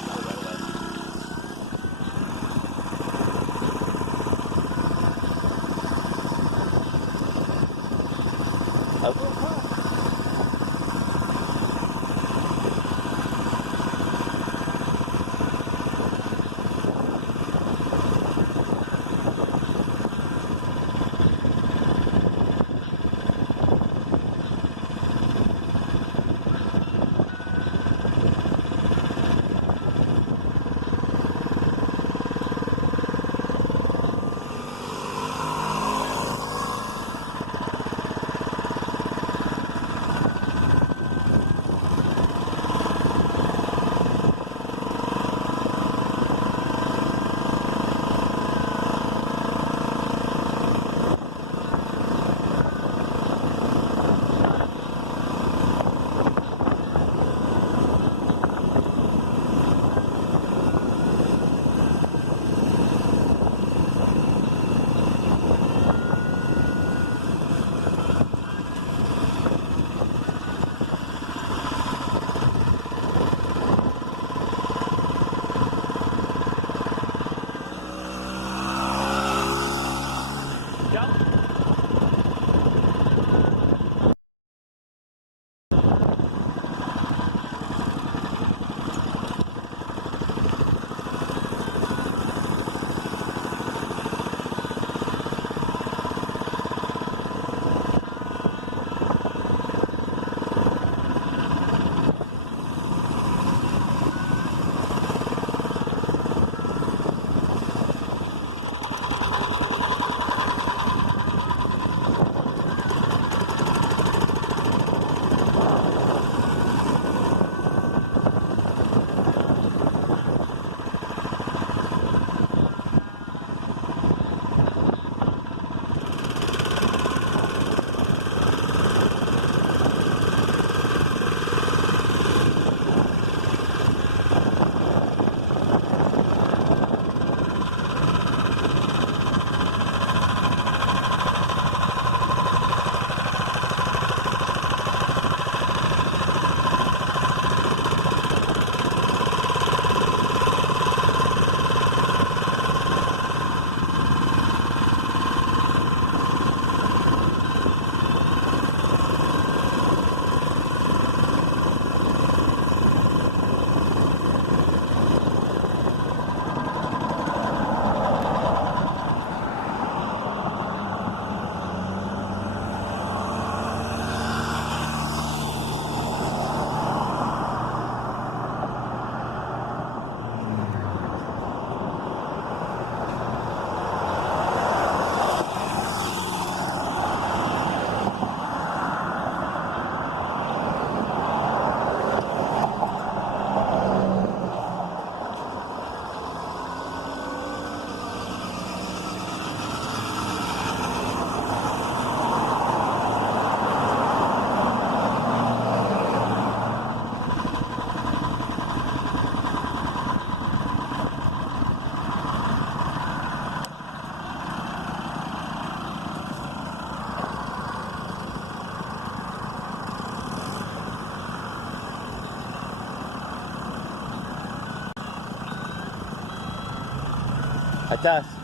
That's us.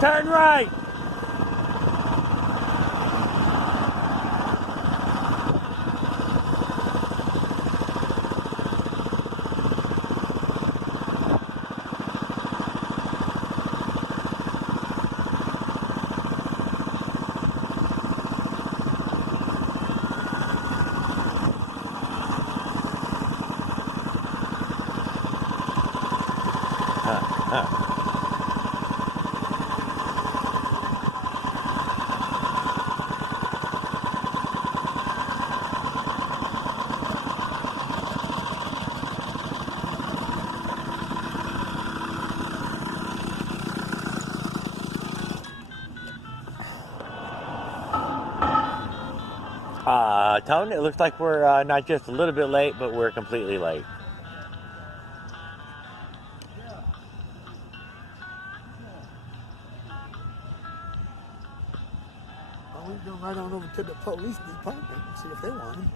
Turn right. Tone, it looks like we're not just a little bit late, but we're completely late. Well, we go right on over to the police department and see if they want him.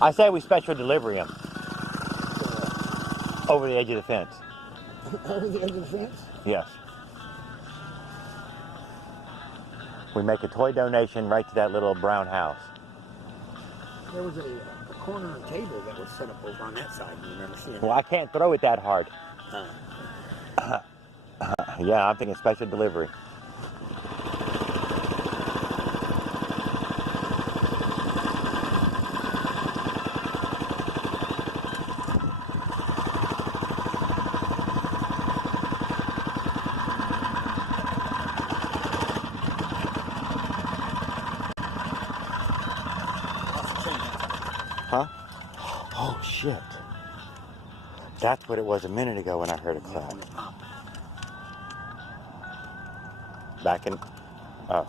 I say we special delivery them over the edge of the fence. Over the edge of the fence? Yes. We make a toy donation right to that little brown house. There was a corner table that was set up over on that side. You remember seeing Well, I can't throw it that hard. that? Yeah, I'm thinking special delivery. Huh? Oh, shit. That's what it was a minute ago when I heard a crack. Backing up.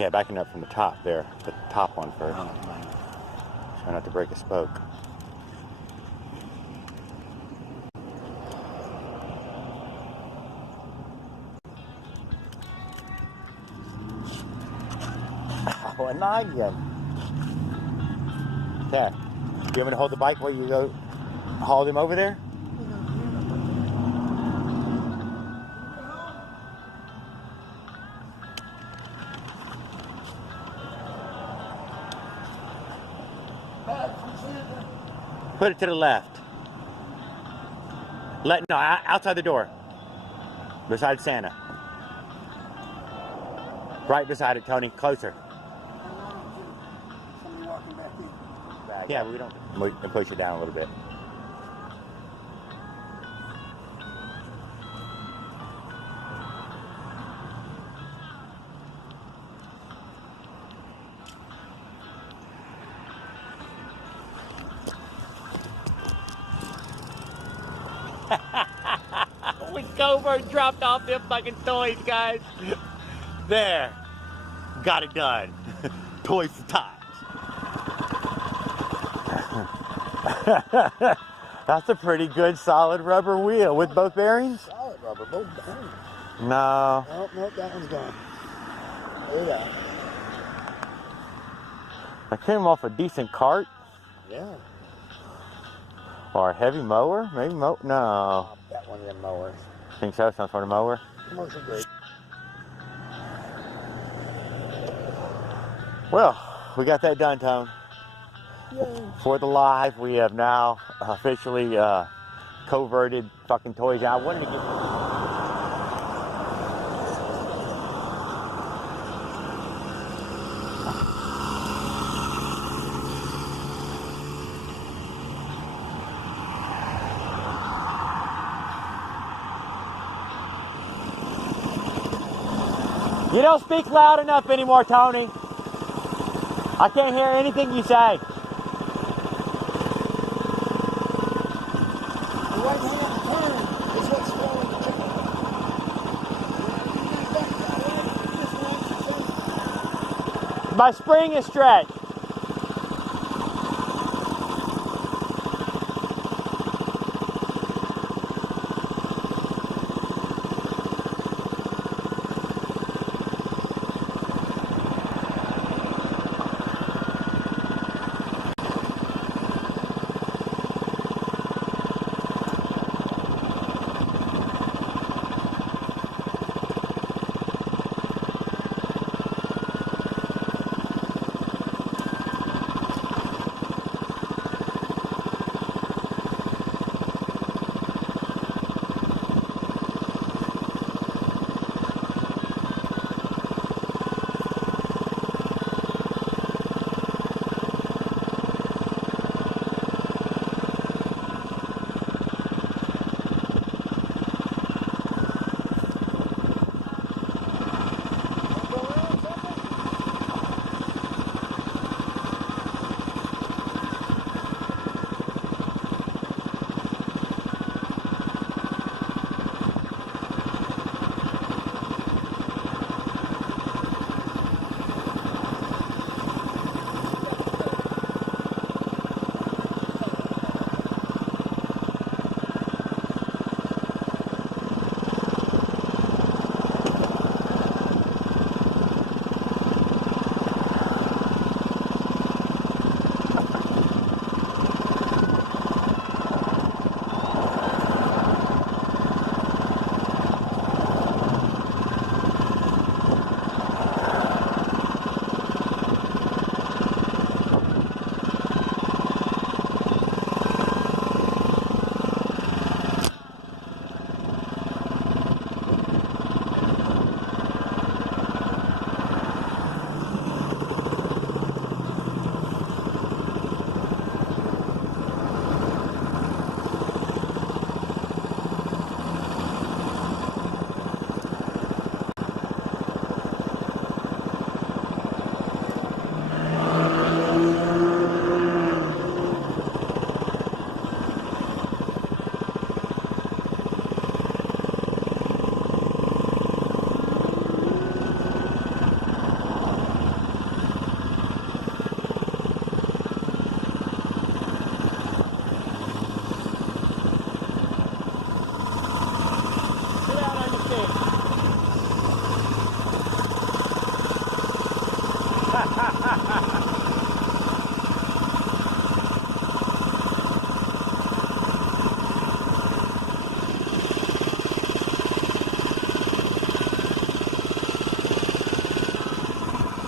Yeah, backing up from the top there. The top one first. Try not to break a spoke. Oh, a noggin. There. You want me to hold the bike while you go haul him over there? Put it to the left. No, outside the door. Beside Santa. Right beside it, Tony. Closer. Yeah, we can push it down a little bit. We over and dropped off them fucking toys, guys. There. Got it done. Toys for tots. That's a pretty good solid rubber wheel with both bearings? Solid rubber, both bearings. No. Nope, that one's gone. There you go. That came off a decent cart. Yeah. Or a heavy mower? Maybe no. That one of them mowers. Think so? Some sort of mower? Commercial grade. Well, we got that done, Tone. Yay. For the live, we have now officially coverted fucking toys out. I wanted to get... You don't speak loud enough anymore, Tony. I can't hear anything you say. The right hand turn is what's slowing the trigger. My spring is stretched.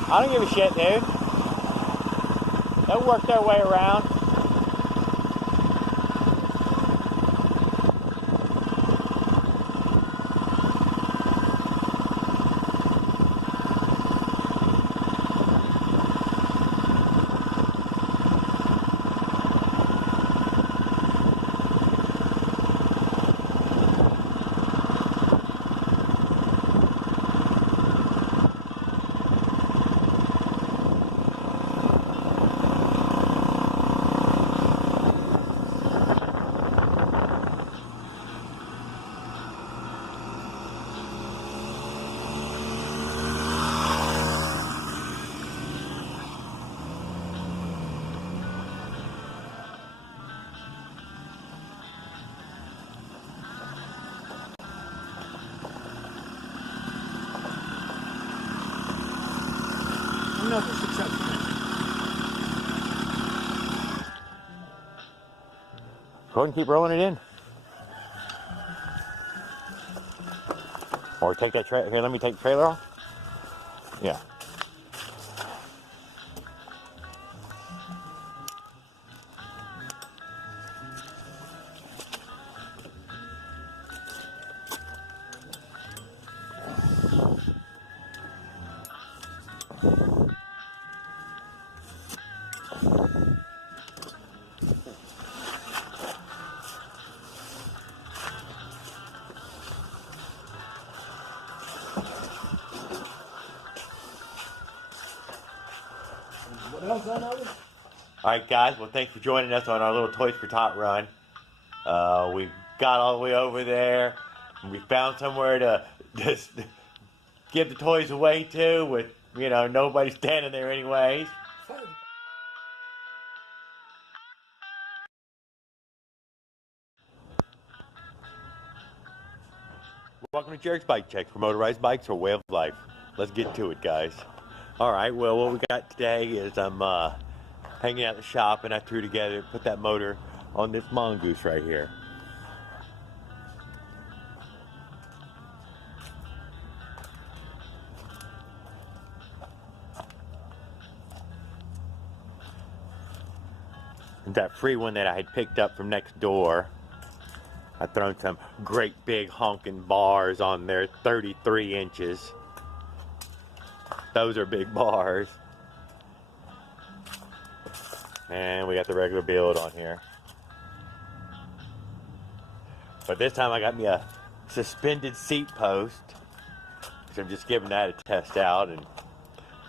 I don't give a shit, dude. They'll work their way around. another successful. Go ahead and keep rolling it in. Or take that trailer. Here, let me take the trailer off. Yeah. What else I noticed? All right, guys. Well, thanks for joining us on our little Toys for Tot run. We got all the way over there. And we found somewhere to just give the toys away to with, you know, nobody standing there anyways. Welcome to Jerry's Bike Checks, where motorized bikes are a way of life. Let's get to it, guys. All right, well, what we got today is I'm hanging out at the shop, and I threw together, put that motor on this mongoose right here. That free one that I had picked up from next door. I've thrown some great big honking bars on there, 33 inches. Those are big bars. And we got the regular build on here. But this time I got me a suspended seat post. So I'm just giving that a test out and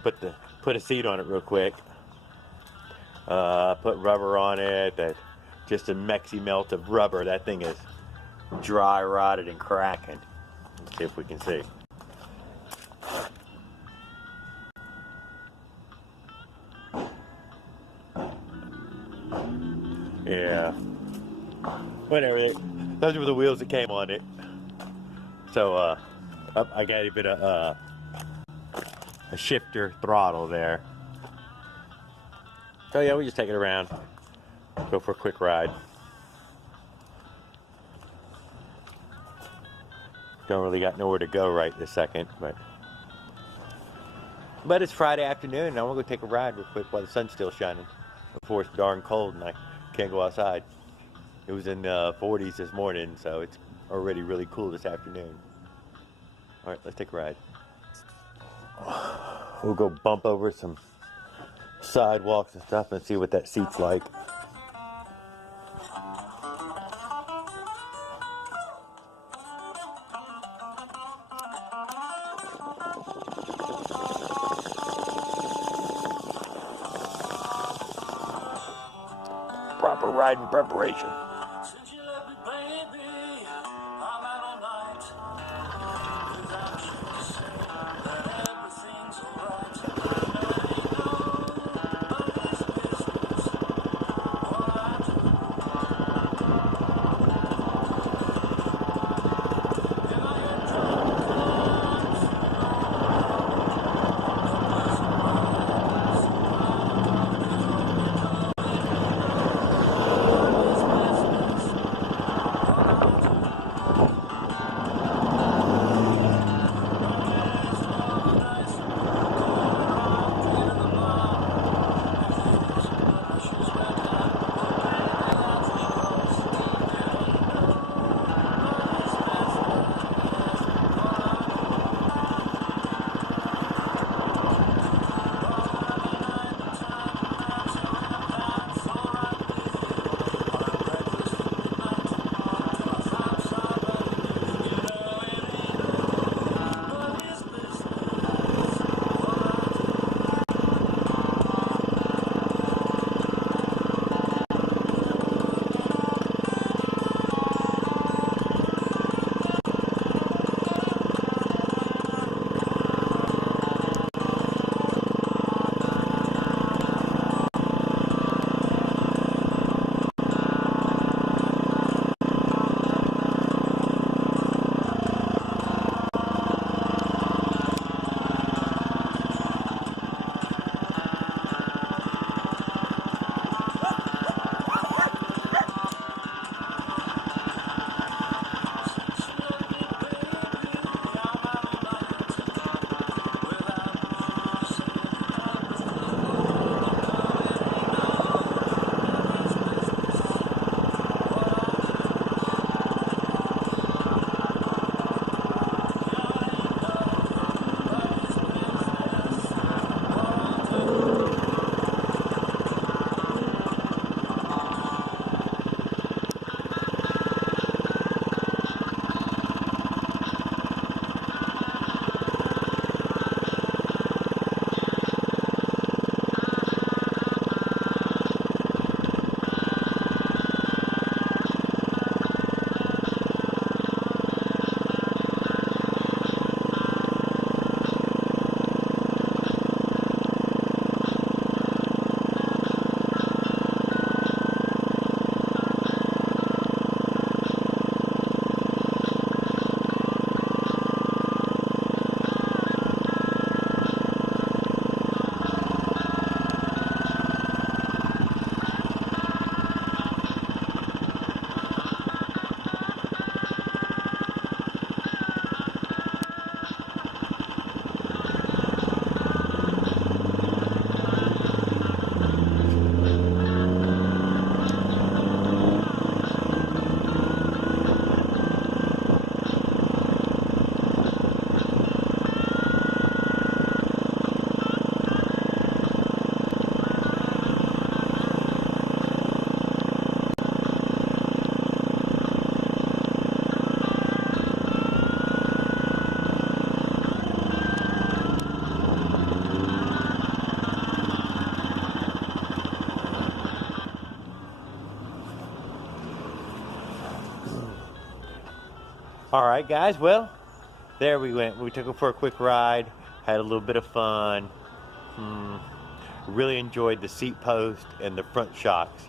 put a seat on it real quick. Put rubber on it, that just a mexy melt of rubber. That thing is dry rotted and cracking. Let's see if we can see. Yeah. Whatever. Those were the wheels that came on it. So I got a bit of a shifter throttle there. So yeah, we just take it around, go for a quick ride. Don't really got nowhere to go right this second, but it's Friday afternoon and I want to go take a ride real quick while the sun's still shining before it's darn cold and I can't go outside. It was in the 40s this morning, so it's already really cool this afternoon. All right, let's take a ride. We'll go bump over some sidewalks and stuff and see what that seat's like. Proper riding preparation. Alright guys, well, there we went. We took it for a quick ride, had a little bit of fun. Really enjoyed the seat post and the front shocks.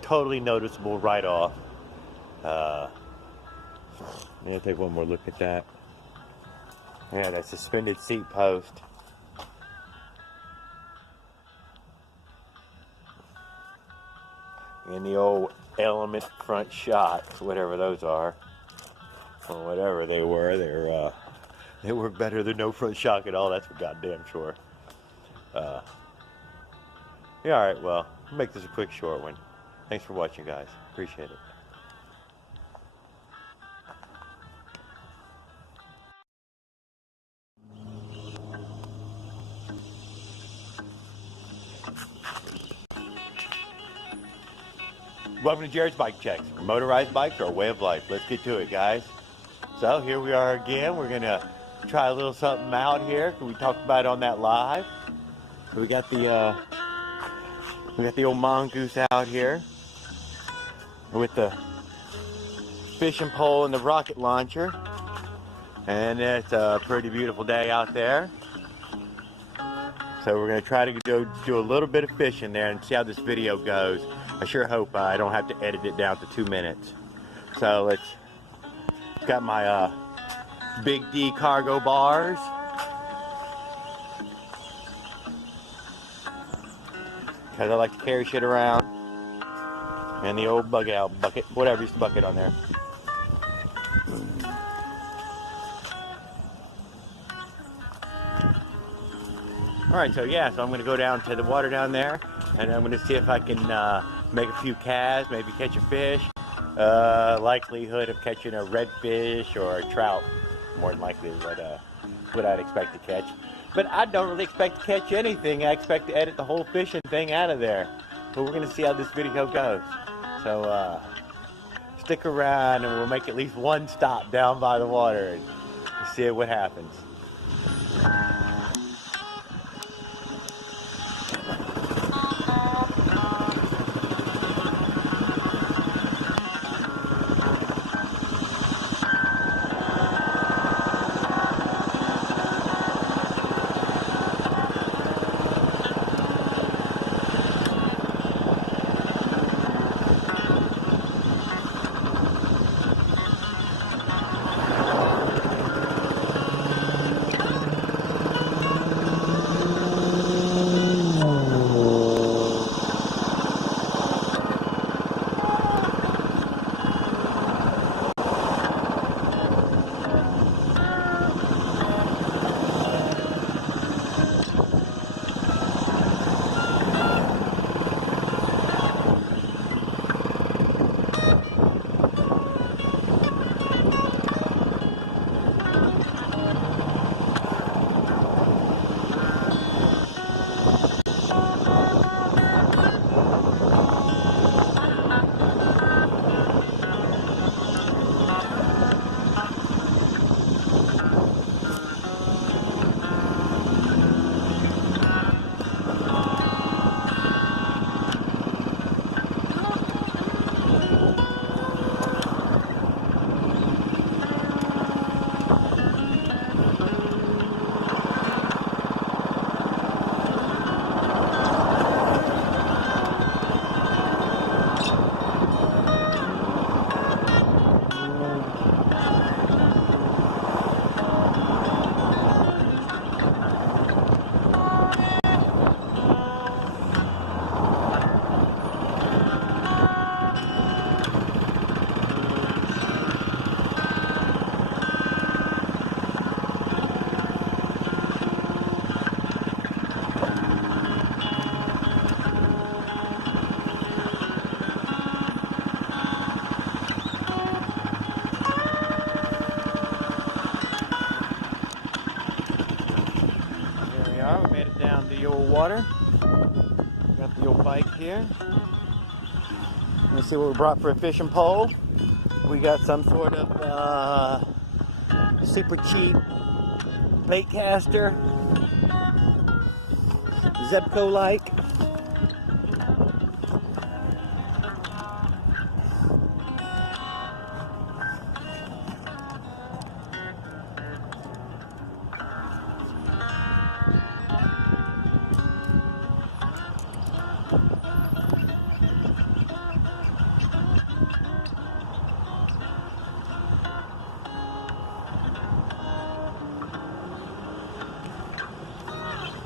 Totally noticeable right off. I'm gonna take one more look at that. Yeah, that suspended seat post. And the old Element front shocks, whatever those are, or whatever they were, they work better than no front shock at all. That's for goddamn sure. Yeah, all right. Well, I'll make this a quick, short one. Thanks for watching, guys. Appreciate it. Welcome to Jared's Bike Checks. Motorized bikes are a way of life. Let's get to it, guys. So here we are again. We're gonna try a little something out here. We talked about it on that live. We got the old mongoose out here with the fishing pole and the rocket launcher, and it's a pretty beautiful day out there. So we're gonna try to do a little bit of fishing there and see how this video goes. I sure hope I don't have to edit it down to 2 minutes. So got my Big D cargo bars. Because I like to carry shit around. And the old bug out bucket, whatever used to bucket on there. Alright, so yeah, so I'm going to go down to the water down there. And I'm going to see if I can make a few casts, maybe catch a fish. Likelihood of catching a redfish or a trout, more than likely is what I'd expect to catch. But I don't really expect to catch anything. I expect to edit the whole fishing thing out of there. But we're going to see how this video goes. So stick around and we'll make at least one stop down by the water and see what happens. We made it down the old water. Got the old bike here. Let's see what we brought for a fishing pole. We got some sort of super cheap bait caster, Zebco-like.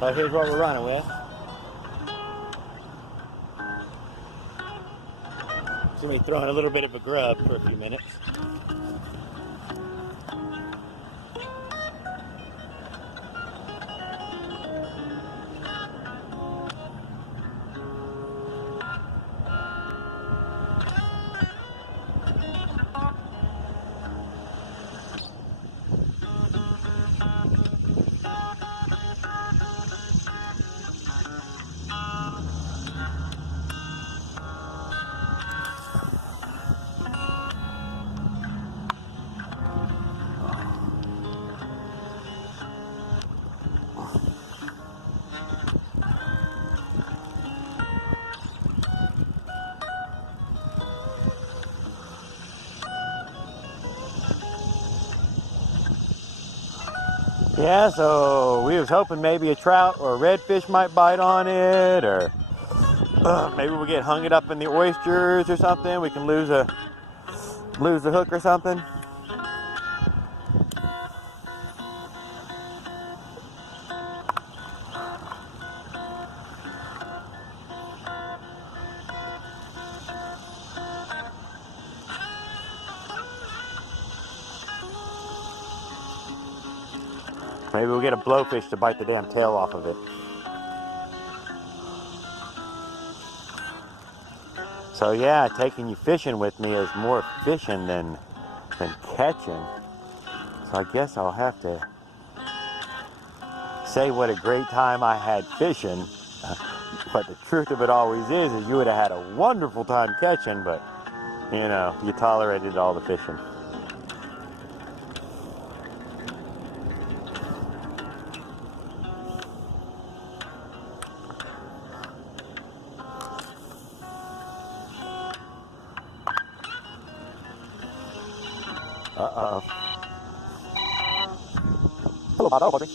So here's what we're running with. So we throw in a little bit of a grub for a few minutes. Yeah, so we was hoping maybe a trout or a redfish might bite on it, or maybe we'll get hung it up in the oysters or something. We can lose the hook or something. Maybe we'll get a blowfish to bite the damn tail off of it. So yeah, taking you fishing with me is more fishing than catching. So I guess I'll have to say what a great time I had fishing. But the truth of it always is you would have had a wonderful time catching, but you know, you tolerated all the fishing. Uh-oh. Hello, Bob. How are you?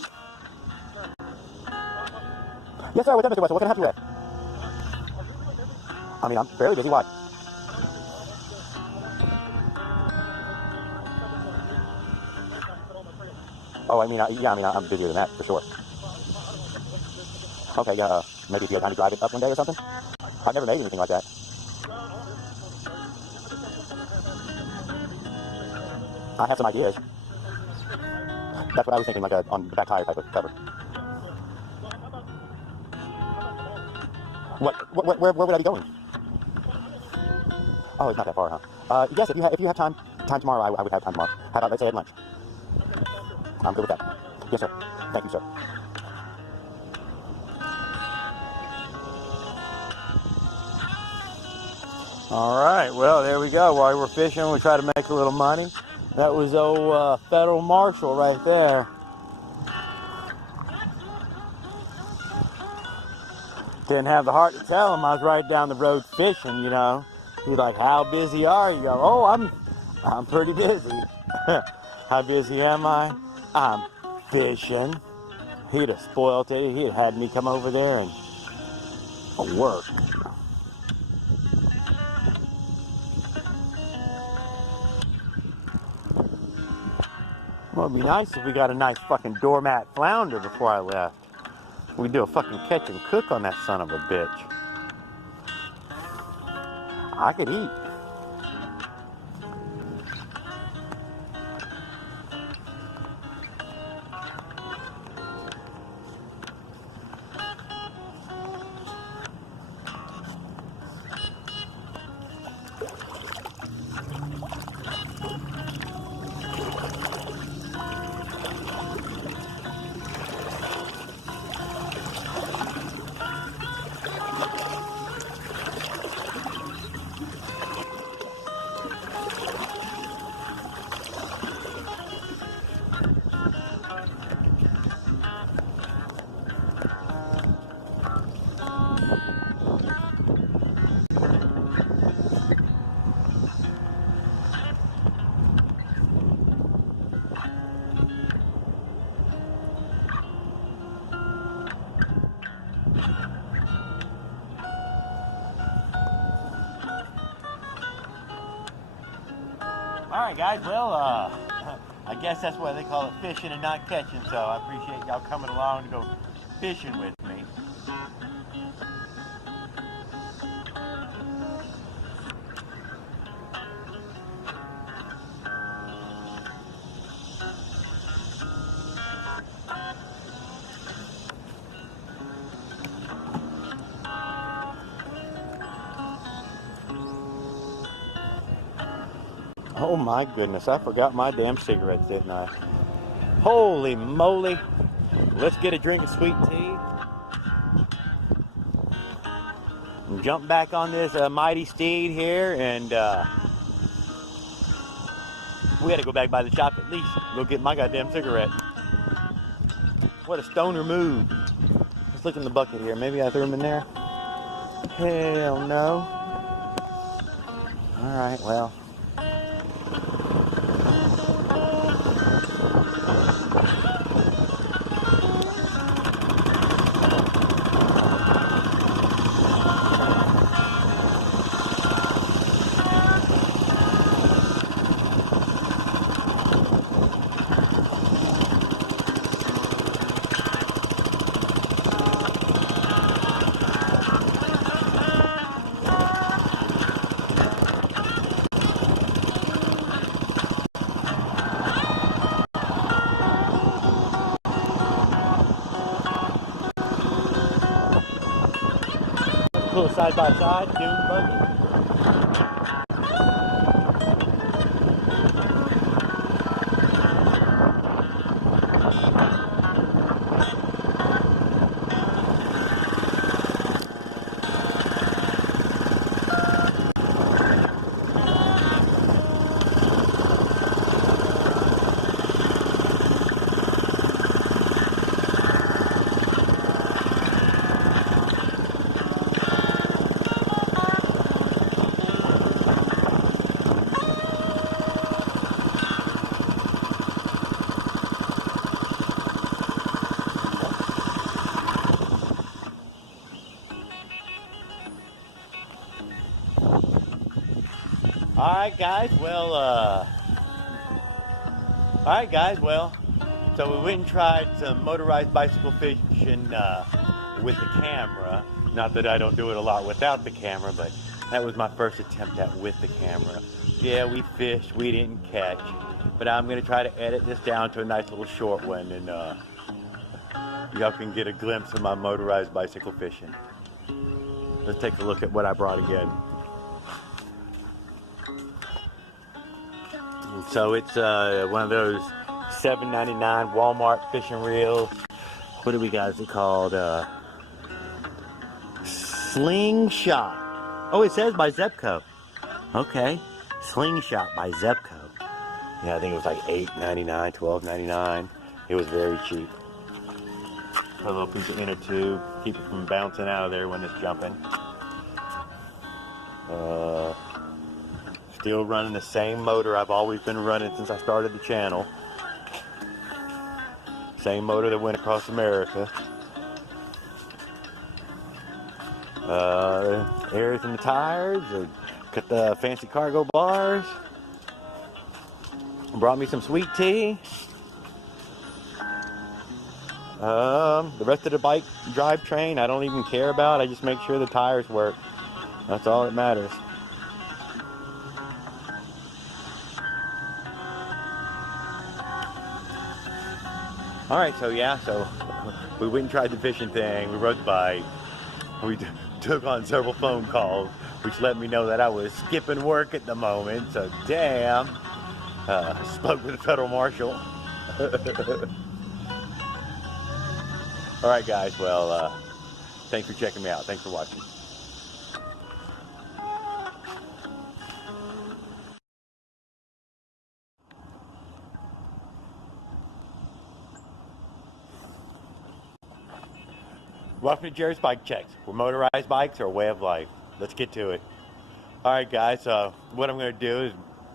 Yes, sir. What's up, Mr. Wessel? What can I help you with? I mean, I'm fairly busy. Why? Oh, I mean, I'm busier than that, for sure. Okay, yeah, maybe if you had time to drive it up one day or something? I've never made anything like that. I have some ideas. That's what I was thinking, like on the back tire type of cover. Where would I be going? Oh, it's not that far, huh? Yes, if you have time tomorrow, I would have time tomorrow. How about, let's say, at lunch? I'm good with that. Yes, sir. Thank you, sir. All right, well, there we go. While we're fishing, we try to make a little money. That was old Federal Marshal right there. Didn't have the heart to tell him I was right down the road fishing, you know. He's like, how busy are you? Oh, I'm pretty busy. How busy am I? I'm fishing. He'd have spoiled it. He'd have had me come over there and work. Well, it'd be nice if we got a nice fucking doormat flounder before I left. We'd do a fucking catch and cook on that son of a bitch. I could eat. Alright guys, well, I guess that's why they call it fishing and not catching, so I appreciate y'all coming along to go fishing with me. Oh my goodness, I forgot my damn cigarettes, didn't I? Holy moly. Let's get a drink of sweet tea. And jump back on this mighty steed here, and we gotta go back by the shop at least. Go get my goddamn cigarette. What a stoner move. Let's look in the bucket here. Maybe I threw them in there. Hell no. Alright, well. Little side by side, dune buggy. Alright guys, well, so we went and tried some motorized bicycle fishing with the camera. Not that I don't do it a lot without the camera, but that was my first attempt at with the camera. Yeah, we fished, we didn't catch, but I'm going to try to edit this down to a nice little short one, and y'all can get a glimpse of my motorized bicycle fishing. Let's take a look at what I brought again. So it's one of those $7.99 Walmart fishing reels. What do we got? Is it called? Slingshot. Oh, it says by Zepco. Okay, Slingshot by Zepco. Yeah, I think it was like $8.99, $12.99. It was very cheap. Put a little piece of inner tube, keep it from bouncing out of there when it's jumping. Still running the same motor I've always been running since I started the channel. Same motor that went across America. Airs in the tires. Got the fancy cargo bars. Brought me some sweet tea. The rest of the bike drivetrain I don't even care about. I just make sure the tires work. That's all that matters. Alright, so yeah, so we went and tried the fishing thing, we rode the bike, we took on several phone calls, which let me know that I was skipping work at the moment, so damn, spoke with the federal marshal. Alright guys, well, thanks for checking me out, thanks for watching. Welcome to Jerry's Bike Checks, where motorized bikes are a way of life. Let's get to it. Alright guys, what I'm going to do is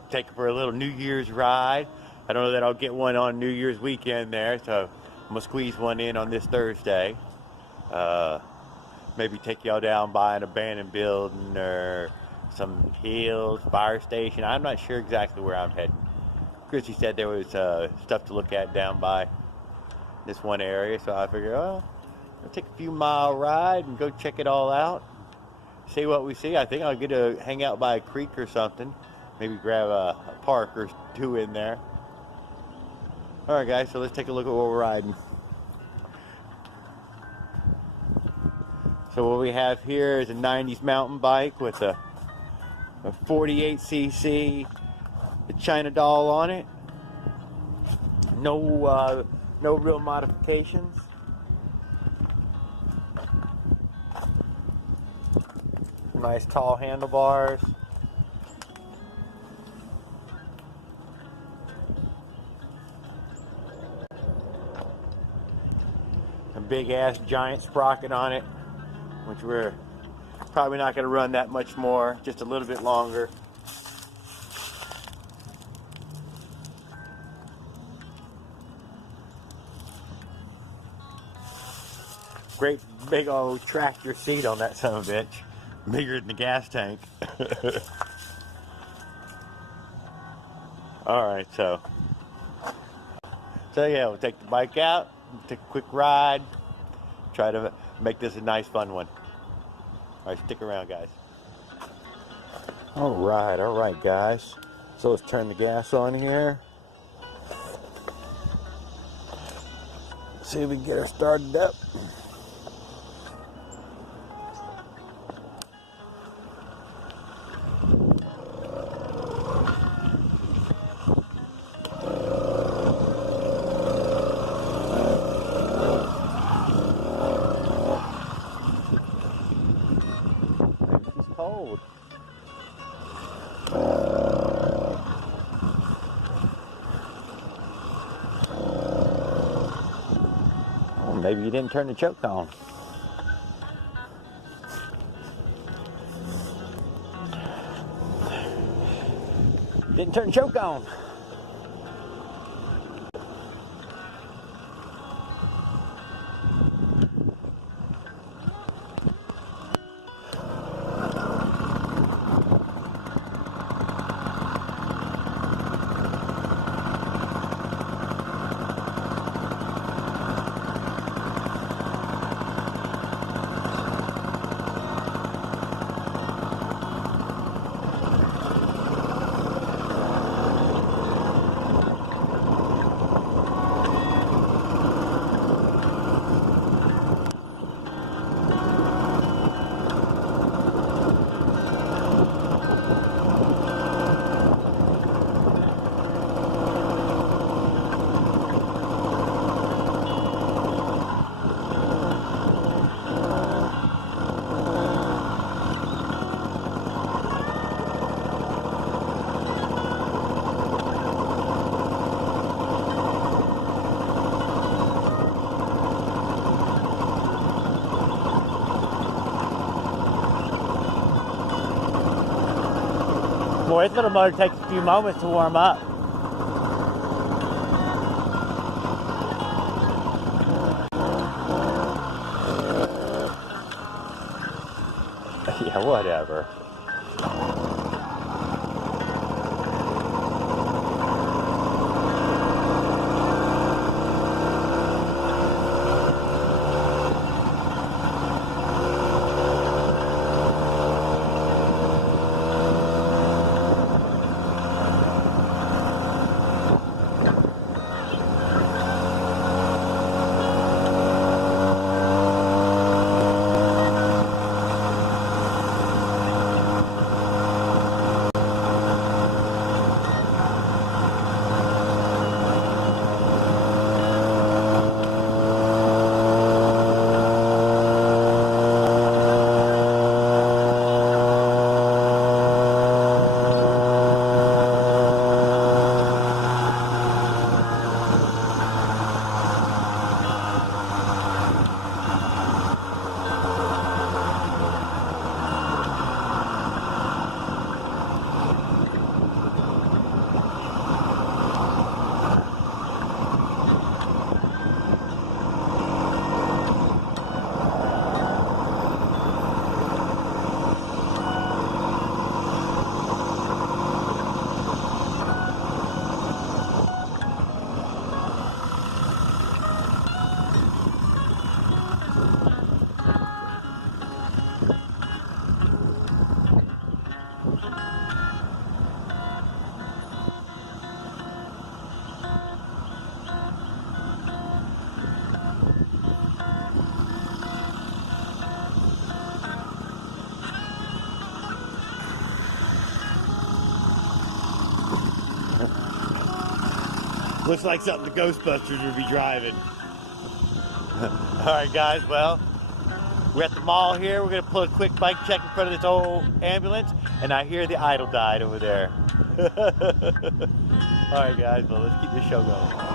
take it for a little New Year's ride. I don't know that I'll get one on New Year's weekend there, so I'm going to squeeze one in on this Thursday. Maybe take y'all down by an abandoned building or some hills, fire station. I'm not sure exactly where I'm heading. Chrissy said there was stuff to look at down by this one area, so I figured, oh, We'll take a few mile ride and go check it all out. See what we see. I think I'll get to hang out by a creek or something. Maybe grab a park or two in there. All right, guys, so let's take a look at what we're riding. So what we have here is a 90s mountain bike with a 48cc China doll on it. No real modifications. Nice tall handlebars. A big ass giant sprocket on it, which we're probably not going to run that much more, just a little bit longer. Great big old tractor seat on that son of a bitch. Bigger than the gas tank. Alright, so yeah, we'll take the bike out, take a quick ride, try to make this a nice fun one. Alright, stick around, guys. Alright, guys. So let's turn the gas on here. See if we can get her started up. Cold. Oh, maybe you didn't turn the choke on. Didn't turn the choke on. Boy, this little motor takes a few moments to warm up. Yeah, whatever. Looks like something the Ghostbusters would be driving. Alright guys, well, we're at the mall here. We're gonna put a quick bike check in front of this old ambulance, and I hear the idol died over there. Alright guys, well let's keep this show going.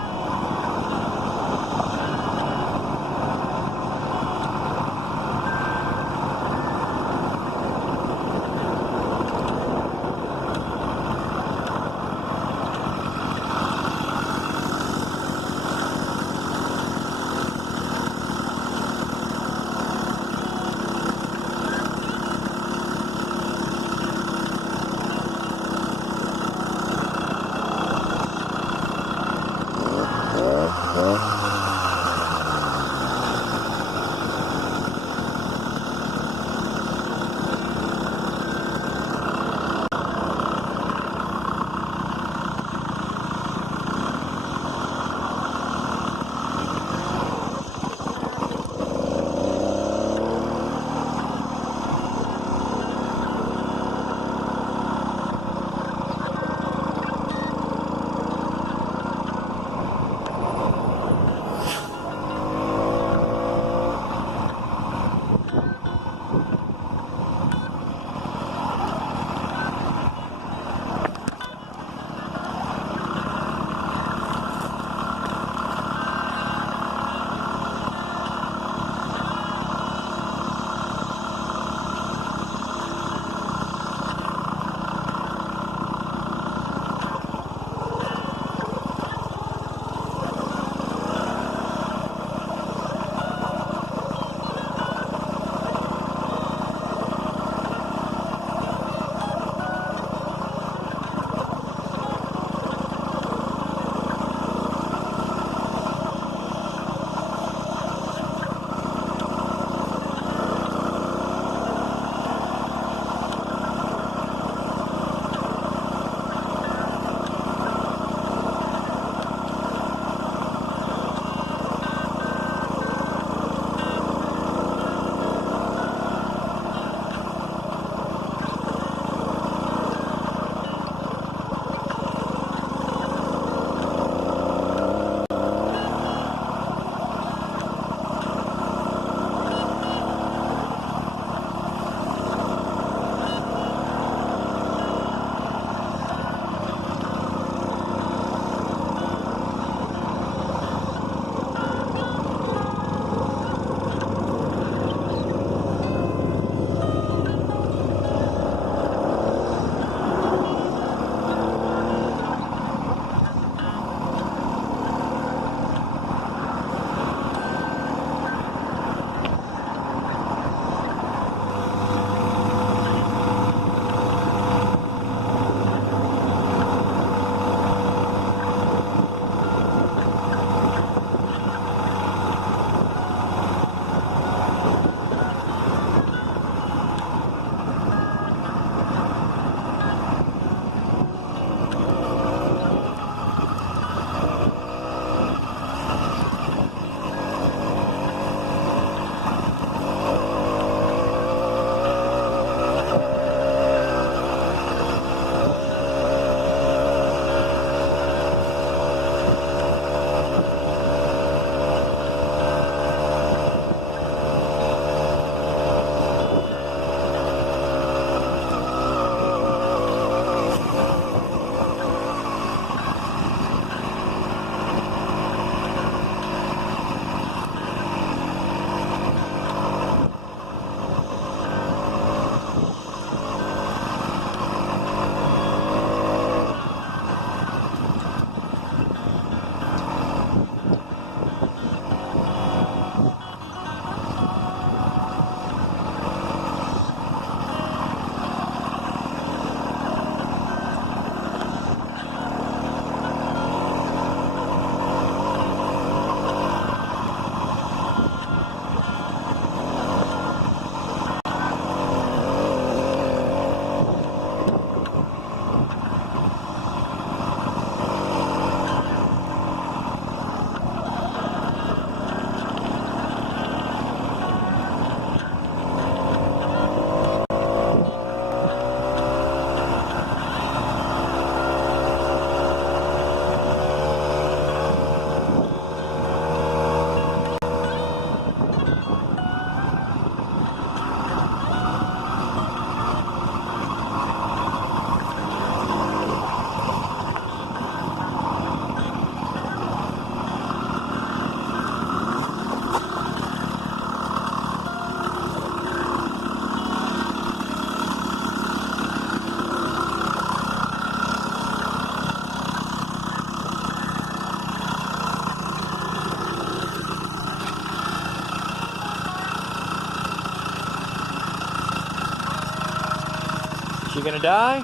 she gonna die?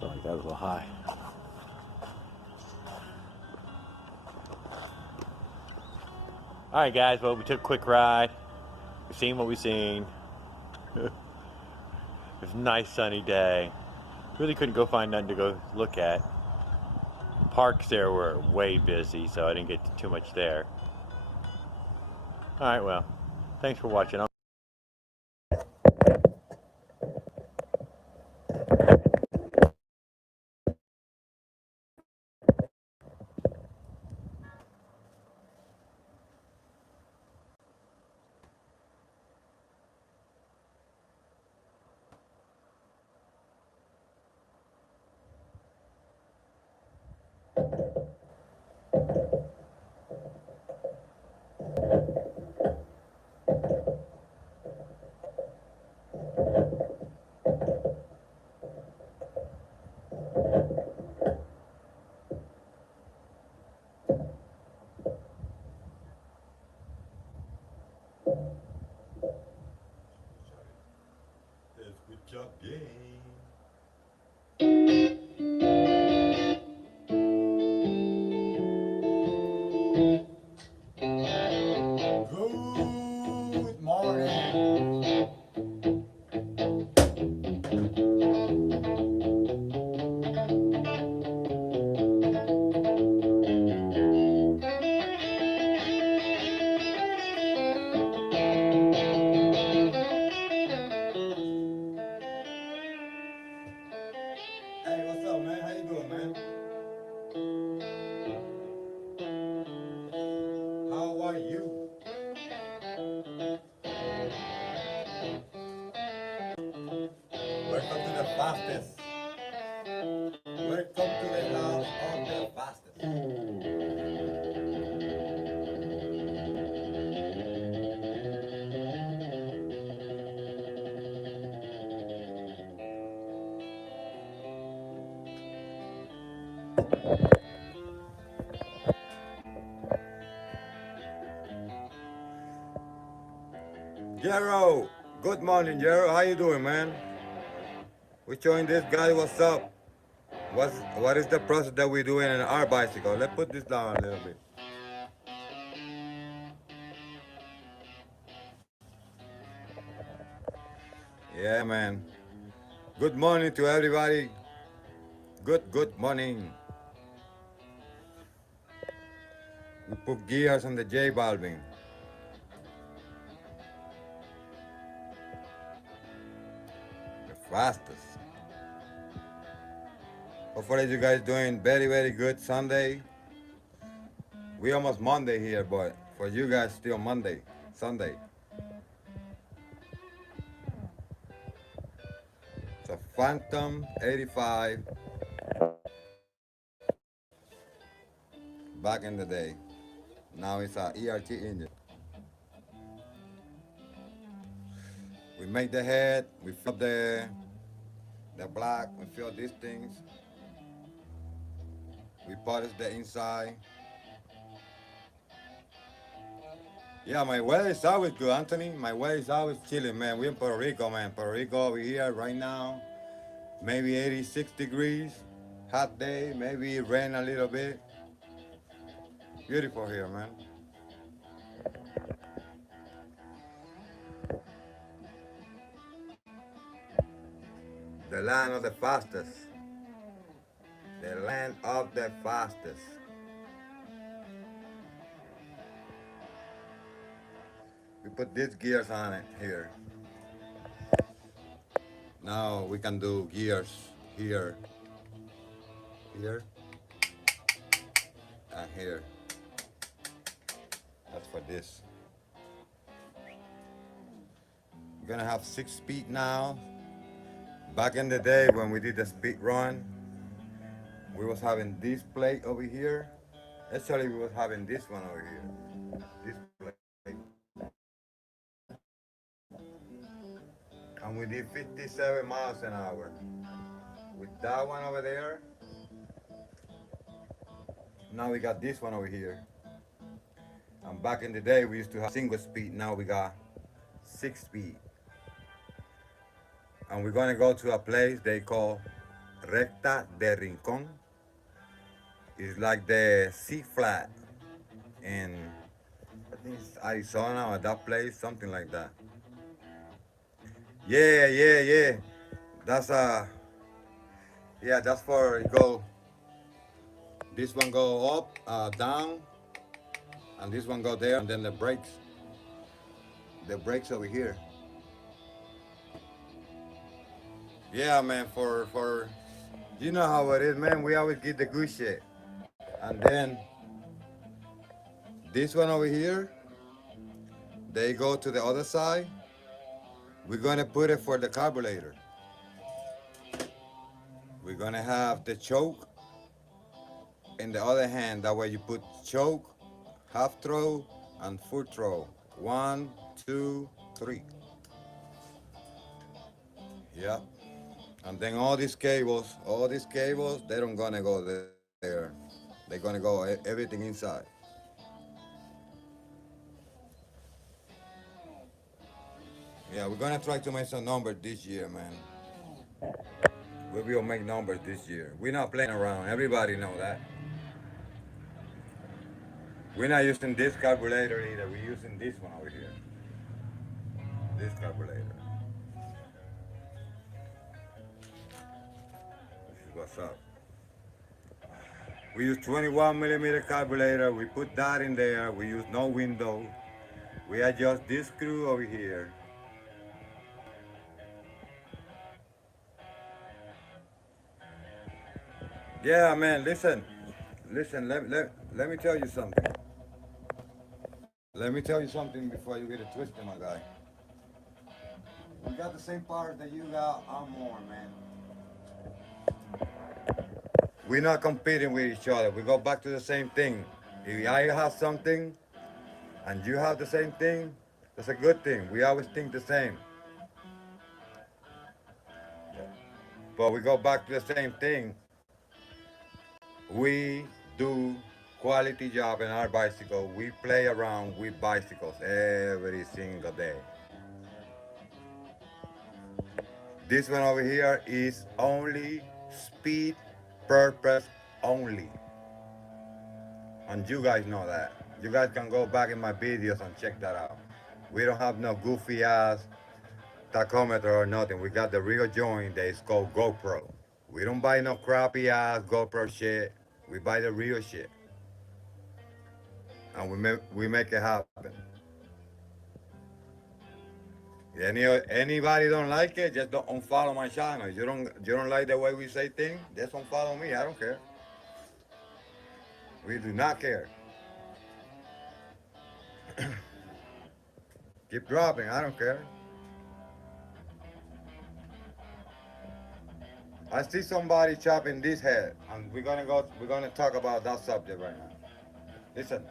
That was a little high. All right, guys. Well, we took a quick ride. We've seen what we've seen. It was a nice sunny day. Really couldn't go find nothing to go look at. The parks there were way busy, so I didn't get too much there. All right. Well, thanks for watching. Good job, game. Good morning. Hey, what's up, man? How you doing, man? How are you? Welcome to the fastest. Welcome to the house of the fastest. Jero, good morning, Jero. How you doing, man? We showing this guy what's up. What is the process that we're doing in our bicycle? Let's put this down a little bit. Yeah, man. Good morning to everybody. Good morning. We put gears on the J valving. The fastest. Hopefully you guys doing very good Sunday. We almost Monday here, but for you guys still Monday, Sunday. It's a Phantom 85 back in the day. Now it's a ERT engine. We make the head, we fill the black, we fill these things. We polish the inside. Yeah, my weather is always good, Anthony. My weather is always chilling, man. We're in Puerto Rico, man. Puerto Rico over here right now. Maybe 86 degrees. Hot day, maybe rain a little bit. Beautiful here, man. The land of the fastest. The land of the fastest. We put these gears on it here. Now we can do gears here, here, and here. That's for this. We're gonna have 6 speed now. Back in the day when we did the speed run, we was having this plate over here, Actually, we was having this one over here. This plate. And we did 57 miles an hour. With that one over there, now we got this one over here. And back in the day, we used to have single speed. Now we got 6 speed. And we're gonna go to a place they call Recta de Rincon. It's like the sea flat in, I think it's Arizona or that place, something like that. Yeah. That's yeah, that's for it go. This one go up, down, and this one go there, and then the brakes over here. Yeah, man. For you know how it is, man. We always get the good shit, and then this one over here, they go to the other side. We're gonna put it for the carburetor. We're gonna have the choke in the other hand. That way you put choke, half throw, and full throw. 1, 2, 3. Yeah. And then all these cables, they don't gonna go there. They're gonna go everything inside. Yeah, we're gonna try to make some numbers this year, man. We will make numbers this year. We're not playing around. Everybody know that. We're not using this carburetor either. We're using this one over here. This carburetor. This is what's up. We use 21 millimeter carburetor. We put that in there. We use no window. We adjust this screw over here. Yeah, man, listen, let me tell you something. Let me tell you something before you get it twisted, my guy. We got the same powers that you got, I'm more, man. We're not competing with each other. We go back to the same thing. If I have something and you have the same thing, that's a good thing. We always think the same. But we go back to the same thing. We do quality job in our bicycle. We play around with bicycles every single day. This one over here is only speed purpose only. And you guys know that. You guys can go back in my videos and check that out. We don't have no goofy ass tachometer or nothing. We got the real joint that is called GoPro. We don't buy no crappy ass GoPro shit. We buy the real shit. And we make it happen. Anybody don't like it, just don't unfollow my channel. You don't like the way we say things, just unfollow me. I don't care. We do not care. Keep dropping, I don't care. I see somebody chopping this head, and we're gonna talk about that subject right now. Listen.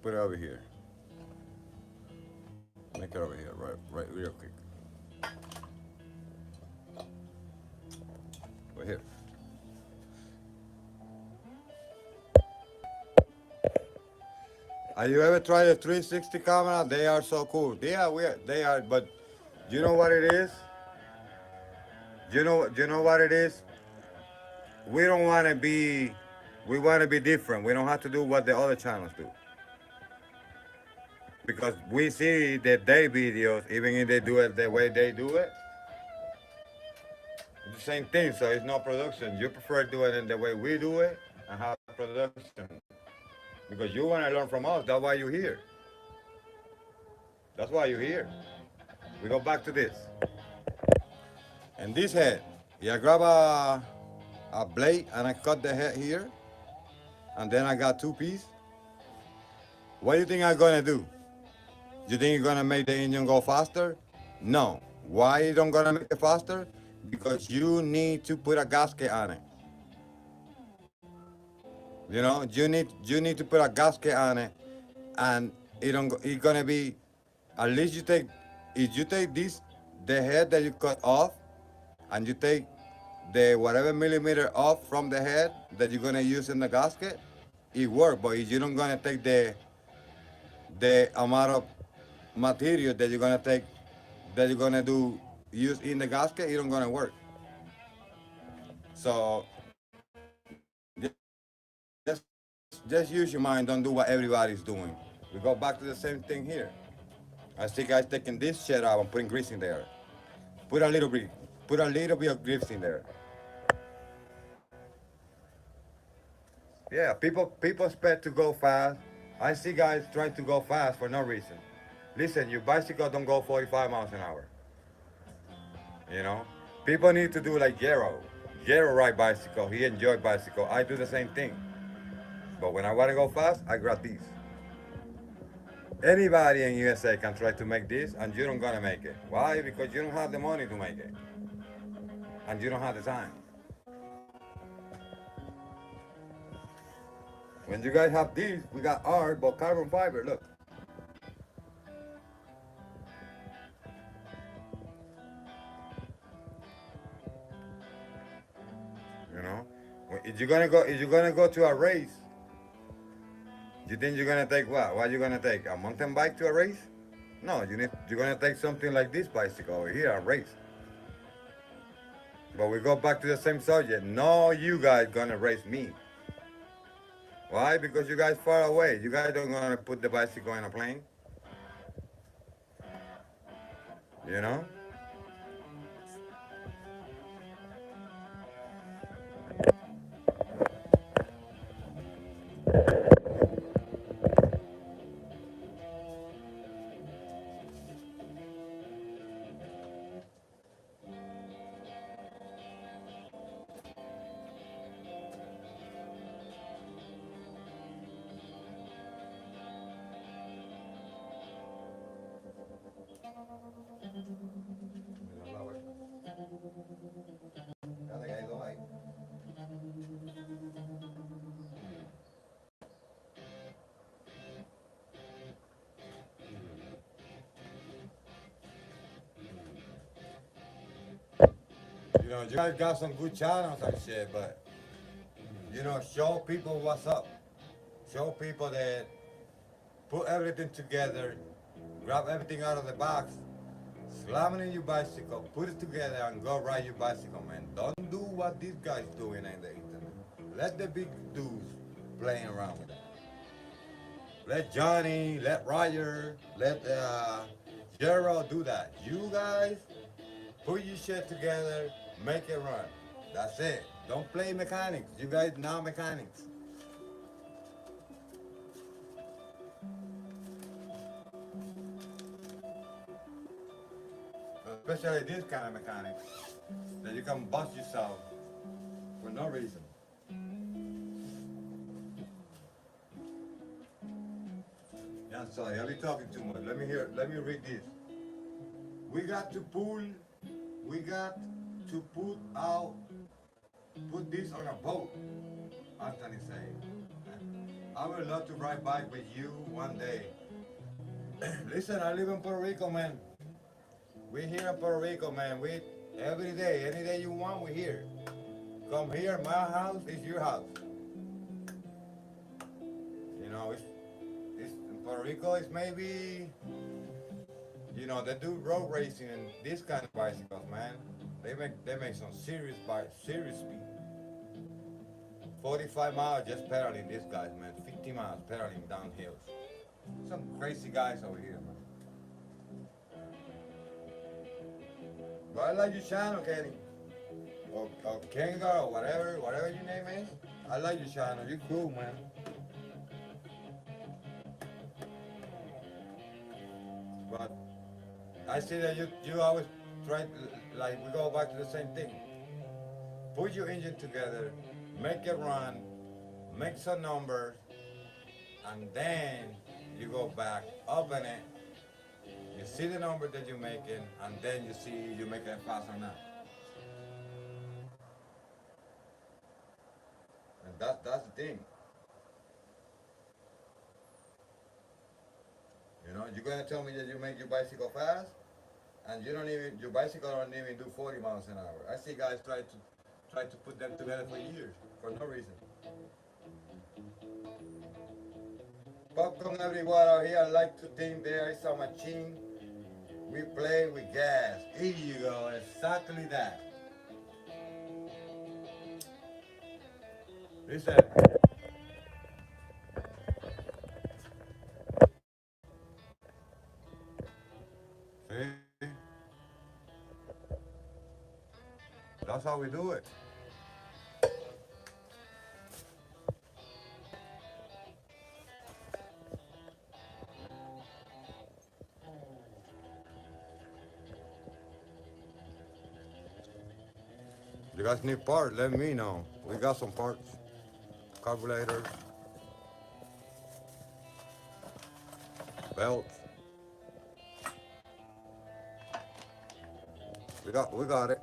Put it over here. Make it over here, right, real quick. Right here. Have you ever tried a 360 camera? They are so cool. They are, but you know what it is? You know what it is? We don't want to be, we want to be different. We don't have to do what the other channels do. Because we see that their videos, even if they do it the way they do it, it's the same thing, so it's no production. You prefer doing it the way we do it and have production. Because you want to learn from us, that's why you're here. That's why you're here. We go back to this. And this head, yeah, I grab a blade and I cut the head here. And then I got 2 pieces. What do you think I'm gonna do? You think you're gonna make the engine go faster? No. Why you don't gonna make it faster? Because you need to put a gasket on it. You know, you need to put a gasket on it, and it's gonna be, at least you take, if you take this, the head that you cut off, and you take the whatever millimeter off from the head that you're gonna use in the gasket, it works. But if you don't gonna take the amount of material that you're gonna take, that you're gonna do use in the gasket, it don't gonna work. So just use your mind. Don't do what everybody's doing. We go back to the same thing here. I see guys taking this shit out and putting grease in there. Put a little bit, put a little bit of grease in there. Yeah, people expect to go fast. I see guys trying to go fast for no reason. Listen, your bicycle don't go 45 miles an hour. You know, people need to do like Jero. Jero ride bicycle. He enjoy bicycle. I do the same thing. But when I want to go fast, I grab these. Anybody in USA can try to make this, and you don't gonna make it. Why? Because you don't have the money to make it, and you don't have the time. When you guys have these, we got art, but carbon fiber. Look. You know, if you're gonna go to a race, you think you're gonna take what? What you gonna take? A mountain bike to a race? No, you're gonna take something like this bicycle over here, a race. But we go back to the same subject. No, you guys gonna race me. Why? Because you guys far away. You guys don't gonna put the bicycle in a plane. You know? You know, you guys got some good channels and shit, but you know, show people what's up. Show people that put everything together, grab everything out of the box, slam it in your bicycle, put it together, and go ride your bicycle, man. Don't do what these guys doing on the internet. Let the big dudes playing around with it. Let Johnny, let Roger, let Gerald do that. You guys put your shit together, make it run. That's it. Don't play mechanics. You guys not mechanics. Especially this kind of mechanics that you can bust yourself for no reason. Yeah, I'm sorry, I'll be talking too much. Let me read this. We got to put this on a boat, Anthony said. I would love to ride bike with you one day. Listen, I live in Puerto Rico, man. We're here in Puerto Rico, man. We every day, any day you want, we're here. Come here, my house is your house. You know, it's in Puerto Rico. It's maybe, you know, they do road racing and this kind of bicycles, man. They make some serious speed. 45 miles just pedaling, these guys, man. 50 miles pedaling down hills. Some crazy guys over here, man. But I like your channel, Kenny. Or Kenga, or whatever your name is. I like your channel. You're cool, man. But I see that you always try to, like, we go back to the same thing. Put your engine together, make it run, make some numbers, and then you go back, open it, you see the number that you're making, and then you see you're making it fast or not. And that's the thing. You know, you're gonna tell me that you make your bicycle fast, and you don't even your bicycle don't even do 40 miles an hour. I see guys try to put them together for years for no reason. Popcorn everywhere out here. I like to think there is a machine. We play with gas. Here you go, exactly that. Listen. See? That's how we do it. You guys need parts, let me know. We got some parts. Carburetors. Belts. We got it.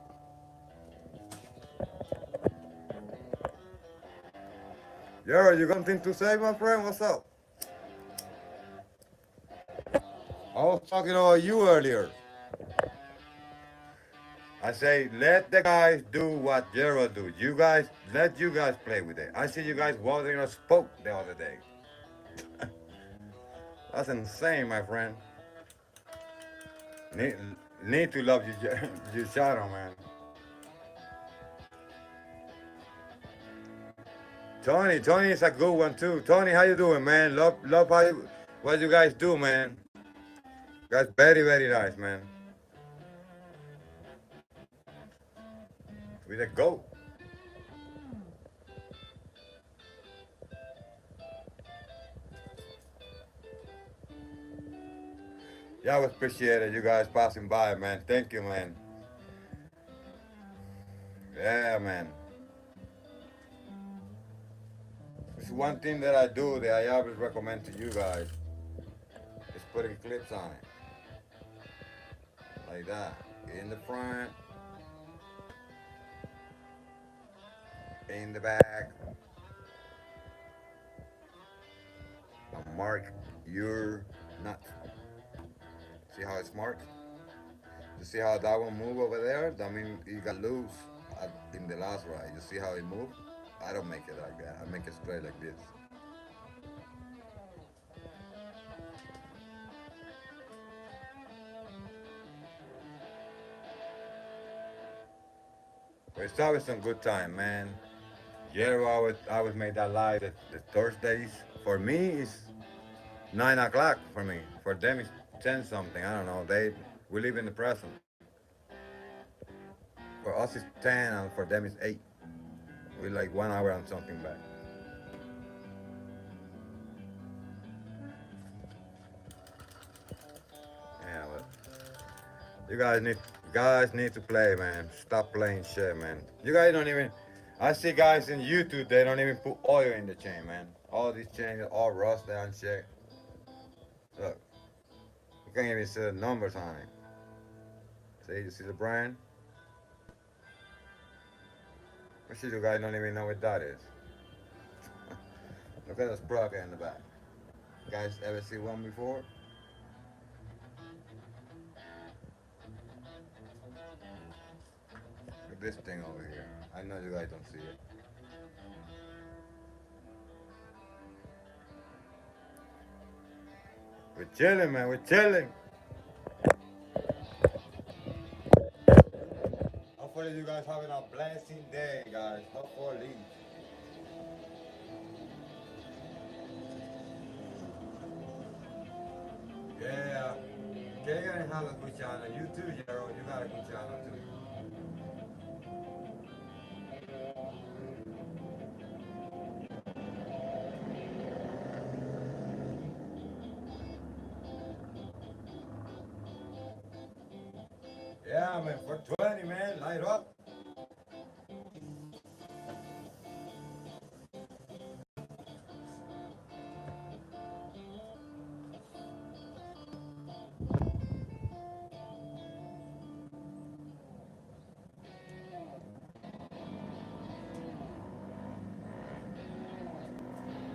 Jared, you got something to say, my friend? What's up? I was talking about you earlier. I say, let the guys do what Gerald do. Let you guys play with it. I see you guys watering a spoke the other day. That's insane, my friend. Need to love your shadow, man. Tony is a good one too. Tony, how you doing, man? Love what you guys do, man. That's very, very nice, man. With a goat. Yeah, I appreciate it. You guys passing by, man. Thank you, man. Yeah, man. It's one thing that I do that I always recommend to you guys. Is putting clips on it. Like that. In the front. In the back. And mark your nuts. See how it's marked? You see how that one move over there? That means it got loose in the last ride. You see how it moved? I don't make it like that. I make it straight like this. But it's always some good time, man. Yeah, I always make that live the Thursdays. For me, it's 9 o'clock for me. For them, it's 10 something. I don't know. We live in the present. For us, it's 10, and for them, it's 8. We're like 1 hour and something back. Yeah, but you guys need to play, man. Stop playing shit, man. You guys don't even. I see guys in YouTube, they don't even put oil in the chain, man. All these chains are all rusted and shit. Look, you can't even see the numbers on it. See, you see the brand? I see you guys don't even know what that is. Look at the sprocket in the back. You guys ever see one before? Look at this thing over here. I know you guys don't see it. We're chilling, man. We're chilling. Hopefully you guys having a blessing day, guys. Hopefully. Yeah. You're gonna have a good channel. You too, Gerald. You got a good channel too. Yeah, man. For 20, man. Light up.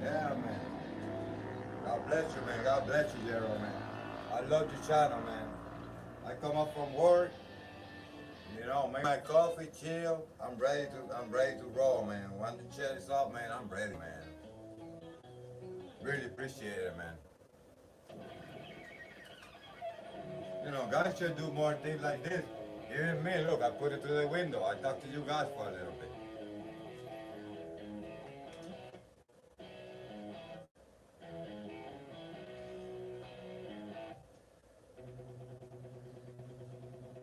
Yeah, man. God bless you, man. God bless you, Gerald, man. I love your channel, man. I come up from work, you know, make my coffee, chill. I'm ready to roll, man. When the chat is up, man, I'm ready, man. Really appreciate it, man. You know, guys should do more things like this. Even me, look, I put it through the window. I talked to you guys for a little bit.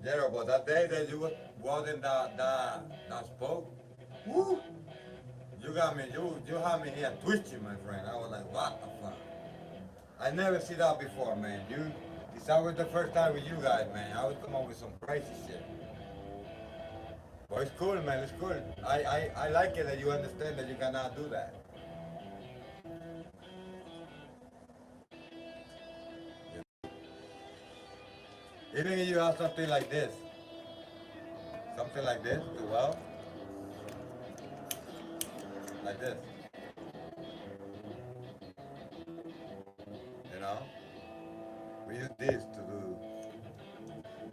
Yeah, but that day that you was walking that spoke, woo, you got me, you had me here twitching, my friend. I was like, what the fuck? I never see that before, man. This was the first time with you guys, man. I would come up with some crazy shit. But it's cool, man, it's cool. I like it that you understand that you cannot do that. Even if you have something like this, do well, like this, you know? We use this to do.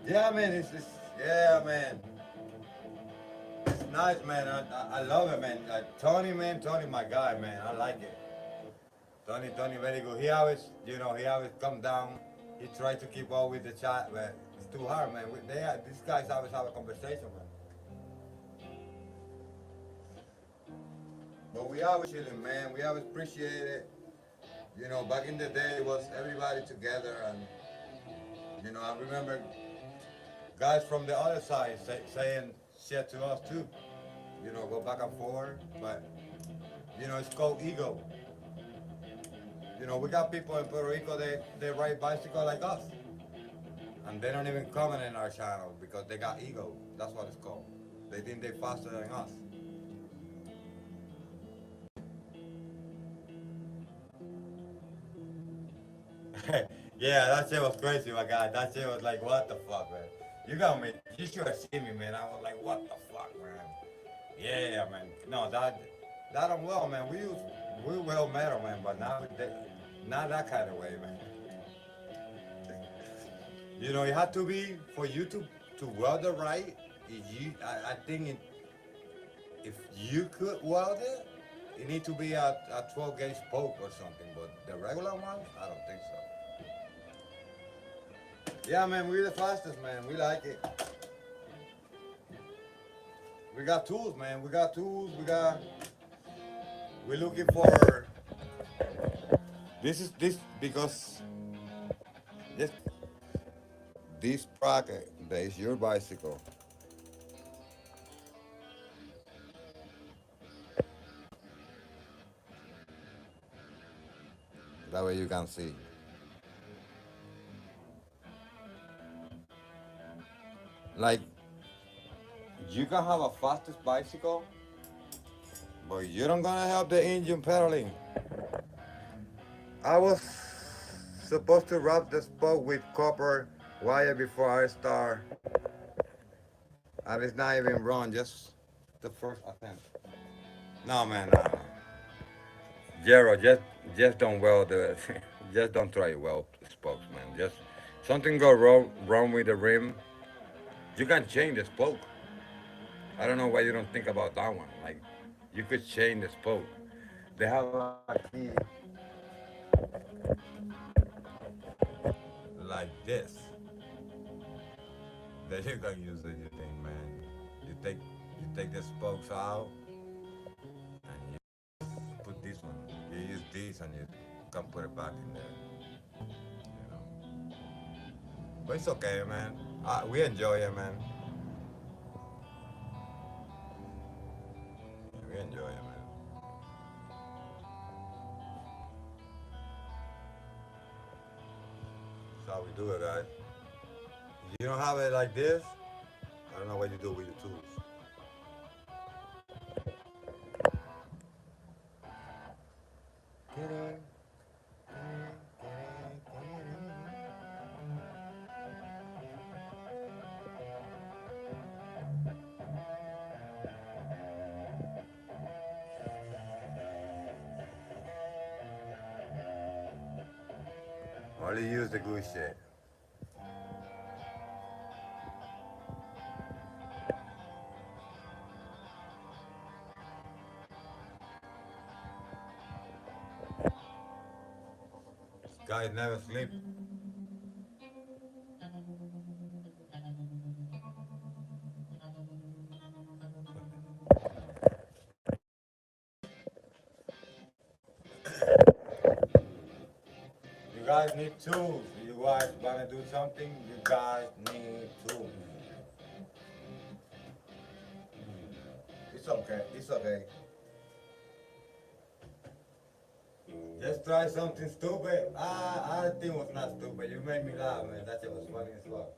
Yeah, man, yeah, man. It's nice, man. I love it, man. Like Tony, man, Tony, my guy, man. I like it. Tony, very good. He always come down. He tried to keep up with the chat, but it's too hard, man. These guys always have a conversation, man. But we always chilling, man. We always appreciate it. You know, back in the day, it was everybody together, and you know, I remember guys from the other side saying shit to us too. You know, go back and forth, but you know, it's called ego. You know, we got people in Puerto Rico, they ride bicycle like us. And they don't even comment in our channel because they got ego. That's what it's called. They think they're faster than us. Yeah, that shit was crazy, my guy. That shit was like, what the fuck, man? You got me. You should have seen me, man. I was like, what the fuck, man? Yeah, man. No, that don't well, man. We well metal, man, but not that kind of way, man. You know, it had to be for you to weld it right. I think if you could weld it, it need to be a 12 gauge spoke or something. But the regular ones, I don't think so. Yeah, man, we're the fastest, man. We like it. We got tools, man. We got tools. We're looking for. This because this bracket that is your bicycle. That way you can see. Like, you can have a fastest bicycle, but you don't gonna have the engine pedaling. I was supposed to wrap the spoke with copper wire before I start. And it's not even run, just the first attempt. No, man, no. Jero, just don't weld it. Just don't try to weld spokes, man. Just something go wrong with the rim. You can change the spoke. I don't know why you don't think about that one. Like, you could change the spoke. They have a key like this. That you can use anything, man. You take the spokes out and you put this one. You use this and you can put it back in there. You know. But it's okay, man. We enjoy it, man. We enjoy it, man. That's how we do it, guys. If you don't have it like this, I don't know what you do with your tools. Only use the good shit. guys never sleep. You guys need tools. You guys wanna do something? You guys need tools. It's okay. It's okay. Just try something stupid. I think it was not stupid. You made me laugh, man. That shit was funny as fuck.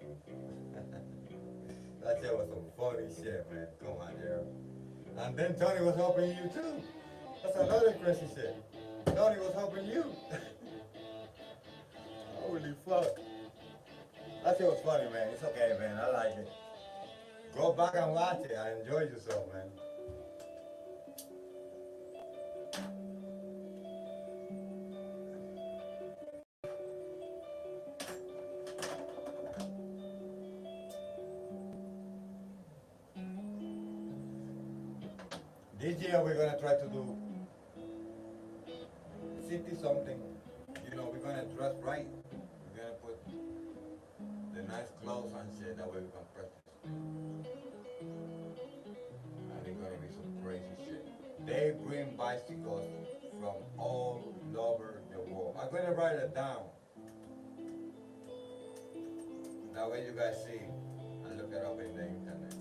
That shit was some funny shit, man. Come on, Gerald. And then Tony was helping you too. That's another crazy shit. Tony was helping you. Holy fuck. That shit was funny, man. It's okay, man. I like it. Go back and watch it. I enjoyed yourself, man. This year we're gonna try to do 50 something. You know, we're gonna dress right. We're gonna put the nice clothes and shit. That way we can practice. And it's gonna be some crazy shit. They bring bicycles from all over the world. I'm gonna write it down. That way you guys see and look it up in the internet.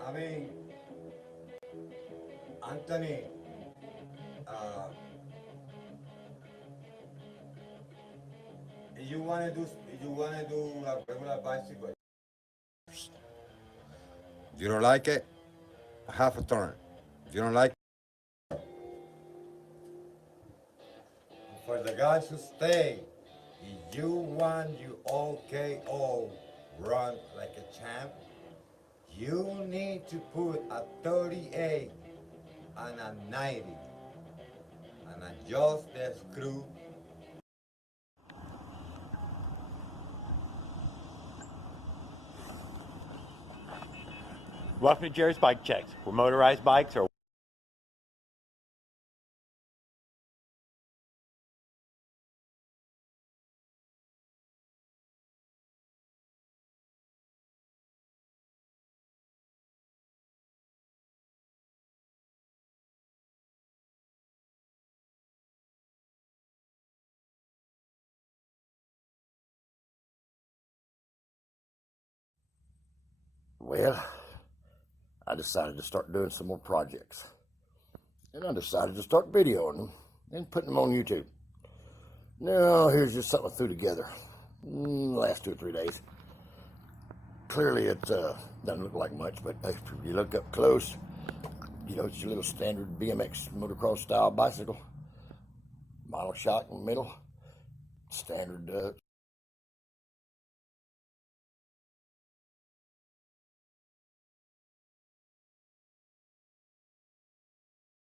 I mean, Anthony, you wanna do a regular bicycle? You don't like it? Half a turn. You don't like it? For the guys who stay, if you want you OKO run like a champ, you need to put a 38 and a 90 and adjust the screw. Welcome to Jerry's Bike Checks, where motorized bikes are Well, I decided to start doing some more projects. And I decided to start videoing them and putting them on YouTube. Now, here's just something I threw together in the last 2 or 3 days. Clearly, it doesn't look like much, but if you look up close, you know, it's your little standard BMX motocross style bicycle. Monoshock in the middle. Standard